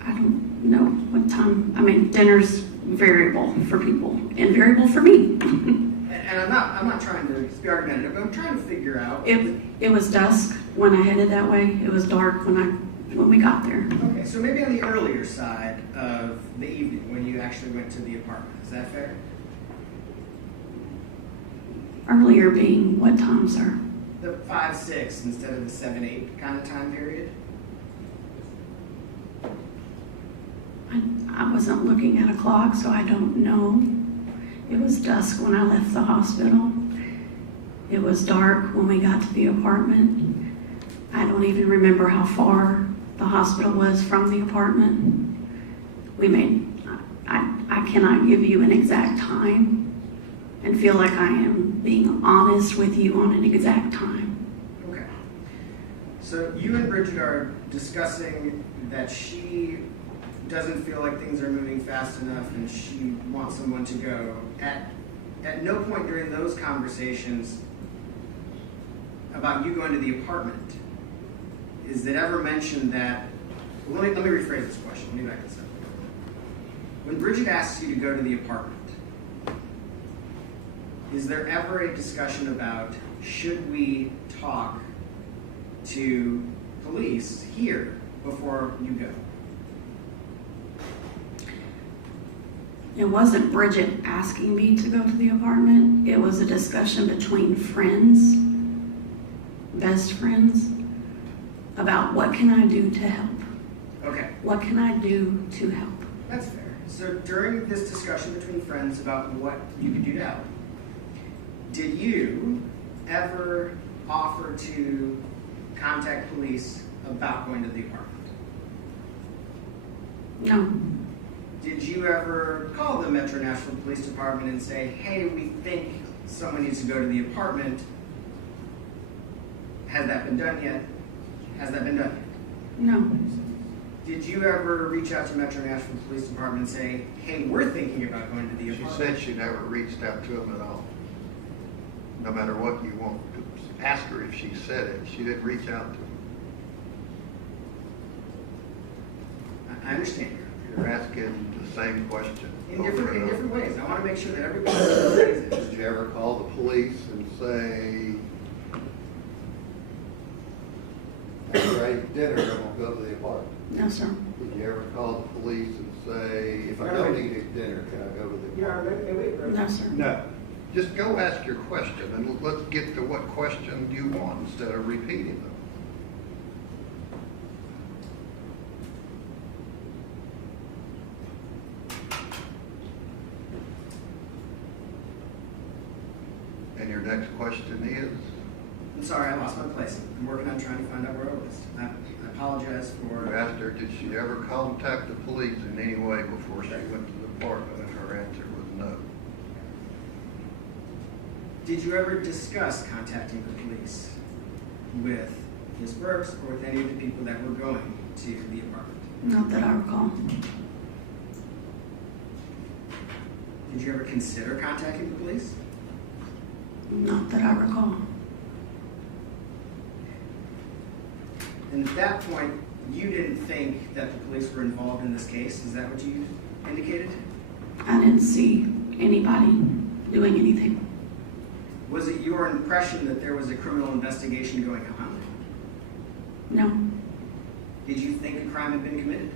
I don't know what time. I mean, dinner's variable for people and variable for me. And I'm not trying to be argumentative, but I'm trying to figure out. It was dusk when I headed that way. It was dark when we got there. Okay, so maybe on the earlier side of the evening when you actually went to the apartment. Is that fair? Earlier being what time, sir? The 5, 6 instead of the 7, 8 kind of time period? I wasn't looking at a clock, so I don't know. It was dusk when I left the hospital. It was dark when we got to the apartment. I don't even remember how far the hospital was from the apartment. I cannot give you an exact time and feel like I am being honest with you on an exact time. Okay. So you and Bridget are discussing that she doesn't feel like things are moving fast enough and she wants someone to go. At no point during those conversations about you going to the apartment is it ever mentioned that, let me rephrase this question, let me back this up. When Bridget asks you to go to the apartment, is there ever a discussion about should we talk to police here before you go? It wasn't Bridget asking me to go to the apartment. It was a discussion between friends, best friends, about what can I do to help. Okay. What can I do to help? That's fair. So during this discussion between friends about what you could do to help, did you ever offer to contact police about going to the apartment? No. Did you ever call the Metro Nashville Police Department and say, hey, we think someone needs to go to the apartment? Has that been done yet? Has that been done yet? No. Did you ever reach out to Metro Nashville Police Department and say, hey, we're thinking about going to the She apartment? said she never reached out to them at all. No matter what you want to ask her if she said it, she didn't reach out to them. I understand. You're asking the same question. In different ways. I want to make sure that everybody understands it. Did you ever call the police and say, after I eat dinner, I'm gonna go to the apartment? No, sir. Did you you ever call the police and say, if I don't eat dinner, can I go to the No, sir. No. Just go ask your question, and let's get to what question you want instead of repeating them. And your next question is? I'm sorry, I lost my place. I'm working on trying to find out where I was. I apologize for... You asked her, did she ever contact the police in any way before she went to the department, and her answer was no. Did you ever discuss contacting the police with Ms. Burks or with any of the people that were going to the apartment? Not that I recall. Did you ever consider contacting the police? Not that I recall. And at that point, you didn't think that the police were involved in this case? Is that what you indicated? I didn't see anybody doing anything. Was it your impression that there was a criminal investigation going on? No. Did you think a crime had been committed?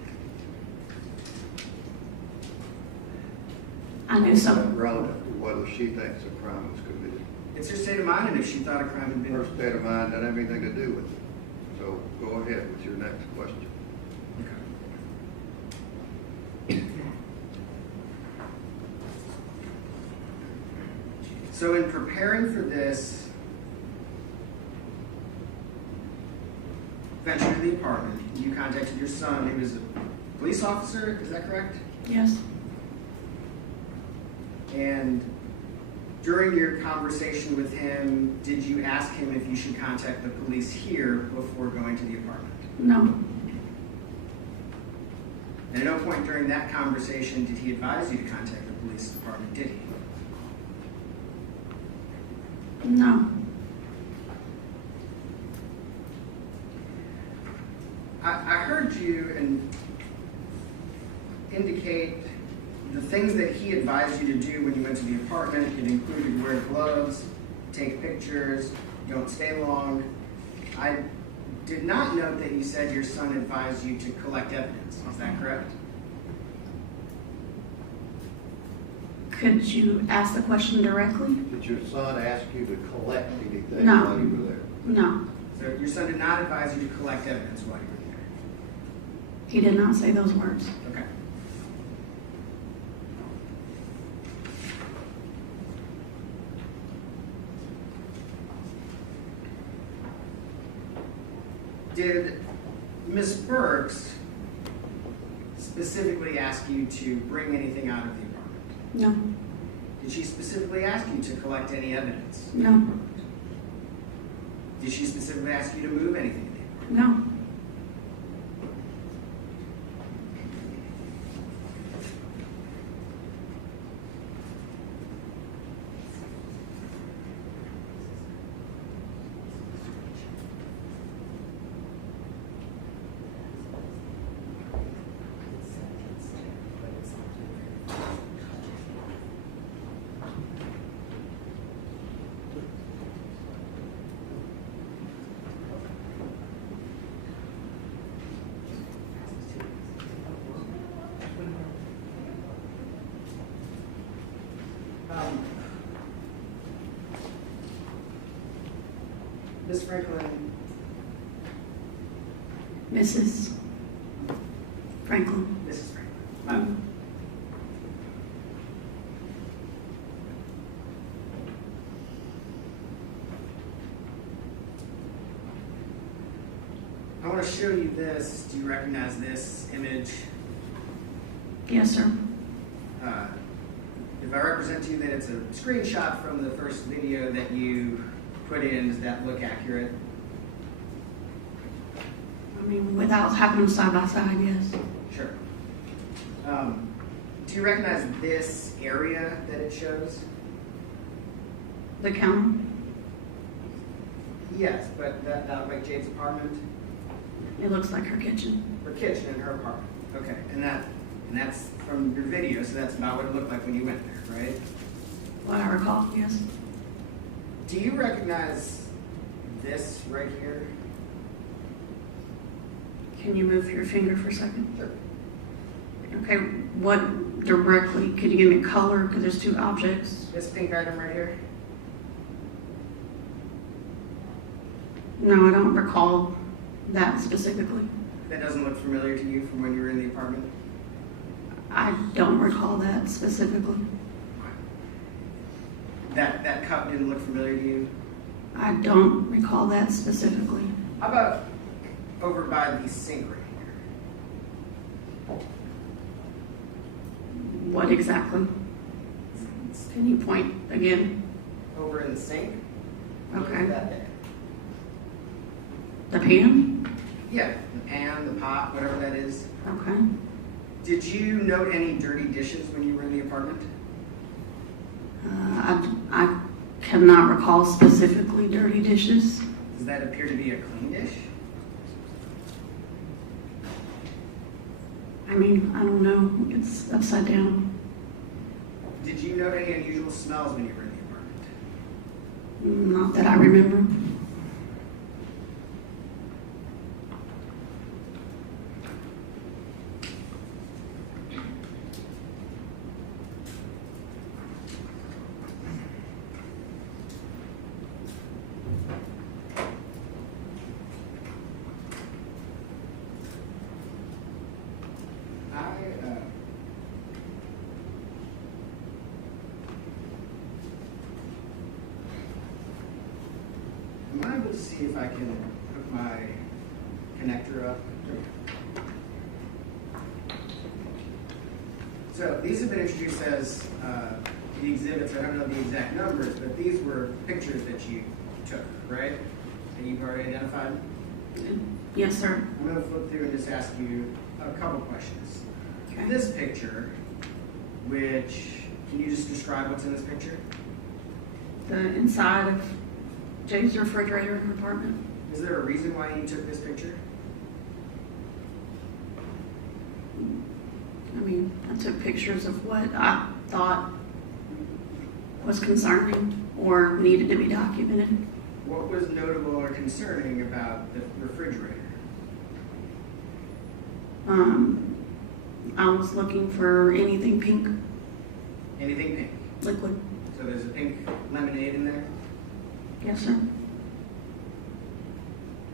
I knew so. Relative to whether she thinks a crime was committed. It's her state of mind, and if she thought a crime had been... Her state of mind doesn't have anything to do with it. So go ahead with your next question. So in preparing for this venture to the apartment, you contacted your son, who is a police officer, is that correct? Yes. And during your conversation with him, did you ask him if you should contact the police here before going to the apartment? No. And at no point during that conversation did he advise you to contact the police department, did he? No. I heard you indicate the things that he advised you to do when you went to the apartment. It included wear gloves, take pictures, don't stay long. I did not note that you said your son advised you to collect evidence. Is that correct? Could you ask the question directly? Did your son ask you to collect anything No. while you were there? No. So your son did not advise you to collect evidence while you were there? He did not say those words. Okay. Did Ms. Burks specifically ask you to bring anything out of the apartment? No. Did she specifically ask you to collect any evidence? No. Did she specifically ask you to move anything in the apartment? No. Ms. Franklin, Mrs. Franklin. Mrs. Franklin. I want to show you this. Do you recognize this image? Yes, sir. If I represent to you that it's a screenshot from the first video that you put in, does that look accurate? I mean, without having them side by side, yes. Sure. Do you recognize this area that it shows? The counter? Yes, but that looked like Jade's apartment? It looks like her kitchen. Her kitchen in her apartment. Okay, and that's from your video, so that's about what it looked like when you went there, right? What I recall, yes. Do you recognize this right here? Can you move your finger for a second? Sure. Okay, what directly? Could you give me a color? Because there's two objects. This pink item right here? No, I don't recall that specifically. That doesn't look familiar to you from when you were in the apartment? I don't recall that specifically. That cup didn't look familiar to you? I don't recall that specifically. How about over by the sink right here? What exactly? Can you point again? Over in the sink? Okay. Look at that there. The pan? Yeah, the pan, the pot, whatever that is. Okay. Did you note any dirty dishes when you were in the apartment? I cannot recall specifically dirty dishes. Does that appear to be a clean dish? I mean, I don't know. It's upside down. Did you note any unusual smells when you were in the apartment? Not that I remember. Am I able to see if I can hook my connector up? So these have been introduced as the exhibits. I don't know the exact numbers, but these were pictures that you took, right? That you've already identified? Yes, sir. I'm going to flip through and just ask you a couple questions. Okay. This picture, which, can you just describe what's in this picture? The inside of Jade's refrigerator in her apartment. Is there a reason why you took this picture? I mean, I took pictures of what I thought was concerning or needed to be documented. What was notable or concerning about the refrigerator? I was looking for anything pink. Anything pink? Liquid. So there's a pink lemonade in there? Yes, sir.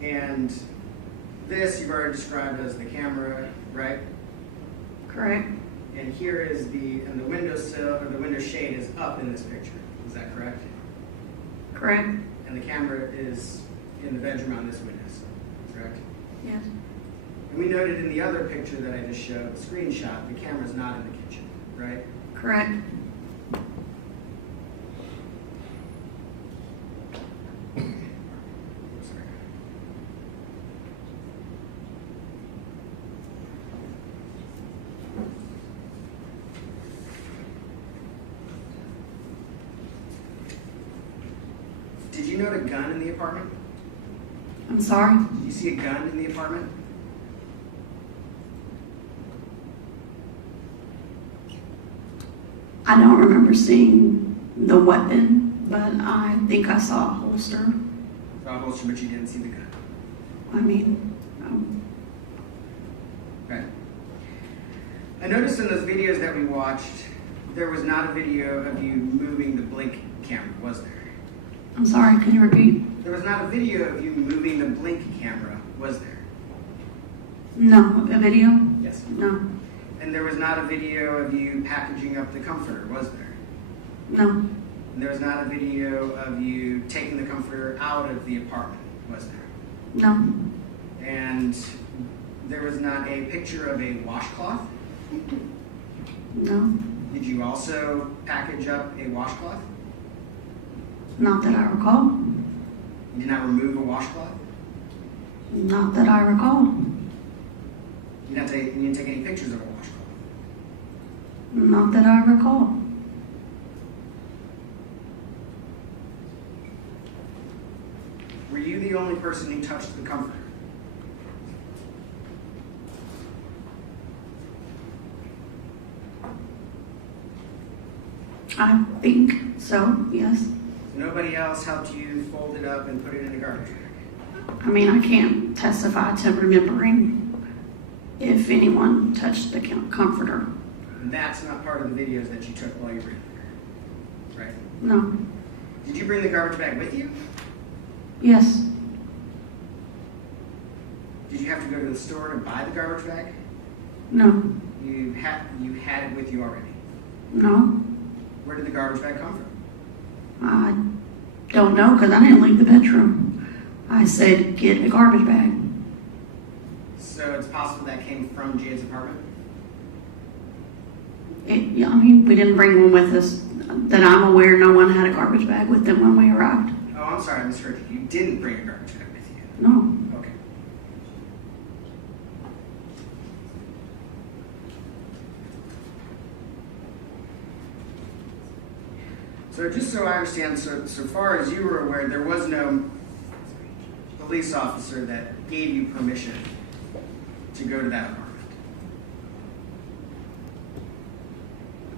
And this you've already described as the camera, right? Correct. And here is the windowsill, or the window shade is up in this picture. Is that correct? Correct. And the camera is in the bedroom on this windowsill, correct? Yes. And we noted in the other picture that I just showed, the screenshot, the camera's not in the kitchen, right? Correct. Did you note a gun in the apartment? I'm sorry? Did you see a gun in the apartment? I don't remember seeing the weapon, but I think I saw a holster. Saw a holster, but you didn't see the gun. I mean, Okay. I noticed in those videos that we watched, there was not a video of you moving the blink camera, was there? I'm sorry, can you repeat? There was not a video of you moving the blink camera, was there? No. A video? Yes. No. And there was not a video of you packaging up the comforter, was there? No. And there was not a video of you taking the comforter out of the apartment, was there? No. And there was not a picture of a washcloth? No. Did you also package up a washcloth? Not that I recall. You did not remove a washcloth? Not that I recall. You didn't take any pictures of a washcloth? Not that I recall. Were you the only person who touched the comforter? I think so, yes. Nobody else helped you fold it up and put it in a garbage bag? I mean, I can't testify to remembering if anyone touched the comforter. And that's not part of the videos that you took while you were in there, right? No. Did you bring the garbage bag with you? Yes. Did you have to go to the store to buy the garbage bag? No. You had it with you already. No. Where did the garbage bag come from? I don't know because I didn't leave the bedroom. I said, get a garbage bag. So it's possible that came from Jade's apartment? Yeah, I mean, we didn't bring one with us. That I'm aware, no one had a garbage bag with them when we arrived. Oh, I'm sorry, I misheard you. You didn't bring a garbage bag with you? No. Okay. So just so I understand, so far as you were aware, there was no police officer that gave you permission to go to that apartment?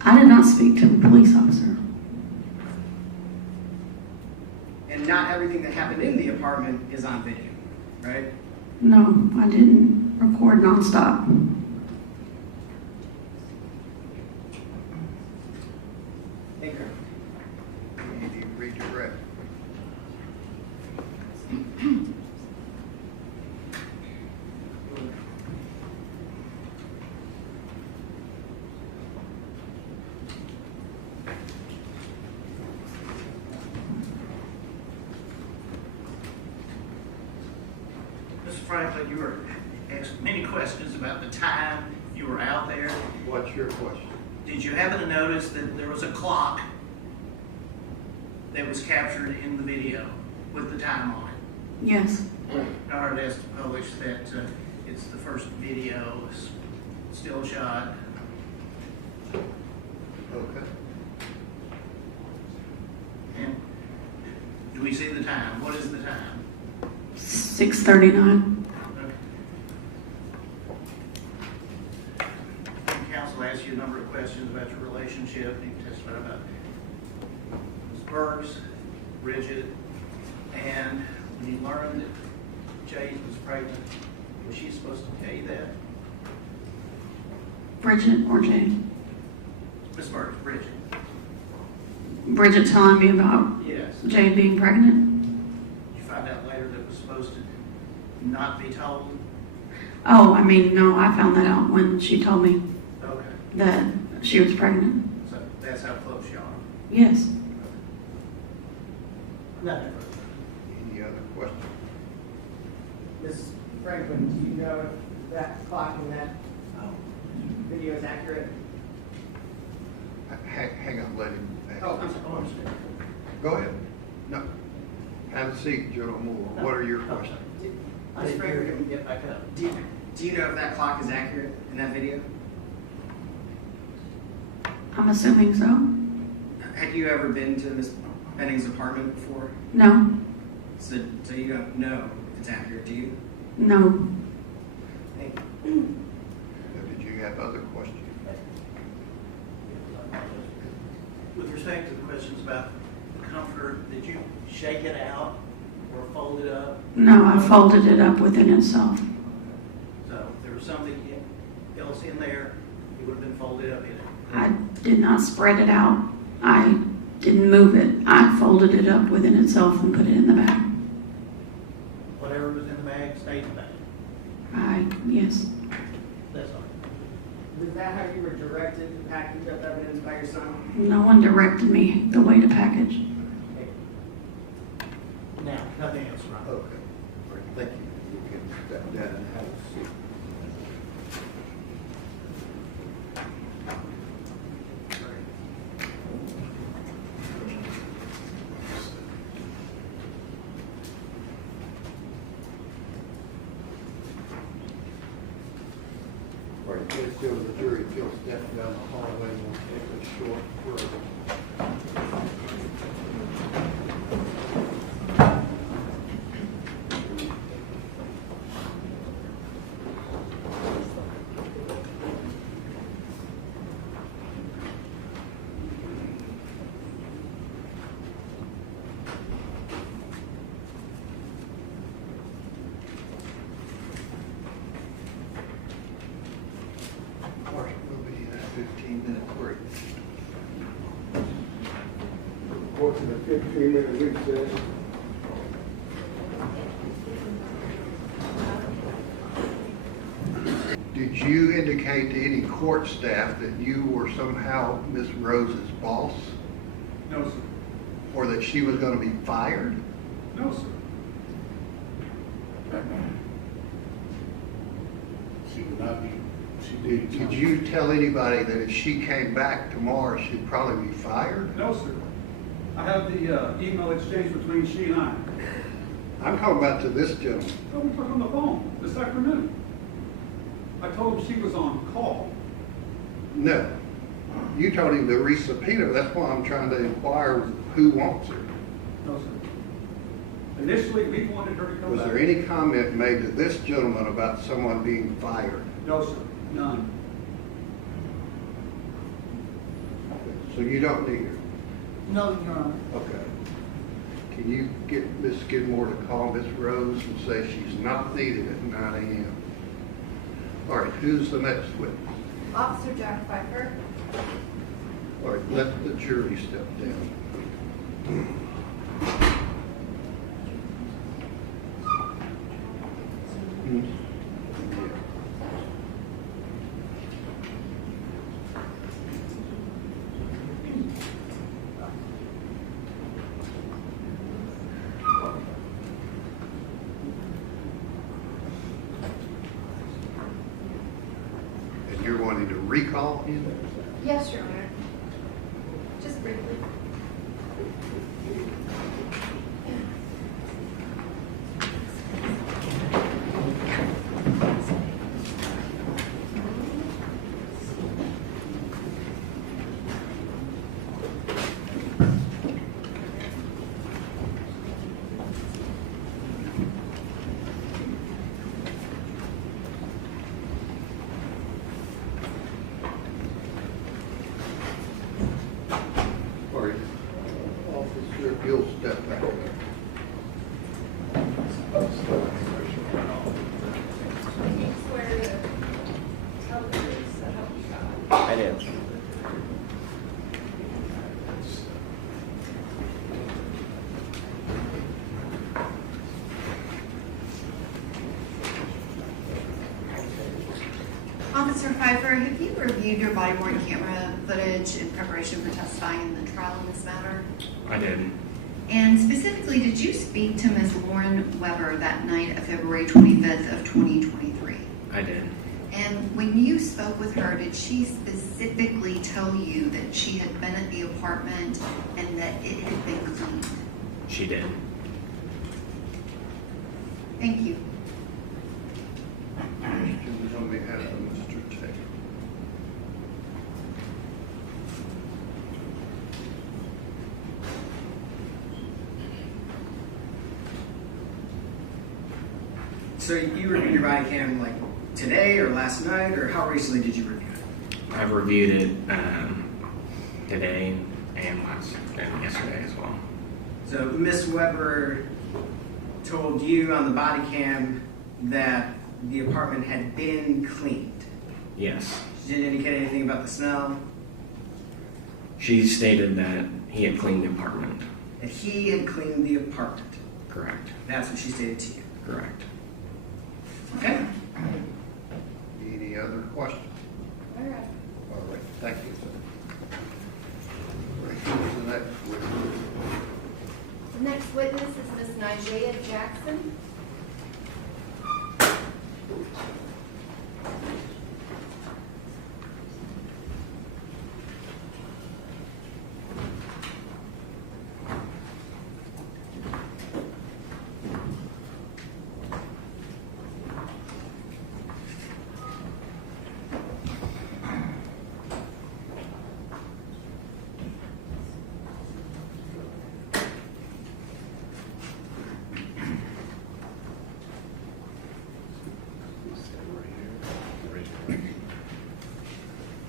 I did not speak to the police officer. And not everything that happened in the apartment is on video, right? No, I didn't record nonstop. Thank you. Can you redirect? Mr. Franklin, you were asked many questions about the time you were out there. What's your question? Did you happen to notice that there was a clock that was captured in the video with the time on it? Yes. Nard has published that it's the first video, still shot. Okay. And do we see the time? What is the time? 6:39. Counsel asked you a number of questions about your relationship. You testified about Ms. Burks, Bridget, and when you learned that Jade was pregnant, was she supposed to tell you that? Bridget or Jade? Ms. Burks, Bridget. Bridget telling me about Yes. Jade being pregnant? You find out later that it was supposed to not be told? Oh, I mean, no, I found that out when she told me Okay. that she was pregnant. So that's how close you are. Yes. Nothing. Any other questions? Ms. Franklin, do you know if that clock in that video is accurate? Hang on, let him ask. Oh, I'm sorry. Go ahead. No. Have a seat, General Moore. What are your questions? Ms. Franklin, get back up. Do you know if that clock is accurate in that video? I'm assuming so. Had you ever been to Ms. Benning's apartment before? No. So you don't know if it's accurate, do you? No. Thank you. Did you have other questions? With respect to the questions about the comforter, did you shake it out or fold it up? No, I folded it up within itself. So if there was something else in there, it would have been folded up in it. I did not spread it out. I didn't move it. I folded it up within itself and put it in the bag. Whatever was in the bag stayed in the bag. Yes. That's all. Was that how you were directed to package up evidence by your son? No one directed me the way to package. Now, nothing else, right? Okay. All right, thank you. You can step down and have a seat. All right, let's go to the jury. If you'll step down the hallway, we'll take a short break. Report to the 15-minute recess. Did you indicate to any court staff that you were somehow Miss Rose's boss? No, sir. Or that she was going to be fired? No, sir. She would not be. She did. Did you tell anybody that if she came back tomorrow, she'd probably be fired? No, sir. I have the email exchange between she and I. I'm talking about to this gentleman. Oh, we talked on the phone this afternoon. I told him she was on call. No. You told him to re-subpoena. That's why I'm trying to inquire who wants her. No, sir. Initially, we wanted her to come Was back. there any comment made to this gentleman about someone being fired? No, sir. None. So you don't need her? No, Your Honor. Okay. Can you get Ms. Skidmore to call Ms. Rose and say she's not needed at 9 a.m.? All right, who's the next witness? Officer Jack Pfeiffer. All right, let the jury step down. And you're wanting to recall him? Yes, Your Honor. Just briefly. All right, officer, you'll step back. I do. Officer Pfeiffer, have you reviewed your body-worn camera footage in preparation for testifying in the trial in this matter? I did. And specifically, did you speak to Ms. Lauren Weber that night of February 25th of 2023? I did. And when you spoke with her, did she specifically tell you that she had been at the apartment and that it had been cleaned? She did. Thank you. Questions on behalf of Mr. Taylor? So you reviewed your body cam like today or last night, or how recently did you review it? I've reviewed it today and yesterday as well. So Miss Weber told you on the body cam that the apartment had been cleaned. Yes. She didn't indicate anything about the smell. She stated that he had cleaned the apartment. That he had cleaned the apartment. Correct. That's what she stated to you. Correct. Okay. Any other questions? All right. All right, thank you, sir. All right, who's the next witness? The next witness is Ms. Nigea Jackson.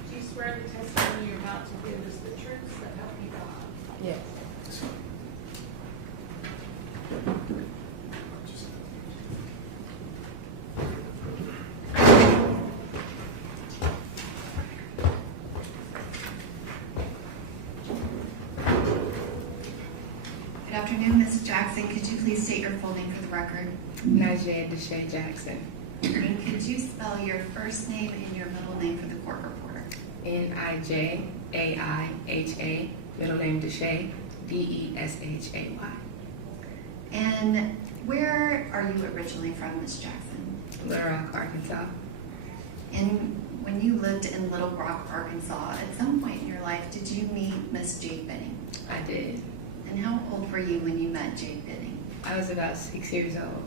Do you swear the testimony you're about to give is the truth, so help you God? Yes. afternoon, Ms. Jackson. Could you please state your full name for the record? Najee Deshae Jackson. And could you spell your first name and your middle name for the court reporter? Nijaiha, middle name Deshae, Deshay. And where are you originally from, Ms. Jackson? Little Rock, Arkansas. And when you lived in Little Rock, Arkansas, at some point in your life, did you meet Miss Jade Benning? I did. And how old were you when you met Jade Benning? I was about 6 years old.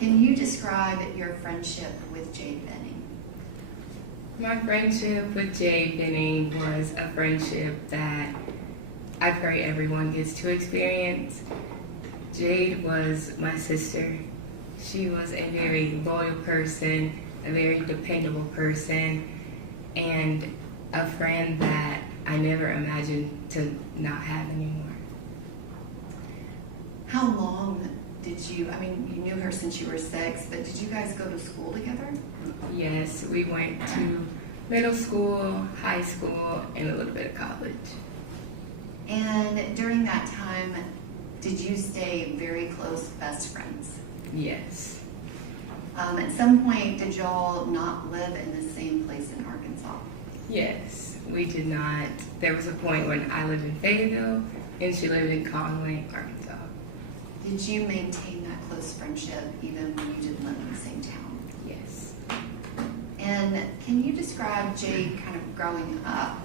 Can you describe your friendship with Jade Benning? My friendship with Jade Benning was a friendship that I pray everyone gets to experience. Jade was my sister. She was a very loyal person, a very dependable person, and a friend that I never imagined to not have anymore. How long did you knew her since you were 6, but did you guys go to school together? Yes, we went to middle school, high school, and a little bit of college. And during that time, did you stay very close best friends? Yes. At some point, did y'all not live in the same place in Arkansas? Yes, we did not. There was a point when I lived in Fayetteville and she lived in Conway, Arkansas. Did you maintain that close friendship even when you didn't live in the same town? Yes. And can you describe Jade kind of growing up?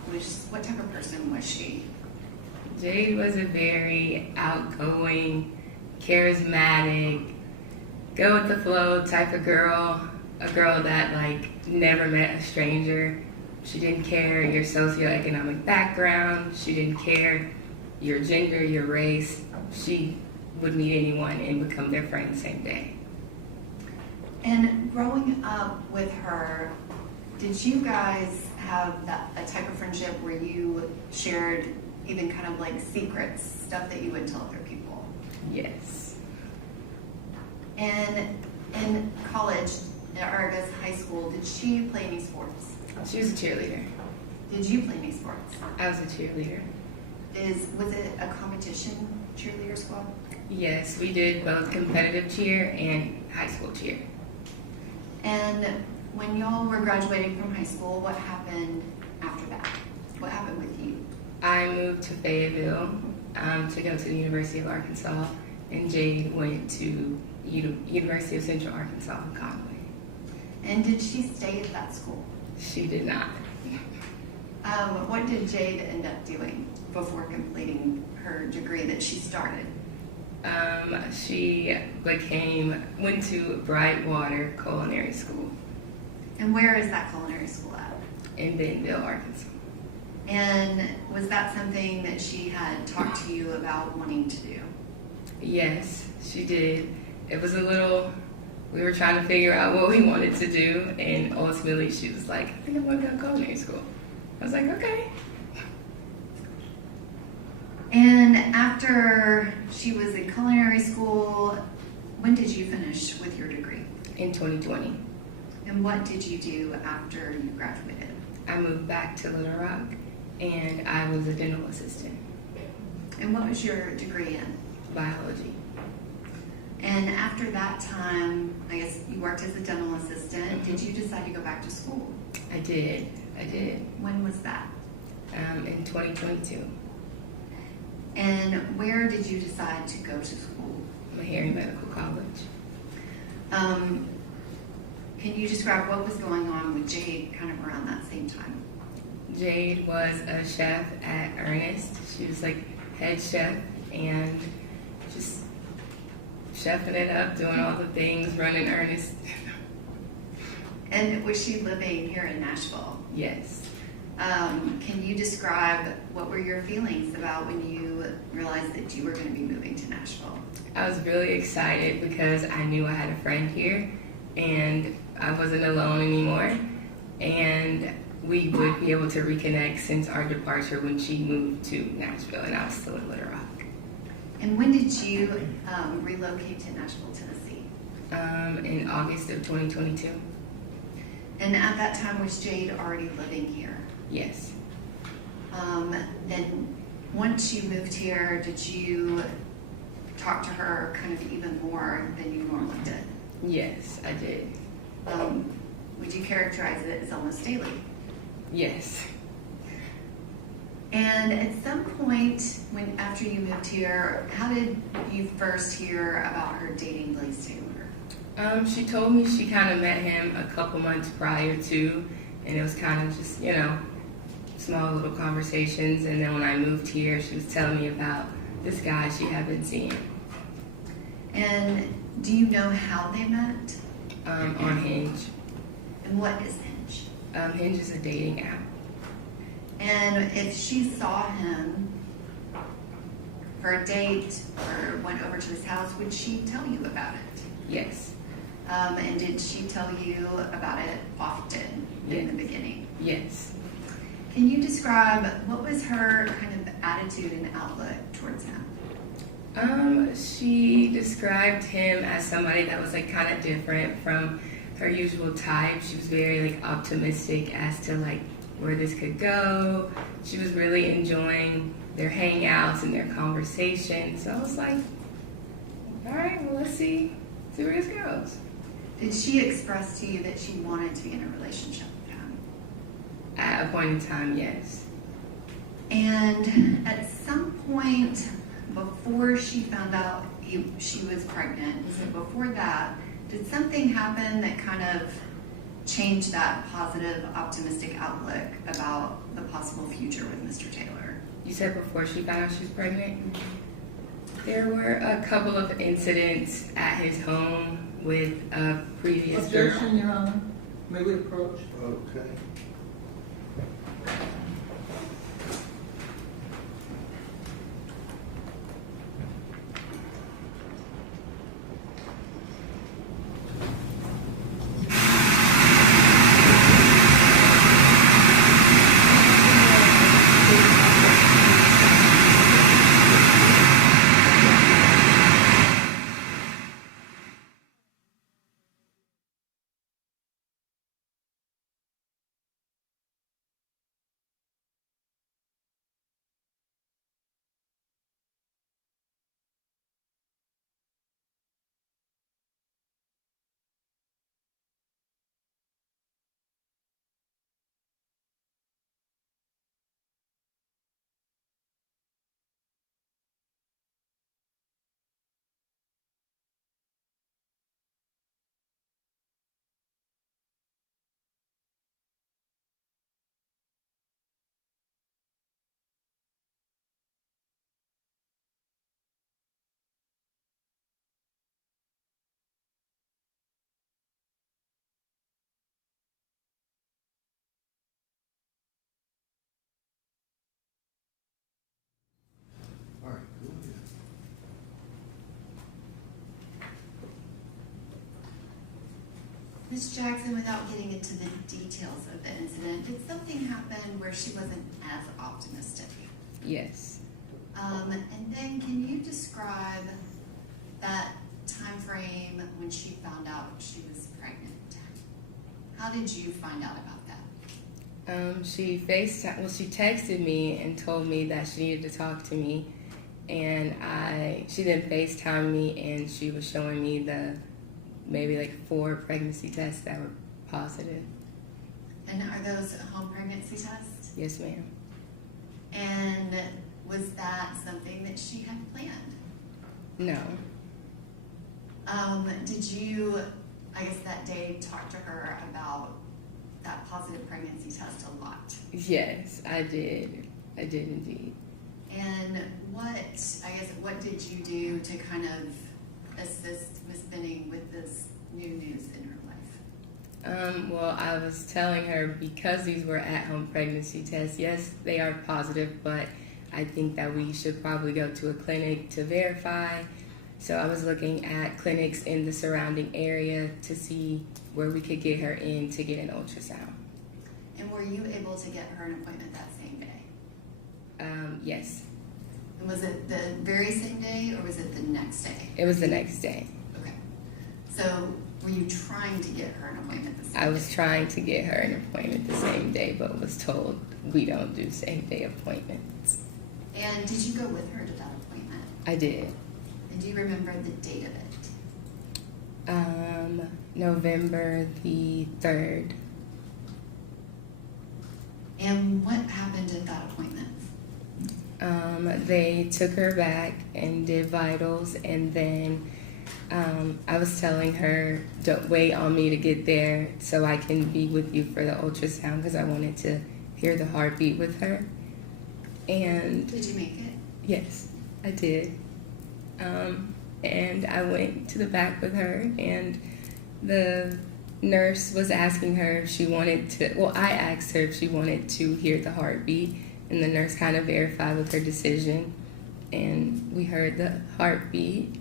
What type of person was she? Jade was a very outgoing, charismatic, go with the flow type of girl. A girl that never met a stranger. She didn't care your socioeconomic background. She didn't care your gender, your race. She would meet anyone and become their friend the same day. And growing up with her, did you guys have a type of friendship where you shared even kind of secrets, stuff that you wouldn't tell other people? Yes. And in college, or I guess high school, did she play any sports? She was a cheerleader. Did you play any sports? I was a cheerleader. Was it a competition cheerleader squad? Yes, we did both competitive cheer and high school cheer. And when y'all were graduating from high school, what happened after that? What happened with you? I moved to Fayetteville to go to the University of Arkansas, and Jade went to University of Central Arkansas in Conway. And did she stay at that school? She did not. What did Jade end up doing before completing her degree that she started? She went to Brightwater Culinary School. And where is that culinary school at? In Bentonville, Arkansas. And was that something that she had talked to you about wanting to do? Yes, she did. It was we were trying to figure out what we wanted to do, and ultimately she was like, I think I want to go to culinary school. I was like, okay. And after she was in culinary school, when did you finish with your degree? In 2020. And what did you do after you graduated? I moved back to Little Rock, and I was a dental assistant. And what was your degree in? Biology. And after that time, I guess you worked as a dental assistant. Did you decide to go back to school? I did. When was that? In 2022. And where did you decide to go to school? Meharry Medical College. Can you describe what was going on with Jade kind of around that same time? Jade was a chef at Ernest. She was head chef and just chefing it up, doing all the things, running Ernest. And was she living here in Nashville? Yes. Can you describe what were your feelings about when you realized that you were going to be moving to Nashville? I was really excited because I knew I had a friend here and I wasn't alone anymore, and we would be able to reconnect since our departure when she moved to Nashville and I was still in Little Rock. And when did you relocate to Nashville, Tennessee? In August of 2022. And at that time, was Jade already living here? Yes. And once you moved here, did you talk to her kind of even more than you normally did? Yes, I did. Would you characterize it as almost daily? Yes. And at some point, after you moved here, how did you first hear about her dating Blaise Taylor? She told me she kind of met him a couple months prior to, and it was kind of just, small little conversations. And then when I moved here, she was telling me about this guy she had been seeing. And do you know how they met? On Hinge. And what is Hinge? Hinge is a dating app. And if she saw him for a date or went over to his house, would she tell you about it? Yes. And did she tell you about it often in the beginning? Yes. Can you describe what was her kind of attitude and outlook towards him? She described him as somebody that was like kind of different from her usual type. She was very like optimistic as to like where this could go. She was really enjoying their hangouts and their conversations. So I was like, all right, well, let's see where this goes. Did she express to you that she wanted to be in a relationship with him? At a point in time, yes. And at some point before she found out she was pregnant, so before that, did something happen that kind of changed that positive, optimistic outlook about the possible future with Mr. Taylor? You said before she found out she was pregnant? There were a couple of incidents at his home with a previous girl. Objection, Your Honor. May we approach? Okay. All right, go ahead. Ms. Jackson, without getting into the details of the incident, did something happen where she wasn't as optimistic? Yes. And then can you describe that time frame when she found out she was pregnant? How did you find out about that? She texted me and told me that she needed to talk to me, and she then FaceTimed me, and she was showing me the maybe like 4 pregnancy tests that were positive. And are those home pregnancy tests? Yes, ma'am. And was that something that she had planned? No. Did you, I guess that day, talk to her about that positive pregnancy test a lot? Yes, I did. I did indeed. And what did you do to kind of assist Ms. Benning with this new news in her life? Well, I was telling her because these were at-home pregnancy tests, yes, they are positive, but I think that we should probably go to a clinic to verify. So I was looking at clinics in the surrounding area to see where we could get her in to get an ultrasound. And were you able to get her an appointment that same day? Yes. And was it the very same day or was it the next day? It was the next day. Okay. So were you trying to get her an appointment the same day? I was trying to get her an appointment the same day, but was told we don't do same day appointments. And did you go with her to that appointment? I did. And do you remember the date of it? November the 3rd. And what happened at that appointment? They took her back and did vitals, and then I was telling her, don't wait on me to get there so I can be with you for the ultrasound, because I wanted to hear the heartbeat with her. And did you make it? Yes, I did. And I went to the back with her, and the nurse was asking her if she wanted to, well, I asked her if she wanted to hear the heartbeat, and the nurse kind of verified with her decision, and we heard the heartbeat.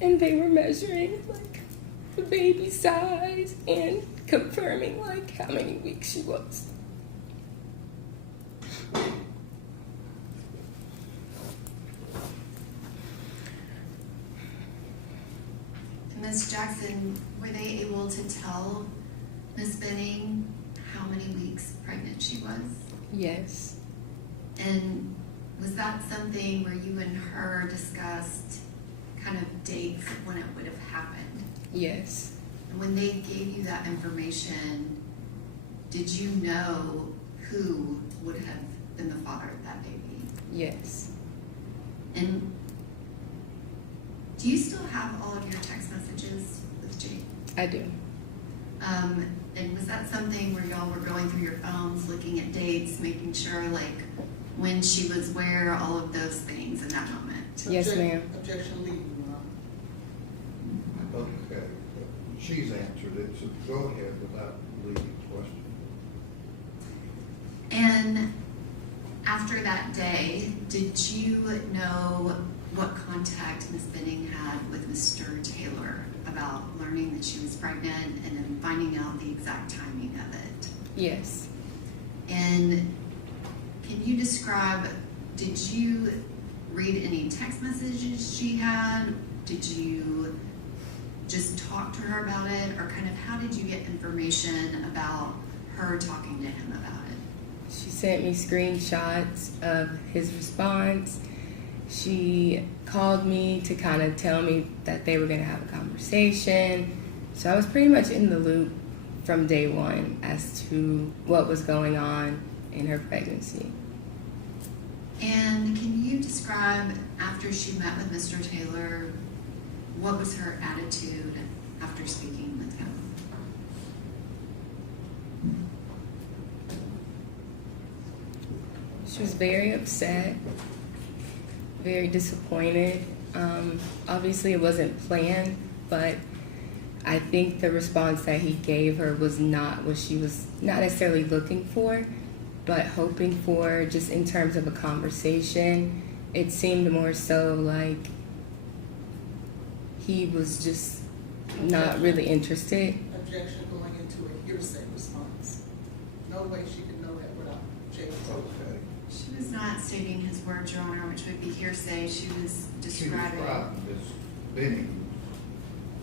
And they were measuring like the baby size and confirming like how many weeks she was. Ms. Jackson, were they able to tell Ms. Benning how many weeks pregnant she was? Yes. And was that something where you and her discussed kind of dates of when it would have happened? Yes. And when they gave you that information, did you know who would have been the father of that baby? Yes. And do you still have all of your text messages with Jade? I do. And was that something where y'all were going through your phones, looking at dates, making sure like when she was where, all of those things in that moment? Yes, ma'am. Objection leading. Okay, she's answered it, so go ahead without leading question. And after that day, did you know what contact Ms. Benning had with Mr. Taylor about learning that she was pregnant and then finding out the exact timing of it? Yes. And can you describe, did you read any text messages she had? Did you just talk to her about it? Or kind of how did you get information about her talking to him about it? She sent me screenshots of his response. She called me to kind of tell me that they were going to have a conversation. So I was pretty much in the loop from day one as to what was going on in her pregnancy. And can you describe, after she met with Mr. Taylor, what was her attitude after speaking with him? She was very upset, very disappointed. Obviously it wasn't planned, but I think the response that he gave her was not what she was not necessarily looking for, but hoping for, just in terms of a conversation. It seemed more so like he was just not really interested. Objection going into a hearsay response. No way she could know that without Jade's. Okay. She was not stating his words, Your Honor, which would be hearsay. She was She describing. described Ms. Benning.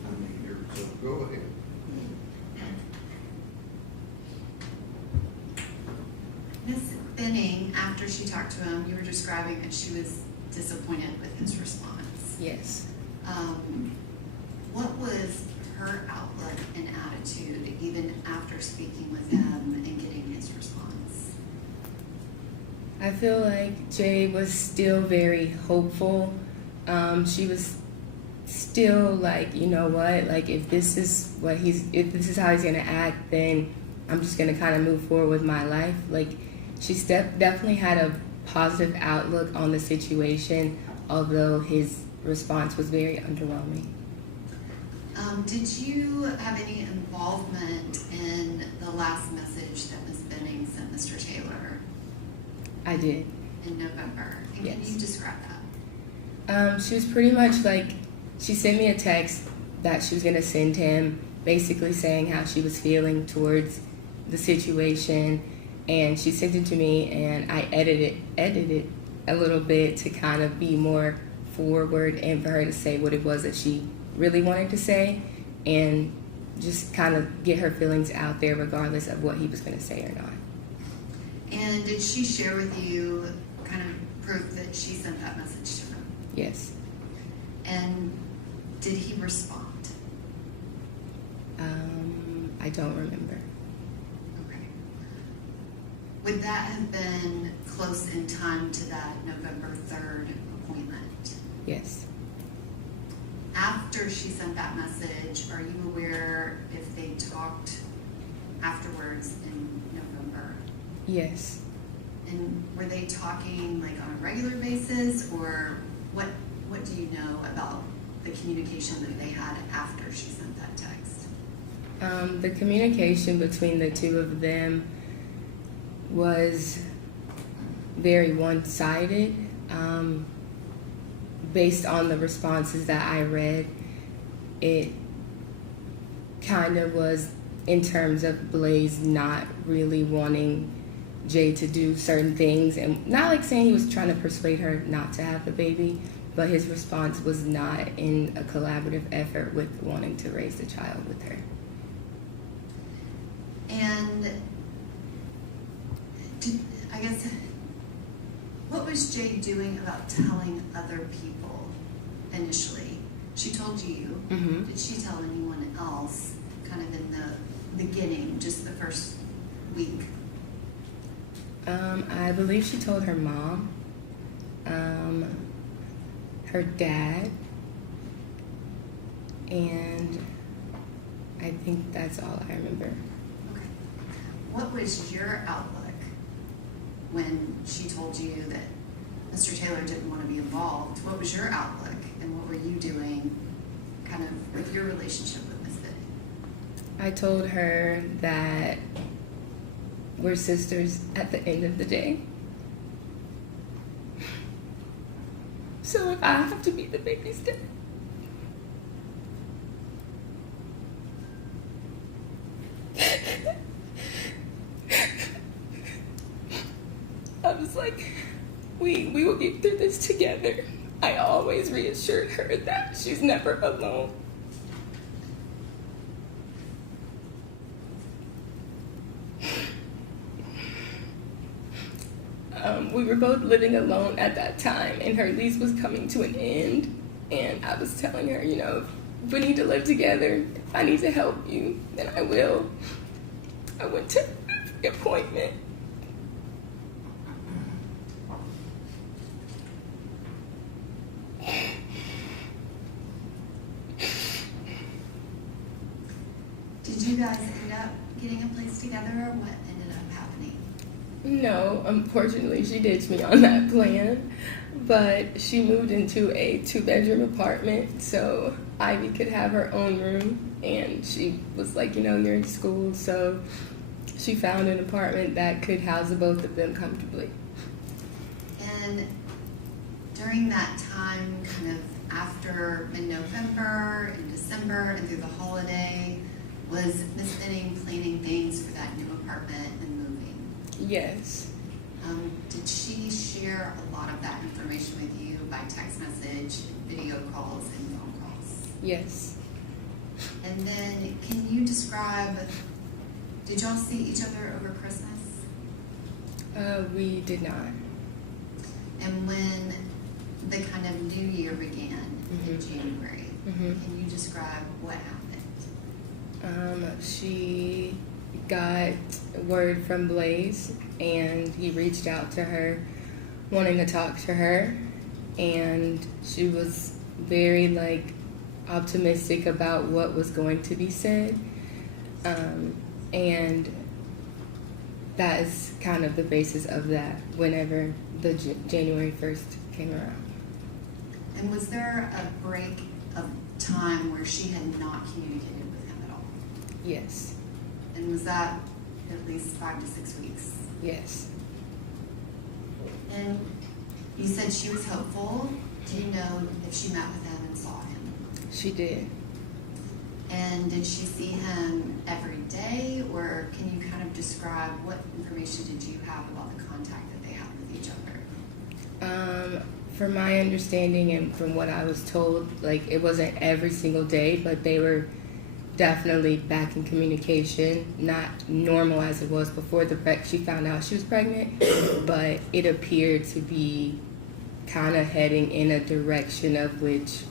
I mean, here, so go ahead. Ms. Benning, after she talked to him, you were describing that she was disappointed with his response. Yes. What was her outlook and attitude even after speaking with him and getting his response? I feel like Jade was still very hopeful. She was still like, you know what, like if this is how he's gonna act, then I'm just gonna kind of move forward with my life. Like she definitely had a positive outlook on the situation, although his response was very underwhelming. Did you have any involvement in the last message that Ms. Benning sent Mr. Taylor? I did. In November. And Yes. Can you describe that? She was pretty much like, she sent me a text that she was gonna send him, basically saying how she was feeling towards the situation, and she sent it to me, and I edited a little bit to kind of be more forward and for her to say what it was that she really wanted to say, and just kind of get her feelings out there regardless of what he was going to say or not. And did she share with you kind of proof that she sent that message to him? Yes. And did he respond? I don't remember. Okay. Would that have been close in time to that November 3rd appointment? Yes. After she sent that message, are you aware if they talked afterwards in November? Yes. And were they talking like on a regular basis, or what do you know about the communication that they had after she sent that text? The communication between the two of them was very one-sided. Based on the responses that I read, it kind of was in terms of Blaise not really wanting Jade to do certain things, and not like saying he was trying to persuade her not to have the baby, but his response was not in a collaborative effort with wanting to raise the child with her. And I guess, what was Jade doing about telling other people initially? She told you. Mm-hmm. Did she tell anyone else kind of in the beginning, just the first week? I believe she told her mom, her dad, and I think that's all I remember. Okay. What was your outlook when she told you that Mr. Taylor didn't want to be involved? What was your outlook, and what were you doing kind of with your relationship with Miss Benning? I told her that we're sisters at the end of the day. So if I have to be the baby's dad, I was like, we will get through this together. I always reassured her that she's never alone. We were both living alone at that time, and her lease was coming to an end. And I was telling her, you know, if we need to live together, if I need to help you, then I will. I went to the appointment. Did you guys end up getting a place together, or what ended up happening? No, unfortunately, she ditched me on that plan, but she moved into a 2-bedroom apartment so Ivy could have her own room, and she was like, you know, you're in school, so she found an apartment that could house the both of them comfortably. And during that time, kind of after mid-November and December and through the holiday, was Miss Benning planning things for that new apartment and moving? Yes. Did she share a lot of that information with you by text message, video calls, and phone calls? Yes. And then can you describe, did y'all see each other over Christmas? We did not. And when the kind of new year began in January, can you describe what happened? She got word from Blaise, and he reached out to her wanting to talk to her, and she was very optimistic about what was going to be said, and that is kind of the basis of that whenever the January 1st came around. And was there a break of time where she had not communicated with him at all? Yes. And was that at least 5 to 6 weeks? Yes. And you said she was hopeful. Do you know if she met with him and saw him? She did. And did she see him every day, or can you kind of describe what information did you have about the contact that they had with each other? From my understanding and from what I was told, like it wasn't every single day, but they were definitely back in communication, not normal as it was before she found out she was pregnant, but it appeared to be kind of heading in a direction of which,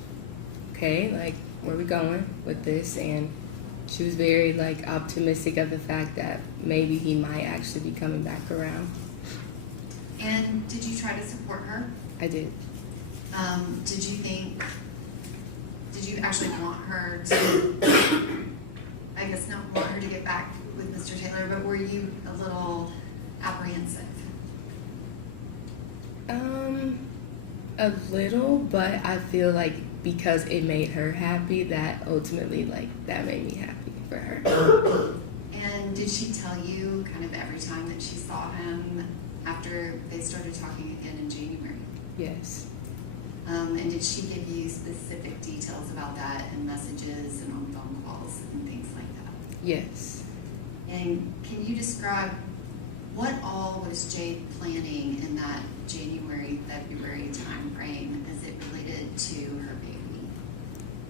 okay, like where are we going with this? And she was very like optimistic of the fact that maybe he might actually be coming back around. And did you try to support her? I did. Did you actually want her to, I guess not want her to get back with Mr. Taylor, but were you a little apprehensive? A little, but I feel like because it made her happy, that ultimately, like, that made me happy for her. And did she tell you kind of every time that she saw him after they started talking again in January? Yes. And did she give you specific details about that in messages and on phone calls and things like that? Yes. And can you describe what all was Jade planning in that January, February time frame as it related to her baby?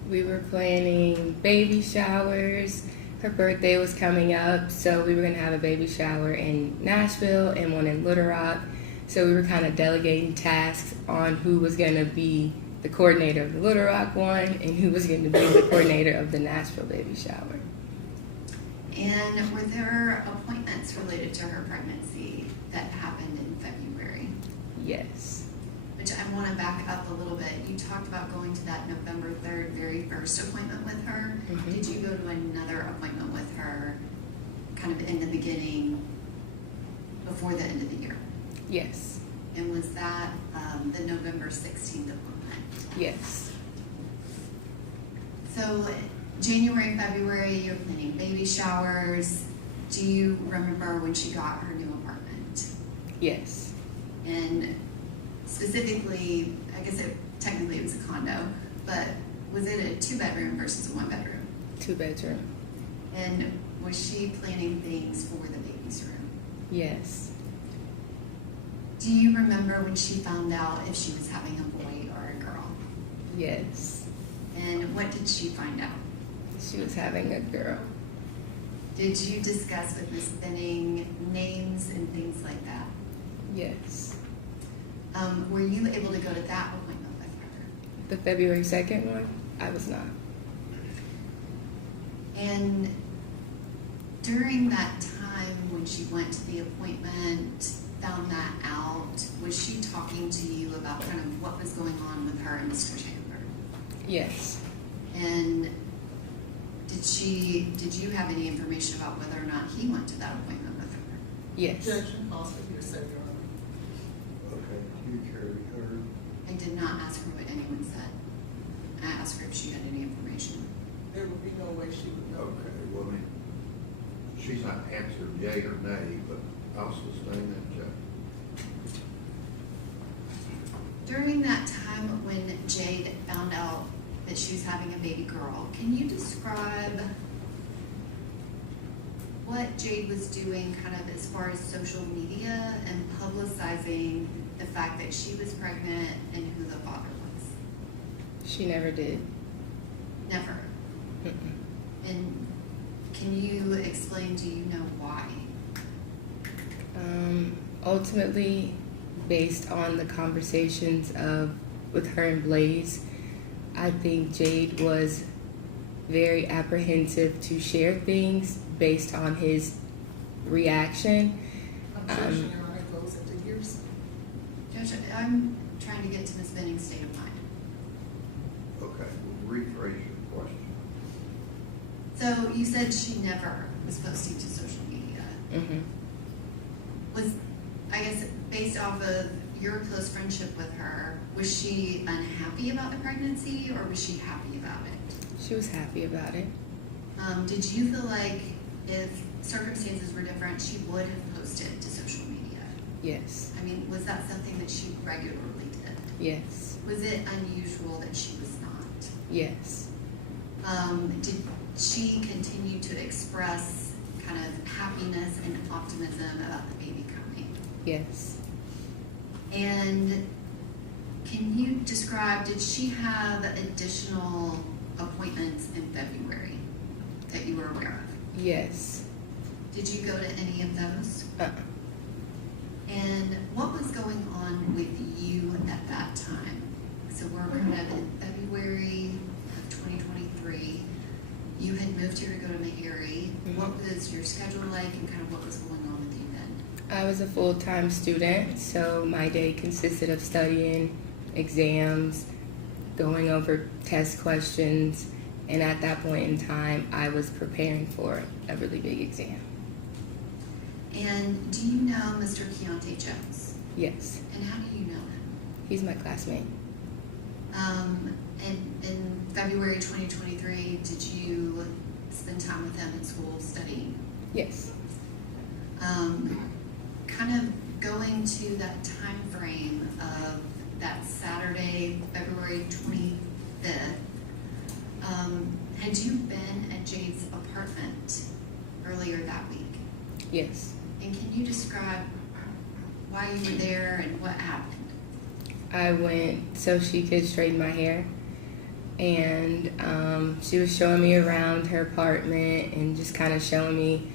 We were planning baby showers. Her birthday was coming up, so we were going to have a baby shower in Nashville and one in Little Rock. So we were kind of delegating tasks on who was going to be the coordinator of the Little Rock one and who was going to be the coordinator of the Nashville baby shower. And were there appointments related to her pregnancy that happened in February? Yes. Which I want to back up a little bit. You talked about going to that November 3rd very first appointment with her. Mm-hmm. Did you go to another appointment with her kind of in the beginning, before the end of the year? Yes. And was that the November 16th appointment? Yes. So January, February, you're planning baby showers. Do you remember when she got her new apartment? Yes. And specifically, I guess technically it was a condo, but was it a 2-bedroom versus a 1-bedroom? 2-bedroom. And was she planning things for the baby's room? Yes. Do you remember when she found out if she was having a boy or a girl? Yes. And what did she find out? She was having a girl. Did you discuss with Ms. Benning names and things like that? Yes. Were you able to go to that appointment with her? The February 2nd one? I was not. And during that time when she went to the appointment, found that out, was she talking to you about kind of what was going on with her and Mr. Taylor? Yes. And did you have any information about whether or not he went to that appointment with her? Yes. Judge, also here, said Your Honor. Okay, you carry her. I did not ask her what anyone said. I asked her if she had any information. There would be no way she would know. Okay, well, I mean, she's not answered yea or nay, but I'll sustain that, Judge. During that time when Jade found out that she was having a baby girl, can you describe what Jade was doing kind of as far as social media and publicizing the fact that she was pregnant and who the father was? She never did. Never. Mm-mm. And can you explain, do you know why? Ultimately, based on the conversations with her and Blaise, I think Jade was very apprehensive to share things based on his reaction. Objection, Your Honor, goes into years. Judge, I'm trying to get to Ms. Benning's state of mind. Okay, well, rephrase your question. So you said she never was posting to social media. Mm-hmm. Was, I guess, based off of your close friendship with her, was she unhappy about the pregnancy or was she happy about it? She was happy about it. Did you feel like if circumstances were different, she would have posted to social media? Yes. I mean, was that something that she regularly did? Yes. Was it unusual that she was not? Yes. Did she continue to express kind of happiness and optimism about the baby coming? Yes. And Can you describe, did she have additional appointments in February that you were aware of? Yes. Did you go to any of those? And what was going on with you at that time? So we're kind of in February of 2023. You had moved here to go to Meharry. What was your schedule like and kind of what was going on with you then? I was a full-time student, so my day consisted of studying, exams, going over test questions, and at that point in time, I was preparing for a really big exam. And do you know Mr. Keontae Jones? Yes. And how do you know him? He's my classmate. And in February 2023, did you spend time with him in school studying? Yes. Kind of going to that time frame of that Saturday, February 25th, had you been at Jade's apartment earlier that week? Yes. And can you describe why you were there and what happened? I went so she could straighten my hair, and she was showing me around her apartment and just kind of showing me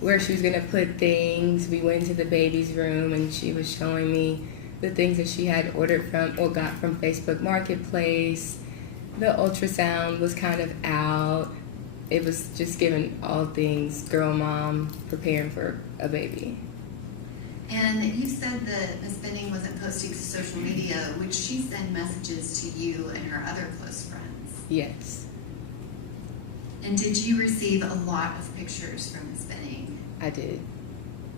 where she was gonna put things. We went into the baby's room and she was showing me the things that she had ordered from or got from Facebook Marketplace. The ultrasound was kind of out. It was just giving all things girl mom preparing for a baby. And you said that Ms. Benning wasn't posting to social media. Would she send messages to you and her other close friends? Yes. And did you receive a lot of pictures from Ms. Benning? I did.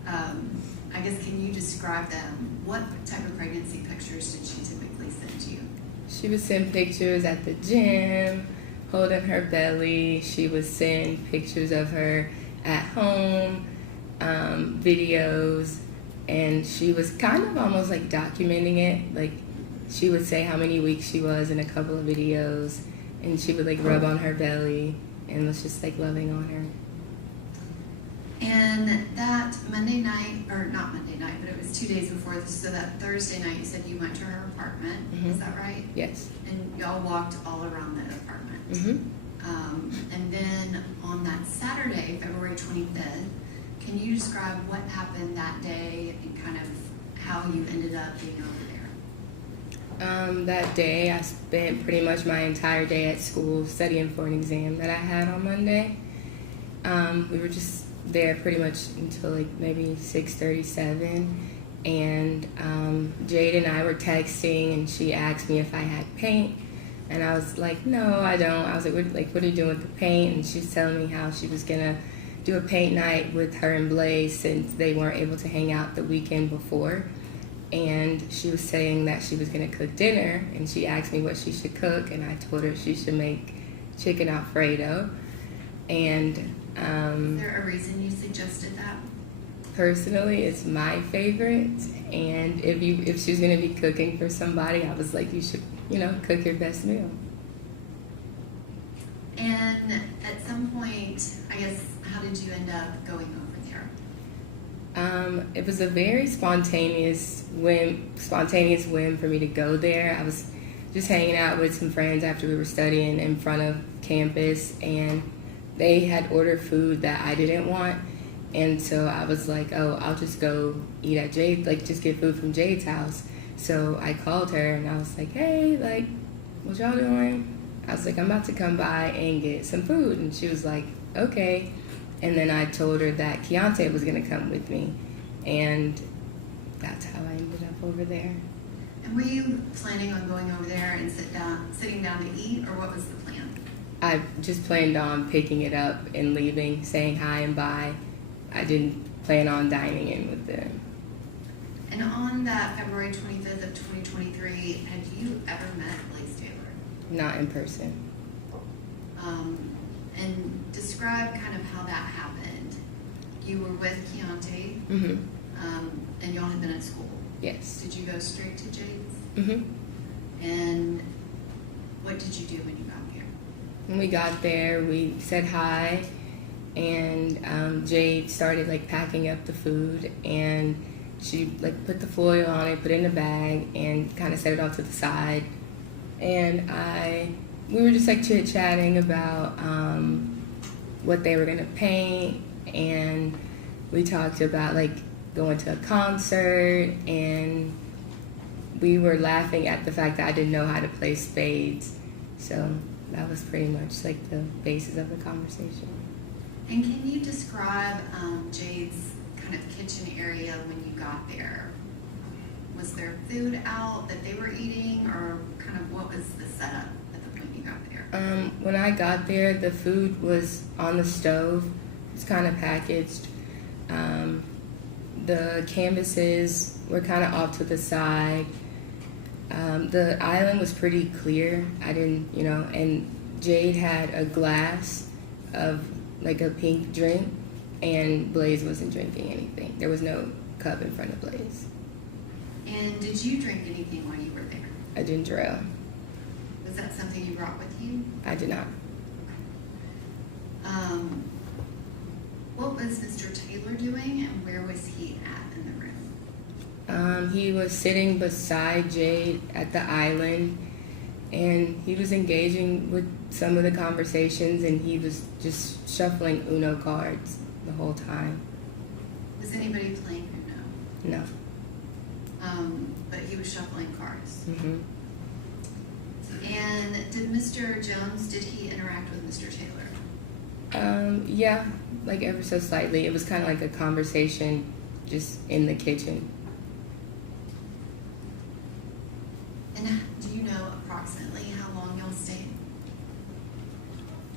I guess, can you describe them? What type of pregnancy pictures did she typically send you? She would send pictures at the gym, holding her belly. She would send pictures of her at home, videos, and she was kind of almost like documenting it. Like, she would say how many weeks she was in a couple of videos, and she would like rub on her belly and was just like loving on her. And that Monday night, or not Monday night, but it was 2 days before this, so that Thursday night you said you went to her apartment, is that right? Yes. And y'all walked all around the apartment. And then on that Saturday, February 25th, can you describe what happened that day and kind of how you ended up being over there? That day I spent pretty much my entire day at school studying for an exam that I had on Monday. We were just there pretty much until like maybe 6:37, and Jade and I were texting, and she asked me if I had paint, and I was like, no, I don't. I was like, what are you doing with the paint? And she was telling me how she was gonna do a paint night with her and Blaise since they weren't able to hang out the weekend before, and she was saying that she was gonna cook dinner, and she asked me what she should cook, and I told her she should make chicken Alfredo. And is there a reason you suggested that? Personally, it's my favorite, and if she's gonna be cooking for somebody, I was like, you should, cook your best meal. And at some point, I guess, how did you end up going over there? It was a very spontaneous whim for me to go there. I was just hanging out with some friends after we were studying in front of campus, and they had ordered food that I didn't want, and so I was like, oh, I'll just go eat at Jade, like just get food from Jade's house. So I called her and I was like, hey, like, what y'all doing? I was like, I'm about to come by and get some food, and she was like, okay. And then I told her that Keontae was gonna come with me, and that's how I ended up over there. And were you planning on going over there and sitting down to eat, or what was the plan? I just planned on picking it up and leaving, saying hi and bye. I didn't plan on dining in with them. And on that February 25th of 2023, had you ever met Blaise Taylor? Not in person. And describe kind of how that happened. You were with Keontae, and y'all had been at school. Yes. Did you go straight to Jade's? And what did you do when you got there? When we got there, we said hi, and Jade started like packing up the food, and she like put the foil on it, put it in a bag, and kind of set it off to the side. And we were just like chit-chatting about what they were gonna paint, and we talked about like going to a concert, and we were laughing at the fact that I didn't know how to play spades. So that was pretty much like the basis of the conversation. And can you describe Jade's kind of kitchen area when you got there? Was there food out that they were eating, or kind of what was the setup at the point you got there? When I got there, the food was on the stove. It's kind of packaged. The canvases were kind of off to the side. The island was pretty clear. I didn't, and Jade had a glass of like a pink drink, and Blaise wasn't drinking anything. There was no cup in front of Blaise. And did you drink anything while you were there? I didn't drill. Was that something you brought with you? I did not. What was Mr. Taylor doing, and where was he at in the room? He was sitting beside Jade at the island, and he was engaging with some of the conversations, and he was just shuffling Uno cards the whole time. Was anybody playing Uno? No. But he was shuffling cards. Mm-hmm. And did Mr. Jones, did he interact with Mr. Taylor? Yeah, like ever so slightly. It was kind of like a conversation just in the kitchen. And do you know approximately how long y'all stayed?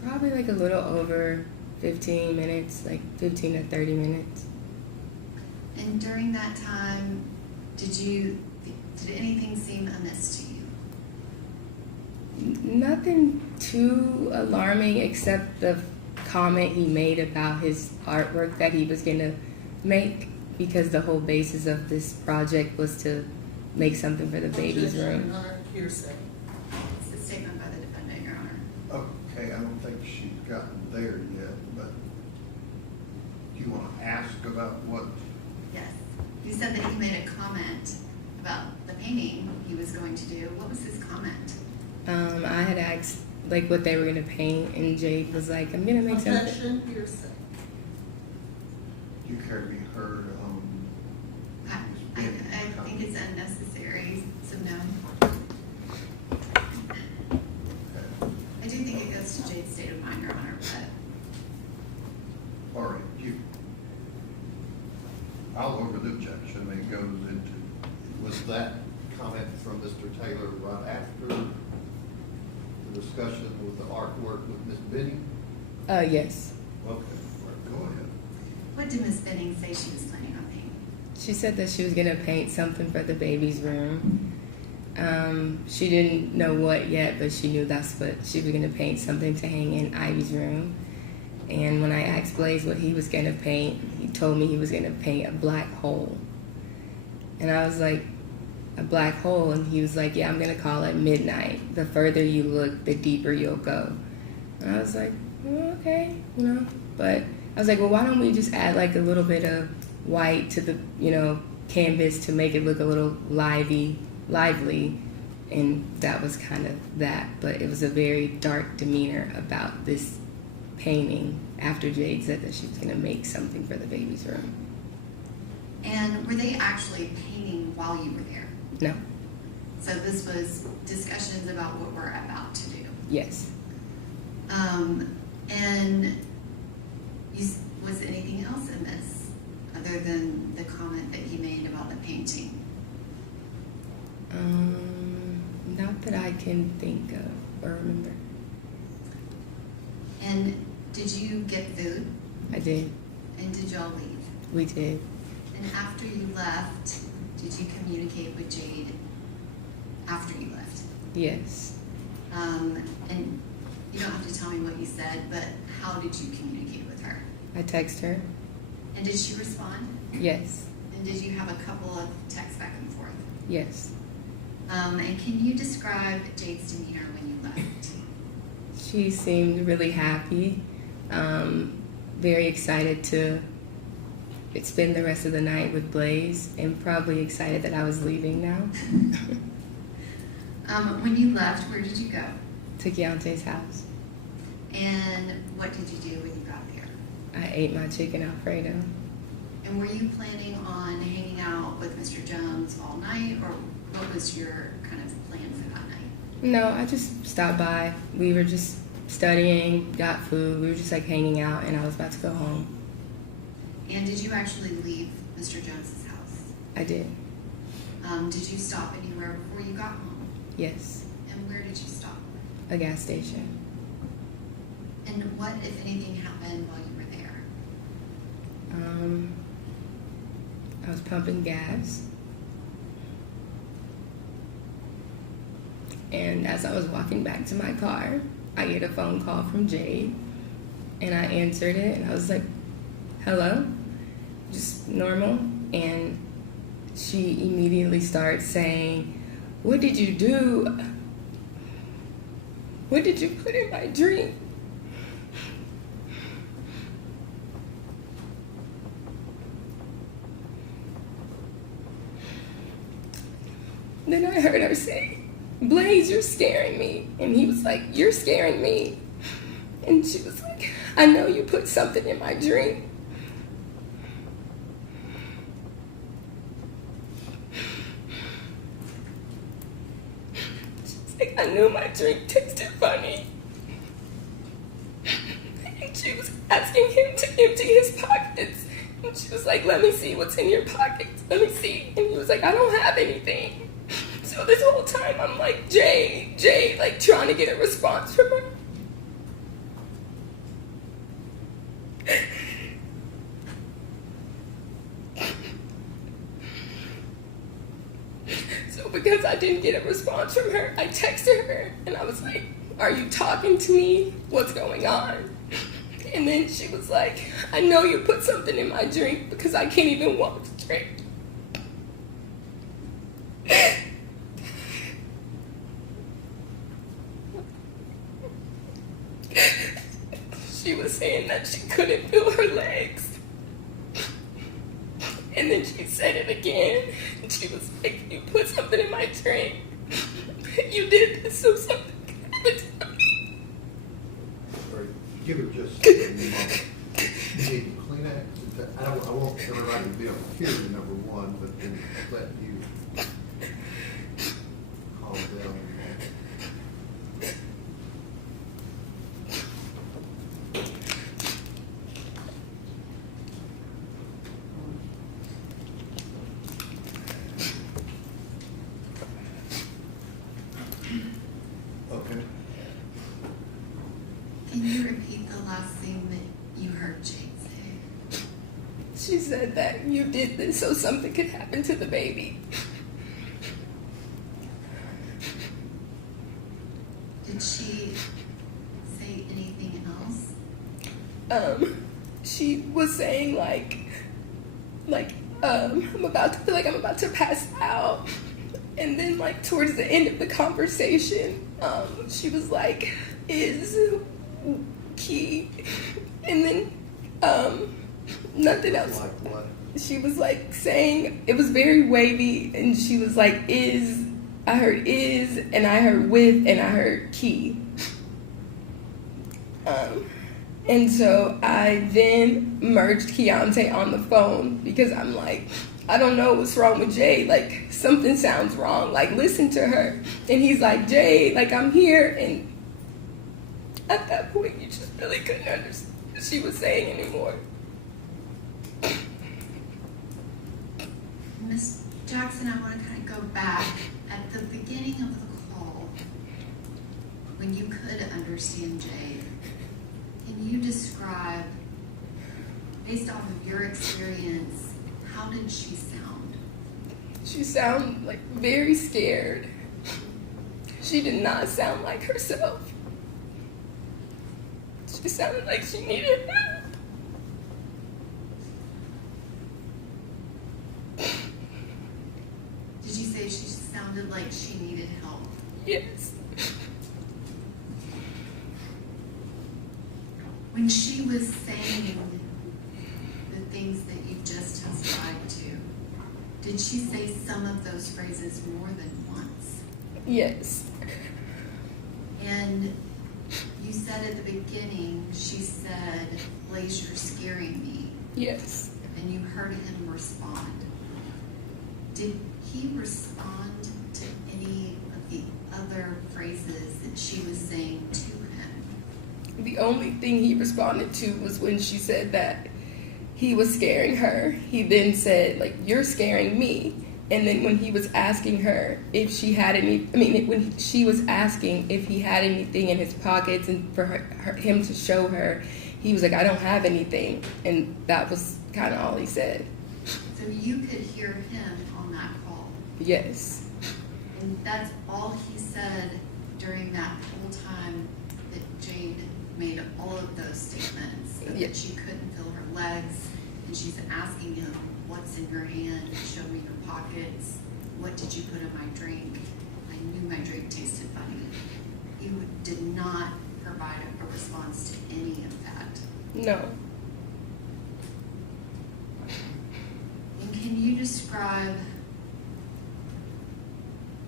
Probably like a little over 15 minutes, like 15 to 30 minutes. And during that time, did anything seem amiss to you? Nothing too alarming except the comment he made about his artwork that he was going to make, because the whole basis of this project was to make something for the baby's room. Hearsay. It's a statement by the defendant, Your Honor. Okay, I don't think she's gotten there yet, but do you want to ask about what? Yes. You said that he made a comment about the painting he was going to do. What was his comment? I had asked like what they were gonna paint, and Jade was like, "I'm gonna make something." Objection, hearsay. Do you care to be heard on? I think it's unnecessary, so no. I do think it goes to Jade's state of mind, Your Honor, but. All right, I'll over the objection. It goes into, was that comment from Mr. Taylor right after the discussion with the artwork with Ms. Benning? Yes. Okay, go ahead. What did Ms. Benning say she was planning on painting? She said that she was gonna paint something for the baby's room. She didn't know what yet, but she knew that's what she was gonna paint, something to hang in Ivy's room. And when I asked Blaise what he was gonna paint, he told me he was gonna paint a black hole. And I was like, a black hole? And he was like, yeah, I'm gonna call it midnight. The further you look, the deeper you'll go. And I was like, okay, But I was like, well, why don't we just add like a little bit of white to the, canvas to make it look a little lively. And that was kind of that. But it was a very dark demeanor about this painting after Jade said that she was going to make something for the baby's room. And were they actually painting while you were there? No. So this was discussions about what we're about to do? Yes. And was anything else amiss other than the comment that he made about the painting? Not that I can think of or remember. And did you get food? I did. And did y'all leave? We did. And after you left, did you communicate with Jade after you left? Yes. And you don't have to tell me what you said, but how did you communicate with her? I texted her. And did she respond? Yes. And did you have a couple of texts back and forth? Yes. And can you describe Jade's demeanor when you left? She seemed really happy, very excited to spend the rest of the night with Blaise and probably excited that I was leaving now. When you left, where did you go? To Keontae's house. And what did you do when you got there? I ate my chicken Alfredo. And were you planning on hanging out with Mr. Jones all night, or what was your kind of plan for that night? No, I just stopped by. We were just studying, got food. We were just like hanging out, and I was about to go home. And did you actually leave Mr. Jones's house? I did. Did you stop anywhere before you got home? Yes. And where did you stop? A gas station. And what, if anything, happened while you were there? I was pumping gas. And as I was walking back to my car, I get a phone call from Jade. And I answered it, and I was like, hello? Just normal. And she immediately starts saying, what did you do? What did you put in my drink? Then I heard her say, Blaise, you're scaring me. And he was like, you're scaring me. And she was like, I know you put something in my drink. She's like, I knew my drink tasted funny. And she was asking him to empty his pockets. And she was like, let me see what's in your pockets. Let me see. And he was like, I don't have anything. So this whole time I'm like, Jade, like trying to get a response from her. So because I didn't get a response from her, I texted her and I was like, are you talking to me? What's going on? And then she was like, I know you put something in my drink because I can't even walk to drink. She was saying that she couldn't feel her legs. And then she said it again. And she was like, you put something in my drink. You did this so something could happen to me. Right. Give it just a moment. You need Kleenex. I want everybody to be able to hear you, number one, but then let you calm down. Okay. Can you repeat the last thing that you heard Jade say? She said that you did this so something could happen to the baby. Did she say anything else? She was saying I'm about to feel like I'm about to pass out. And then like towards the end of the conversation, she was like, is key. And then nothing else. Like what? She was like saying, it was very wavy, and she was like, I heard is, and I heard with, and I heard key. And so I then merged Keontae on the phone because I'm like, I don't know what's wrong with Jade. Like, something sounds wrong. Like, listen to her. And he's like, Jade, like, I'm here. And at that point, you just really couldn't understand what she was saying anymore. Miss Jackson, I want to kind of go back. At the beginning of the call, when you could understand Jade, can you describe, based off of your experience, how did she sound? She sounded like very scared. She did not sound like herself. She sounded like she needed help. Did you say she sounded like she needed help? Yes. When she was saying the things that you just testified to, did she say some of those phrases more than once? Yes. And you said at the beginning, she said, Blaise, you're scaring me. Yes. And you heard him respond. Did he respond to any of the other phrases that she was saying to him? The only thing he responded to was when she said that he was scaring her. He then said, like, you're scaring me. And then when he was asking her if she had when she was asking if he had anything in his pockets and for him to show her, he was like, I don't have anything. And that was kind of all he said. So you could hear him on that call? Yes. And that's all he said during that whole time that Jade made all of those statements, that she couldn't feel her legs, and she's asking him, what's in your hand? Show me your pockets. What did you put in my drink? I knew my drink tasted funny. He did not provide a response to any of that. No. And can you describe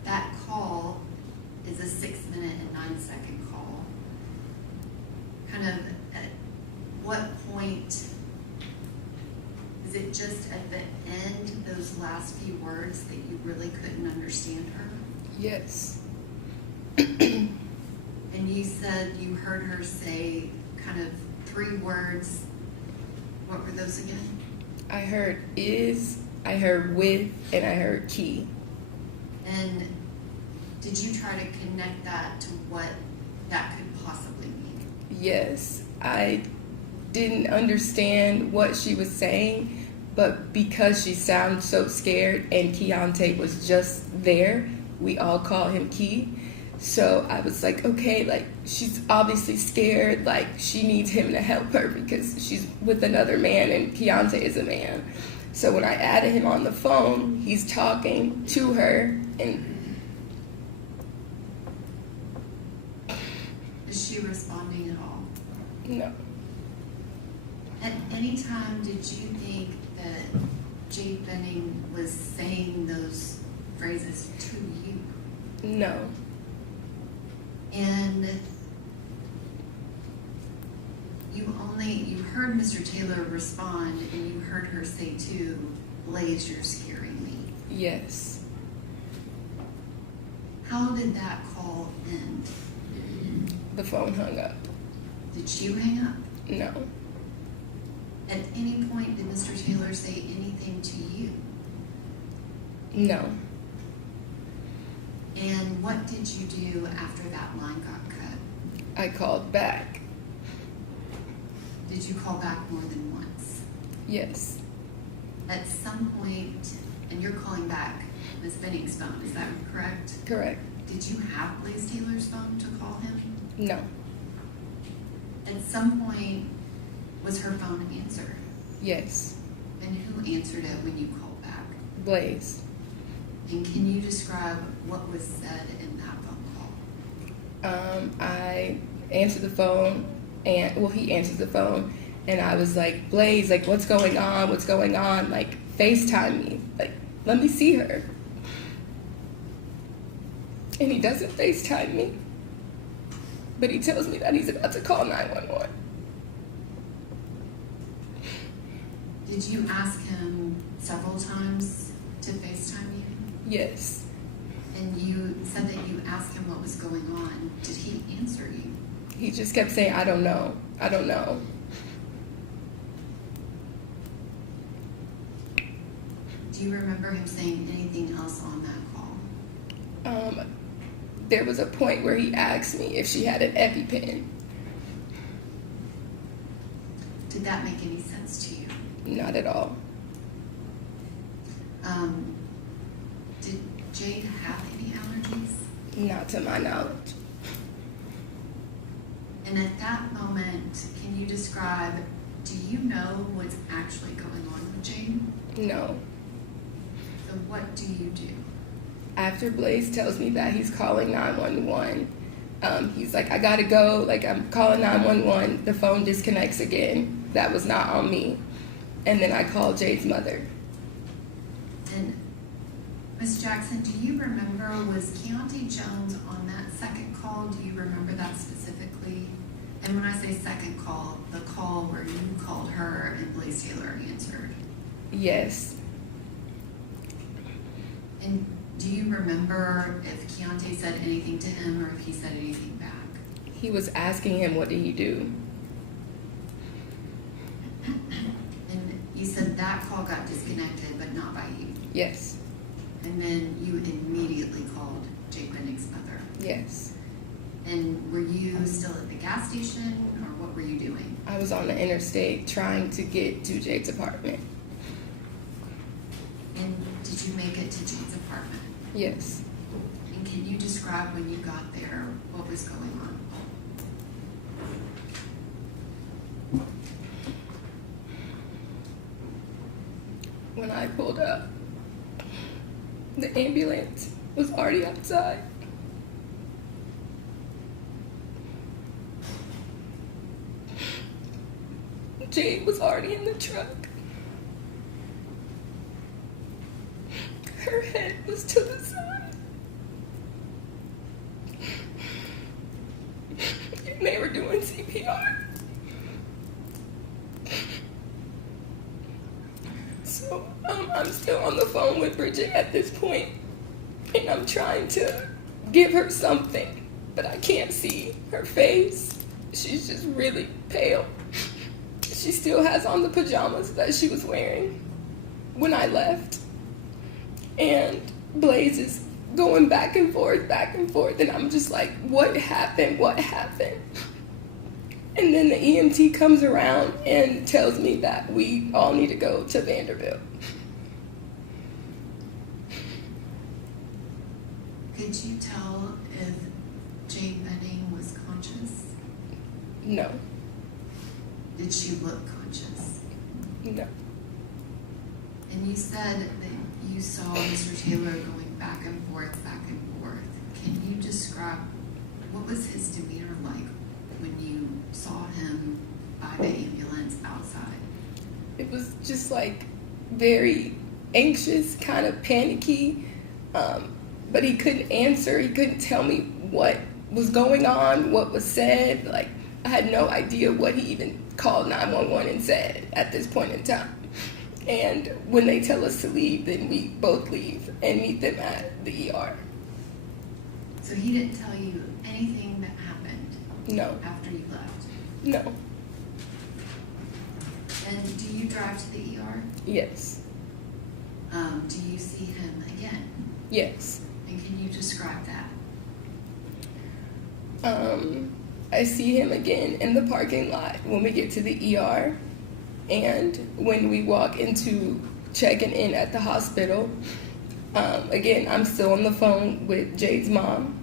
that call is a 6-minute and 9-second call? Kind of at what point, is it just at the end, those last few words that you really couldn't understand her? Yes. And you said you heard her say kind of 3 words. What were those again? I heard is, I heard with, and I heard key. And did you try to connect that to what that could possibly mean? Yes. I didn't understand what she was saying, but because she sounded so scared and Keontae was just there, we all call him Key. So I was like, okay, like, she's obviously scared, like, she needs him to help her because she's with another man and Keontae is a man. So when I added him on the phone, he's talking to her, and is she responding at all? no. At any time did you think that Jade Benning was saying those phrases to you? No. And you heard Mr. Taylor respond, and you heard her say too, Blaise, you're scaring me. Yes. How did that call end? The phone hung up. Did you hang up? No. At any point did Mr. Taylor say anything to you? No. And what did you do after that line got cut? I called back. Did you call back more than once? Yes. At some point, and you're calling back Ms. Benning's phone, is that correct? Correct. Did you have Blaise Taylor's phone to call him? No. At some point, was her phone answered? Yes. And who answered it when you called back? Blaise. And can you describe what was said in that phone call? I answered the phone, and he answered the phone, and I was like, Blaise, like, what's going on? What's going on? Like, FaceTime me. Like, let me see her. And he doesn't FaceTime me, but he tells me that he's about to call 911. Did you ask him several times to FaceTime you? Yes. And you said that you asked him what was going on. Did he answer you? He just kept saying, I don't know. I don't know. Do you remember him saying anything else on that call? There was a point where he asked me if she had an EpiPen. Did that make any sense to you? Not at all. Did Jade have any allergies? Not to my knowledge. And at that moment, can you describe, do you know what's actually going on with Jade? No. So what do you do? After Blaise tells me that he's calling 911, he's like, I gotta go, like, I'm calling 911, the phone disconnects again. That was not on me. and then I called Jade's mother. And Ms. Jackson, do you remember, was Keontae Jones on that second call? Do you remember that specifically? And when I say second call, the call where you called her and Blaise Taylor answered. Yes. And do you remember if Keontae said anything to him or if he said anything back? He was asking him, what did he do? And you said that call got disconnected, but not by you. Yes. And then you immediately called Jade Benning's mother. Yes. And were you still at the gas station, or what were you doing? I was on the interstate trying to get to Jade's apartment. And did you make it to Jade's apartment? Yes. And can you describe when you got there, what was going on? When I pulled up, the ambulance was already outside. Jade was already in the truck. Her head was to the side. And they were doing CPR. So I'm still on the phone with Bridget at this point, and I'm trying to give her something, but I can't see her face. She's just really pale. She still has on the pajamas that she was wearing when I left. And Blaise is going back and forth, and I'm just like, what happened? What happened? And then the EMT comes around and tells me that we all need to go to Vanderbilt. Could you tell if Jade Benning was conscious? No. Did she look conscious? No. And you said that you saw Mr. Taylor going back and forth. Can you describe what was his demeanor like when you saw him by the ambulance outside? It was just like very anxious, kind of panicky, but he couldn't answer. He couldn't tell me what was going on, what was said. Like, I had no idea what he even called 911 and said at this point in time. And when they tell us to leave, then we both leave and meet them at the ER. So he didn't tell you anything that happened? No. After you left? No. And do you drive to the ER? Yes. Do you see him again? Yes. And can you describe that? I see him again in the parking lot when we get to the ER, and when we walk into checking in at the hospital. Again, I'm still on the phone with Jade's mom,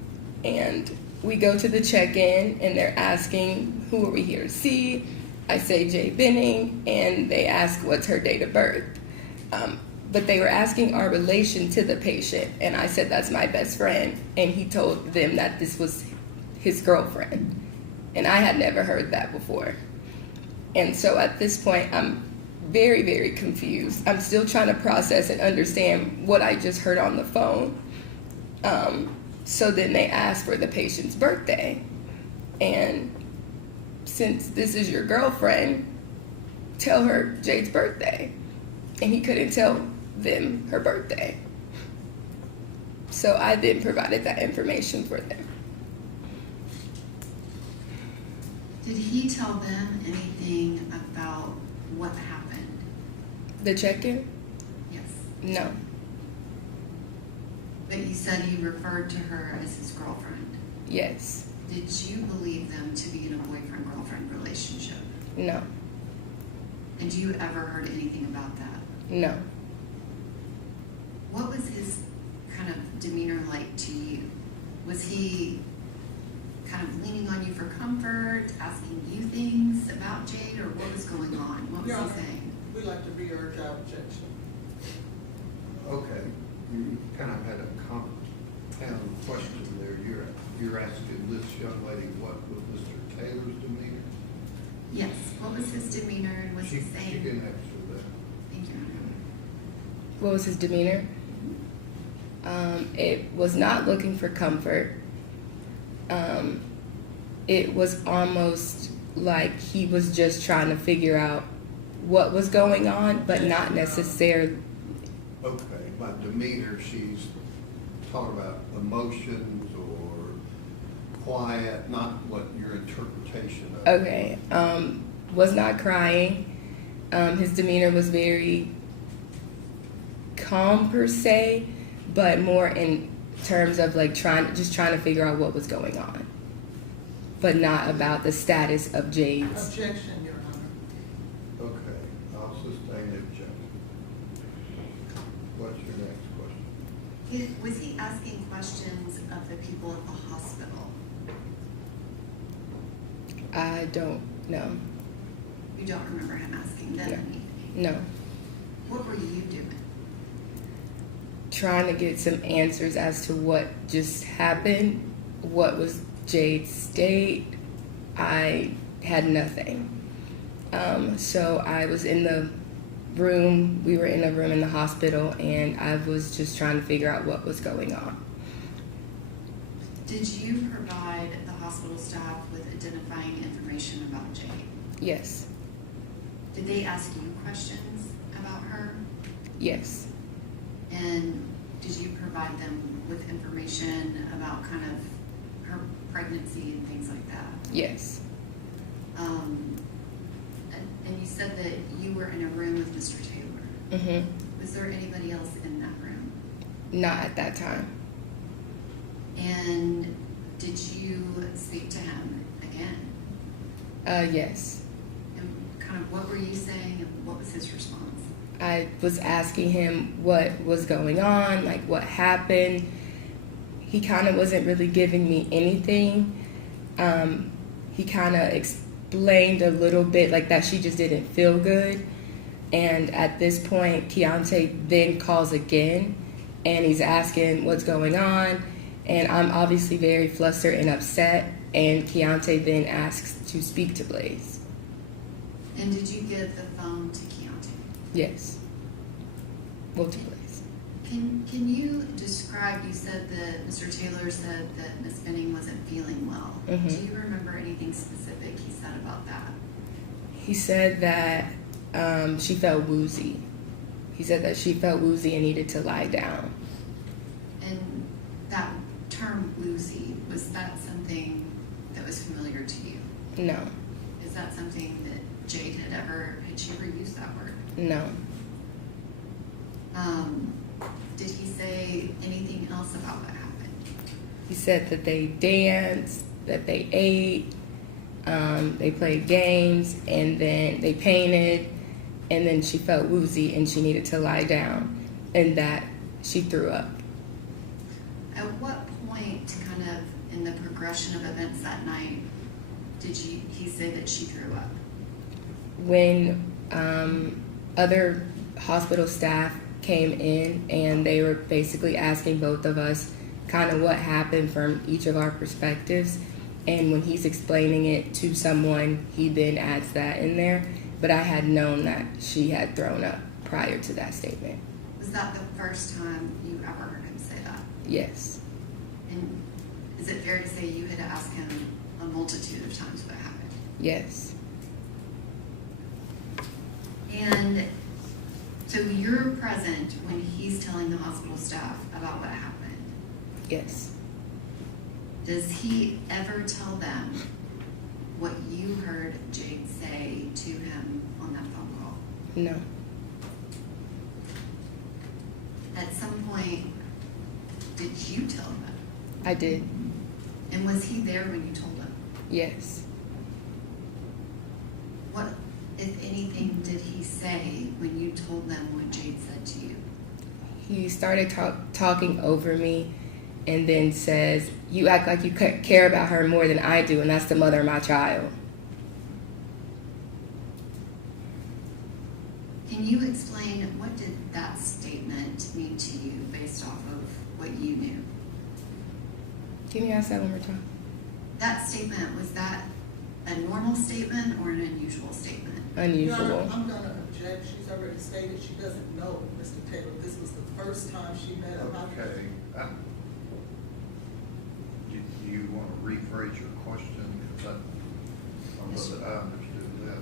and we go to the check-in, and they're asking, who are we here to see? I say Jade Benning, and they ask what's her date of birth. But they were asking our relation to the patient, and I said that's my best friend, and he told them that this was his girlfriend. And I had never heard that before. And so at this point, I'm very, very confused. I'm still trying to process and understand what I just heard on the phone. So then they asked for the patient's birthday. And since this is your girlfriend, tell her Jade's birthday. And he couldn't tell them her birthday. So I then provided that information for them. Did he tell them anything about what happened? The check-in? Yes. No. But you said he referred to her as his girlfriend. Yes. Did you believe them to be in a boyfriend-girlfriend relationship? No. And you ever heard anything about that? No. What was his kind of demeanor like to you? Was he kind of leaning on you for comfort, asking you things about Jade, or what was going on? What was he saying? We like to re-urge our objection. Okay, you kind of had a compound question there. You're asking this young lady what was Mr. Taylor's demeanor? Yes. What was his demeanor, and was he She saying? didn't answer that. What was his demeanor? It was not looking for comfort. It was almost like he was just trying to figure out what was going on, but not necessarily. Okay, by demeanor, she's talking about emotions or quiet, not what your interpretation of. Okay, was not crying. His demeanor was very calm per se, but more in terms of like trying to figure out what was going on, but not about the status of Jade's. Objection, Your Honor. Okay, I'll sustain the objection. What's your next question? Was he asking questions of the people at the hospital? I don't know. You don't remember him asking them anything? No. What were you doing? Trying to get some answers as to what just happened, what was Jade's state. I had nothing. So I was in the room, we were in a room in the hospital, and I was just trying to figure out what was going on. Did you provide the hospital staff with identifying information about Jade? Yes. Did they ask you questions about her? Yes. And did you provide them with information about kind of her pregnancy and things like that? Yes. And you said that you were in a room with Mr. Taylor. Mm-hmm. Was there anybody else in that room? Not at that time. And did you speak to him again? Yes. And kind of what were you saying and what was his response? I was asking him what was going on, like what happened. He kind of wasn't really giving me anything. He kind of explained a little bit like that she just didn't feel good. And at this point, Keontae then calls again and he's asking what's going on. And I'm obviously very flustered and upset. And Keontae then asks to speak to Blaise. And did you give the phone to Keontae? Yes. Well, to Blaise. Can you describe, you said that Mr. Taylor said that Ms. Benning wasn't feeling well. Mm-hmm. Do you remember anything specific he said about that? He said that she felt woozy. He said that she felt woozy and needed to lie down. And that term woozy, was that something that was familiar to you? No. Is that something that Jade had she ever used that word? No. Did he say anything else about what happened? He said that they danced, that they ate, they played games, and then they painted, and then she felt woozy and she needed to lie down, and that she threw up. At what point, kind of in the progression of events that night, did he say that she threw up? When other hospital staff came in and they were basically asking both of us kind of what happened from each of our perspectives, and when he's explaining it to someone, he then adds that in there. But I had known that she had thrown up prior to that statement. Was that the first time you ever heard him say that? Yes. And is it fair to say you had asked him a multitude of times what happened? Yes. And so you're present when he's telling the hospital staff about what happened? Yes. Does he ever tell them what you heard Jade say to him on that phone call? No. At some point, did you tell him? I did. And was he there when you told him? Yes. What, if anything, did he say when you told them what Jade said to you? He started talking over me and then says, "You act like you care about her more than I do, and that's the mother of my child." Can you explain what did that statement mean to you based off of what you knew? Can you ask that one more time? That statement, was that a normal statement or an unusual statement? Unusual. I'm going to object object. She's already stated she doesn't know Mr. Taylor. This was the first time she met him. Okay. Do you want to rephrase your question? Because I know that I understood that.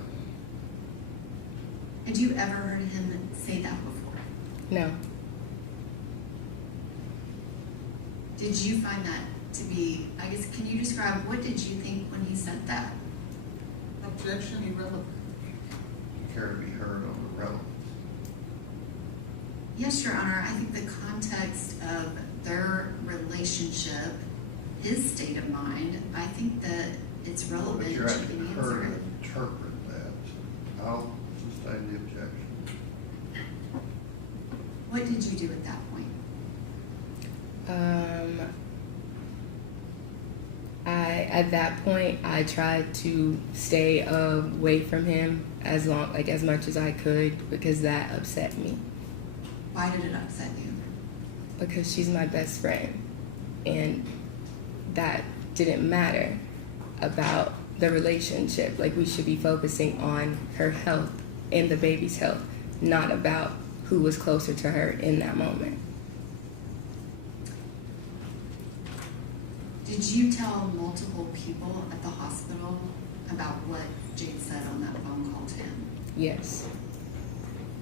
Had you ever heard him say that before? No. Did you find that to be, I guess, can you describe, what did you think when he said that? Objection irrelevant. Care to be heard on the relevance? Yes, Your Honor. I think the context of their relationship, his state of mind, I think that it's relevant But you're to asking the her answer. to interpret that. I'll sustain the objection. What did you do at that point? At that point, I tried to stay away from him as much as I could because that upset me. Why did it upset you? Because she's my best friend, and that didn't matter about the relationship. Like, we should be focusing on her health and the baby's health, not about who was closer to her in that moment. Did you tell multiple people at the hospital about what Jade said on that phone call to him? Yes.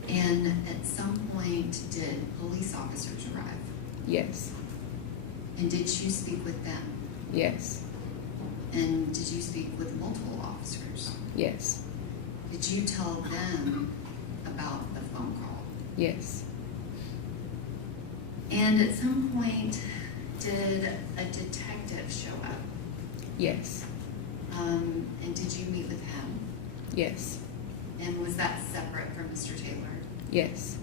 And at some point, did police officers arrive? Yes. And did you speak with them? Yes. And did you speak with multiple officers? Yes. Did you tell them about the phone call? Yes. And at some point, did a detective show up? Yes. And did you meet with him? Yes. And was that separate from Mr. Taylor? Yes.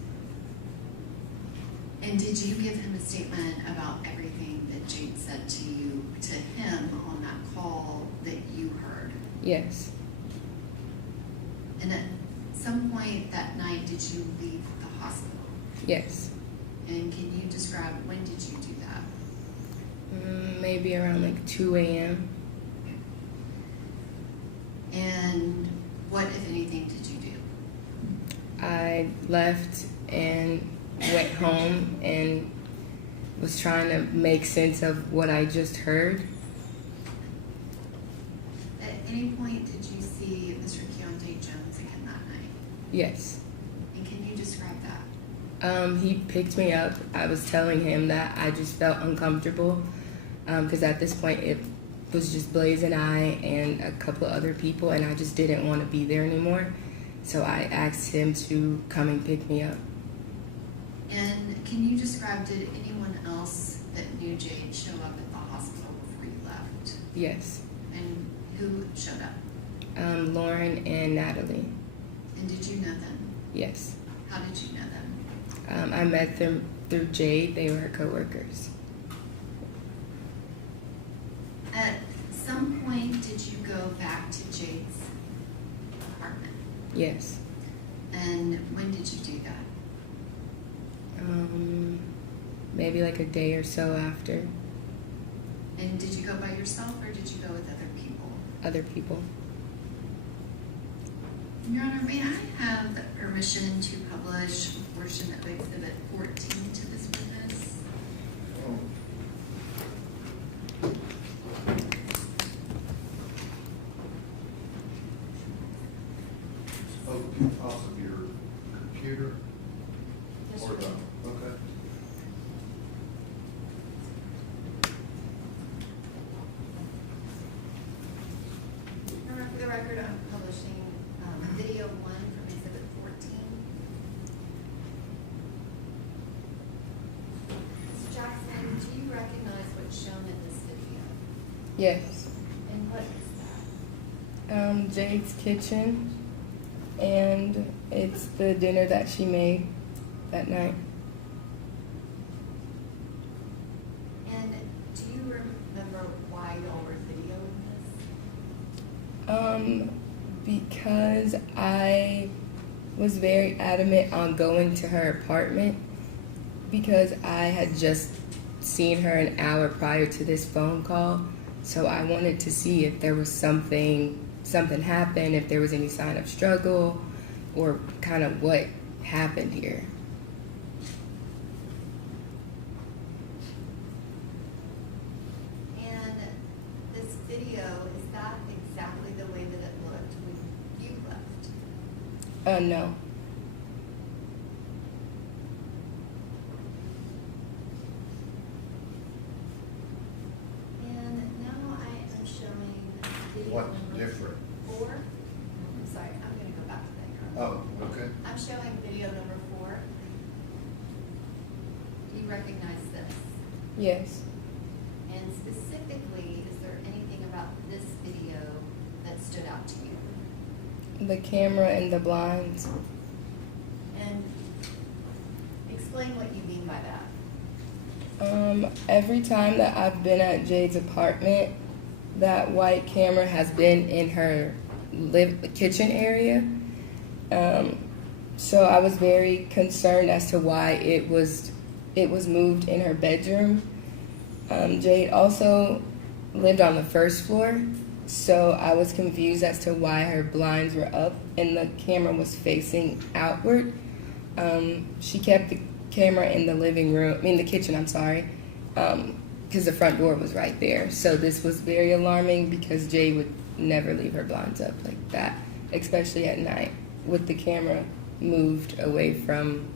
And did you give him a statement about everything that Jade said to him on that call that you heard? Yes. And at some point that night, did you leave the hospital? Yes. And can you describe, when did you do that? Maybe around like 2 a.m. And what, if anything, did you do? I left and went home and was trying to make sense of what I just heard. At any point, did you see Mr. Keontae Jones again that night? Yes. And can you describe that? He picked me up. I was telling him that I just felt uncomfortable because at this point it was just Blaise and I and a couple of other people, and I just didn't want to be there anymore. So I asked him to come and pick me up. And can you describe, did anyone else that knew Jade show up at the hospital before you left? Yes. And who showed up? Lauren and Natalie. And did you know them? Yes. How did you know them? I met them through Jade. They were her coworkers. At some point, did you go back to Jade's apartment? Yes. And when did you do that? Maybe like a day or so after. And did you go by yourself or did you go with other people? Other people. Your Honor, may I have the permission to publish a portion of Exhibit 14 to this witness? Spoke off of your computer? Yes, Or sir. the, okay. Your Honor, for the record, I'm publishing video 1 from Exhibit 14. Ms. Jackson, do you recognize what's shown in this video? Yes. And what is that? Jade's kitchen, and it's the dinner that she made that night. And do you remember why y'all were videoing this? Because I was very adamant on going to her apartment because I had just seen her an hour prior to this phone call. So I wanted to see if there was something happened, if there was any sign of struggle, or kind of what happened here. And this video, is that exactly the way that it looked when you left? No. And now I am showing video What's number different? 4. I'm sorry, I'm gonna go back to that. Oh, okay. I'm showing video number 4. Do you recognize this? Yes. And specifically, is there anything about this video that stood out to you? The camera and the blinds. And explain what you mean by that. Every time that I've been at Jade's apartment, that white camera has been in her kitchen area. So I was very concerned as to why it was moved in her bedroom. Jade also lived on the first floor, so I was confused as to why her blinds were up and the camera was facing outward. She kept the camera in the kitchen, I'm sorry, because the front door was right there. So this was very alarming because Jade would never leave her blinds up like that, especially at night with the camera moved away from,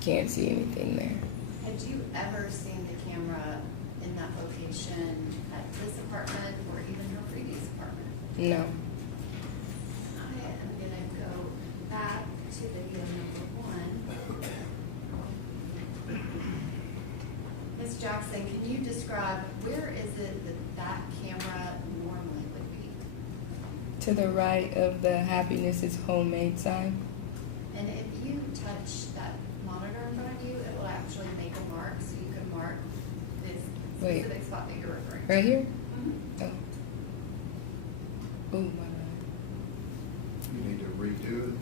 can't see anything there. Had you ever seen the camera in that location at this apartment or even her previous apartment? No. I am gonna go back to video number 1. Ms. Jackson, can you describe where is it that camera normally would be? To the right of the Happiness is Homemade sign. And if you touch that monitor in front of you, it will actually make a mark, so you can mark this Wait. specific spot that you're referring to. Right here? Mhm. Oh. Oh, my God. You need to redo it.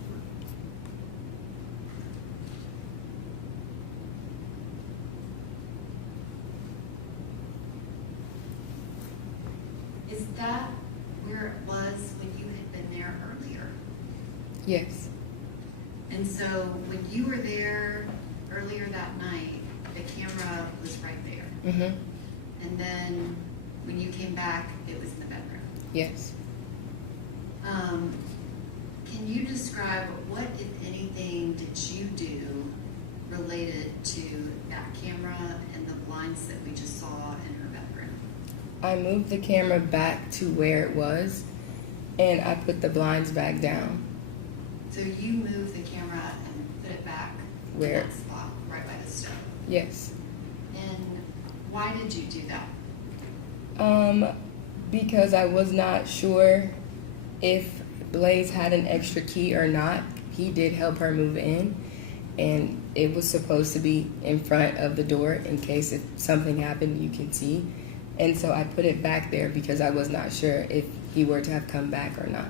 Is that where it was when you had been there earlier? Yes. And so when you were there earlier that night, the camera was right there. Mm-hmm. And then when you came back, it was in the bedroom. Yes. Can you describe what, if anything, did you do related to that camera and the blinds that we just saw in her bedroom? I moved the camera back to where it was, and I put the blinds back down. So you moved the camera and put it back Where? in that spot, right by the stove. Yes. And why did you do that? Because I was not sure if Blaise had an extra key or not. He did help her move in, and it was supposed to be in front of the door in case if something happened, you can see. And so I put it back there because I was not sure if he were to have come back or not.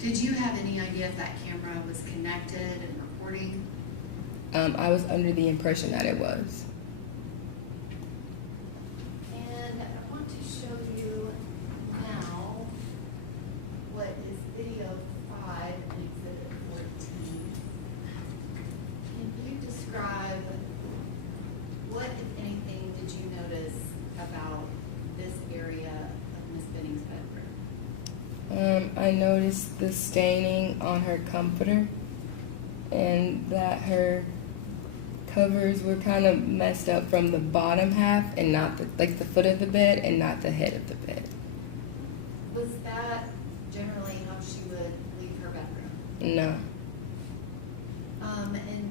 Did you have any idea if that camera was connected and recording? I was under the impression that it was. And I want to show you now what is video 5 and exhibit 14. Can you describe what, if anything, did you notice about this area of Miss Benning's bedroom? I noticed the staining on her comforter and that her covers were kind of messed up from the bottom half and not the foot of the bed and not the head of the bed. Was that generally how she would leave her bedroom? No. And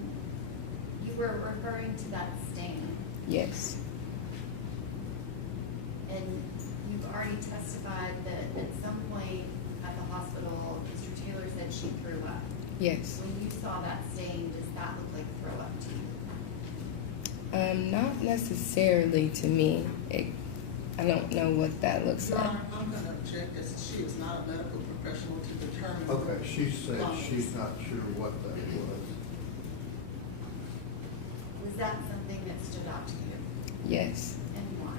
you were referring to that stain, Yes. and you've already testified that at some point at the hospital, Mr. Taylor said she threw up. Yes. When you saw that stain, does that look like throw up to you? Not necessarily to me. I don't know what that looks Your like. Honor, I'm going to object as she is not a medical professional to determine. Okay, she said she's not sure what that was. Was that something that stood out to you? Yes. And why?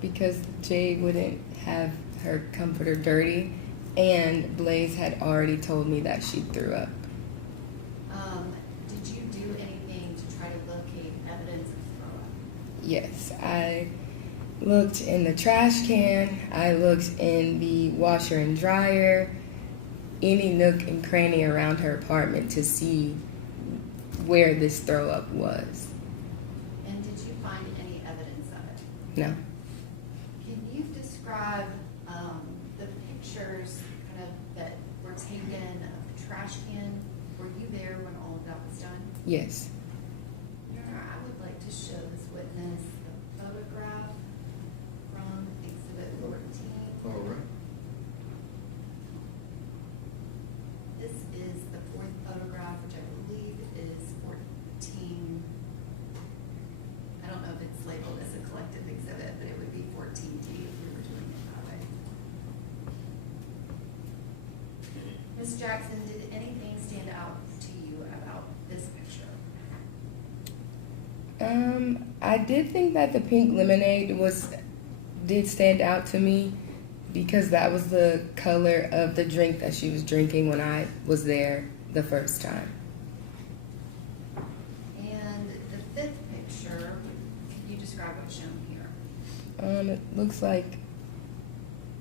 Because Jade wouldn't have her comforter dirty, And Blaise had already told me that she threw up. Did you do anything to try to locate evidence of throw up? Yes, I looked in the trash can, I looked in the washer and dryer, any nook and cranny around her apartment to see where this throw up was. And did you find any evidence of it? No. Can you describe the pictures kind of that were taken of the trash can? Were you there when all of that was done? Yes. Your Honor, I would like to show this witness a photograph from Exhibit 14. All right. This is the fourth photograph, which I believe is 14. I don't know if it's labeled as a collective exhibit, but it would be 14D if we were doing it that way. Ms. Jackson, did anything stand out to you about this picture? I did think that the pink lemonade did stand out to me because that was the color of the drink that she was drinking when I was there the first time. And the fifth picture, can you describe what's shown here? It looks like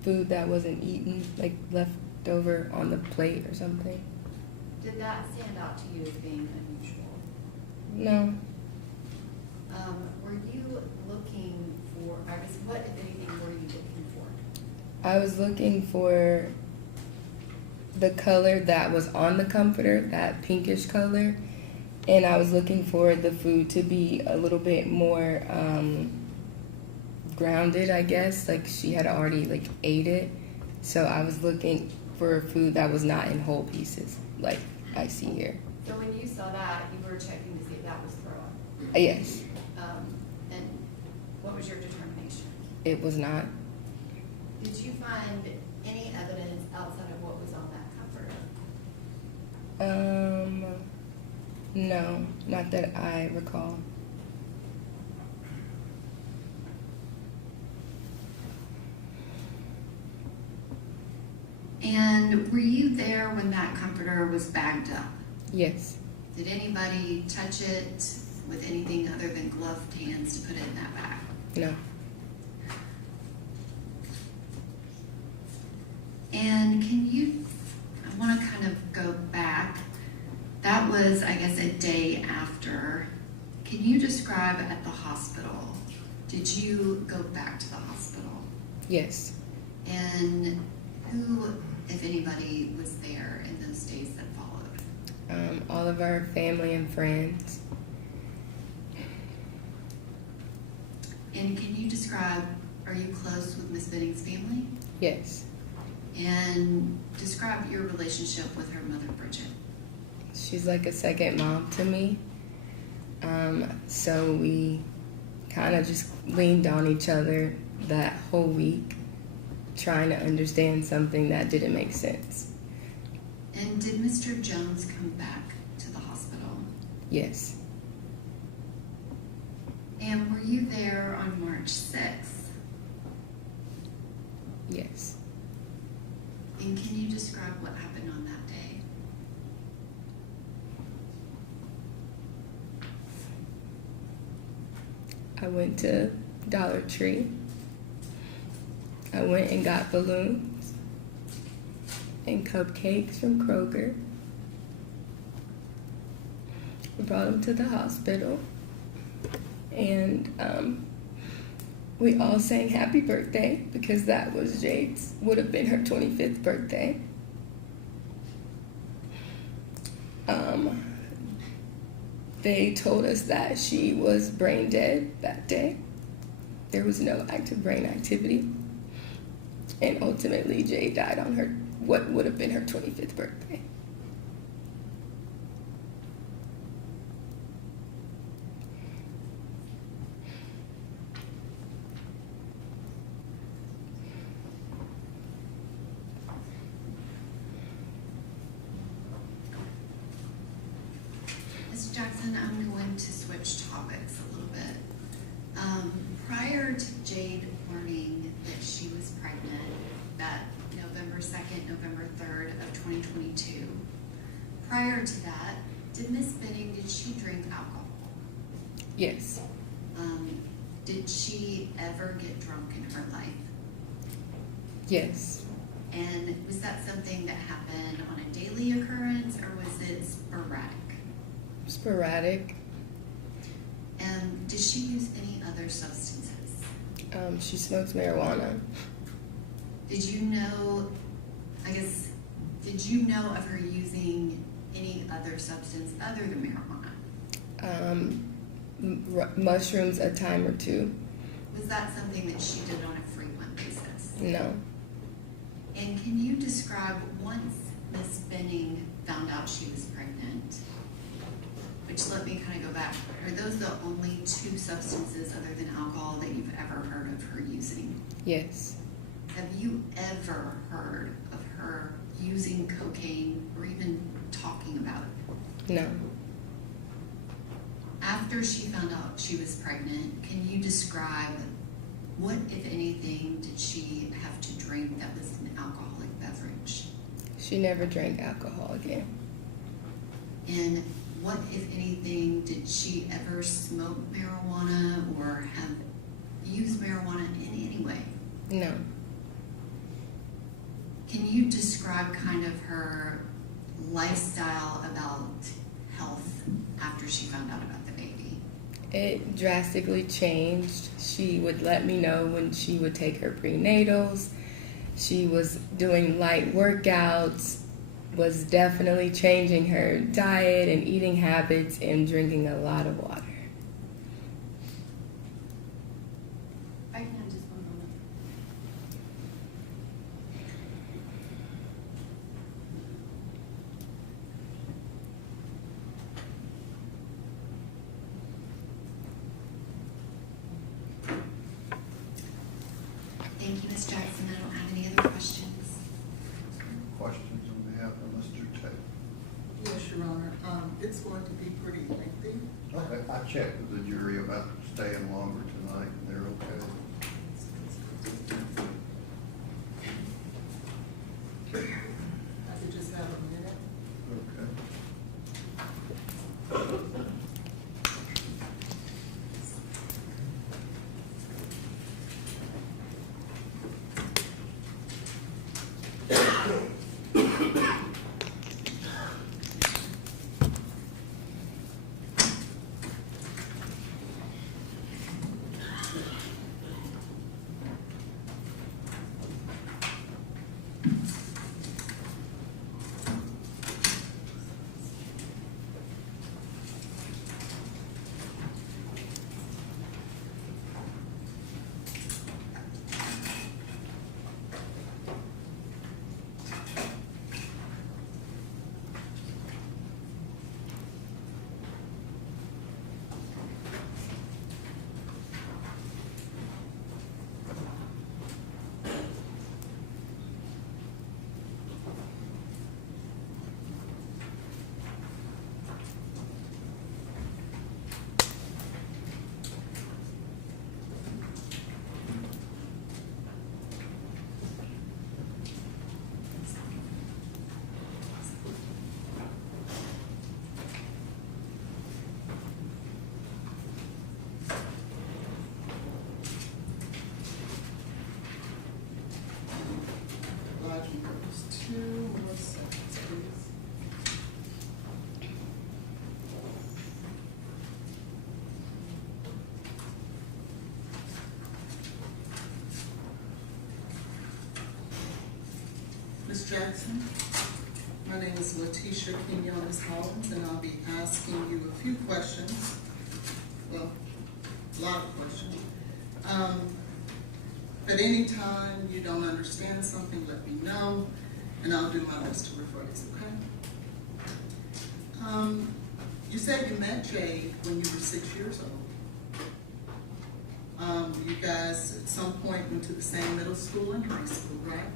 food that wasn't eaten, like left over on the plate or something. Did that stand out to you as being unusual? No. Were you looking for, I guess, what, if anything, were you looking for? I was looking for the color that was on the comforter, that pinkish color, and I was looking for the food to be a little bit more grounded, I guess, like she had already ate it. So I was looking for food that was not in whole pieces, like I see here. So when you saw that, you were checking to see if that was throw up? Yes. And what was your determination? It was not. Did you find any evidence outside of what was on that comforter? No, not that I recall. And were you there when that comforter was bagged up? Yes. Did anybody touch it with anything other than gloved hands to put it in that bag? No. And can you, I want to kind of go back. That was, I guess, a day after. Can you describe at the hospital? Did you go back to the hospital? Yes. And who, if anybody, was there in those days that followed? All of our family and friends. And can you describe, are you close with Miss Benning's family? Yes. And describe your relationship with her mother, Bridget. She's like a second mom to me. So we kind of just leaned on each other that whole week, trying to understand something that didn't make sense. And did Mr. Jones come back to the hospital? Yes. And were you there on March 6th? Yes. And can you describe what happened on that day? I went to Dollar Tree. I went and got balloons and cupcakes from Kroger. We brought them to the hospital. And we all sang happy birthday because that was Jade's, would have been her 25th birthday. They told us that she was brain dead that day. There was no active brain activity. And ultimately, Jade died on her, what would have been her 25th birthday. Ms. Jackson, I'm going to switch topics a little bit. Prior to Jade learning that she was pregnant that November 2nd, November 3rd of 2022. Prior to that, did Miss Benning, did she drink alcohol? Yes. Did she ever get drunk in her life? Yes. And was that something that happened on a daily occurrence, or was it sporadic? Sporadic. Did she use any other substances? She smokes marijuana. Did you know of her using any other substance other than marijuana? Mushrooms a time or two. Was that something that she did on a frequent basis? No. And can you describe, once Miss Benning found out she was pregnant, which let me kind of go back, are those the only two substances other than alcohol that you've ever heard of her using? Yes. Have you ever heard of her using cocaine or even talking about it? No. After she found out she was pregnant, can you describe what, if anything, did she have to drink that was an alcoholic beverage? She never drank alcohol again. And what, if anything, did she ever smoke marijuana or have used marijuana in any way? No. Can you describe kind of her lifestyle about health after she found out about the baby? It drastically changed. She would let me know when she would take her prenatals. She was doing light workouts, was definitely changing her diet and eating habits and drinking a lot of water. I can have just one moment. Thank you, Ms. Jackson. I don't have any other questions. Questions on behalf of Mr. Taylor? Yes, Your Honor. It's going to be pretty lengthy. Okay, I checked with the jury about staying longer tonight, and they're okay. I could just have a minute. Okay. Just 2 more seconds, please. Ms. Jackson, my name is Letitia Quinones Hollins, and I'll be asking you a few questions. Well, a lot of questions. At any time you don't understand something, let me know, and I'll do my best to rephrase, okay? You said you met Jade when you were 6 years old. You guys at some point went to the same middle school and high school, right?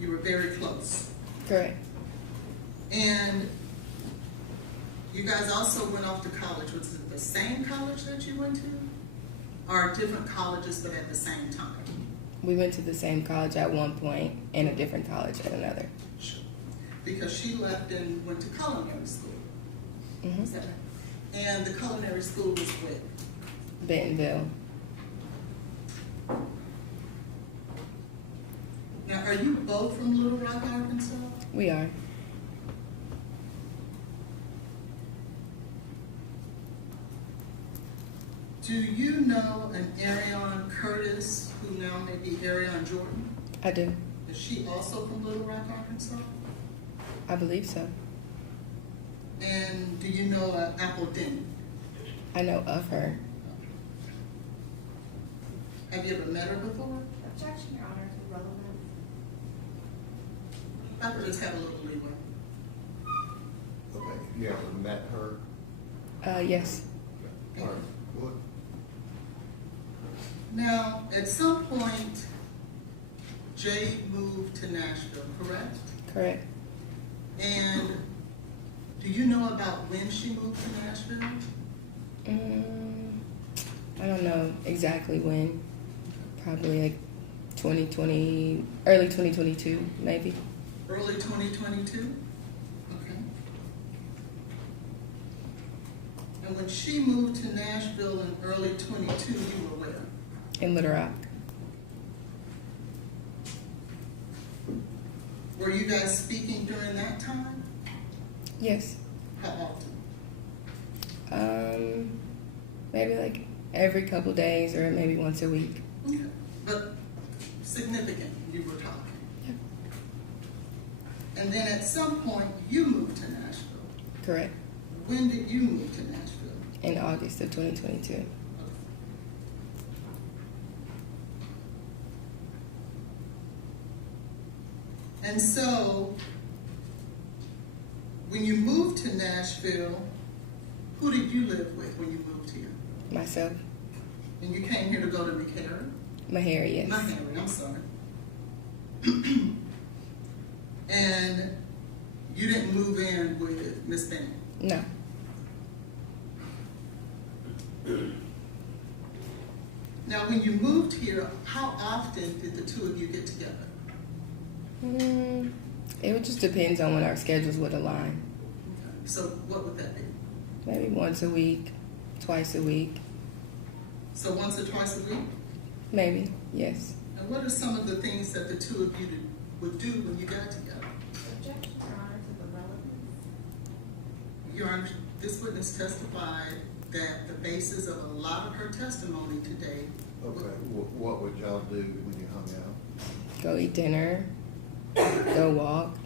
You were very close. Correct. And you guys also went off to college. Was it the same college that you went to? Or different colleges but at the same time? We went to the same college at one point and a different college at another. Because she left and went to culinary school. Mm-hmm. Is that right? And the culinary school was where? Bentonville. Now, are you both from Little Rock, Arkansas? We are. Do you know an Arion Curtis, who now may be Arion Jordan? I do. Is she also from Little Rock, Arkansas? I believe so. And do you know Apple Denny? I know of her. Have you ever met her before? Objection, Your Honor, to relevance. I would just have a little leeway. Okay, you ever met her? Yes. All right, good. Now, at some point, Jade moved to Nashville, correct? Correct. And do you know about when she moved to Nashville? I don't know exactly when. Probably like 2020, early 2022, maybe. Early 2022? Okay. And when she moved to Nashville in early 22, you were where? In Little Rock. Were you guys speaking during that time? Yes. How often? Maybe like every couple days or maybe once a week. Okay. But significant, you were talking. Yep. And then at some point, you moved to Nashville. Correct. When did you move to Nashville? In August of 2022. And so, when you moved to Nashville, who did you live with when you moved here? Myself. And you came here to go to McHarry? Mahari, yes. McHarry, I'm sorry. And you didn't move in with Miss Benning? No. Now, when you moved here, how often did the two of you get together? It would just depends on when our schedules would align. Okay. So what would that be? Maybe once a week, twice a week. So once or twice a week? Maybe, yes. And what are some of the things that the two of you would do when you got together? Objection, Your Honor, to the relevance. Your Honor, this witness testified that the basis of a lot of her testimony today. Okay, what would y'all do when you hung out? Go eat dinner, go walk,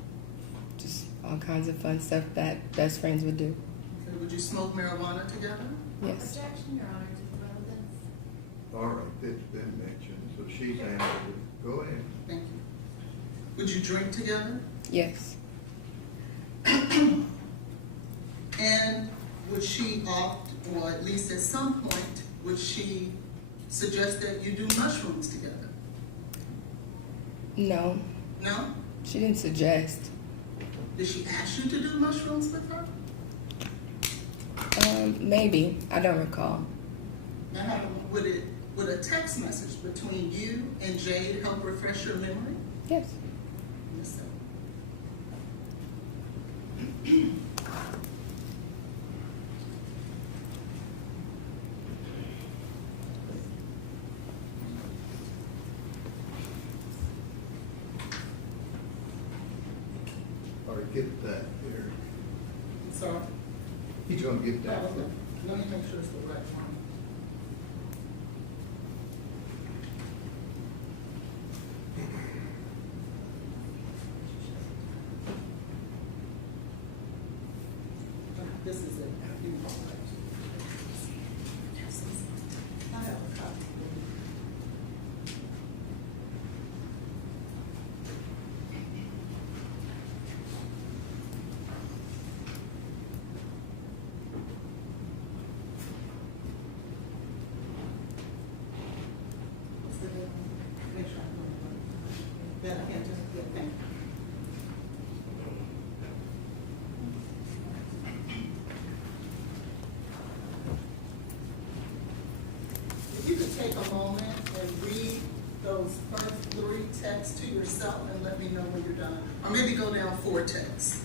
just all kinds of fun stuff that best friends would do. Okay, would you smoke marijuana together? Yes. Objection, Your Honor, to the relevance. All right, it's been mentioned, so she's answered it. Go ahead. Thank you. Would you drink together? Yes. And would she opt, or at least at some point, would she suggest that you do mushrooms together? No. No? She didn't suggest. Did she ask you to do mushrooms with her? Maybe. I don't recall. Now, would a text message between you and Jade help refresh your memory? Yes. Yes, sir. All right, get that here. Sorry? He's gonna get that. Oh, okay. Let me make sure it's the right one. This is it. I have a copy. yourself and let me know when you're done. Or maybe go down 4 texts.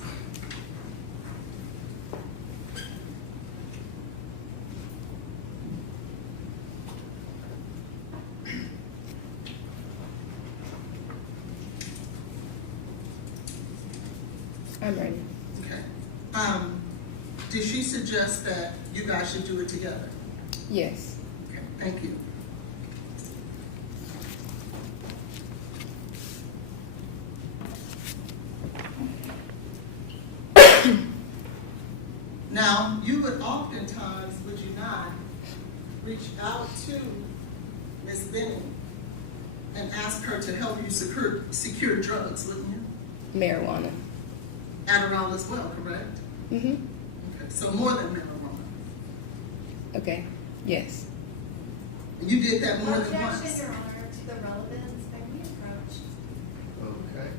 I'm ready. Okay. Did she suggest that you guys should do it together? Yes. Okay, thank you. Now, you would oftentimes, would you not, reach out to Ms. Benning and ask her to help you secure drugs, wouldn't you? Marijuana. Adderall as well, correct? Mm-hmm. Okay, so more than marijuana. Okay. Yes. And you did that more than Objection, once. Your Honor, to the relevance, may we approach? Okay.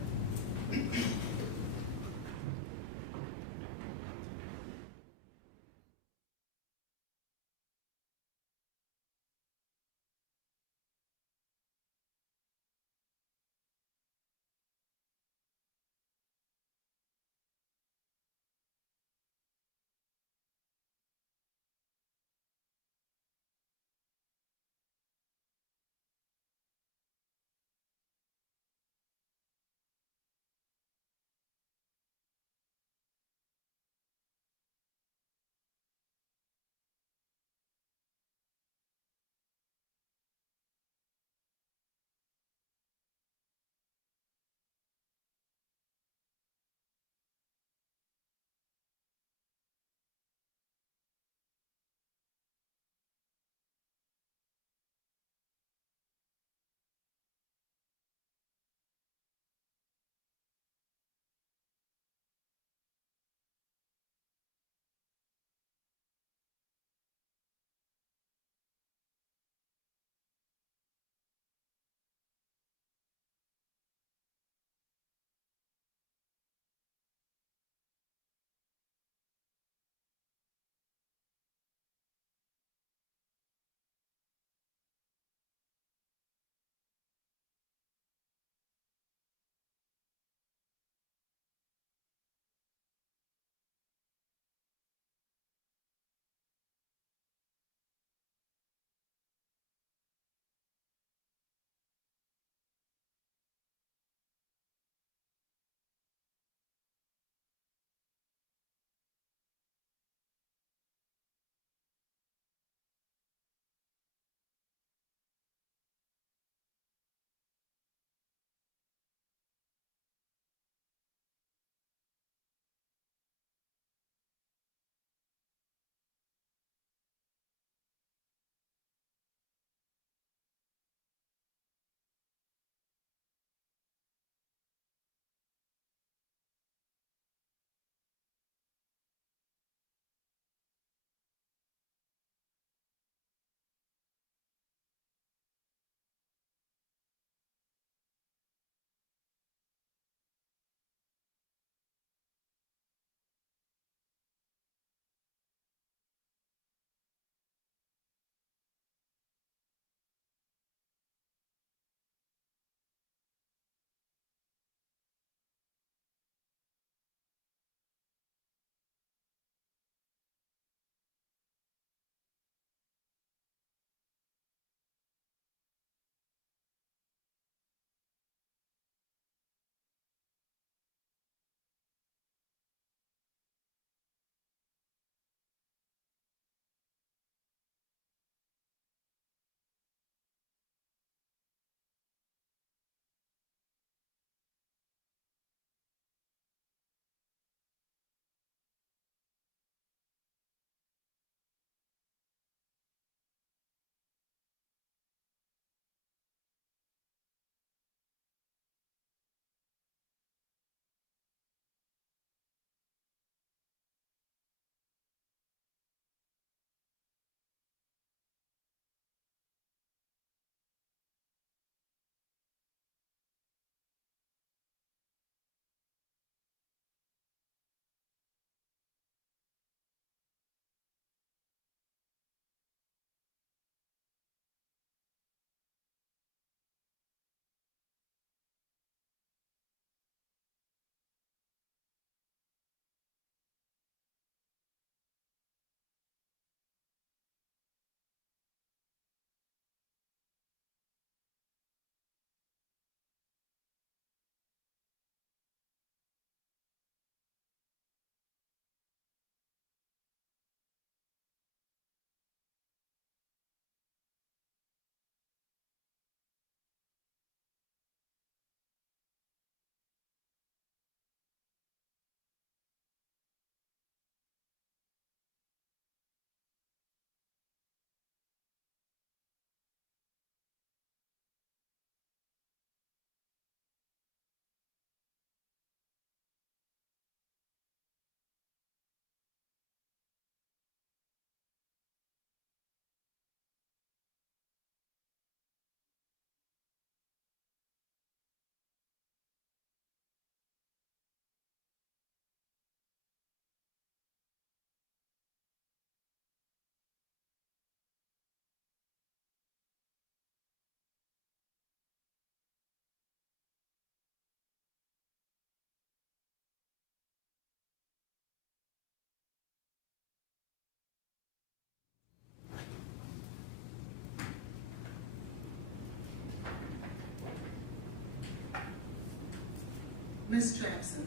Ms. Jackson,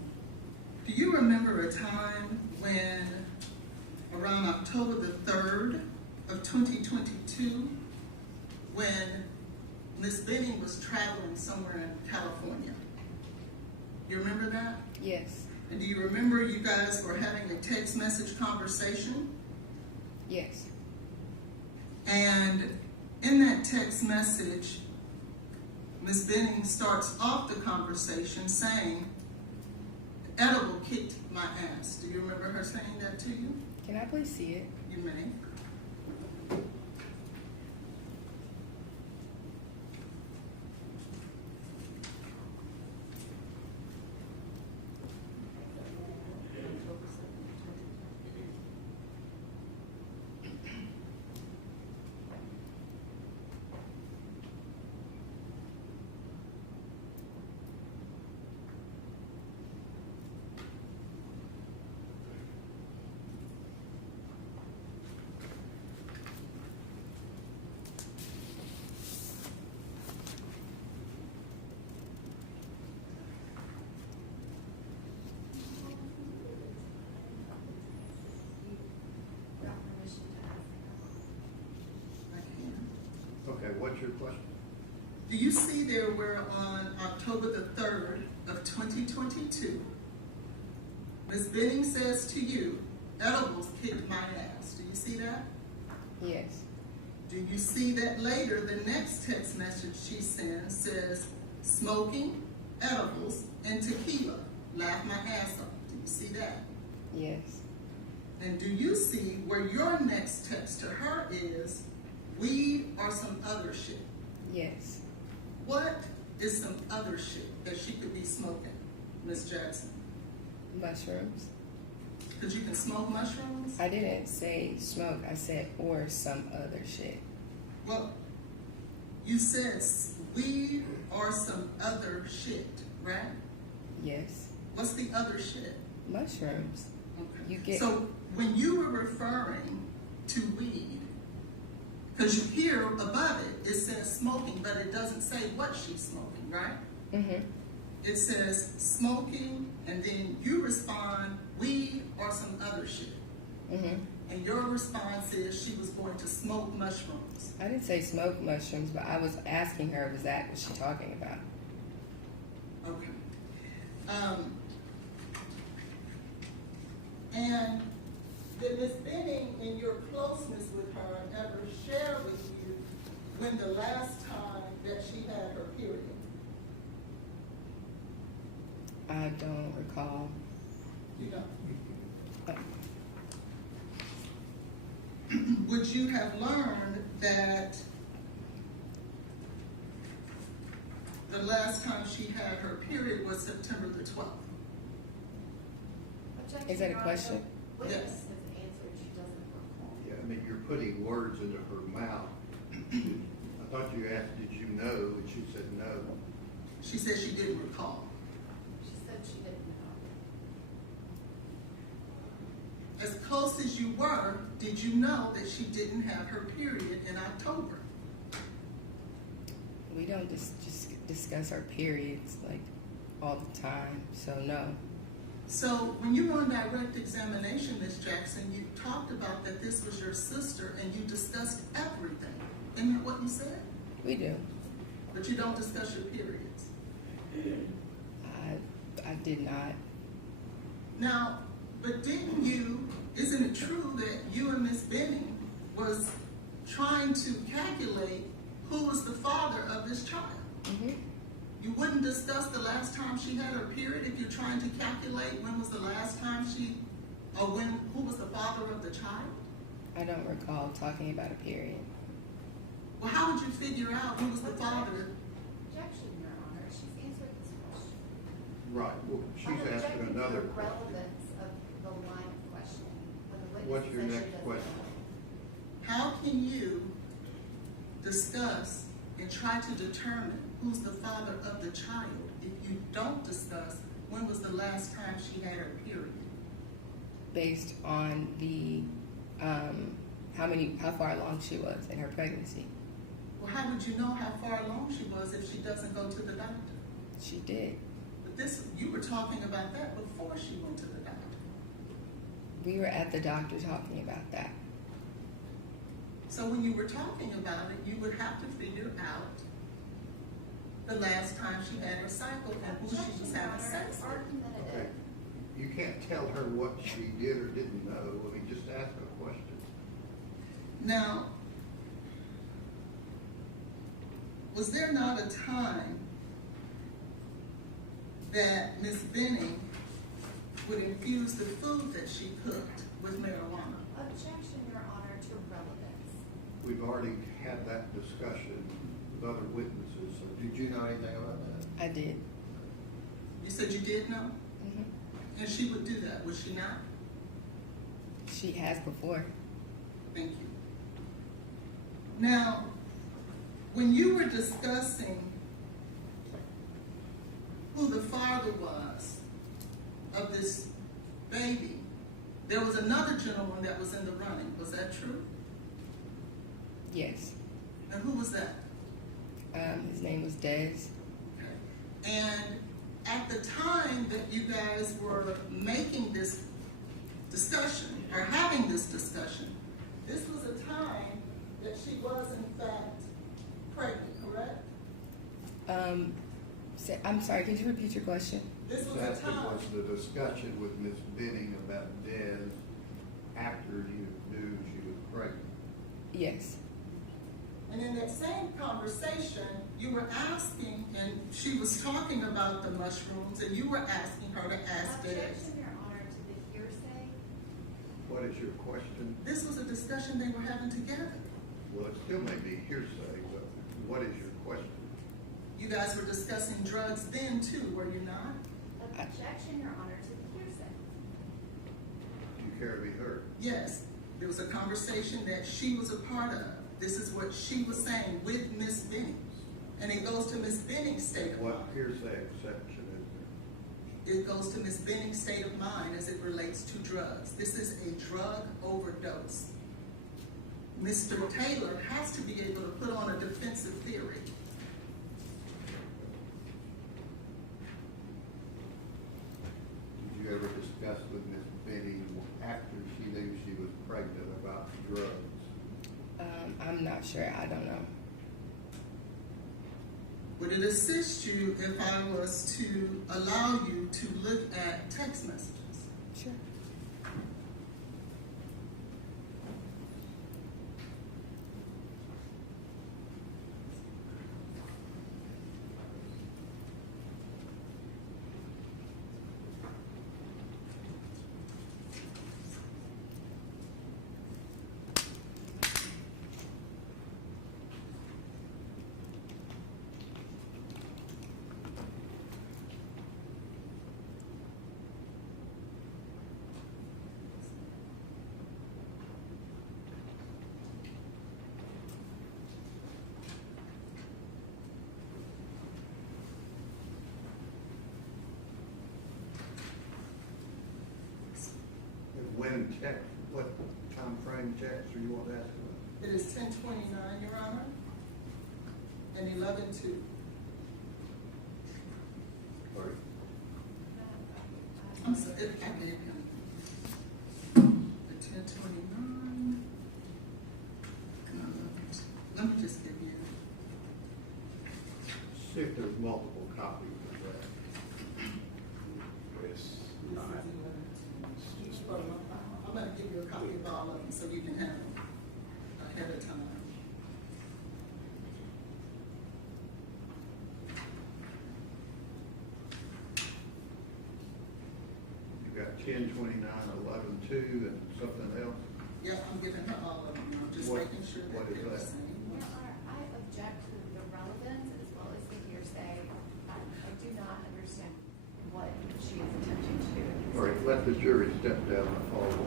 do you remember a time when, around October the 3rd of 2022, when Ms. Benning was traveling somewhere in California? You remember that? Yes. And do you remember you guys were having a text message conversation? Yes. And in that text message, Ms. Benning starts off the conversation saying, "Edible kicked my ass." Do you remember her saying that to you? Can I please see it? You may. Okay, what's your question? Do you see there where on October the 3rd of 2022, Ms. Benning says to you, "Edibles kicked my ass." Do you see that? Yes. Do you see that later the next text message she sends says, "Smoking, edibles, and tequila, laugh my ass off"? Do you see that? Yes. And do you see where your next text to her is, "Weed or some other shit"? Yes. What is some other shit that she could be smoking, Miss Jackson? Mushrooms. Because you can smoke mushrooms? I didn't say smoke. I said or some other shit. Well, you said weed or some other shit, right? Yes. What's the other shit? Mushrooms. Okay. You get. So when you were referring to weed, because you hear above it, it says smoking, but it doesn't say what she's smoking, right? Mm-hmm. It says smoking, and then you respond, weed or some other shit. Mm-hmm. And your response is she was going to smoke mushrooms. I didn't say smoke mushrooms, but I was asking her, was that what she talking about? Okay. And did Ms. Benning, in your closeness with her, ever share with you when the last time that she had her period? I don't recall. You don't? Would you have learned that the last time she had her period was September the 12th? Is that a question? Yes. Yeah, I mean, you're putting words into her mouth. I thought you asked, did you know? And she said no. She said she didn't recall. She said she didn't know. As close as you were, did you know that she didn't have her period in October? We don't just discuss our periods like all the time, so no. So when you were on direct examination, Ms. Jackson, you talked about that this was your sister and you discussed everything. Isn't that what you said? We do. But you don't discuss your periods. I did not. Now, but didn't you, isn't it true that you and Ms. Benning was trying to calculate who was the father of this child? Mm-hmm. You wouldn't discuss the last time she had her period if you're trying to calculate when was the last time who was the father of the child? I don't recall talking about a period. Well, how would you figure out who was the father? Objection, Your Honor. She's answered this question. Right, well, she's I'm asking objecting to another the question. relevance of the line of questioning. When the witness What's your says she next doesn't question? know. How can you discuss and try to determine who's the father of the child if you don't discuss when was the last time she had her period? Based on the how far along she was in her pregnancy. Well, how would you know how far along she was if she doesn't go to the doctor? She did. But you were talking about that before she went to the doctor. We were at the doctor talking about that. So when you were talking about it, you would have to figure out the last time she had her cycle and who she was having sex with. Okay. You can't tell her what she did or didn't know. I mean, just ask a question. Now, was there not a time that Ms. Benning would infuse the food that she cooked with marijuana? Objection, Your Honor, to relevance. We've already had that discussion with other witnesses, so did you know anything about that? I did. You said you did know? Mm-hmm. And she would do that, would she not? She has before. Thank you. Now, when you were discussing who the father was of this baby, there was another gentleman that was in the running. Was that true? Yes. And who was that? His name was Des. Okay. And at the time that you guys were making this discussion, or having this discussion, this was a time that she was in fact pregnant, correct? I'm sorry, could you repeat your question? This was That a time. was the discussion with Ms. Benning about Des after you knew she was pregnant. Yes. And in that same conversation, you were asking, and she was talking about the mushrooms, and you were asking her to ask Des. Objection, Your Honor, to the hearsay. What is your question? This was a discussion they were having together. Well, it still may be hearsay, but what is your question? You guys were discussing drugs then too, were you not? Objection, Your Honor, to the hearsay. Do you care to be heard? Yes, there was a conversation that she was a part of. This is what she was saying with Miss Benning. And it goes to Miss Benning's state of What mind. hearsay exception is It goes to Miss Benning's state of mind as it relates to drugs. This is a drug overdose. Mr. Taylor has to be able to put on a defensive theory. Did you ever discuss with Ms. Benning after she knew she was pregnant about drugs? I'm not sure. I don't know. Would it assist you if I was to allow you to look at text messages? Sure. When text, what time frame text do you want to ask about? It is 10:29, Your Honor, and 11:02. Sorry. I'm sorry, I gave him the 10:29 and 11:02. Let me just give you. See if there's multiple copies of that. This is 11:02. I'm going to give you a copy of all of them so you can have them ahead of time. You got 10:29, 11:02, and something else? Yeah, I'm giving her all of them. I'm just making sure that what is they're the that? same. Your Honor, I object to the relevance as well as the hearsay. I do not understand what she is attempting to do. All right, let the jury step down and follow.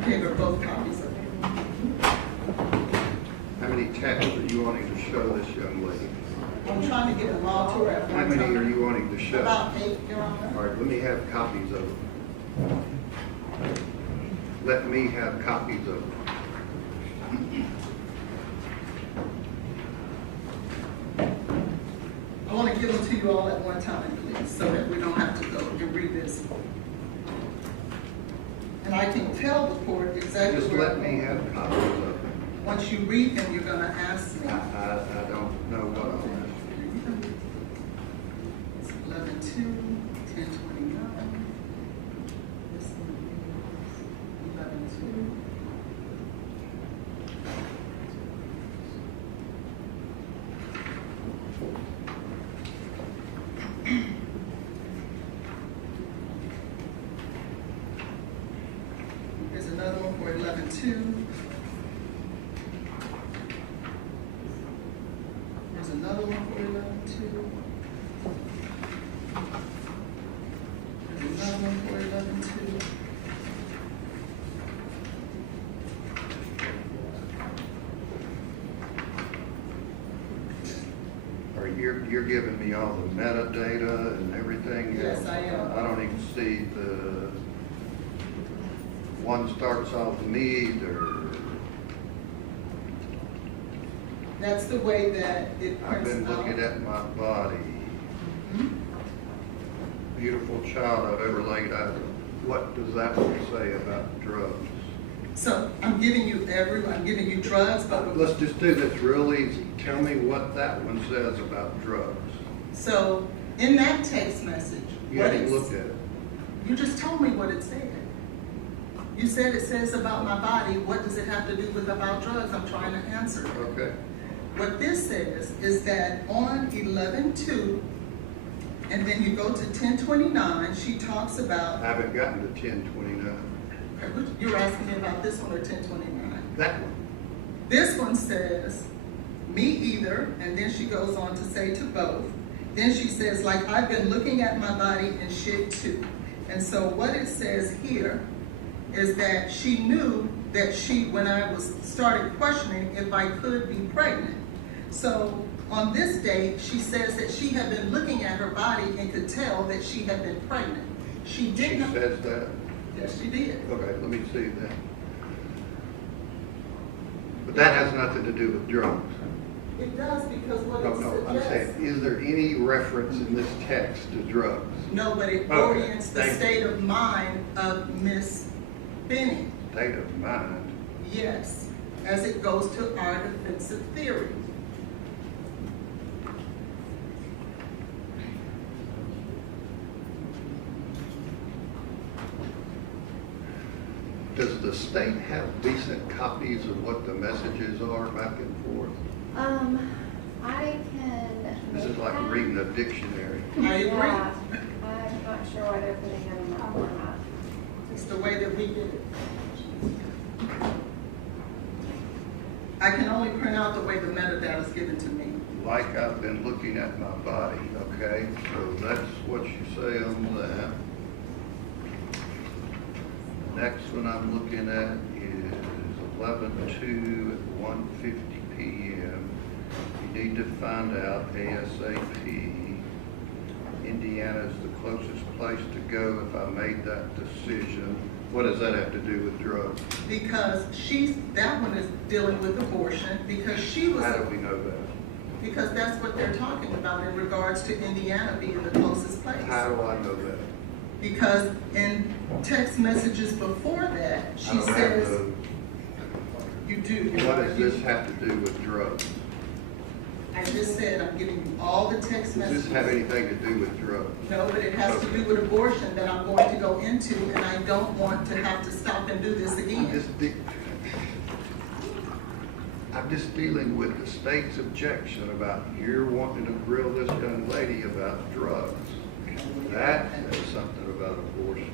I gave her both copies of it. How many texts are you wanting to show this young lady? I'm trying to get them all to her at How one many time. are you wanting to show? About 8, Your Honor. All right, let me have copies of them. Let me have copies of them. I want to give them to you all at one time, please, so that we don't have to go and revisit. And I can tell the court exactly Just where let me have copies of them. Once you read them, you're going to ask me. I don't know what I'll ask you. It's 11-2, 10-29. This one is 11-2. There's another one for 11-2. There's another one for 11-2. There's another one for 11-2. Or you're giving me all the metadata and everything? Yes, I am. I don't even see the, one starts off need or, That's the way that it I've prints been out. looking at my body. Beautiful child I've ever laid eyes on. What does that one say about drugs? So I'm giving you drugs, but Let's just do this real easy. Tell me what that one says about drugs. so in that text message, You what haven't it's- looked at it. You just told me what it said. You said it says about my body. What does it have to do with about drugs? I'm trying to answer it. Okay. What this says is that on 11-2, and then you go to 10-29, she talks about. I haven't gotten to 1029. You're asking me about this one or 10-29? That one. This one says, me either, and then she goes on to say to both. Then she says, like, I've been looking at my body and shit too. And so what it says here is that she knew that when I started questioning if I could be pregnant. So on this date, she says that she had been looking at her body and could tell that she had been pregnant. She did not. She says that? Yes, she did. Okay, let me see that. But that has nothing to do with drugs. It does because what No, it no, I'm suggests. saying, is there any reference in this text to drugs? No, but it Okay, orients the thank you. state of mind of Miss Benning. State of mind. Yes, as it goes to our defensive theory. Does the state have decent copies of what the messages are back and forth? I can. This is make like that. reading a dictionary. I agree. Yeah, I'm not sure why they're putting it in that format. It's the way that we did it. I can only print out the way the metadata is given to me. Like I've been looking at my body, okay? So that's what you say on that. Next one I'm looking at is 11/2 at 1:50 p.m. You need to find out ASAP. Indiana's the closest place to go if I made that decision. What does that have to do with drugs? Because that one is dealing with abortion because she was. How do we know that? Because that's what they're talking about in regards to Indiana being the closest place. How do I know that? Because in text messages before that, I she don't have says, those. you do. What does this have to do with drugs? I just said I'm giving you all the text Does messages. this have anything to do with drugs? No, but it has to do with abortion that I'm going to go into, and I don't want to have to stop and do this again. I'm just dealing with the state's objection about you're wanting to grill this young lady about drugs. That says something about abortion.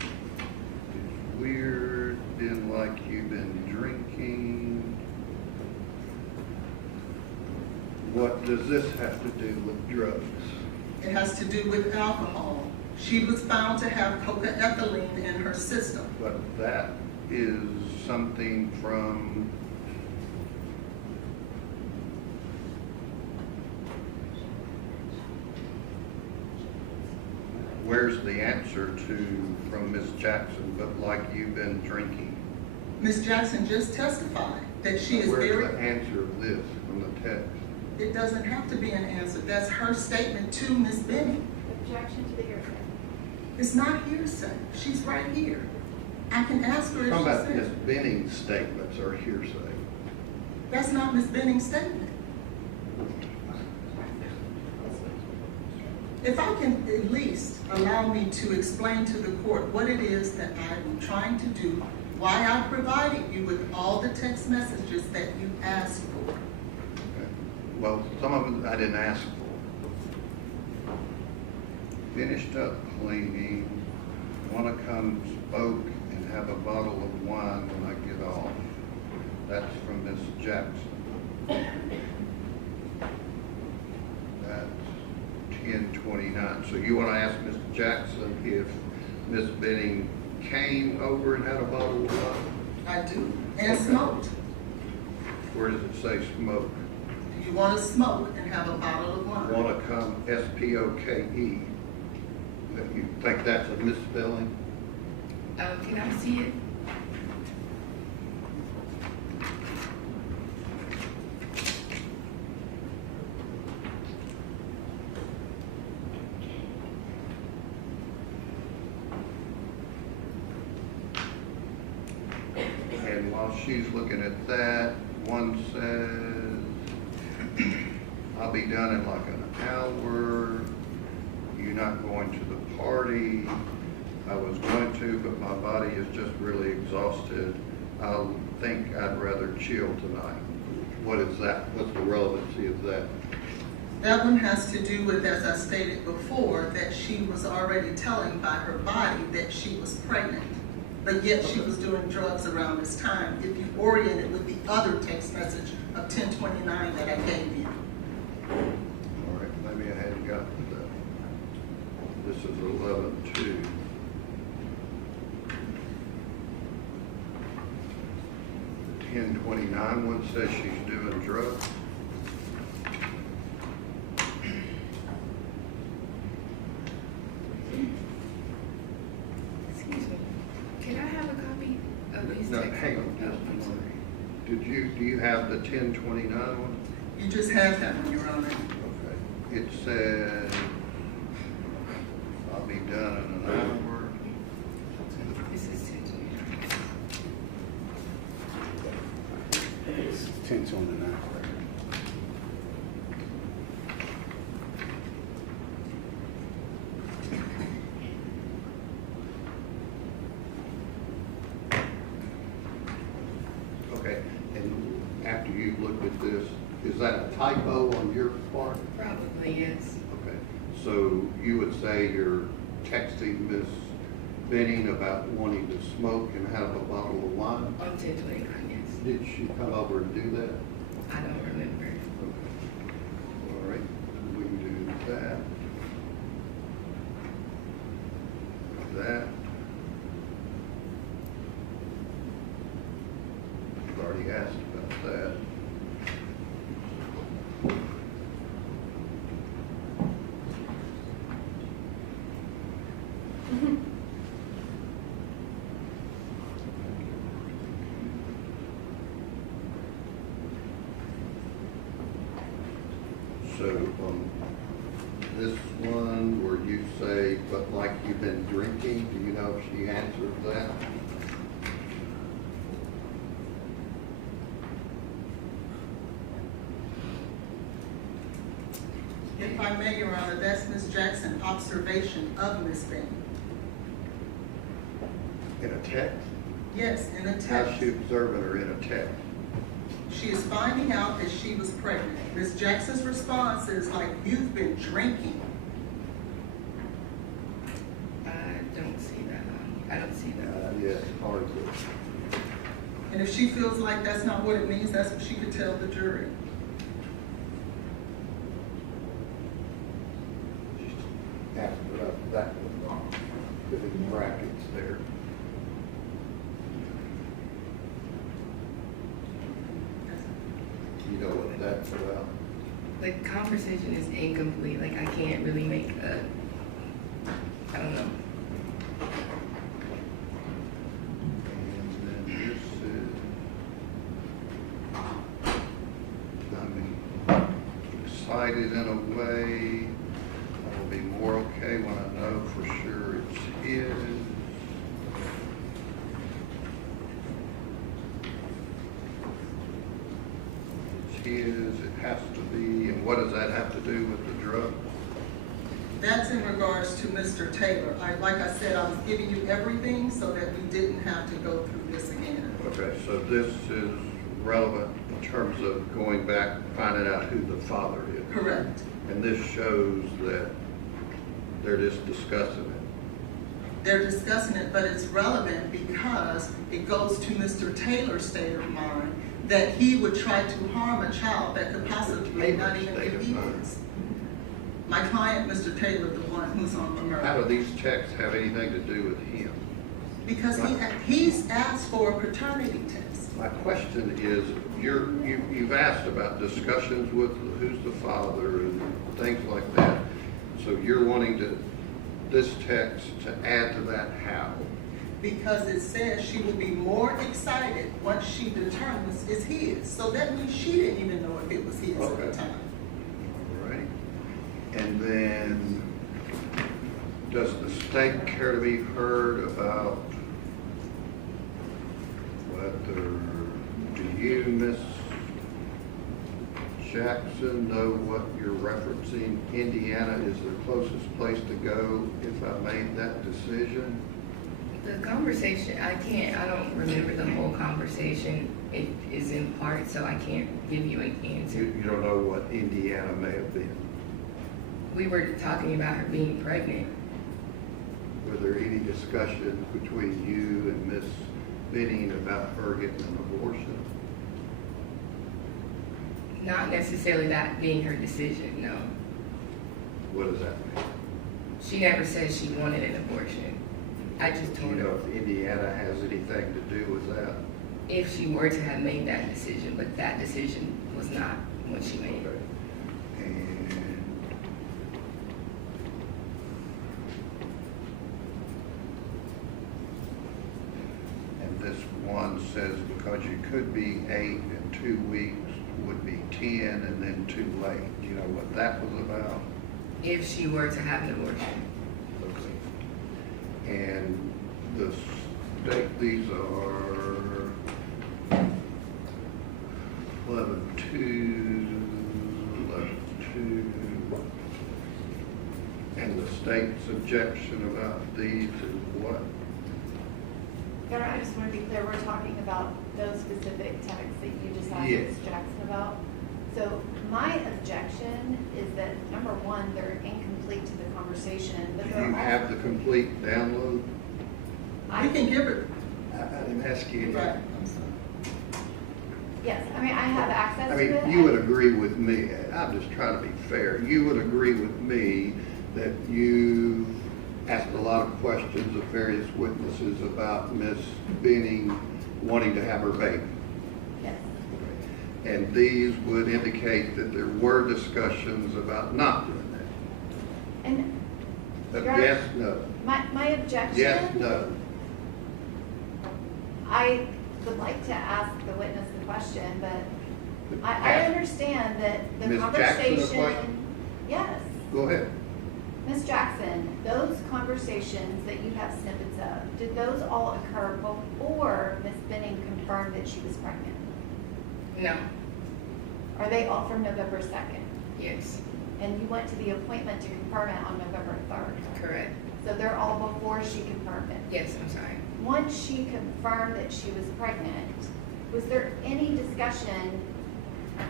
It's weird, been like you've been drinking. What does this have to do with drugs? It has to do with alcohol. She was found to have cocaethylene in her system. But that is something from where's the answer to from Miss Jackson, but like you've been drinking? Ms. Jackson just testified that she is Where's very... the answer of this from the text? It doesn't have to be an answer. That's her statement to Ms. Benning. Objection to the hearsay. It's not hearsay. She's right here. I can ask her if Talking she about said Miss it. Benning's statements are hearsay. That's not Ms. Benning's statement. If I can at least allow me to explain to the court what it is that I'm trying to do, why I provided you with all the text messages that you asked for. Okay. Well, some of them I didn't ask for. Finished up cleaning, want to come smoke and have a bottle of wine when I get off. That's from Miss Jackson. That's 10:29. So you want to ask Miss Jackson if Miss Benning came over and had a bottle of wine? I do. And smoked. Where does it say smoke? Do you want to smoke and have a bottle of wine? Want to come S-P-O-K-E. You think that's a misspelling? Can I see it? And while she's looking at that, one says, I'll be done in like an hour. You're not going to the party. I was going to, but my body is just really exhausted. I think I'd rather chill tonight. What is that? What's the relevancy of that? That one has to do with, as I stated before, that she was already telling by her body that she was pregnant. But yet she was doing drugs around this time, if you orient it with the other text message of 10:29 that I gave you. All right, maybe I hadn't gotten to that. This is 11:2. The 10:29 one says she's doing drugs. Excuse me. Can I have a copy of these No, texts? hang on just a moment. Do you have the 10:29 one? You just have that one, Your Honor. Okay. It says, I'll be done in an hour. This is 10:29. It's 10:29. Okay, and after you've looked at this, is that a typo on your part? Probably, yes. Okay, so you would say you're texting Miss Benning about wanting to smoke and have a bottle of wine? On 10:29, yes. Did she come over and do that? I don't remember. Okay. All right, we can do that. That. You've already asked about that. So on this one where you say, but like you've been drinking, do you know if she answered that? If I may, Your Honor, that's Ms. Jackson's observation of Ms. Benning. In a text? Yes, in a text. How's she observing her in a text? She is finding out that she was pregnant. Ms. Jackson's response is like, you've been drinking. I don't see that. I don't see that. Yeah, it's hard to. And if she feels like that's not what it means, that's what she could tell the jury. Ask about that one. put in brackets there. You know what that's about? The conversation is incomplete. Like, I can't really make I don't know. And then this is, I'm excited in a way. I'll be more okay when I know for sure it's his. It's his, it has to be, and what does that have to do with the drug? That's in regards to Mr. Taylor. Like I said, I was giving you everything so that we didn't have to go through this again. Okay, so this is relevant in terms of going back, finding out who the father is. Correct. And this shows that they're just discussing it. They're discussing it, but it's relevant because it goes to Mr. Taylor's state of mind that he would try to harm a child that could possibly not even be his. My client, Mr. Taylor, the one who's on the murder. How do these texts have anything to do with him? Because he's asked for a paternity test. My question is, you've asked about discussions with who's the father and things like that. So you're wanting this text to add to that how? Because it says she will be more excited once she determines it's his. So that means she didn't even know if it was his at the time. All right. And then, does the state care to be heard about whether, do you, Miss Jackson, know what you're referencing? Indiana is the closest place to go if I made that decision? The conversation, I don't remember the whole conversation. It is in part, so I can't give you an answer. You don't know what Indiana may have been? We were talking about her being pregnant. Were there any discussions between you and Miss Benning about her getting an abortion? Not necessarily that being her decision, no. What does that mean? She never said she wanted an abortion. I just told Do you her know if Indiana has anything to do with that? if she were to have made that decision, but that decision was not what she made. Okay. And this one says because you could be 8 in 2 weeks would be 10 and then too late. Do you know what that was about? If she were to have an abortion. Okay. And the state, these are 11-2, 11-2. And the state's objection about these is what? Your Honor, I just want to be clear, we're talking about those specific texts that you just asked Yes. Ms. Jackson about. So my objection is that, number one, they're incomplete to the conversation, but Do they're you all. have the complete download? I can give it. I didn't ask you. Right. Yes, I mean, I have access I to mean, it. you would agree with me, I'm just trying to be fair, you would agree with me that you asked a lot of questions of various witnesses about Miss Benning wanting to have her baby. Yes. And these would indicate that there were discussions about not doing that. And. But Your Honor, yes, no. My objection. Yes, no. I would like to ask the witness the question, but I Ask understand that the Ms. Jackson a conversation. question? Yes. Go ahead. Ms. Jackson, those conversations that you have snippets of, did those all occur before Ms. Benning confirmed that she was pregnant? No. Are they all from November 2nd? Yes. And you went to the appointment to confirm it on November 3rd? Correct. So they're all before she confirmed it? Yes, I'm sorry. Once she confirmed that she was pregnant, was there any discussion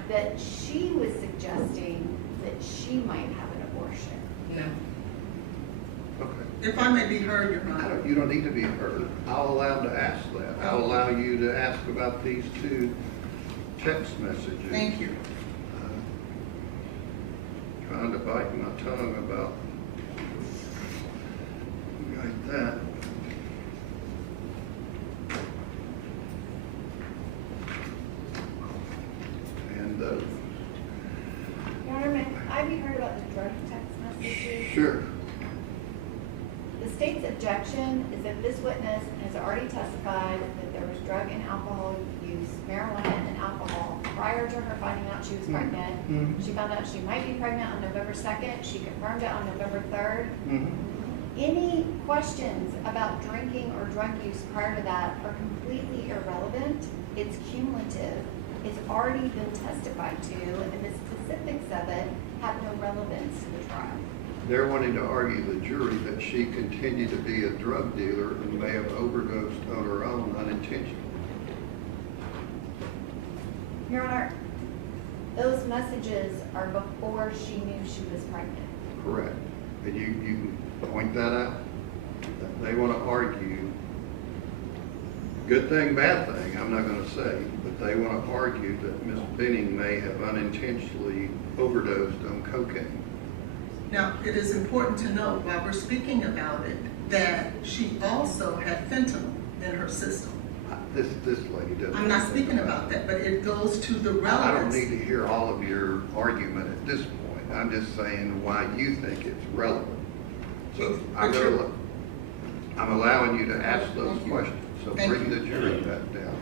that she was suggesting that she might have an abortion? No. Okay. If I may be heard, Your Honor. You don't need to be heard. I'll allow them to ask that. I'll allow you to ask about these 2 text messages. Thank you. Trying to bite my tongue about that. state's objection is that this witness has already testified that there was drug and alcohol use, marijuana and alcohol, prior to her finding out she was pregnant. She found out she might be pregnant on November 2nd. She confirmed it on November 3rd. Any questions about drinking or drug use prior to that are completely irrelevant. It's cumulative. It's already been testified to, and the specifics of it have no relevance to the trial. They're wanting to argue the jury that she continued to be a drug dealer and may have overdosed on her own unintentionally. Your Honor, those messages are before she knew she was pregnant. Correct. And you can point that out. They want to argue, good thing, bad thing, I'm not going to say, but they want to argue that Ms. Benning may have unintentionally overdosed on cocaine. Now, it is important to note while we're speaking about it that she also had fentanyl in her system. This lady doesn't. I'm not speaking about that, but it goes to the relevance. I don't need to hear all of your argument at this point. I'm just saying why you think it's relevant. So I'm allowing you to ask those questions. So bring the jury back down.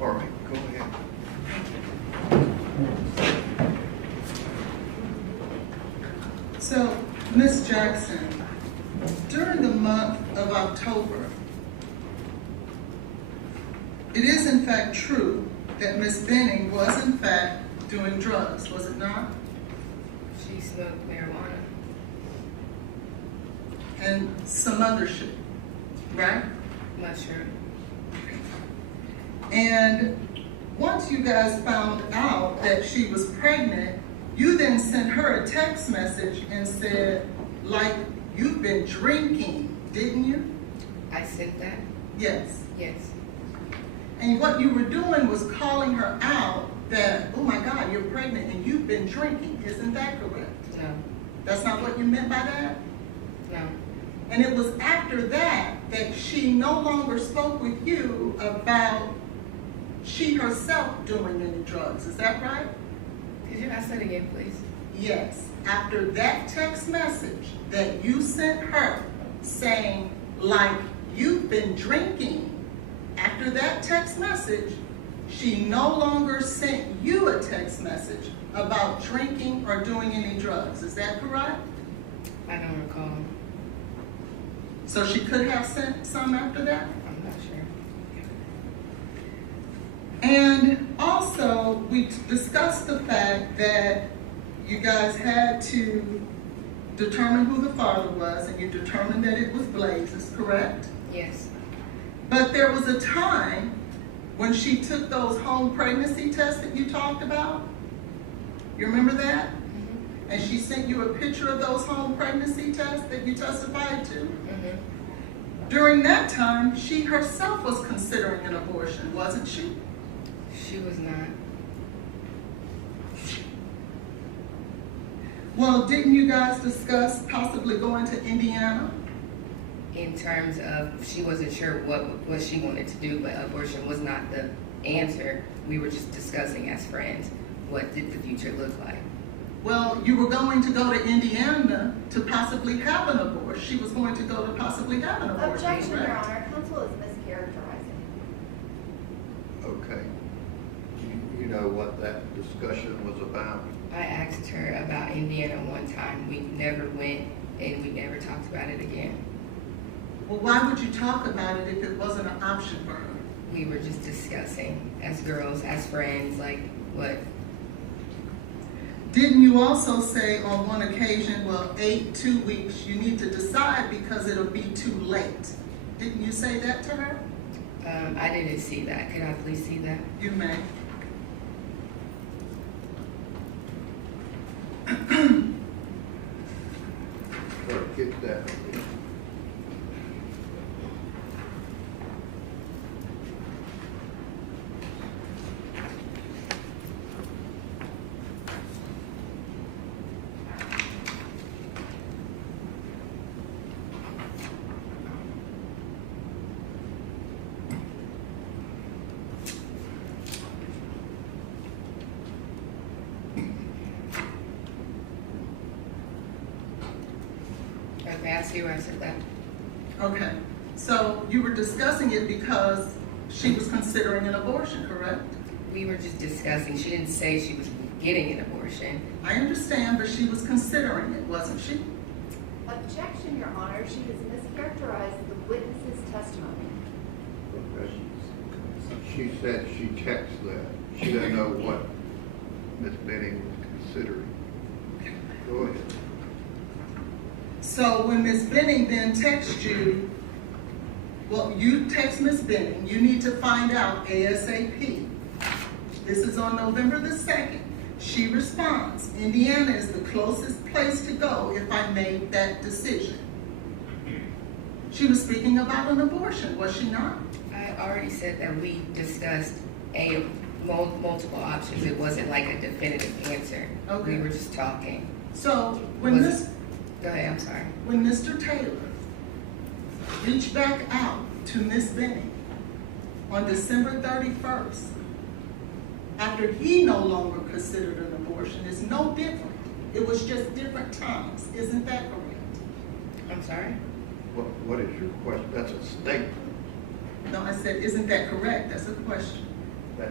All right, go ahead. So, Ms. Jackson, during the month of October, it is in fact true that Ms. Benning was in fact doing drugs, was it not? She smoked marijuana. And some other shit, right? Not sure. And once you guys found out that she was pregnant, you then sent her a text message and said, like, you've been drinking, didn't you? I sent that? Yes. Yes. And what you were doing was calling her out that, oh my God, you're pregnant and you've been drinking. Isn't that correct? No. That's not what you meant by that? No. And it was after that that she no longer spoke with you about she herself doing any drugs. Is that right? Could you ask that again, please? Yes. After that text message that you sent her saying, like, you've been drinking, after that text message, she no longer sent you a text message about drinking or doing any drugs. Is that correct? I don't recall. So she could have sent some after that? I'm not sure. And also, we discussed the fact that you guys had to determine who the father was, and you determined that it was Blaise, is correct? Yes. But there was a time when she took those home pregnancy tests that you talked about. You remember that? And she sent you a picture of those home pregnancy tests that you testified to? Mm-hmm. During that time, she herself was considering an abortion, wasn't she? She was not. Well, didn't you guys discuss possibly going to Indiana? In terms of, she wasn't sure what she wanted to do, but abortion was not the answer. We were just discussing as friends, what did the future look like? Well, you were going to go to Indiana to possibly have an abortion. She was going to go to possibly have an abortion, Objection, Your correct? Honor. Counsel is mischaracterizing. Okay. You know what that discussion was about? I asked her about Indiana one time. We never went, and we never talked about it again. Well, why would you talk about it if it wasn't an option for her? We were just discussing as girls, as friends, like what. Didn't you also say on one occasion, well, 2 weeks, you need to decide because it'll be too late? Didn't you say that to her? I didn't see that. Could I please see that? You may. Or get that. Okay, I see where I said that. Okay. So you were discussing it because she was considering an abortion, correct? We were just discussing. She didn't say she was getting an abortion. I understand, but she was considering it, wasn't she? Objection, Your Honor. She has mischaracterized the witness's testimony. Okay. She said she checks that. She doesn't know what Ms. Benning was considering. Go ahead. So when Ms. Benning then texts you, well, you text Ms. Benning, you need to find out ASAP. This is on November the 2nd. She responds, Indiana is the closest place to go if I made that decision. She was speaking about an abortion, was she not? I already said that we discussed multiple options. It wasn't like a definitive answer. Okay. We were just talking. So when this... Go ahead, I'm sorry. When Mr. Taylor reached back out to Ms. Benning on December 31st, after he no longer considered an abortion, it's no different. It was just different times. Isn't that correct? I'm sorry? What is your question? That's a statement. No, I said, isn't that correct? That's a question. That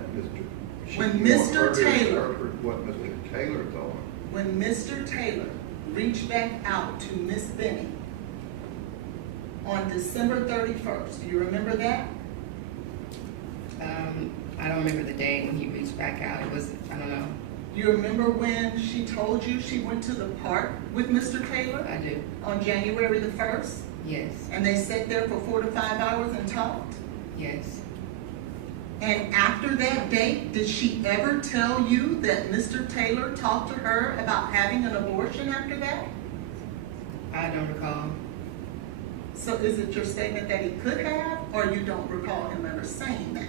When Mr. Taylor, what Mr. Taylor thought. when Mr. Taylor reached back out to Ms. Benning on December 31st, do you remember that? I don't remember the day when he reached back out. It was, I don't know. Do you remember when she told you she went to the park with Mr. Taylor? I do. On January the 1st? Yes. And they sat there for 4 to 5 hours and talked? Yes. And after that date, did she ever tell you that Mr. Taylor talked to her about having an abortion after that? I don't recall. So is it your statement that he could have, or you don't recall him ever saying that?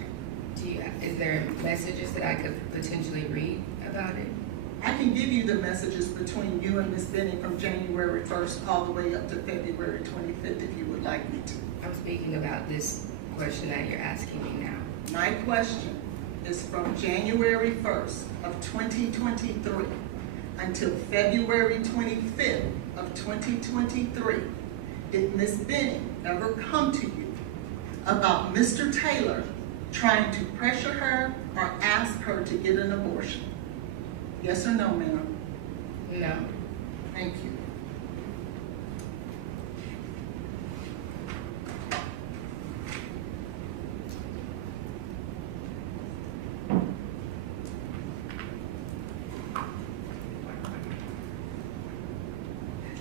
Is there messages that I could potentially read about it? I can give you the messages between you and Ms. Benning from January 1st all the way up to February 25th if you would like me to. I'm speaking about this question that you're asking me now. My question is from January 1st of 2023 until February 25th of 2023. Did Ms. Benning ever come to you about Mr. Taylor trying to pressure her or ask her to get an abortion? Yes or no, ma'am? No. Thank you.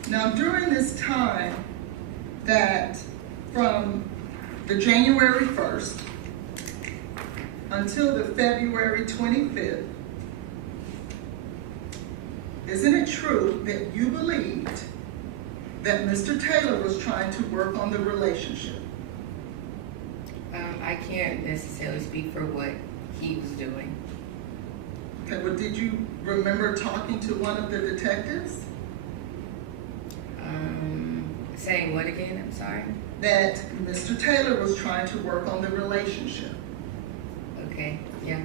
Now, during this time that from the January 1st until the February 25th, isn't it true that you believed that Mr. Taylor was trying to work on the relationship? I can't necessarily speak for what he was doing. Okay, well, did you remember talking to one of the detectives? Saying what again? I'm sorry. That Mr. Taylor was trying to work on the relationship. Okay, yeah.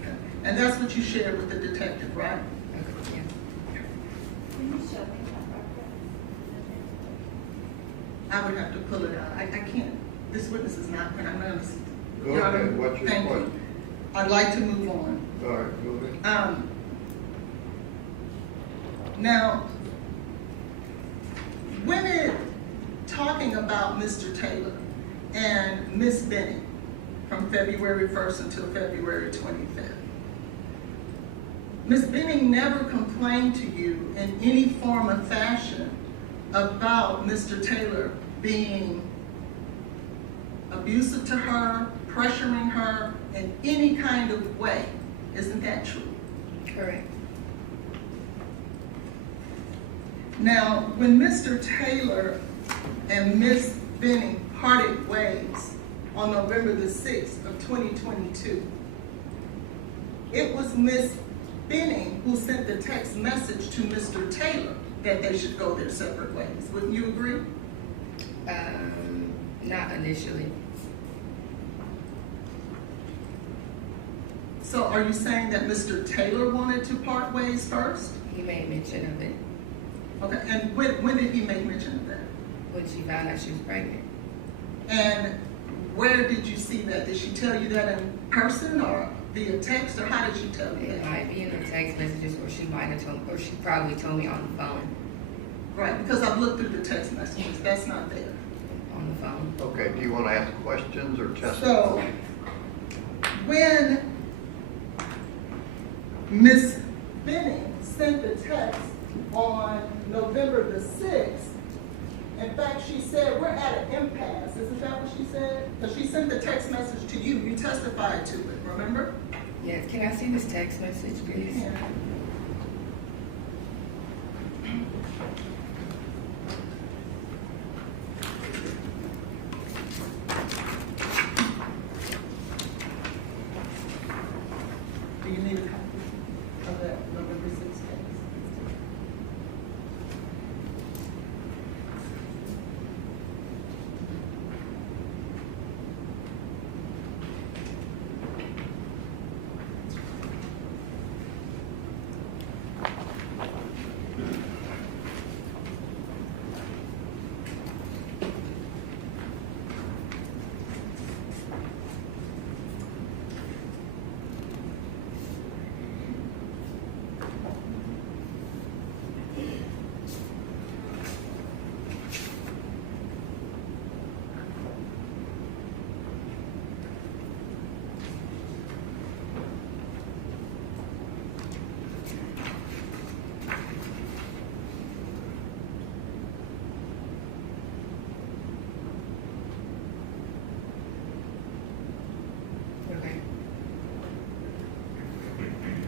Okay. And that's what you shared with the detective, right? Okay, yeah. I would have to pull it out. I can't. This witness is not, I'm not honest. Go ahead, what's your Thank question? you. I'd like to move on. All right, go ahead. Now, when it talking about Mr. Taylor and Miss Benning from February 1st until February 25th, Miss Benning never complained to you in any form or fashion about Mr. Taylor being abusive to her, pressuring her in any kind of way. Isn't that true? Correct. Now, when Mr. Taylor and Miss Benning parted ways on November the 6th of 2022, it was Miss Benning who sent the text message to Mr. Taylor that they should go their separate ways. Wouldn't you agree? Not initially. So are you saying that Mr. Taylor wanted to part ways first? He made mention of it. Okay, and when did he make mention of that? When she found out she was pregnant. And where did you see that? Did she tell you that in person or via text, or how did she tell you that? It might be in the text messages, or she might have told, or she probably told me on the phone. Right, because I've looked through the text messages. That's not there. On the phone. Okay, do you want to ask questions or testify? So, when Miss Benning sent the text on November the 6th, in fact, she said, we're at an impasse. Isn't that what she said? Because she sent the text message to you. You testified to it, remember? Yeah, can I see this text message, please? Yeah. Do you need a copy of that November 6th text?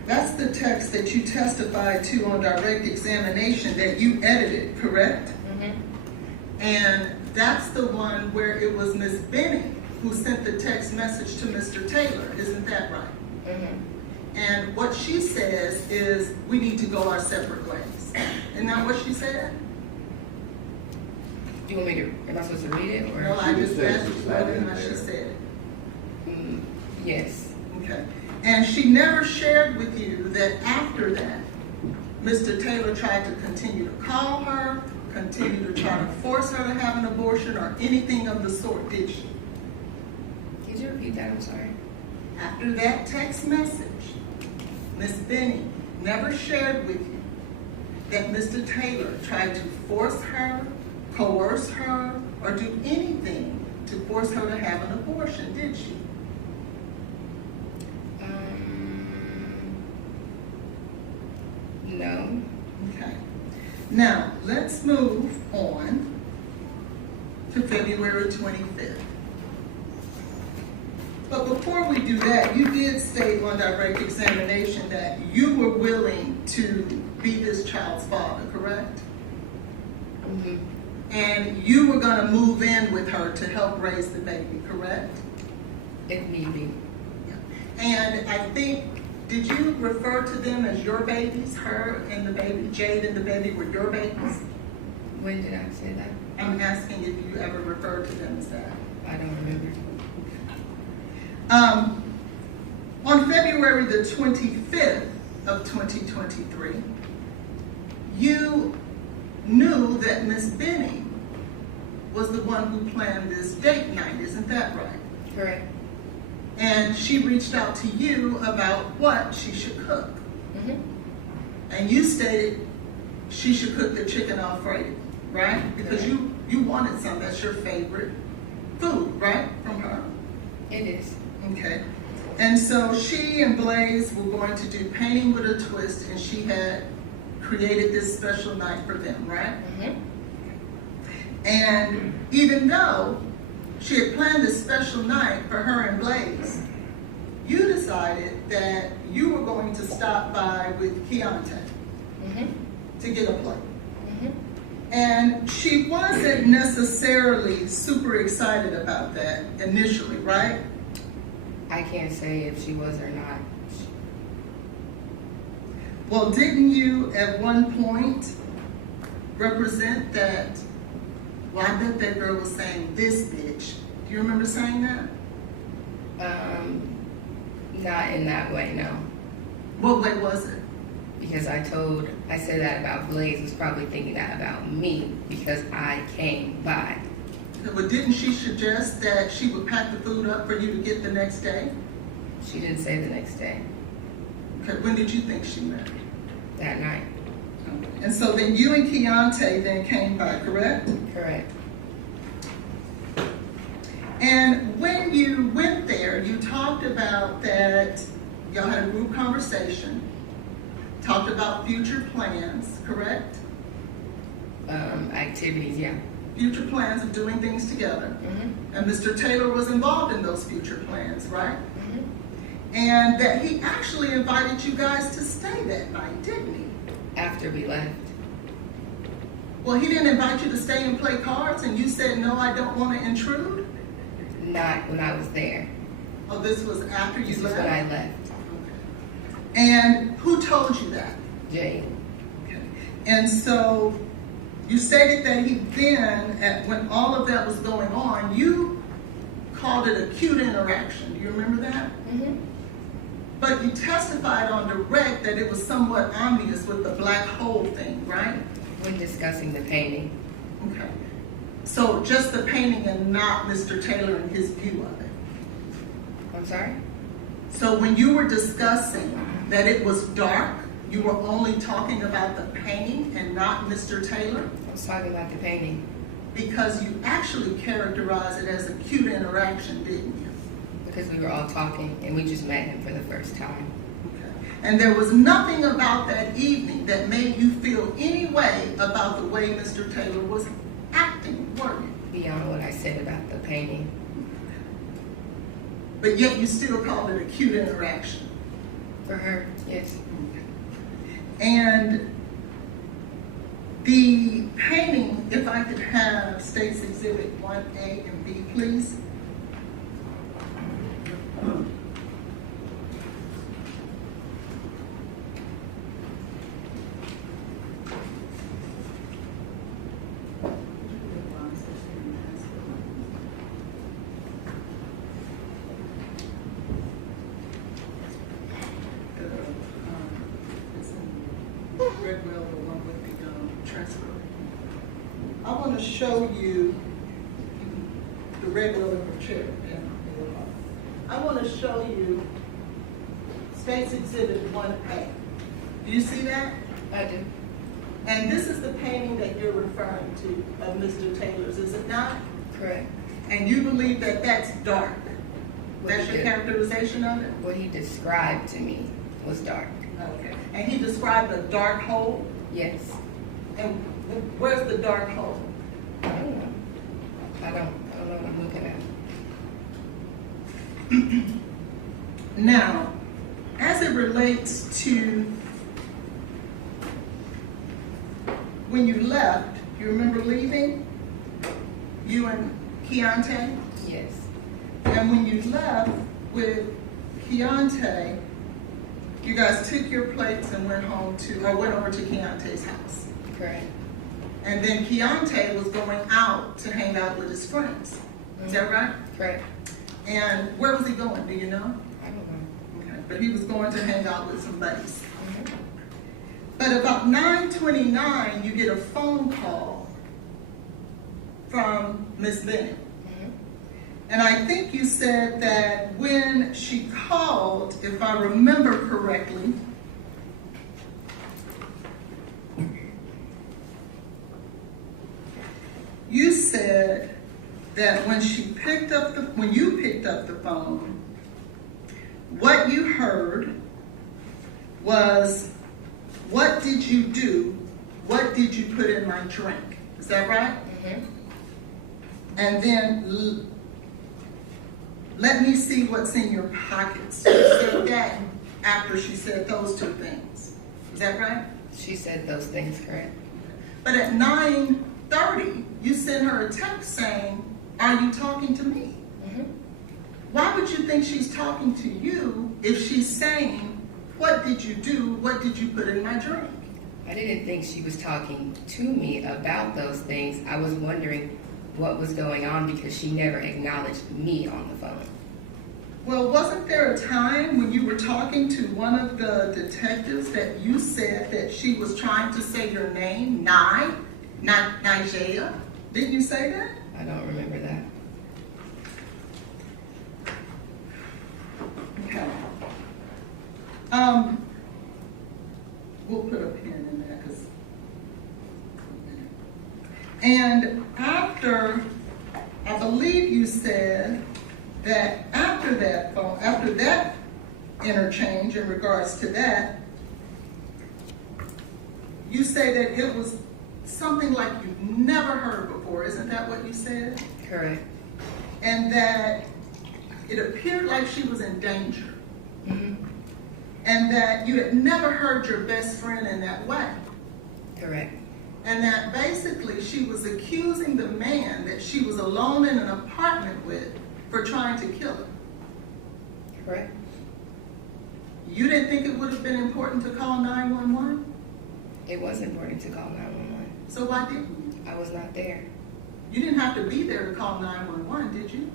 That's the text that you testified to on direct examination that you edited, correct? Mm-hmm. And that's the one where it was Miss Benning who sent the text message to Mr. Taylor, isn't that right? Mm-hmm. And what she says is, we need to go our separate ways. Isn't that what she said? Do you want me to, am I supposed to read it? Or? No, I just asked you whether or not she said it. Yes. Okay. And she never shared with you that after that, Mr. Taylor tried to continue to call her, continue to try to force her to have an abortion or anything of the sort, did she? Could you repeat that? I'm sorry. After that text message, Miss Benning never shared with you that Mr. Taylor tried to force her, coerce her, or do anything to force her to have an abortion, did she? No. Okay. Now, let's move on to February 25th. But before we do that, you did state on direct examination that you were willing to be this child's father, correct? Mm-hmm. And you were gonna move in with her to help raise the baby, correct? If need be. And I think, did you refer to them as your babies? Her and the baby, Jade and the baby were your babies? When did I say that? I'm asking if you ever referred to them as that. I don't remember. On February the 25th of 2023, you knew that Miss Benning was the one who planned this date night, isn't that right? Correct. And she reached out to you about what she should cook. Mm-hmm. And you stated she should cook the chicken Alfredo, right? Because you wanted some, that's your favorite food, right, from her? It is. Okay. And so she and Blaise were going to do painting with a twist, and she had created this special night for them, right? Mm-hmm. And even though she had planned this special night for her and Blaise, you decided that you were going to stop by with Keontae to get a plate. And she wasn't necessarily super excited about that initially, right? I can't say if she was or not. Well, didn't you at one point represent that? Well, I bet that girl was saying this bitch. Do you remember saying that? Not in that way, no. What way was it? Because I said that about Blaise was probably thinking that about me because I came by. But didn't she suggest that she would pack the food up for you to get the next day? She didn't say the next day. Okay, when did you think she meant? That night. Okay. And so then you and Keontae then came by, correct? Correct. And when you went there, you talked about that y'all had a group conversation, talked about future plans, correct? Activities, yeah. Future plans of doing things together. Mm-hmm. And Mr. Taylor was involved in those future plans, right? Mm-hmm. And that he actually invited you guys to stay that night, didn't he? After we left. Well, he didn't invite you to stay and play cards, and you said, no, I don't want to intrude? Not when I was there. Oh, this was after you left? This was when I left. And who told you that? Jade. Okay. And so you stated that he then, when all of that was going on, you called it a cute interaction. Do you remember that? Mm-hmm. But you testified on direct that it was somewhat obvious with the black hole thing, right? When discussing the painting. Okay. So just the painting and not Mr. Taylor and his view of it. I'm sorry? So when you were discussing that it was dark, you were only talking about the painting and not Mr. Taylor? I was talking about the painting. Because you actually characterized it as a cute interaction, didn't you? Because we were all talking and we just met him for the first time. Okay. And there was nothing about that evening that made you feel any way about the way Mr. Taylor was acting, were you? Beyond what I said about the painting. But yet you still called it a cute interaction. For her, yes. And the painting, if I could have State's Exhibit 1A and B, please. I want to show you the regular chair. I want to show you State's Exhibit 1A. Do you see that? I do. And this is the painting that you're referring to of Mr. Taylor's, is it not? Correct. And you believe that that's dark? That's your characterization of it? What he described to me was dark. Okay. And he described a dark hole? Yes. And where's the dark hole? I don't know. I don't know what I'm looking at. Now, as it relates to when you left, you remember leaving? You and Keontae? Yes. And when you left with Keontae, you guys took your plates and went over to Keontae's house. Correct. And then Keontae was going out to hang out with his friends. Is that right? Correct. And where was he going? Do you know? I don't know. Okay. But he was going to hang out with some buddies. But about 9:29, you get a phone call from Miss Benning. And I think you said that when she called, if I remember correctly, you said that when you picked up the phone, what you heard was, "What did you do? What did you put in my drink?" Is that right? And then, "Let me see what's in your pockets." She said that after she said those two things. Is that right? She said those things, correct. But at 9:30, you sent her a text saying, "Are you talking to me?" Why would you think she's talking to you if she's saying, "What did you do? What did you put in my drink?" I didn't think she was talking to me about those things. I was wondering what was going on because she never acknowledged me on the phone. Well, wasn't there a time when you were talking to one of the detectives that you said that she was trying to say your name, Nigella? Didn't you say that? I don't remember that. Okay. We'll put a pin in that, and after, I believe you said that after that interchange in regards to that, you say that it was something like you've never heard before. Isn't that what you said? Correct. And that it appeared like she was in danger. And that you had never heard your best friend in that way. Correct. And that basically she was accusing the man that she was alone in an apartment with for trying to kill her. Correct. You didn't think it would have been important to call 911? It was important to call 911. So why didn't you? I was not there. You didn't have to be there to call 911, did you?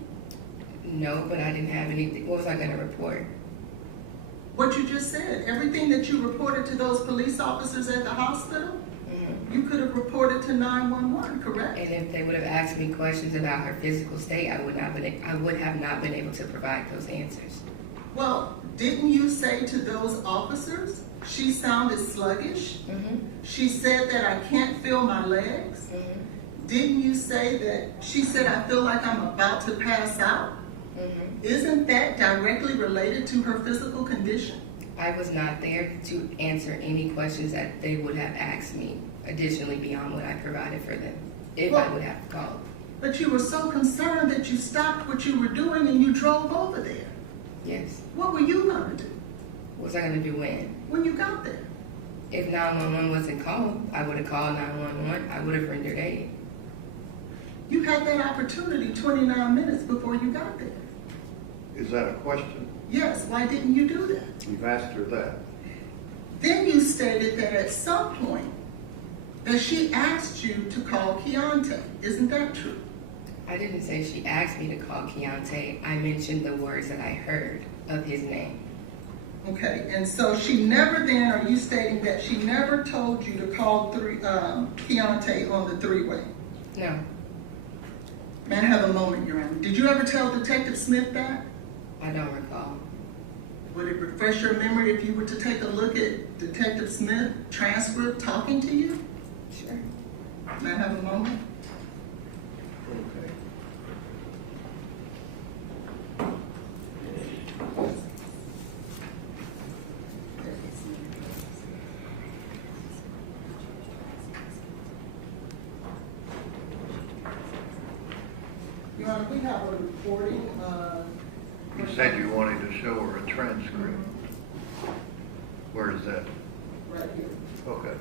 No, but I didn't have anything. What was I going to report? What you just said. Everything that you reported to those police officers at the hospital, you could have reported to 911, correct? And if they would have asked me questions about her physical state, I would have not been able to provide those answers. Well, didn't you say to those officers, she sounded sluggish? She said that I can't feel my legs? Didn't you say that she said, "I feel like I'm about to pass out"? Isn't that directly related to her physical condition? I was not there to answer any questions that they would have asked me, additionally beyond what I provided for them, if I would have called. But you were so concerned that you stopped what you were doing and you drove over there. Yes. What were you going to do? What was I going to do when? When you got there. If 911 wasn't called, I would have called 911. I would have rendered aid. You had that opportunity 29 minutes before you got there. Is that a question? Yes, why didn't you do that? You've asked her that. Then you stated that at some point that she asked you to call Keontae. Isn't that true? I didn't say she asked me to call Keontae. I mentioned the words that I heard of his name. Okay, and so she never then, are you stating that she never told you to call Keontae on the three-way? No. May I have a moment, Your Honor? Did you ever tell Detective Smith that? I don't recall. Would it refresh your memory if you were to take a look at Detective Smith transcript talking to you? Sure. May I have a moment? Okay. Your Honor, we have a recording. You said you wanted to show her a transcript. Where is that? Right here. Okay.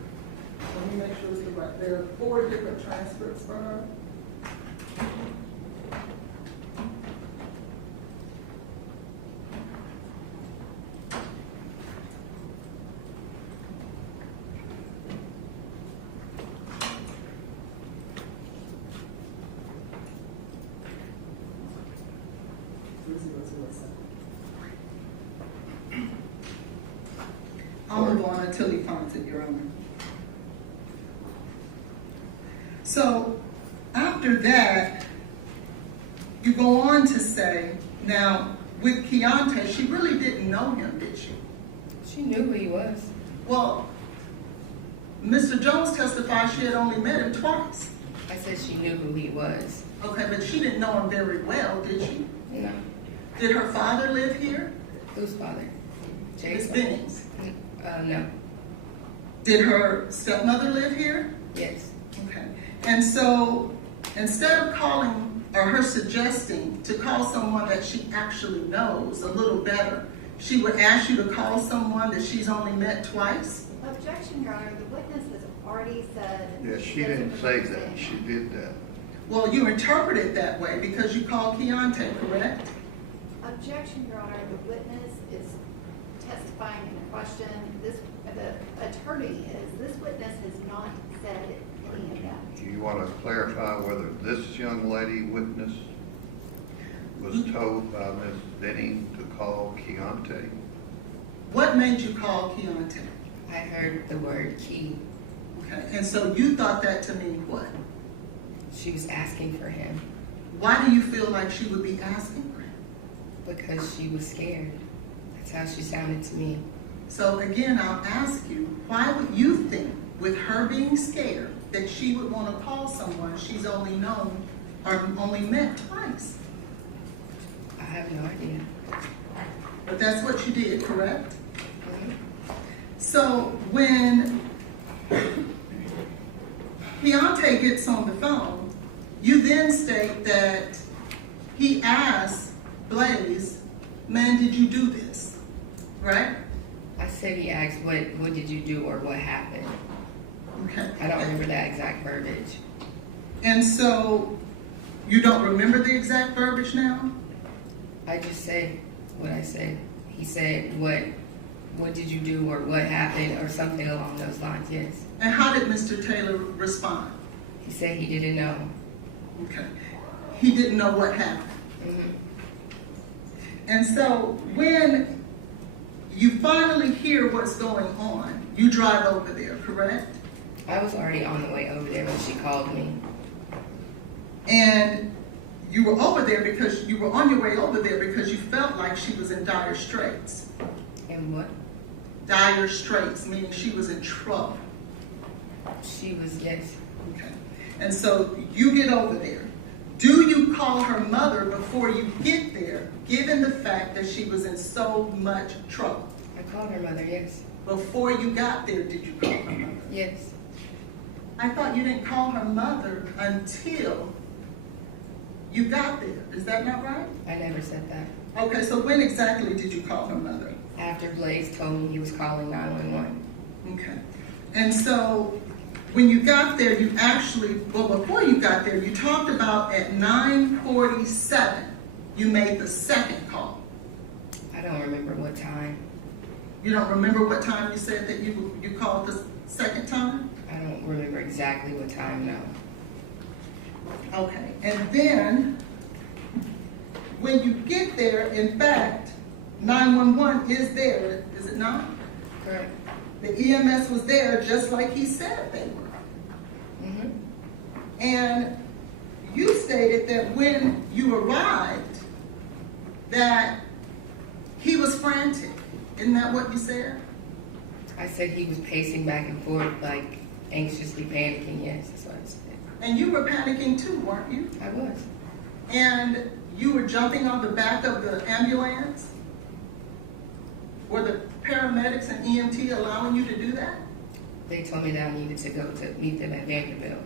Let me make sure it's the right. There are 4 different transcripts for her. I'll move on until he finds it, Your Honor. So after that, you go on to say, now with Keontae, she really didn't know him, did she? She knew who he was. Well, Mr. Jones testified she had only met him twice. I said she knew who he was. Okay, but she didn't know him very well, did she? No. Did her father live here? Whose father? Miss Benning's. No. Did her stepmother live here? Yes. Okay. And so instead of calling or her suggesting to call someone that she actually knows a little better, she would ask you to call someone that she's only met twice? Objection, Your Honor. The witness has already said. Yeah, she didn't say that. She did that. Well, you interpret it that way because you called Keontae, correct? Objection, Your Honor. The witness is testifying in a question. The attorney is, this witness has not said any of that. You want to clarify whether this young lady witness was told by Ms. Benning to call Keontae? What made you call Keontae? I heard the word key. Okay, and so you thought that to mean what? She was asking for him. Why do you feel like she would be asking for him? Because she was scared. That's how she sounded to me. So again, I'll ask you, why would you think, with her being scared, that she would want to call someone she's only known or only met twice? I have no idea. But that's what you did, correct? So when Keontae gets on the phone, you then state that he asked Blaise, man, did you do this? Right? I said he asked, what did you do or what happened? Okay. I don't remember that exact verbiage. And so you don't remember the exact verbiage now? I just said what I said. He said, what did you do or what happened or something along those lines, yes. And how did Mr. Taylor respond? He said he didn't know. Okay. He didn't know what happened. Mm-hmm. And so when you finally hear what's going on, you drive over there, correct? I was already on the way over there when she called me. And you were over there because you were on your way over there because you felt like she was in dire straits. In what? Dire straits, meaning she was in trouble. She was, yes. Okay. And so you get over there. Do you call her mother before you get there, given the fact that she was in so much trouble? I called her mother, yes. Before you got there, did you call her mother? Yes. I thought you didn't call her mother until you got there. Is that not right? I never said that. Okay, so when exactly did you call her mother? After Blaise told me he was calling 911. Okay. And so when you got there, you actually, well, before you got there, you talked about at 9:47, you made the second call. I don't remember what time. You don't remember what time you said that you called the second time? I don't remember exactly what time, no. Okay. And then when you get there, in fact, 911 is there, is it not? Correct. The EMS was there just like he said they were. Mm-hmm. And you stated that when you arrived, that he was frantic. Isn't that what you said? I said he was pacing back and forth, like anxiously panicking, yes, that's what I said. And you were panicking too, weren't you? I was. And you were jumping on the back of the ambulance? Were the paramedics and EMT allowing you to do that? They told me that I needed to go to meet them at Vanderbilt.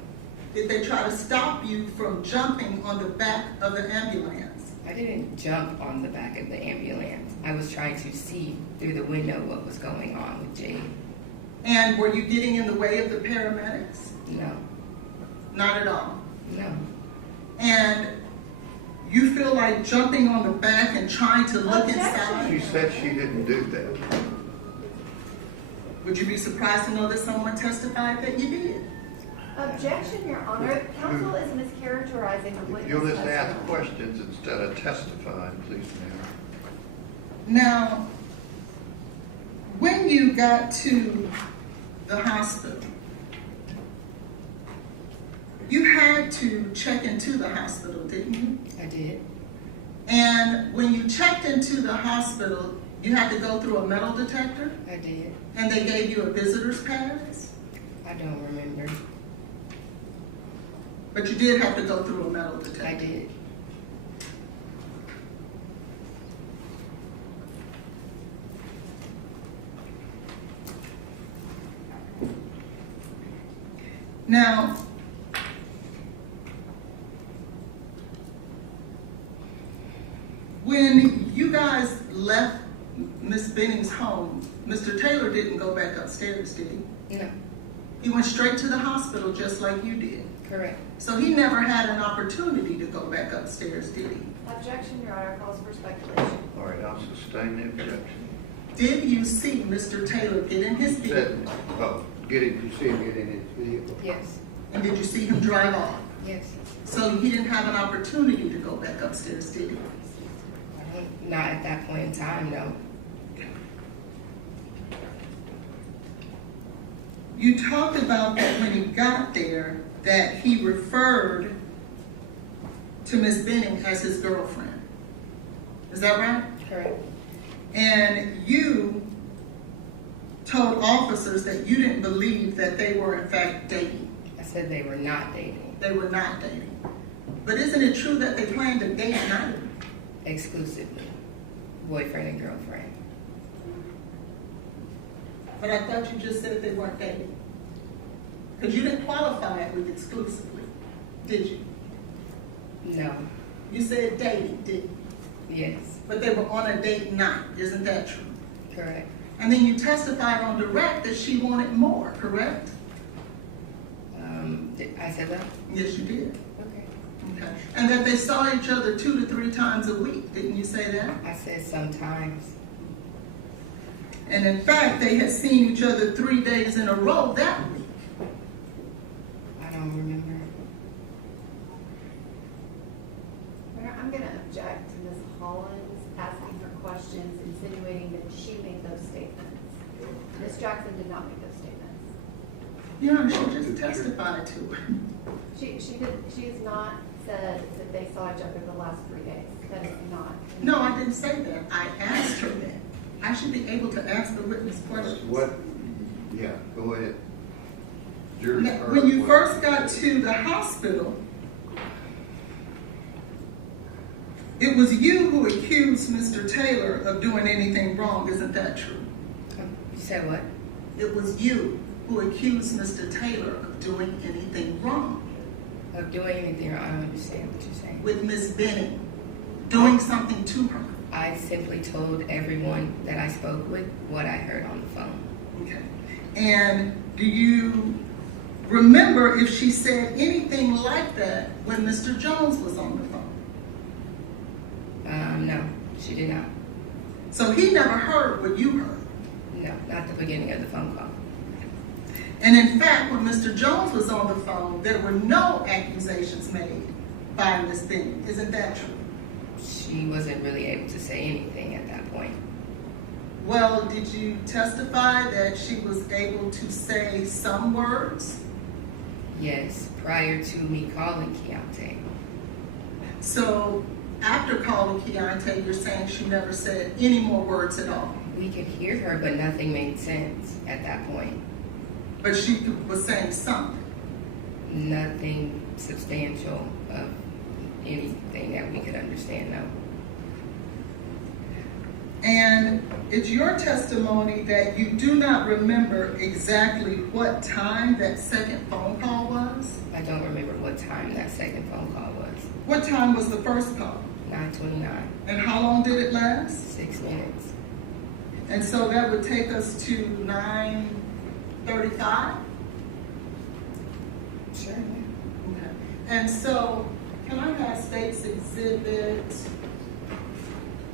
Did they try to stop you from jumping on the back of the ambulance? I didn't jump on the back of the ambulance. I was trying to see through the window what was going on with Jade. And were you getting in the way of the paramedics? No. Not at all? No. And you feel like jumping on the back and trying to look inside? She said she didn't do that. Would you be surprised to know that someone testified that you did? Objection, Your Honor. Counsel is mischaracterizing the witness. You'll just ask questions instead of testifying, please, ma'am. Now, when you got to the hospital, you had to check into the hospital, didn't you? I did. And when you checked into the hospital, you had to go through a metal detector? I did. And they gave you a visitor's pass? I don't remember. But you did have to go through a metal detector? I did. Now, when you guys left Miss Benning's home, Mr. Taylor didn't go back upstairs, did he? No. He went straight to the hospital just like you did. Correct. So he never had an opportunity to go back upstairs, did he? Objection, Your Honor. Calls for speculation. All right, I'll sustain the objection. Did you see Mr. Taylor get in his vehicle? Get it. You see him get in his vehicle? Yes. And did you see him drive off? Yes. So he didn't have an opportunity to go back upstairs, did he? Not at that point in time, no. You talked about that when he got there, that he referred to Miss Benning as his girlfriend. Is that right? Correct. And you told officers that you didn't believe that they were in fact dating. I said they were not dating. They were not dating. But isn't it true that they planned a date night? Exclusively. Boyfriend and girlfriend. But I thought you just said they weren't dating. Because you didn't qualify it with exclusively, did you? No. You said dating, didn't you? Yes. But they were on a date night, isn't that true? Correct. And then you testified on direct that she wanted more, correct? I said that? Yes, you did. Okay. Okay. And that they saw each other 2 to 3 times a week, didn't you say that? I said sometimes. And in fact, they had seen each other 3 days in a row that week. I don't remember. I'm going to object to Ms. Hollins asking her questions, insinuating that she made those statements. Ms. Jackson did not make those statements. Yeah, she just testified to it. She has not said that they saw each other the last 3 days. That is not. No, I didn't say that. I asked her that. I should be able to ask the witness questions. Yeah, go ahead. Now, when you first got to the hospital, it was you who accused Mr. Taylor of doing anything wrong, isn't that true? You said what? It was you who accused Mr. Taylor of doing anything wrong. Of doing anything wrong? I don't understand what you're saying. With Miss Benning, doing something to her. I simply told everyone that I spoke with what I heard on the phone. Okay. And do you remember if she said anything like that when Mr. Jones was on the phone? No, she did not. So he never heard what you heard? No, not the beginning of the phone call. And in fact, when Mr. Jones was on the phone, there were no accusations made by Miss Benning. Isn't that true? She wasn't really able to say anything at that point. Well, did you testify that she was able to say some words? Yes, prior to me calling Keontae. So after calling Keontae, you're saying she never said any more words at all? We could hear her, but nothing made sense at that point. But she was saying something? Nothing substantial of anything that we could understand, no. And it's your testimony that you do not remember exactly what time that second phone call was? I don't remember what time that second phone call was. What time was the first call? 9:29. And how long did it last? 6 minutes. And so that would take us to 9:30. 35? Sure. Okay. And so, can I have State's Exhibit,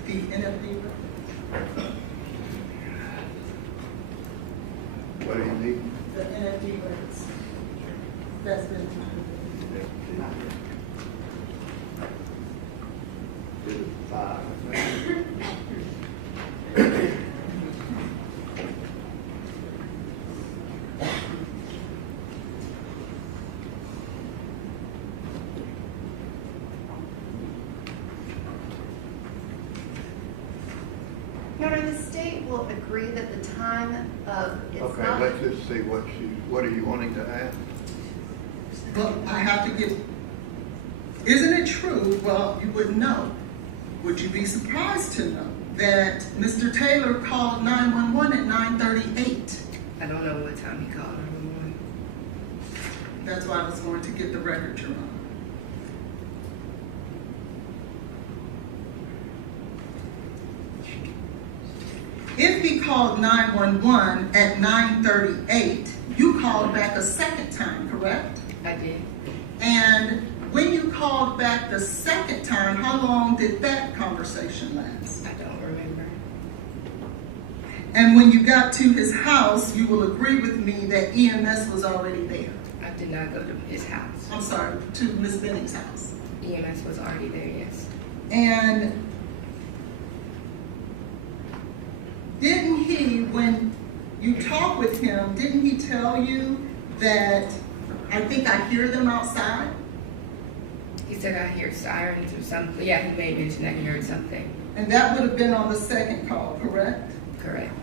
the NFD record? What do you need? The NFD records. That's been Exhibit 5. Your Honor, the state will agree that the time of, it's Okay, not. let's just see what are you wanting to ask? Well, I have to get, isn't it true, well, you would know, would you be surprised to know that Mr. Taylor called 911 at 9:38? I don't know what time he called 911. That's why I was going to get the record, Your Honor. If he called 911 at 9:38, you called back a second time, correct? I did. And when you called back the second time, how long did that conversation last? I don't remember. And when you got to his house, you will agree with me that EMS was already there. I did not go to his house. I'm sorry, to Miss Benning's house. EMS was already there, yes. And didn't he, when you talked with him, didn't he tell you that, I think I hear them outside? He said I hear sirens or something. Yeah, he made mention that he heard something. And that would have been on the second call, correct? Correct.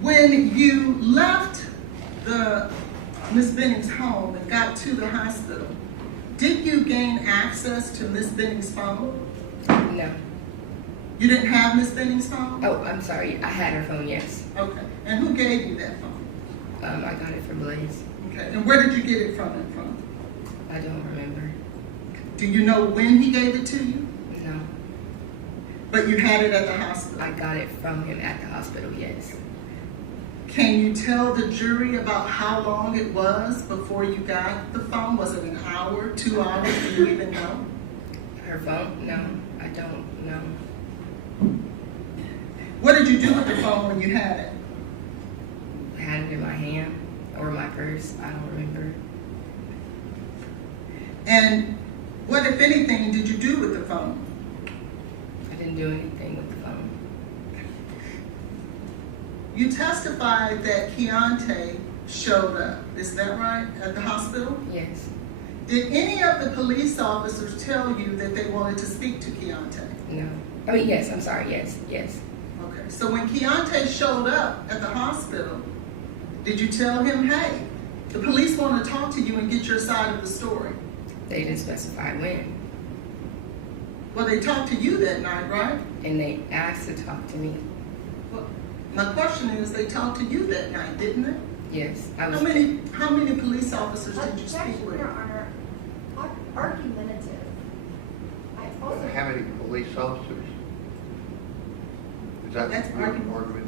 When you left the Miss Benning's home and got to the hospital, did you gain access to Miss Benning's phone? No. You didn't have Miss Benning's phone? Oh, I'm sorry. I had her phone, yes. Okay. And who gave you that phone? I got it from Blaise. Okay. And where did you get it from? I don't remember. Do you know when he gave it to you? No. But you had it at the hospital? I got it from him at the hospital, yes. Can you tell the jury about how long it was before you got the phone? Was it an hour, 2 hours? Do you even know? Her phone? No, I don't know. What did you do with the phone when you had it? I had it in my hand or my purse. I don't remember. And what, if anything, did you do with the phone? I didn't do anything with the phone. You testified that Keontae showed up, is that right, at the hospital? Yes. Did any of the police officers tell you that they wanted to speak to Keontae? No. I mean, yes, I'm sorry, yes. Okay, so when Keontae showed up at the hospital, did you tell him, hey, the police want to talk to you and get your side of the story? They didn't specify when. Well, they talked to you that night, right? And they asked to talk to me. Well, my question is, they talked to you that night, didn't they? Yes. How many police officers did you speak with? Your Honor, argumentative. How many police officers? Is that That's your argument?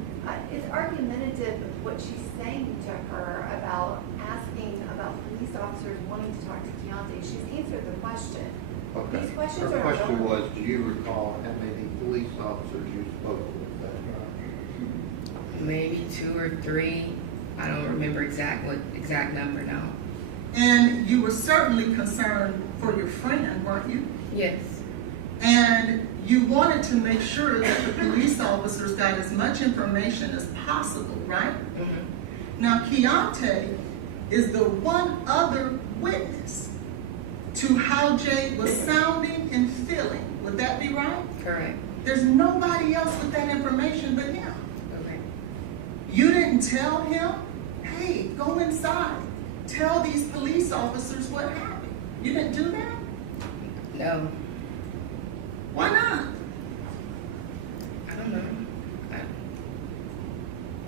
It's argumentative of what she's saying to her about asking about police officers wanting to talk to Keontae. She's answered the question. Okay. These questions Her are question relevant. was, do you recall how many police officers you spoke with that night? Maybe 2 or 3. I don't remember exact number now. And you were certainly concerned for your friend, weren't you? Yes. And you wanted to make sure that the police officers got as much information as possible, right? Mm-hmm. Now, Keontae is the one other witness to how Jade was sounding and feeling. Would that be right? Correct. There's nobody else with that information but him. Okay. You didn't tell him, hey, go inside. Tell these police officers what happened. You didn't do that? No. Why not? I don't know.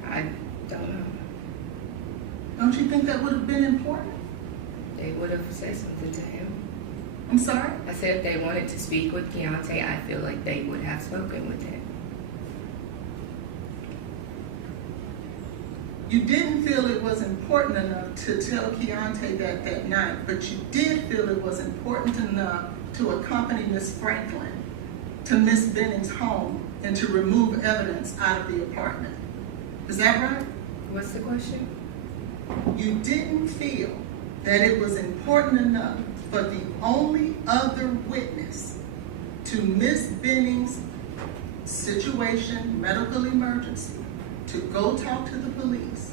I don't know. think that would have been important? They would have said something to him. I'm sorry? I said if they wanted to speak with Keontae, I feel like they would have spoken with him. You didn't feel it was important enough to tell Keontae that night, but you did feel it was important enough to accompany Miss Franklin to Miss Benning's home and to remove evidence out of the apartment. Is that right? What's the question? You didn't feel that it was important enough for the only other witness to Miss Benning's situation, medical emergency, to go talk to the police,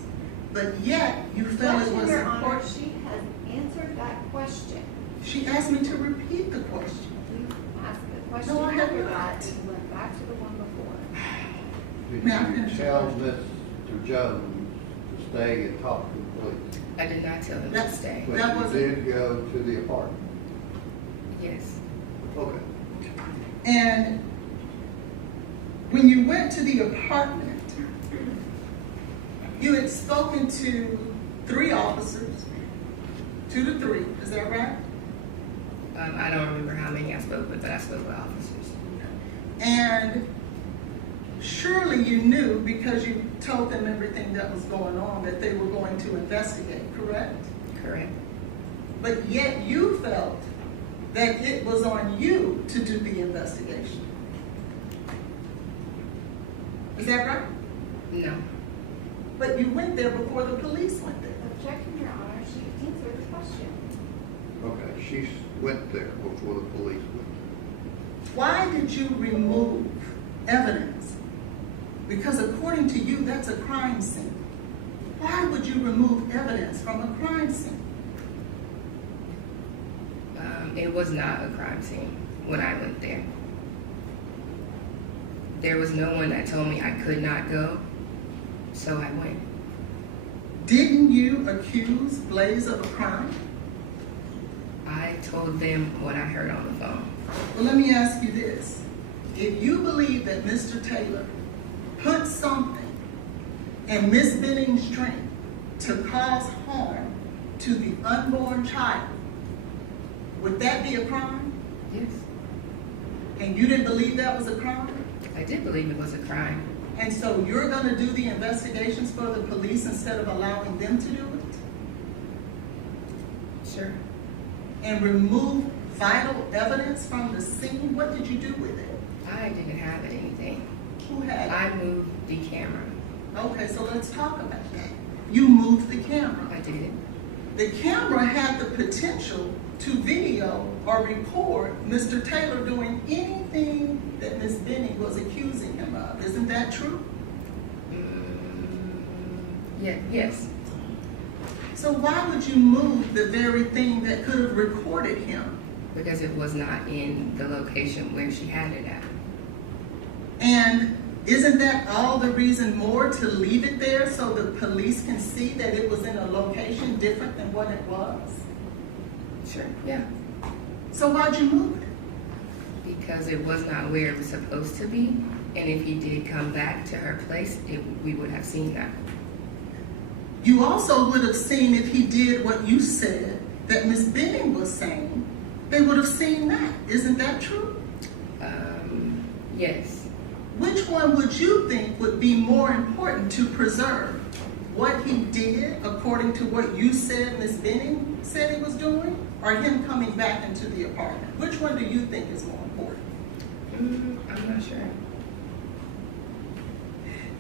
but yet you felt it was Your Honor, important. she has answered that question. She asked me to repeat the question. You asked the question No, I have after not. that and went back to the one before. Did May I you finish the tell question? Mr. Jones to stay and talk to the police? I did not tell him to That's- stay. But That you was- did go to the apartment? Yes. Okay. And when you went to the apartment, you had spoken to 3 officers, 2 to 3, is that right? I don't remember how many I spoke with, but I spoke with officers. And surely you knew, because you told them everything that was going on, that they were going to investigate, correct? Correct. But yet you felt that it was on you to do the investigation. Is that right? No. But you went there before the police went there. Objection, Your Honor, she answered the question. Okay, she went there before the police went there. Why did you remove evidence? Because according to you, that's a crime scene. Why would you remove evidence from a crime scene? It was not a crime scene when I went there. There was no one that told me I could not go, so I went. Didn't you accuse Blaise of a crime? I told them what I heard on the phone. Well, let me ask you this. If you believe that Mr. Taylor put something in Miss Benning's drink to cause harm to the unborn child, would that be a crime? Yes. And you didn't believe that was a crime? I did believe it was a crime. And so you're going to do the investigations for the police instead of allowing them to do it? Sure. And remove vital evidence from the scene? What did you do with it? I didn't have anything. Who had it? I moved the camera. Okay, so let's talk about that. You moved the camera. I did. The camera had the potential to video or record Mr. Taylor doing anything that Ms. Benning was accusing him of. Isn't that true? Yeah, yes. So why would you move the very thing that could have recorded him? Because it was not in the location where she had it at. And isn't that all the reason more to leave it there so the police can see that it was in a location different than what it was? Sure, yeah. So why'd you move it? Because it was not where it was supposed to be. And if he did come back to her place, we would have seen that. You also would have seen if he did what you said that Ms. Benning was saying, they would have seen that. Isn't that true? Yes. Which one would you think would be more important to preserve? What he did according to what you said Ms. Benning said he was doing, or him coming back into the apartment? Which one do you think is more important? I'm not sure.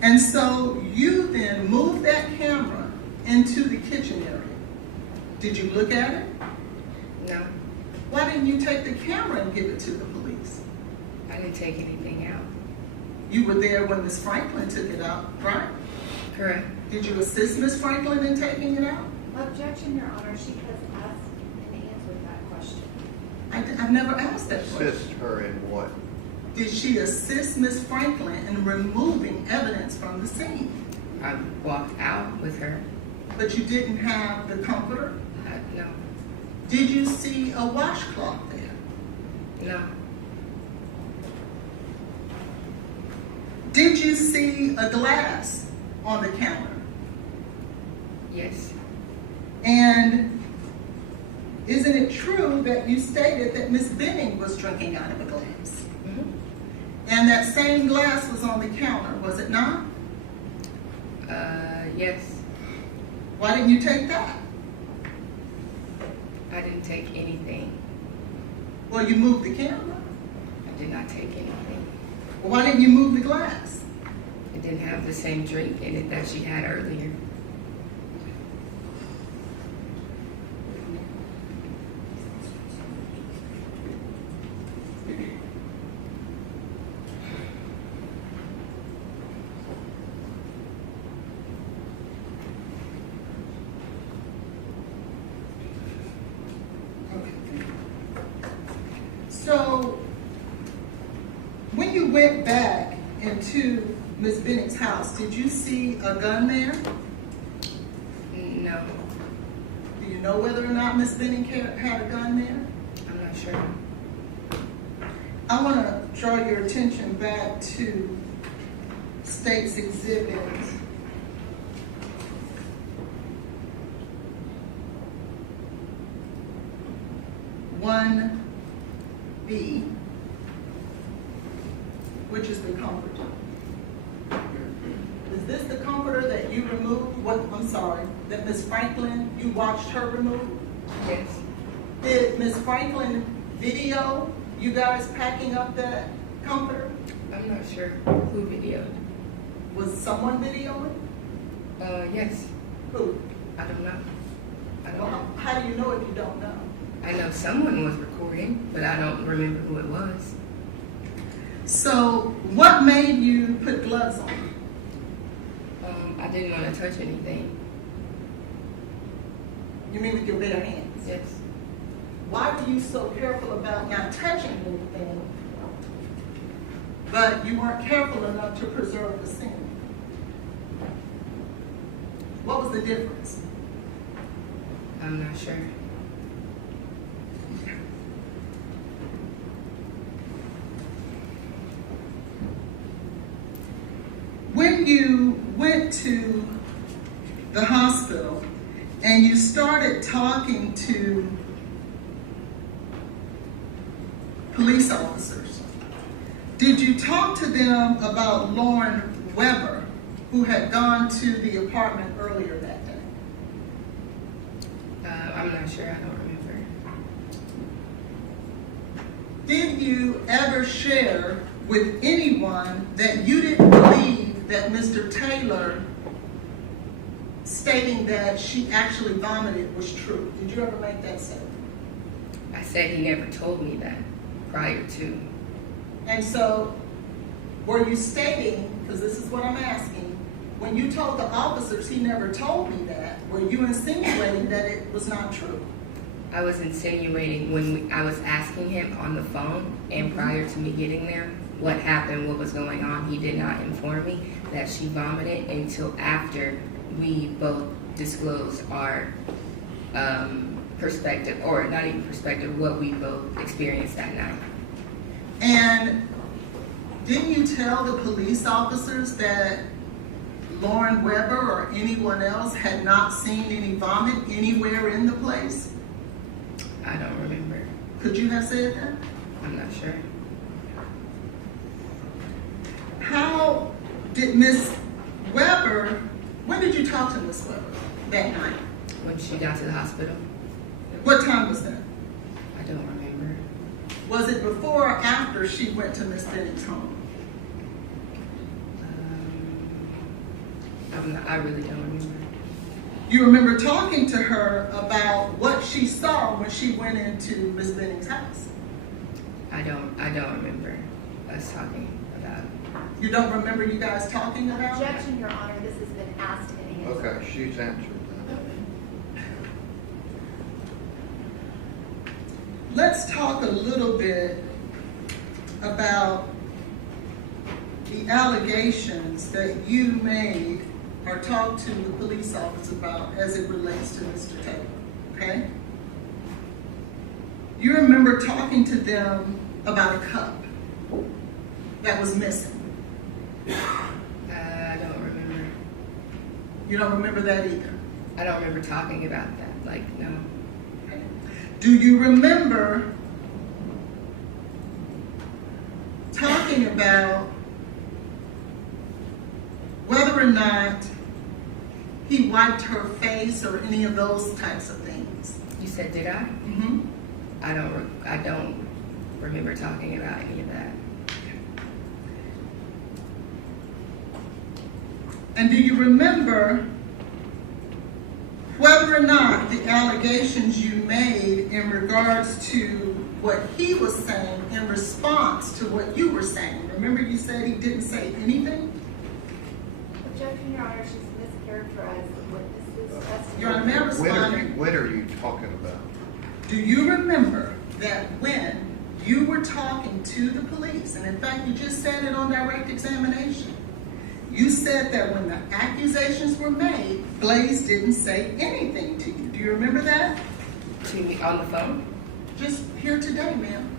And so you then moved that camera into the kitchen area. Did you look at it? No. Why didn't you take the camera and give it to the police? I didn't take anything out. You were there when Ms. Franklin took it out, right? Correct. Did you assist Ms. Franklin in taking it out? Objection, Your Honor, she has asked and answered that question. I've never asked that question. Assist her in what? Did she assist Ms. Franklin in removing evidence from the scene? I walked out with her. But you didn't have the comforter? No. Did you see a washcloth there? No. Did you see a glass on the counter? Yes. And isn't it true that you stated that Miss Benning was drinking out of a glass? Mm-hmm. And that same glass was on the counter, was it not? Yes. Why didn't you take that? I didn't take anything. Well, you moved the camera. I did not take anything. Well, why didn't you move the glass? It didn't have the same drink in it that she had earlier. So, when you went back into Miss Benning's house, did you see a gun there? No. Do you know whether or not Miss Benning had a gun there? I'm not sure. I want to draw your attention back to State's Exhibit 1B, which is the comforter. Is this the comforter that you removed? That Miss Franklin, you watched her remove? Yes. Did Miss Franklin video you guys packing up that comforter? I'm not sure who videoed. Was someone videoing? Yes. Who? I don't know. How do you know if you don't know? I know someone was recording, but I don't remember who it was. So, what made you put gloves on? I didn't want to touch anything. You mean with your bare hands? Yes. Why were you so careful about not touching anything, but you weren't careful enough to preserve the scene? What was the difference? I'm not sure. When you went to the hospital and you started talking to police officers, did you talk to them about Lauren Weber, who had gone to the apartment earlier that day? I'm not sure. I don't remember. Did you ever share with anyone that you didn't believe that Mr. Taylor stating that she actually vomited was true? Did you ever make that statement? I said he never told me that prior to. And so, were you stating, because this is what I'm asking, when you told the officers he never told me that, were you insinuating that it was not true? I was insinuating when I was asking him on the phone, and prior to me getting there, what happened, what was going on. He did not inform me that she vomited until after we both disclosed our perspective, or not even perspective, what we both experienced that night. And didn't you tell the police officers that Lauren Weber or anyone else had not seen any vomit anywhere in the place? I don't remember. Could you have said that? I'm not sure. How did Miss Weber, when did you talk to Miss Weber that night? When she got to the hospital. What time was that? I don't remember. Was it before or after she went to Miss Benning's home? I really don't remember. You remember talking to her about what she saw when she went into Miss Benning's house? I don't remember us talking about it. You don't remember you guys talking about it? Objection, Your Honor, this has been asked and answered. Okay, she's answered that. Let's talk a little bit about the allegations that you made or talked to the police officer about as it relates to Mr. Taylor, okay? You remember talking to them about a cup that was missing. I don't remember. You don't remember that either? I don't remember talking about that. Like, no. Do you remember talking about whether or not he wiped her face or any of those types of things? You said, did I? Mm-hmm. I don't remember talking about any of that. And do you remember whether or not the allegations you made in regards to what he was saying in response to what you were saying? Remember you said he didn't say anything? Objection, Your Honor, she's mischaracterized the witness's testimony. Your Honor, may I respond? When are you talking about? Do you remember that when you were talking to the police, and in fact you just said it on direct examination, you said that when the accusations were made, Blaise didn't say anything to you. Do you remember that? To me on the phone? Just here today, ma'am.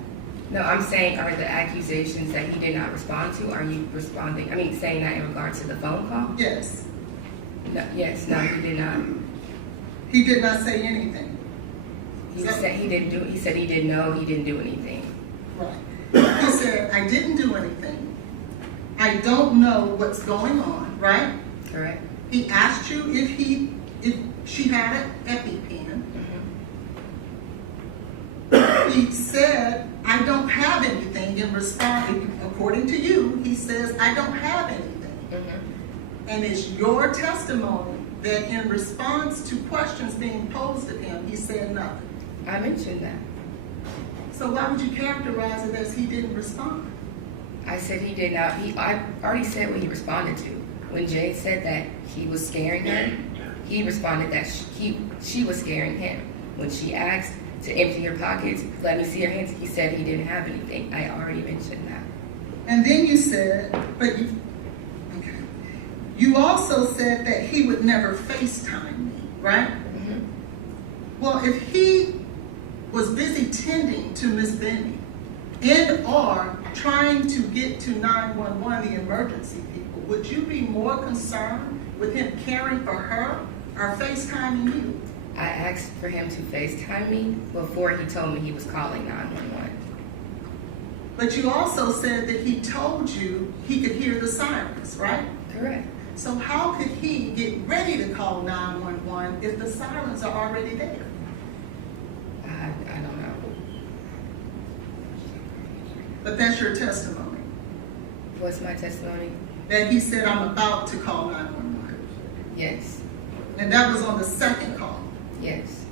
No, I'm saying, are the accusations that he did not respond to, are you responding, saying that in regards to the phone call? Yes. No, yes, no, he did not. He did not say anything. He said he didn't know, he didn't do anything. Right. He said, I didn't do anything. I don't know what's going on, right? Correct. He asked you if she had an EpiPen. Mm-hmm. He said, I don't have anything in response. According to you, he says, I don't have anything. Mm-hmm. And it's your testimony that in response to questions being posed of him, he said nothing. I mentioned that. So why would you characterize it as he didn't respond? I said he did not. I already said what he responded to. When Jade said that he was scaring her, he responded that she was scaring him. When she asked to empty her pockets, let me see her hands, he said he didn't have anything. I already mentioned that. And then you said, you also said that he would never FaceTime me, right? Mm-hmm. Well, if he was busy tending to Miss Benning and or trying to get to 911, the emergency people, would you be more concerned with him caring for her or FaceTiming you? I asked for him to FaceTime me before he told me he was calling 911. But you also said that he told you he could hear the sirens, right? Correct. So how could he get ready to call 911 if the sirens are already there? I don't know. But that's your testimony. What's my testimony? That he said, I'm about to call 911. Yes. And that was on the second call. Yes.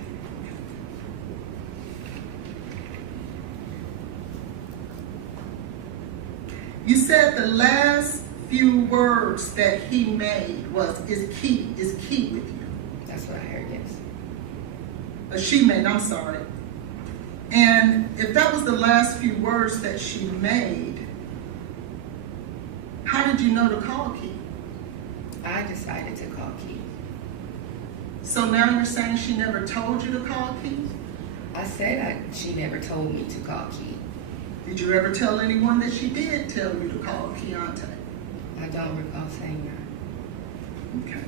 You said the last few words that he made is key with you. That's what I heard, yes. She made, I'm sorry. And if that was the last few words that she made, how did you know to call Key? I decided to call Key. So now you're saying she never told you to call Key? I said she never told me to call Key. Did you ever tell anyone that she did tell you to call Keontae? I don't recall saying that. Okay.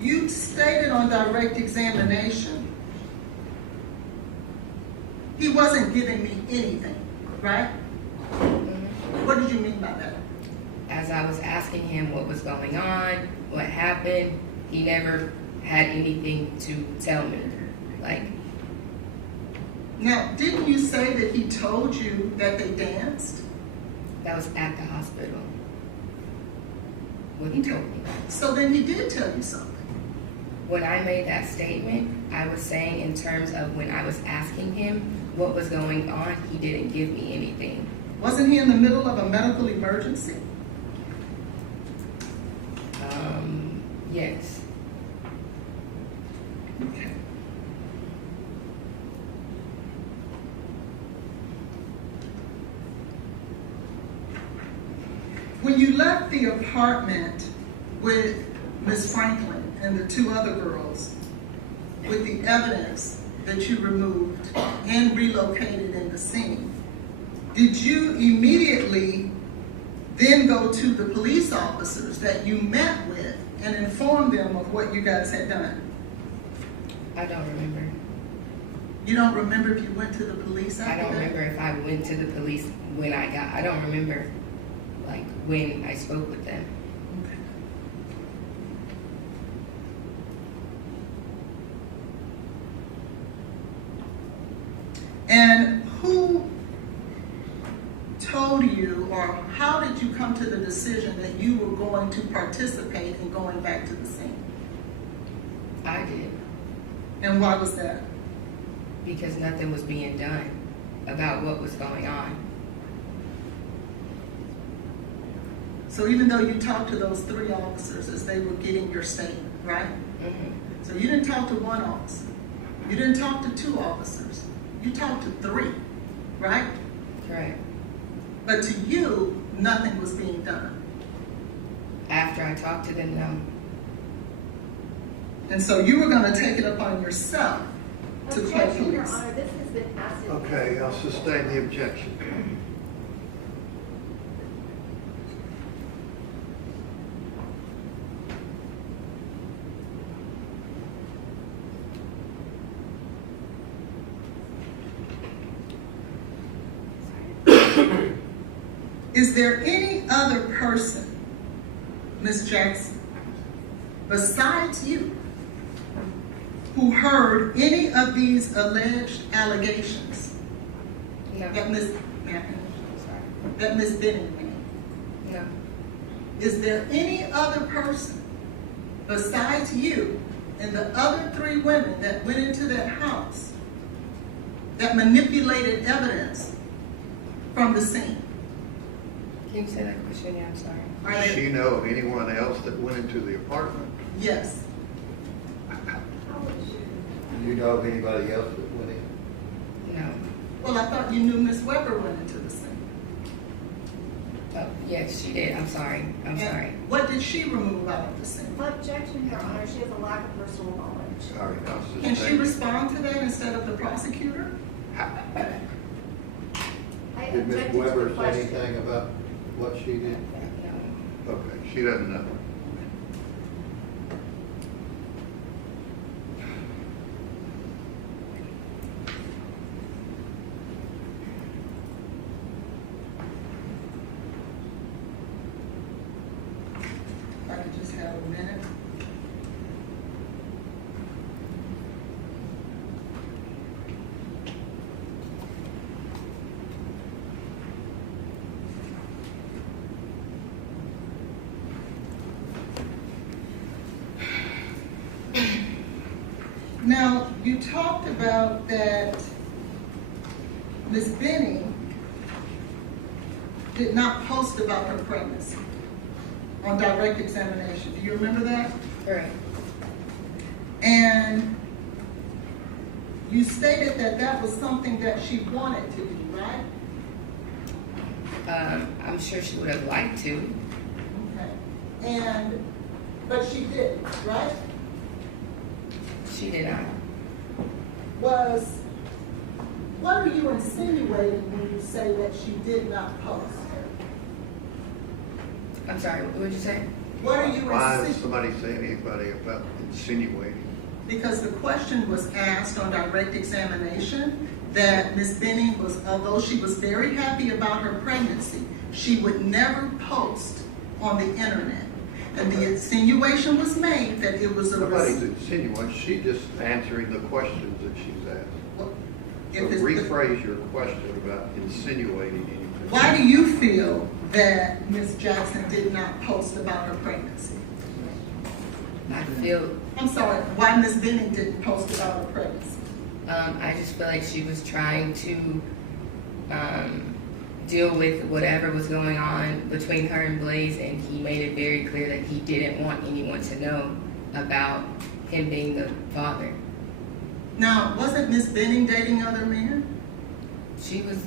You stated on direct examination, he wasn't giving me anything, right? Mm-hmm. What did you mean by that? As I was asking him what was going on, what happened, he never had anything to tell me. Now, didn't you say that he told you that they danced? That was at the hospital. When he told me. So then he did tell you something. When I made that statement, I was saying in terms of when I was asking him what was going on, he didn't give me anything. Wasn't he in the middle of a medical emergency? Yes. Okay. When you left the apartment with Miss Franklin and the two other girls with the evidence that you removed and relocated in the scene, did you immediately then go to the police officers that you met with and inform them of what you guys had done? I don't remember. You don't remember if you went to the police after I don't that? remember if I went to the police when I don't remember, like, when I spoke with them. Okay. And who told you, or how did you come to the decision that you were going to participate in going back to the scene? I did. And why was that? Because nothing was being done about what was going on. So even though you talked to those 3 officers as they were getting your statement, right? Mm-hmm. So you didn't talk to 1 officer. You didn't talk to 2 officers. You talked to 3, right? Correct. But to you, nothing was being done. After I talked to them, no. And so you were going to take it upon yourself to call Objection, Your police. Honor, this has been asked. Okay, I'll sustain the objection. Is there any other person, Ms. Jackson, besides you, who heard any of these alleged allegations No. that Ms. Benning made? No. Is there any other person besides you and the other 3 women that went into that house that manipulated evidence from the scene? Can you say that question again? I'm sorry. Are Does there- she know of anyone else that went into the apartment? Yes. Do you know of anybody else that went in? No. Well, I thought you knew Miss Weber went into the scene. Oh, yes, she did. I'm sorry. I'm And sorry. what did she remove out of the scene? Objection, Your Honor, she has a lack of personal knowledge. Sorry, I'll Can sustain she it. respond to that instead of the prosecutor? I Did Ms. object to Weber the say question. anything about what she did? No. Okay, she doesn't know. If I could just have a minute. Now, you talked about that Ms. Benning did not post about her pregnancy on direct examination. Do you remember that? Correct. And you stated that that was something that she wanted to do, right? I'm sure she would have liked to. Okay. But she didn't, right? She did not. What are you insinuating when you say that she did not post? I'm sorry, what did you say? What are you Why is insinuating? somebody saying anybody about insinuating? Because the question was asked on direct examination that Ms. Benning was, although she was very happy about her pregnancy, she would never post on the internet. And the insinuation was made that it was a Nobody's insinuating, she's just answering the questions that she's asked. So if it's- rephrase your question about insinuating anything. Why do you feel that Ms. Jackson did not post about her pregnancy? I feel, I'm sorry, why Ms. Benning didn't post about her pregnancy? I just feel like she was trying to deal with whatever was going on between her and Blaise, and he made it very clear that he didn't want anyone to know about him being the father. Now, wasn't Ms. Benning dating other men? She was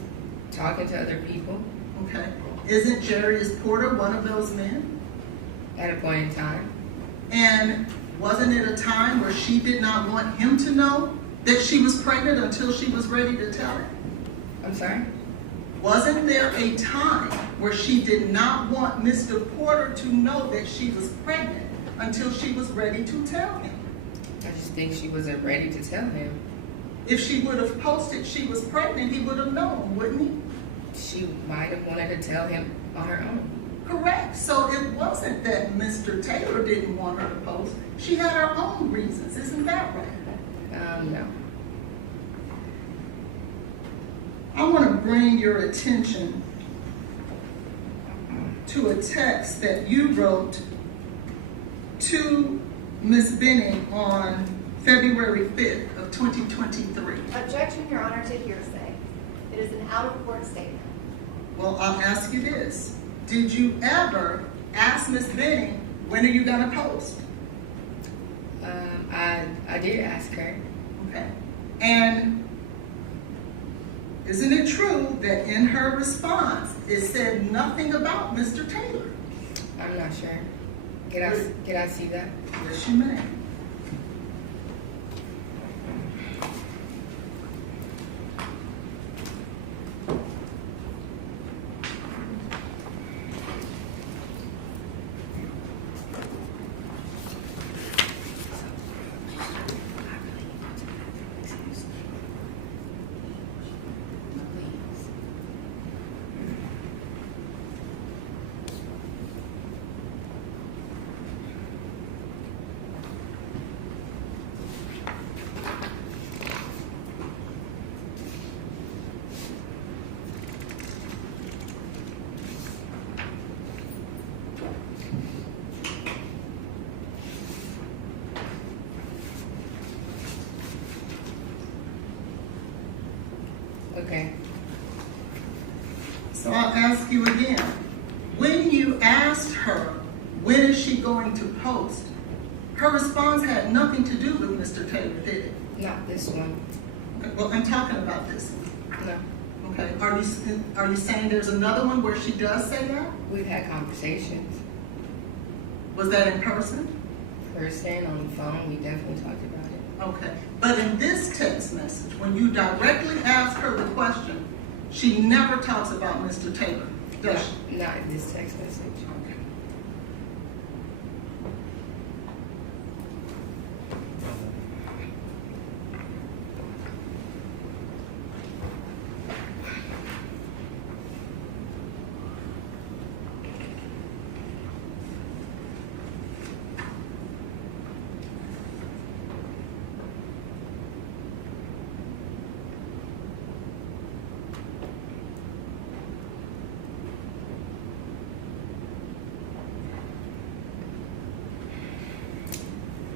talking to other people. Okay. Isn't Jarius Porter one of those men? At a point in time. And wasn't it a time where she did not want him to know That she was pregnant until she was ready to tell it? I'm sorry? Wasn't there a time where she did not want Mr. Porter to know that she was pregnant until she was ready to tell him? I just think she wasn't ready to tell him. If she would have posted she was pregnant, he would have known, wouldn't he? She might have wanted to tell him on her own. Correct. So it wasn't that Mr. Taylor didn't want her to post. She had her own reasons. Isn't that right? No. I want to bring your attention to a text that you wrote to Ms. Benning on February 5th of 2023. Objection, Your Honor, to hearsay. It is an out-of-court statement. Well, I'll ask you this. Did you ever ask Ms. Benning, when are you going to post? I did ask her. Okay. And isn't it true that in her response, it said nothing about Mr. Taylor? I'm not sure. Can I see that? Yes, you may. Okay. So I'll ask you again. When you asked her, when is she going to post, her response had nothing to do with Mr. Taylor, did it? Not this one. Okay, well, I'm talking about this one. No. Okay. Are you saying there's another one where she does say that? We've had conversations. Was that in person? Person, on the phone, we definitely talked about it. Okay. But in this text message, when you directly ask her the question, she never talks about Mr. Taylor, does she? Not in this text message. Okay.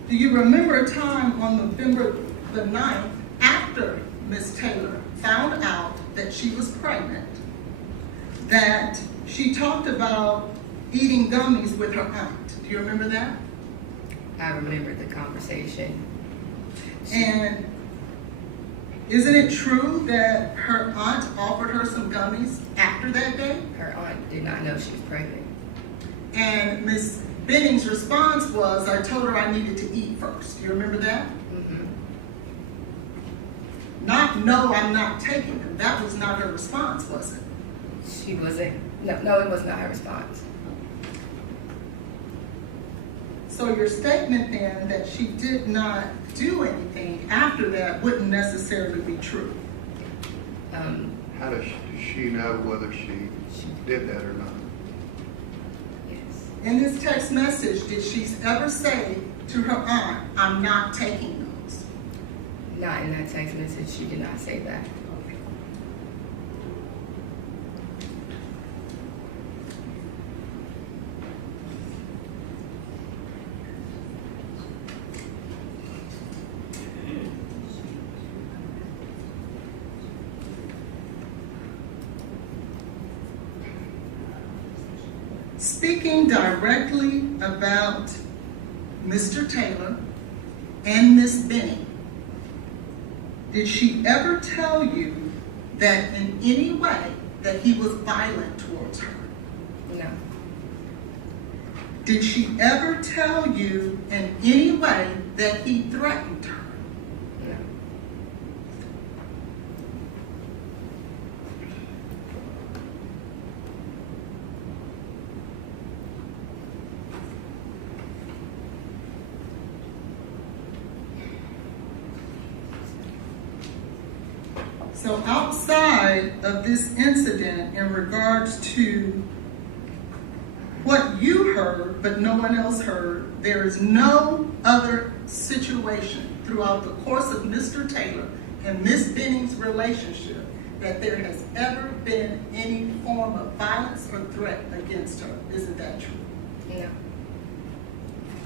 Do you remember a time on November the 9th, after Ms. Taylor found out that she was pregnant, that she talked about eating gummies with her aunt? Do you remember that? I remember the conversation. And isn't it true that her aunt offered her some gummies after that day? Her aunt did not know she was pregnant. And Ms. Benning's response was, I told her I needed to eat first. Do you remember that? Mm-hmm. Not, no, I'm not taking them. That was not her response, was it? She wasn't. No, it was not her response. So your statement then that she did not do anything after that wouldn't necessarily be true. How does she know whether she did that or not? Yes. In this text message, did she ever say to her aunt, I'm not taking those? Not in that text message. She did not say that. Speaking directly about Mr. Taylor and Miss Benning, did she ever tell you that in any way that he was violent towards her? No. Did she ever tell you in any way that he threatened her? No. So outside of this incident, in regards to what you heard but no one else heard, there is no other situation throughout the course of Mr. Taylor and Ms. Benning's relationship that there has ever been any form of violence or threat against her. Isn't that true? Yeah.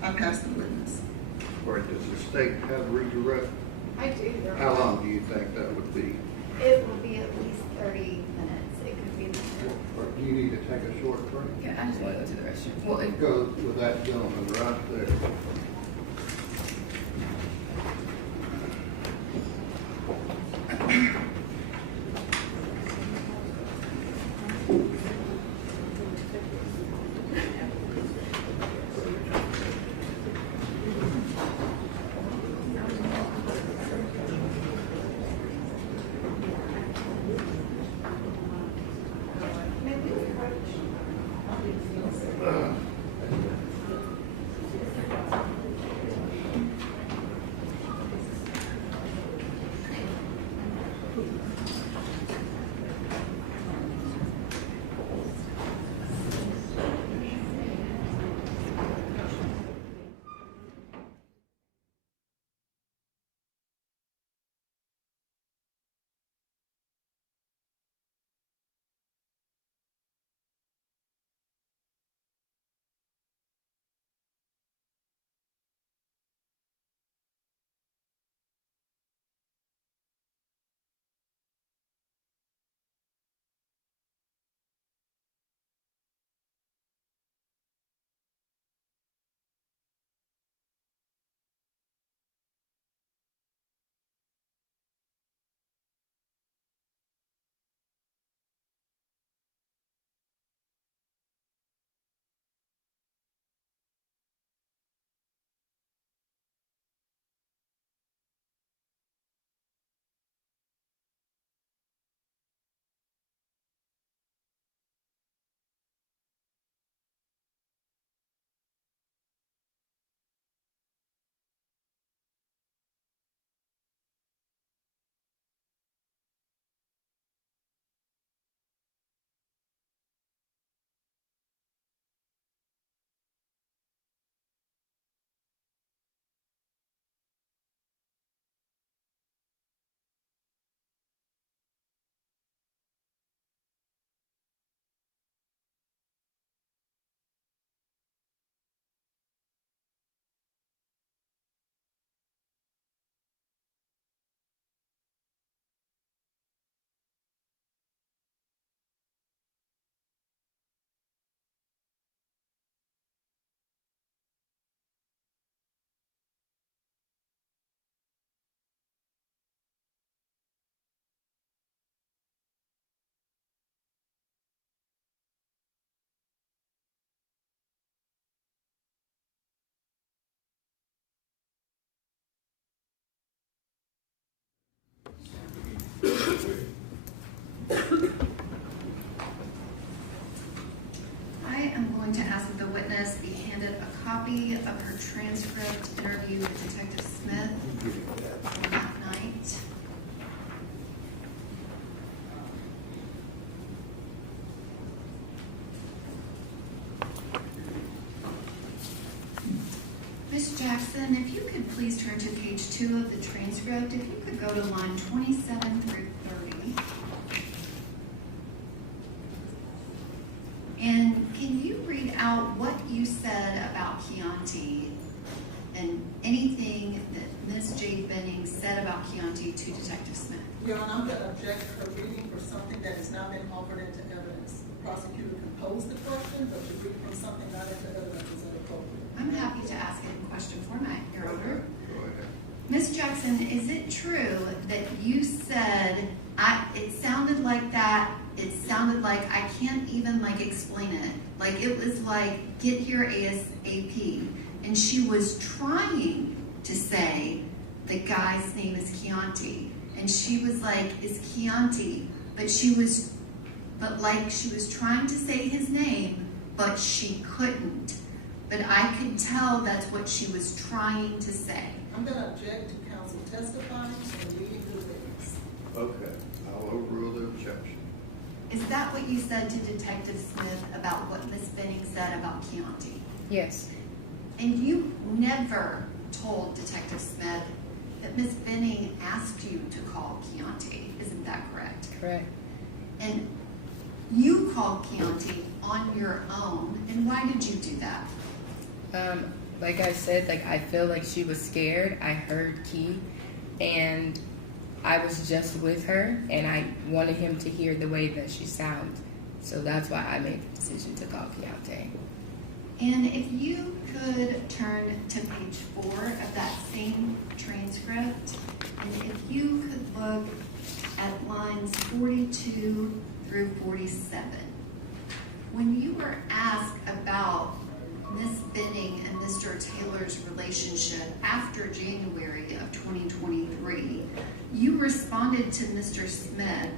I pass the witness. Or does the state have redirect? I do. How long do you think that would be? It will be at least 30 minutes. It could be longer. Or do you need to take a short break? Yeah, I just want to go to the restroom. Well, Go with that gentleman right there. I am going to ask that the witness be handed a copy of her transcript interview with Detective Smith on that night. Ms. Jackson, if you could please turn to page 2 of the transcript, if you could go to line 27 through 30. And can you read out what you said about Chianti and anything that Ms. Jade Benning said about Chianti to Detective Smith? Your Honor, I'm going to object to her reading for something that has not been offered into evidence. The prosecutor can pose the question, but to read from something not into evidence is inappropriate. I'm happy to ask it in question format, Your Honor. Go ahead. Ms. Jackson, is it true that you said, it sounded like that, it sounded like I can't even explain it. Like it was like, get here ASAP. And she was trying to say the guy's name is Chianti. And she was like, it's Chianti. But she was trying to say his name, but she couldn't. But I could tell that's what she was trying to say. I'm going to object to counsel testifying and reading the witness. Okay. I'll overrule the objection. Is that what you said to Detective Smith about what Miss Benning said about Keontae? Yes. And you never told Detective Smith that Miss Benning asked you to call Keontae. Isn't that correct? Correct. And you called Keontae on your own. And why did you do that? Like I said, like I feel like she was scared. I heard Key, and I was just with her, and I wanted him to hear the way that she sounds. So that's why I made the decision to call Keontae. And if you could turn to page 4 of that same transcript, and if you could look at lines 42 through 47. When you were asked about Miss Benning and Mr. Taylor's relationship after January of 2023, you responded to Mr. Smith,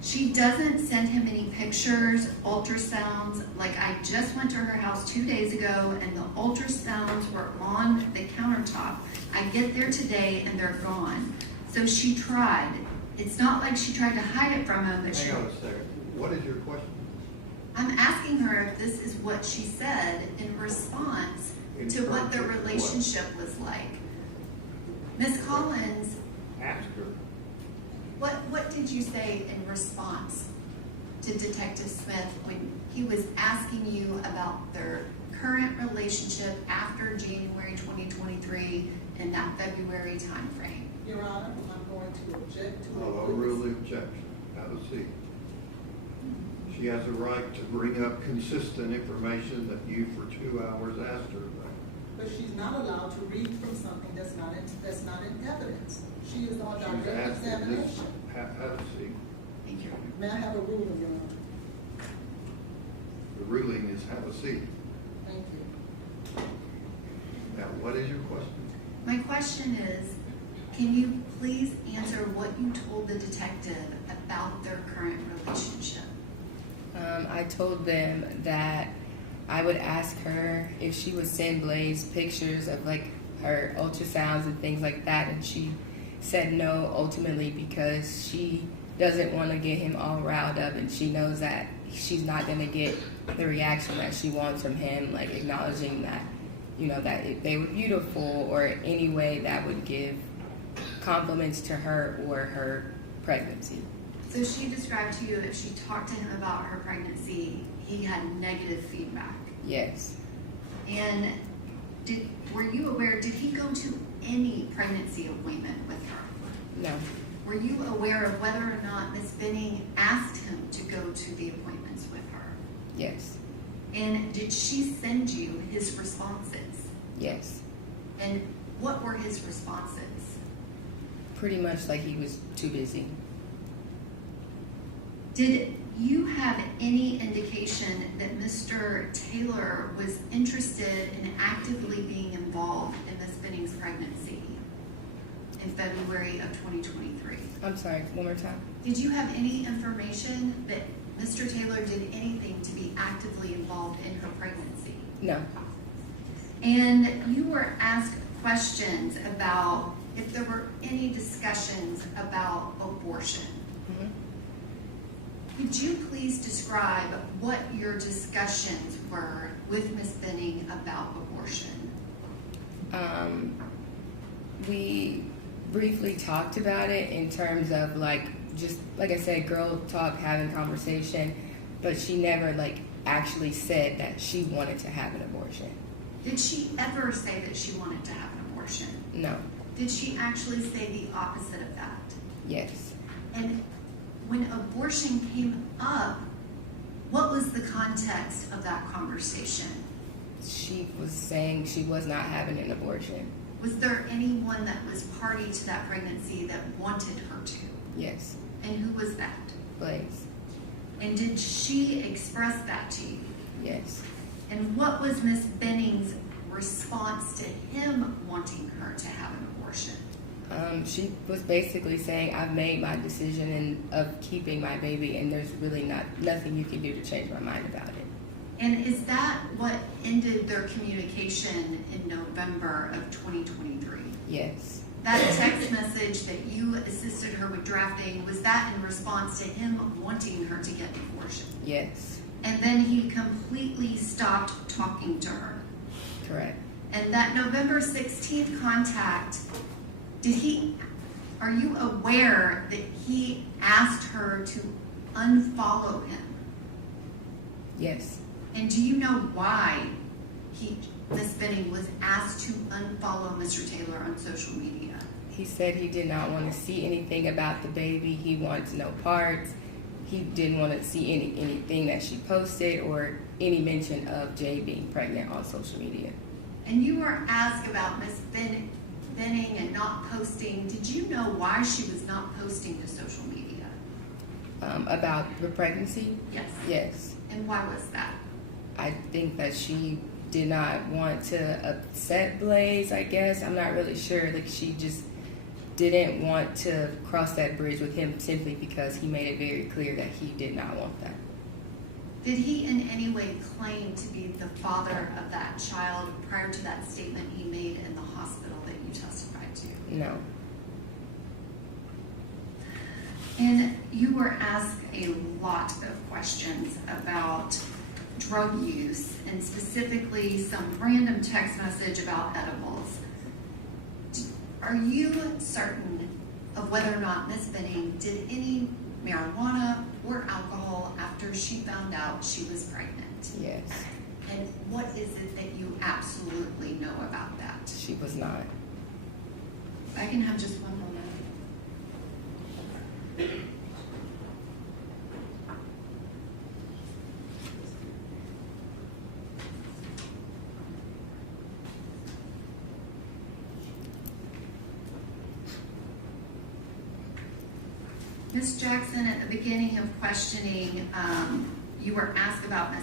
she doesn't send him any pictures, ultrasounds. Like, I just went to her house 2 days ago and the ultrasounds were on the countertop. I get there today and they're gone. So she tried. It's not like she tried to hide it from him, but Hang on a second. What is your question? I'm asking her if this is what she said in response to what their relationship was like. Miss Collins, Ask her. what did you say in response to Detective Smith when he was asking you about their current relationship after January 2023 in that February time frame? Your Honor, I'm going to object to I'll overrule the objection. Have a seat. She has a right to bring up consistent information that you for 2 hours asked her about. But she's not allowed to read from something that's not in evidence. She is on She's direct asking this. examination. Have a seat. Thank you. May I have a ruling, Your Honor? The ruling is have a seat. Thank you. Now, what is your question? My question is, can you please answer what you told the detective about their current relationship? I told them that I would ask her if she would send Blaise pictures of like her ultrasounds and things like that, and she said no ultimately because she doesn't want to get him all riled up, and she knows that she's not going to get the reaction that she wants from him, like acknowledging that, you know, that if they were beautiful or any way that would give compliments to her or her pregnancy. So she described to you if she talked to him about her pregnancy, he had negative feedback. Yes. And were you aware, did he go to any pregnancy appointment with her? No. Were you aware of whether or not Miss Benning asked him to go to the appointments with her? Yes. And did she send you his responses? Yes. And what were his responses? Pretty much like he was too busy. Did you have any indication that Mr. Taylor was interested in actively being involved in Miss Benning's pregnancy in February of 2023? I'm sorry, one more time. Did you have any information that Mr. Taylor did anything to be actively involved in her pregnancy? No. And you were asked questions about if there were any discussions about abortion. Mm-hmm. Could you please describe what your discussions were with Miss Benning about abortion? We briefly talked about it in terms of like, just like I said, girl talk, having conversation, but she never like actually said that she wanted to have an abortion. Did she ever say that she wanted to have an abortion? No. Did she actually say the opposite of that? Yes. And when abortion came up, what was the context of that conversation? She was saying she was not having an abortion. Was there anyone that was party to that pregnancy that wanted her to? Yes. And who was that? Blaise. And did she express that to you? Yes. And what was Miss Benning's response to him wanting her to have an abortion? She was basically saying, I've made my decision of keeping my baby, and there's really nothing you can do to change my mind about it. And is that what ended their communication in November of 2023? Yes. that text message that you assisted her with drafting, was that in response to him wanting her to get an abortion? Yes. And then he completely stopped talking to her. Correct. And that November 16th contact, are you aware that he asked her to unfollow him? Yes. And do you know why Ms. Benning was asked to unfollow Mr. Taylor on social media? He said he did not want to see anything about the baby. He wanted to know parts. He didn't want to see anything that she posted or any mention of Jade being pregnant on social media. And you were asked about Ms. Benning and not posting. Did you know why she was not posting to social media? About the pregnancy? Yes. Yes. And why was that? I think that she did not want to upset Blaise, I guess. I'm not really sure. Like, she just didn't want to cross that bridge with him simply because he made it very clear that he did not want that. Did he in any way claim to be the father of that child prior to that statement he made in the hospital that you testified to? No. And you were asked a lot of questions about drug use and specifically some random text message about edibles. Are you certain of whether or not Ms. Benning did any marijuana or alcohol after she found out she was pregnant? Yes. And what is it that you absolutely know about that? She was not. I can have just one moment. Ms. Jackson, at the beginning of questioning, you were asked about Ms.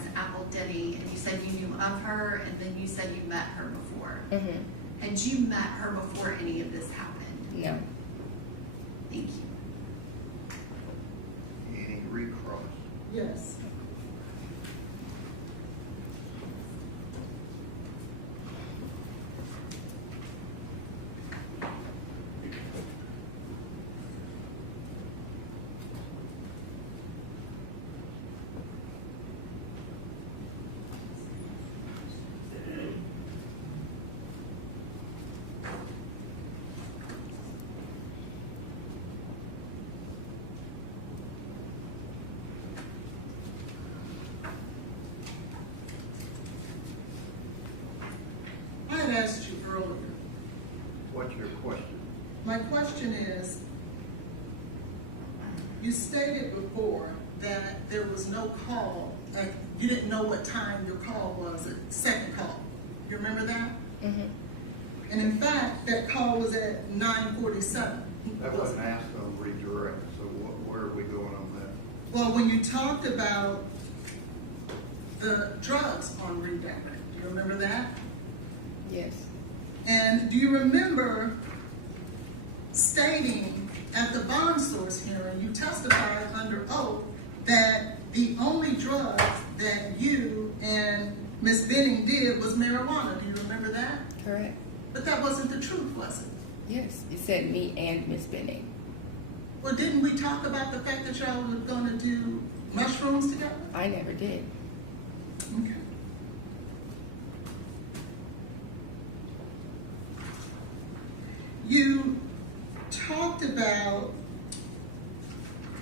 Denny, and you said you knew of her, and then you said you met her before. Mm-hmm. Had you met her before any of this happened? No. Thank you. Any recross? Yes. I asked you earlier. What's your question? My question is, you stated before that there was no call, you didn't know what time your call was, a second call. You remember that? Mm-hmm. And in fact, that call was at 9:47. That wasn't asked on redirect, so where are we going on that? Well, when you talked about the drugs on redirect, do you remember that? Yes. And do you remember stating at the bond source hearing, you testified under oath that the only drugs that you and Ms. Benning did was marijuana. Do you remember that? Correct. But that wasn't the truth, was it? Yes. It said me and Ms. Benning. Well, didn't we talk about the fact that y'all were going to do mushrooms together? I never did. Okay. You talked about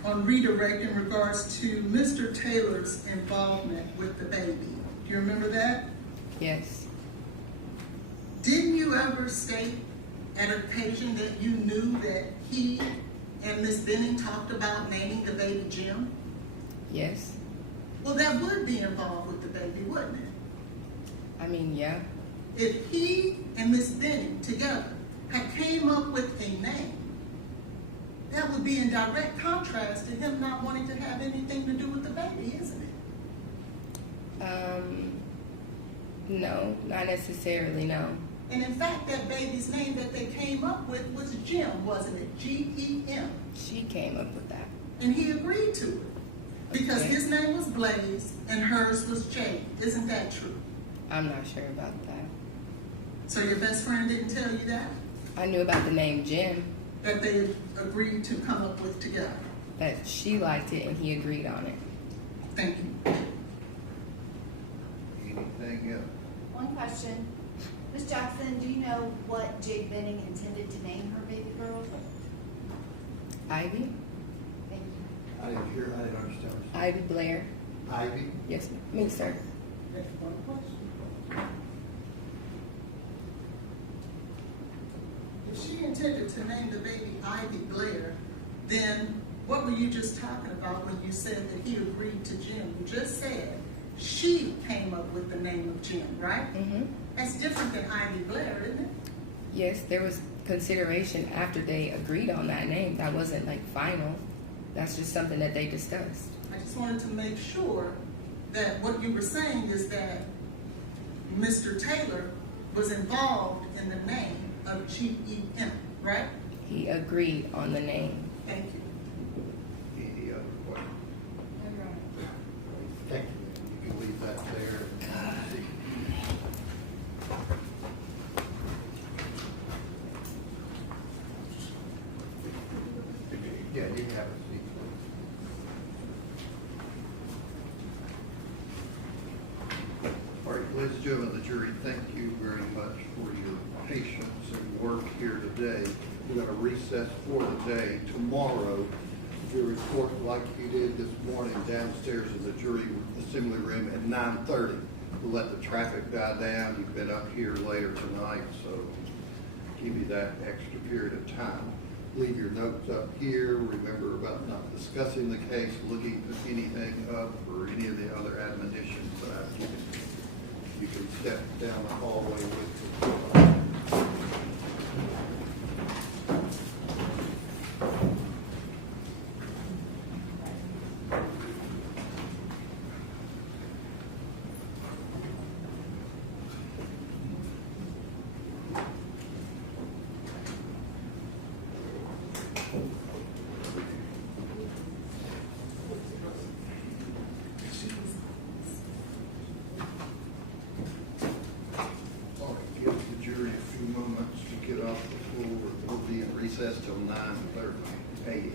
on redirect in regards to Mr. Taylor's involvement with the baby. Do you remember that? Yes. Didn't you ever state at an occasion that you knew that he and Ms. Benning talked about naming the baby Jim? Yes. Well, that would be involved with the baby, wouldn't it? I mean, yeah. If he and Ms. Benning together had came up with a name, that would be in direct contrast to him not wanting to have anything to do with the baby, isn't it? No, not necessarily, no. And in fact, that baby's name that they came up with was Jim, wasn't it? G-E-M. She came up with that. And he agreed to it. Because his name was Blaise and hers was Jade. Isn't that true? I'm not sure about that. So your best friend didn't tell you that? I knew about the name Jim, that they agreed to come up with together? that she liked it and he agreed on it. Thank you. Anything else? One question. Ms. Jackson, do you know what Jade Benning intended to name her baby girl? Ivy? Thank you. I didn't hear, I didn't understand. Ivy Blair. Ivy? Yes, me, sir. That's one question. If she intended to name the baby Ivy Blair, then what were you just talking about when you said that he agreed to Jim? You just said she came up with the name of Jim, right? Mm-hmm. That's different than Ivy Blair, isn't it? Yes, there was consideration after they agreed on that name. That wasn't like final. That's just something that they discussed. I just wanted to make sure that what you were saying is that Mr. Taylor was involved in the name of GEM, right? He agreed on the name. Thank you. Any other questions? Thank you. You can leave that there. Yeah, you can have a seat. All right, ladies and gentlemen of the jury, thank you very much for your patience and work here today. We're going to recess for the day. Tomorrow, you report like you did this morning downstairs in the jury assembly room at 9:30. We'll let the traffic die down. You've been up here later tonight, so give you that extra period of time. Leave your notes up here. Remember about not discussing the case, looking anything up, or any of the other admonitions that I've given you. You can step down the hallway with the till 9:30 a.m.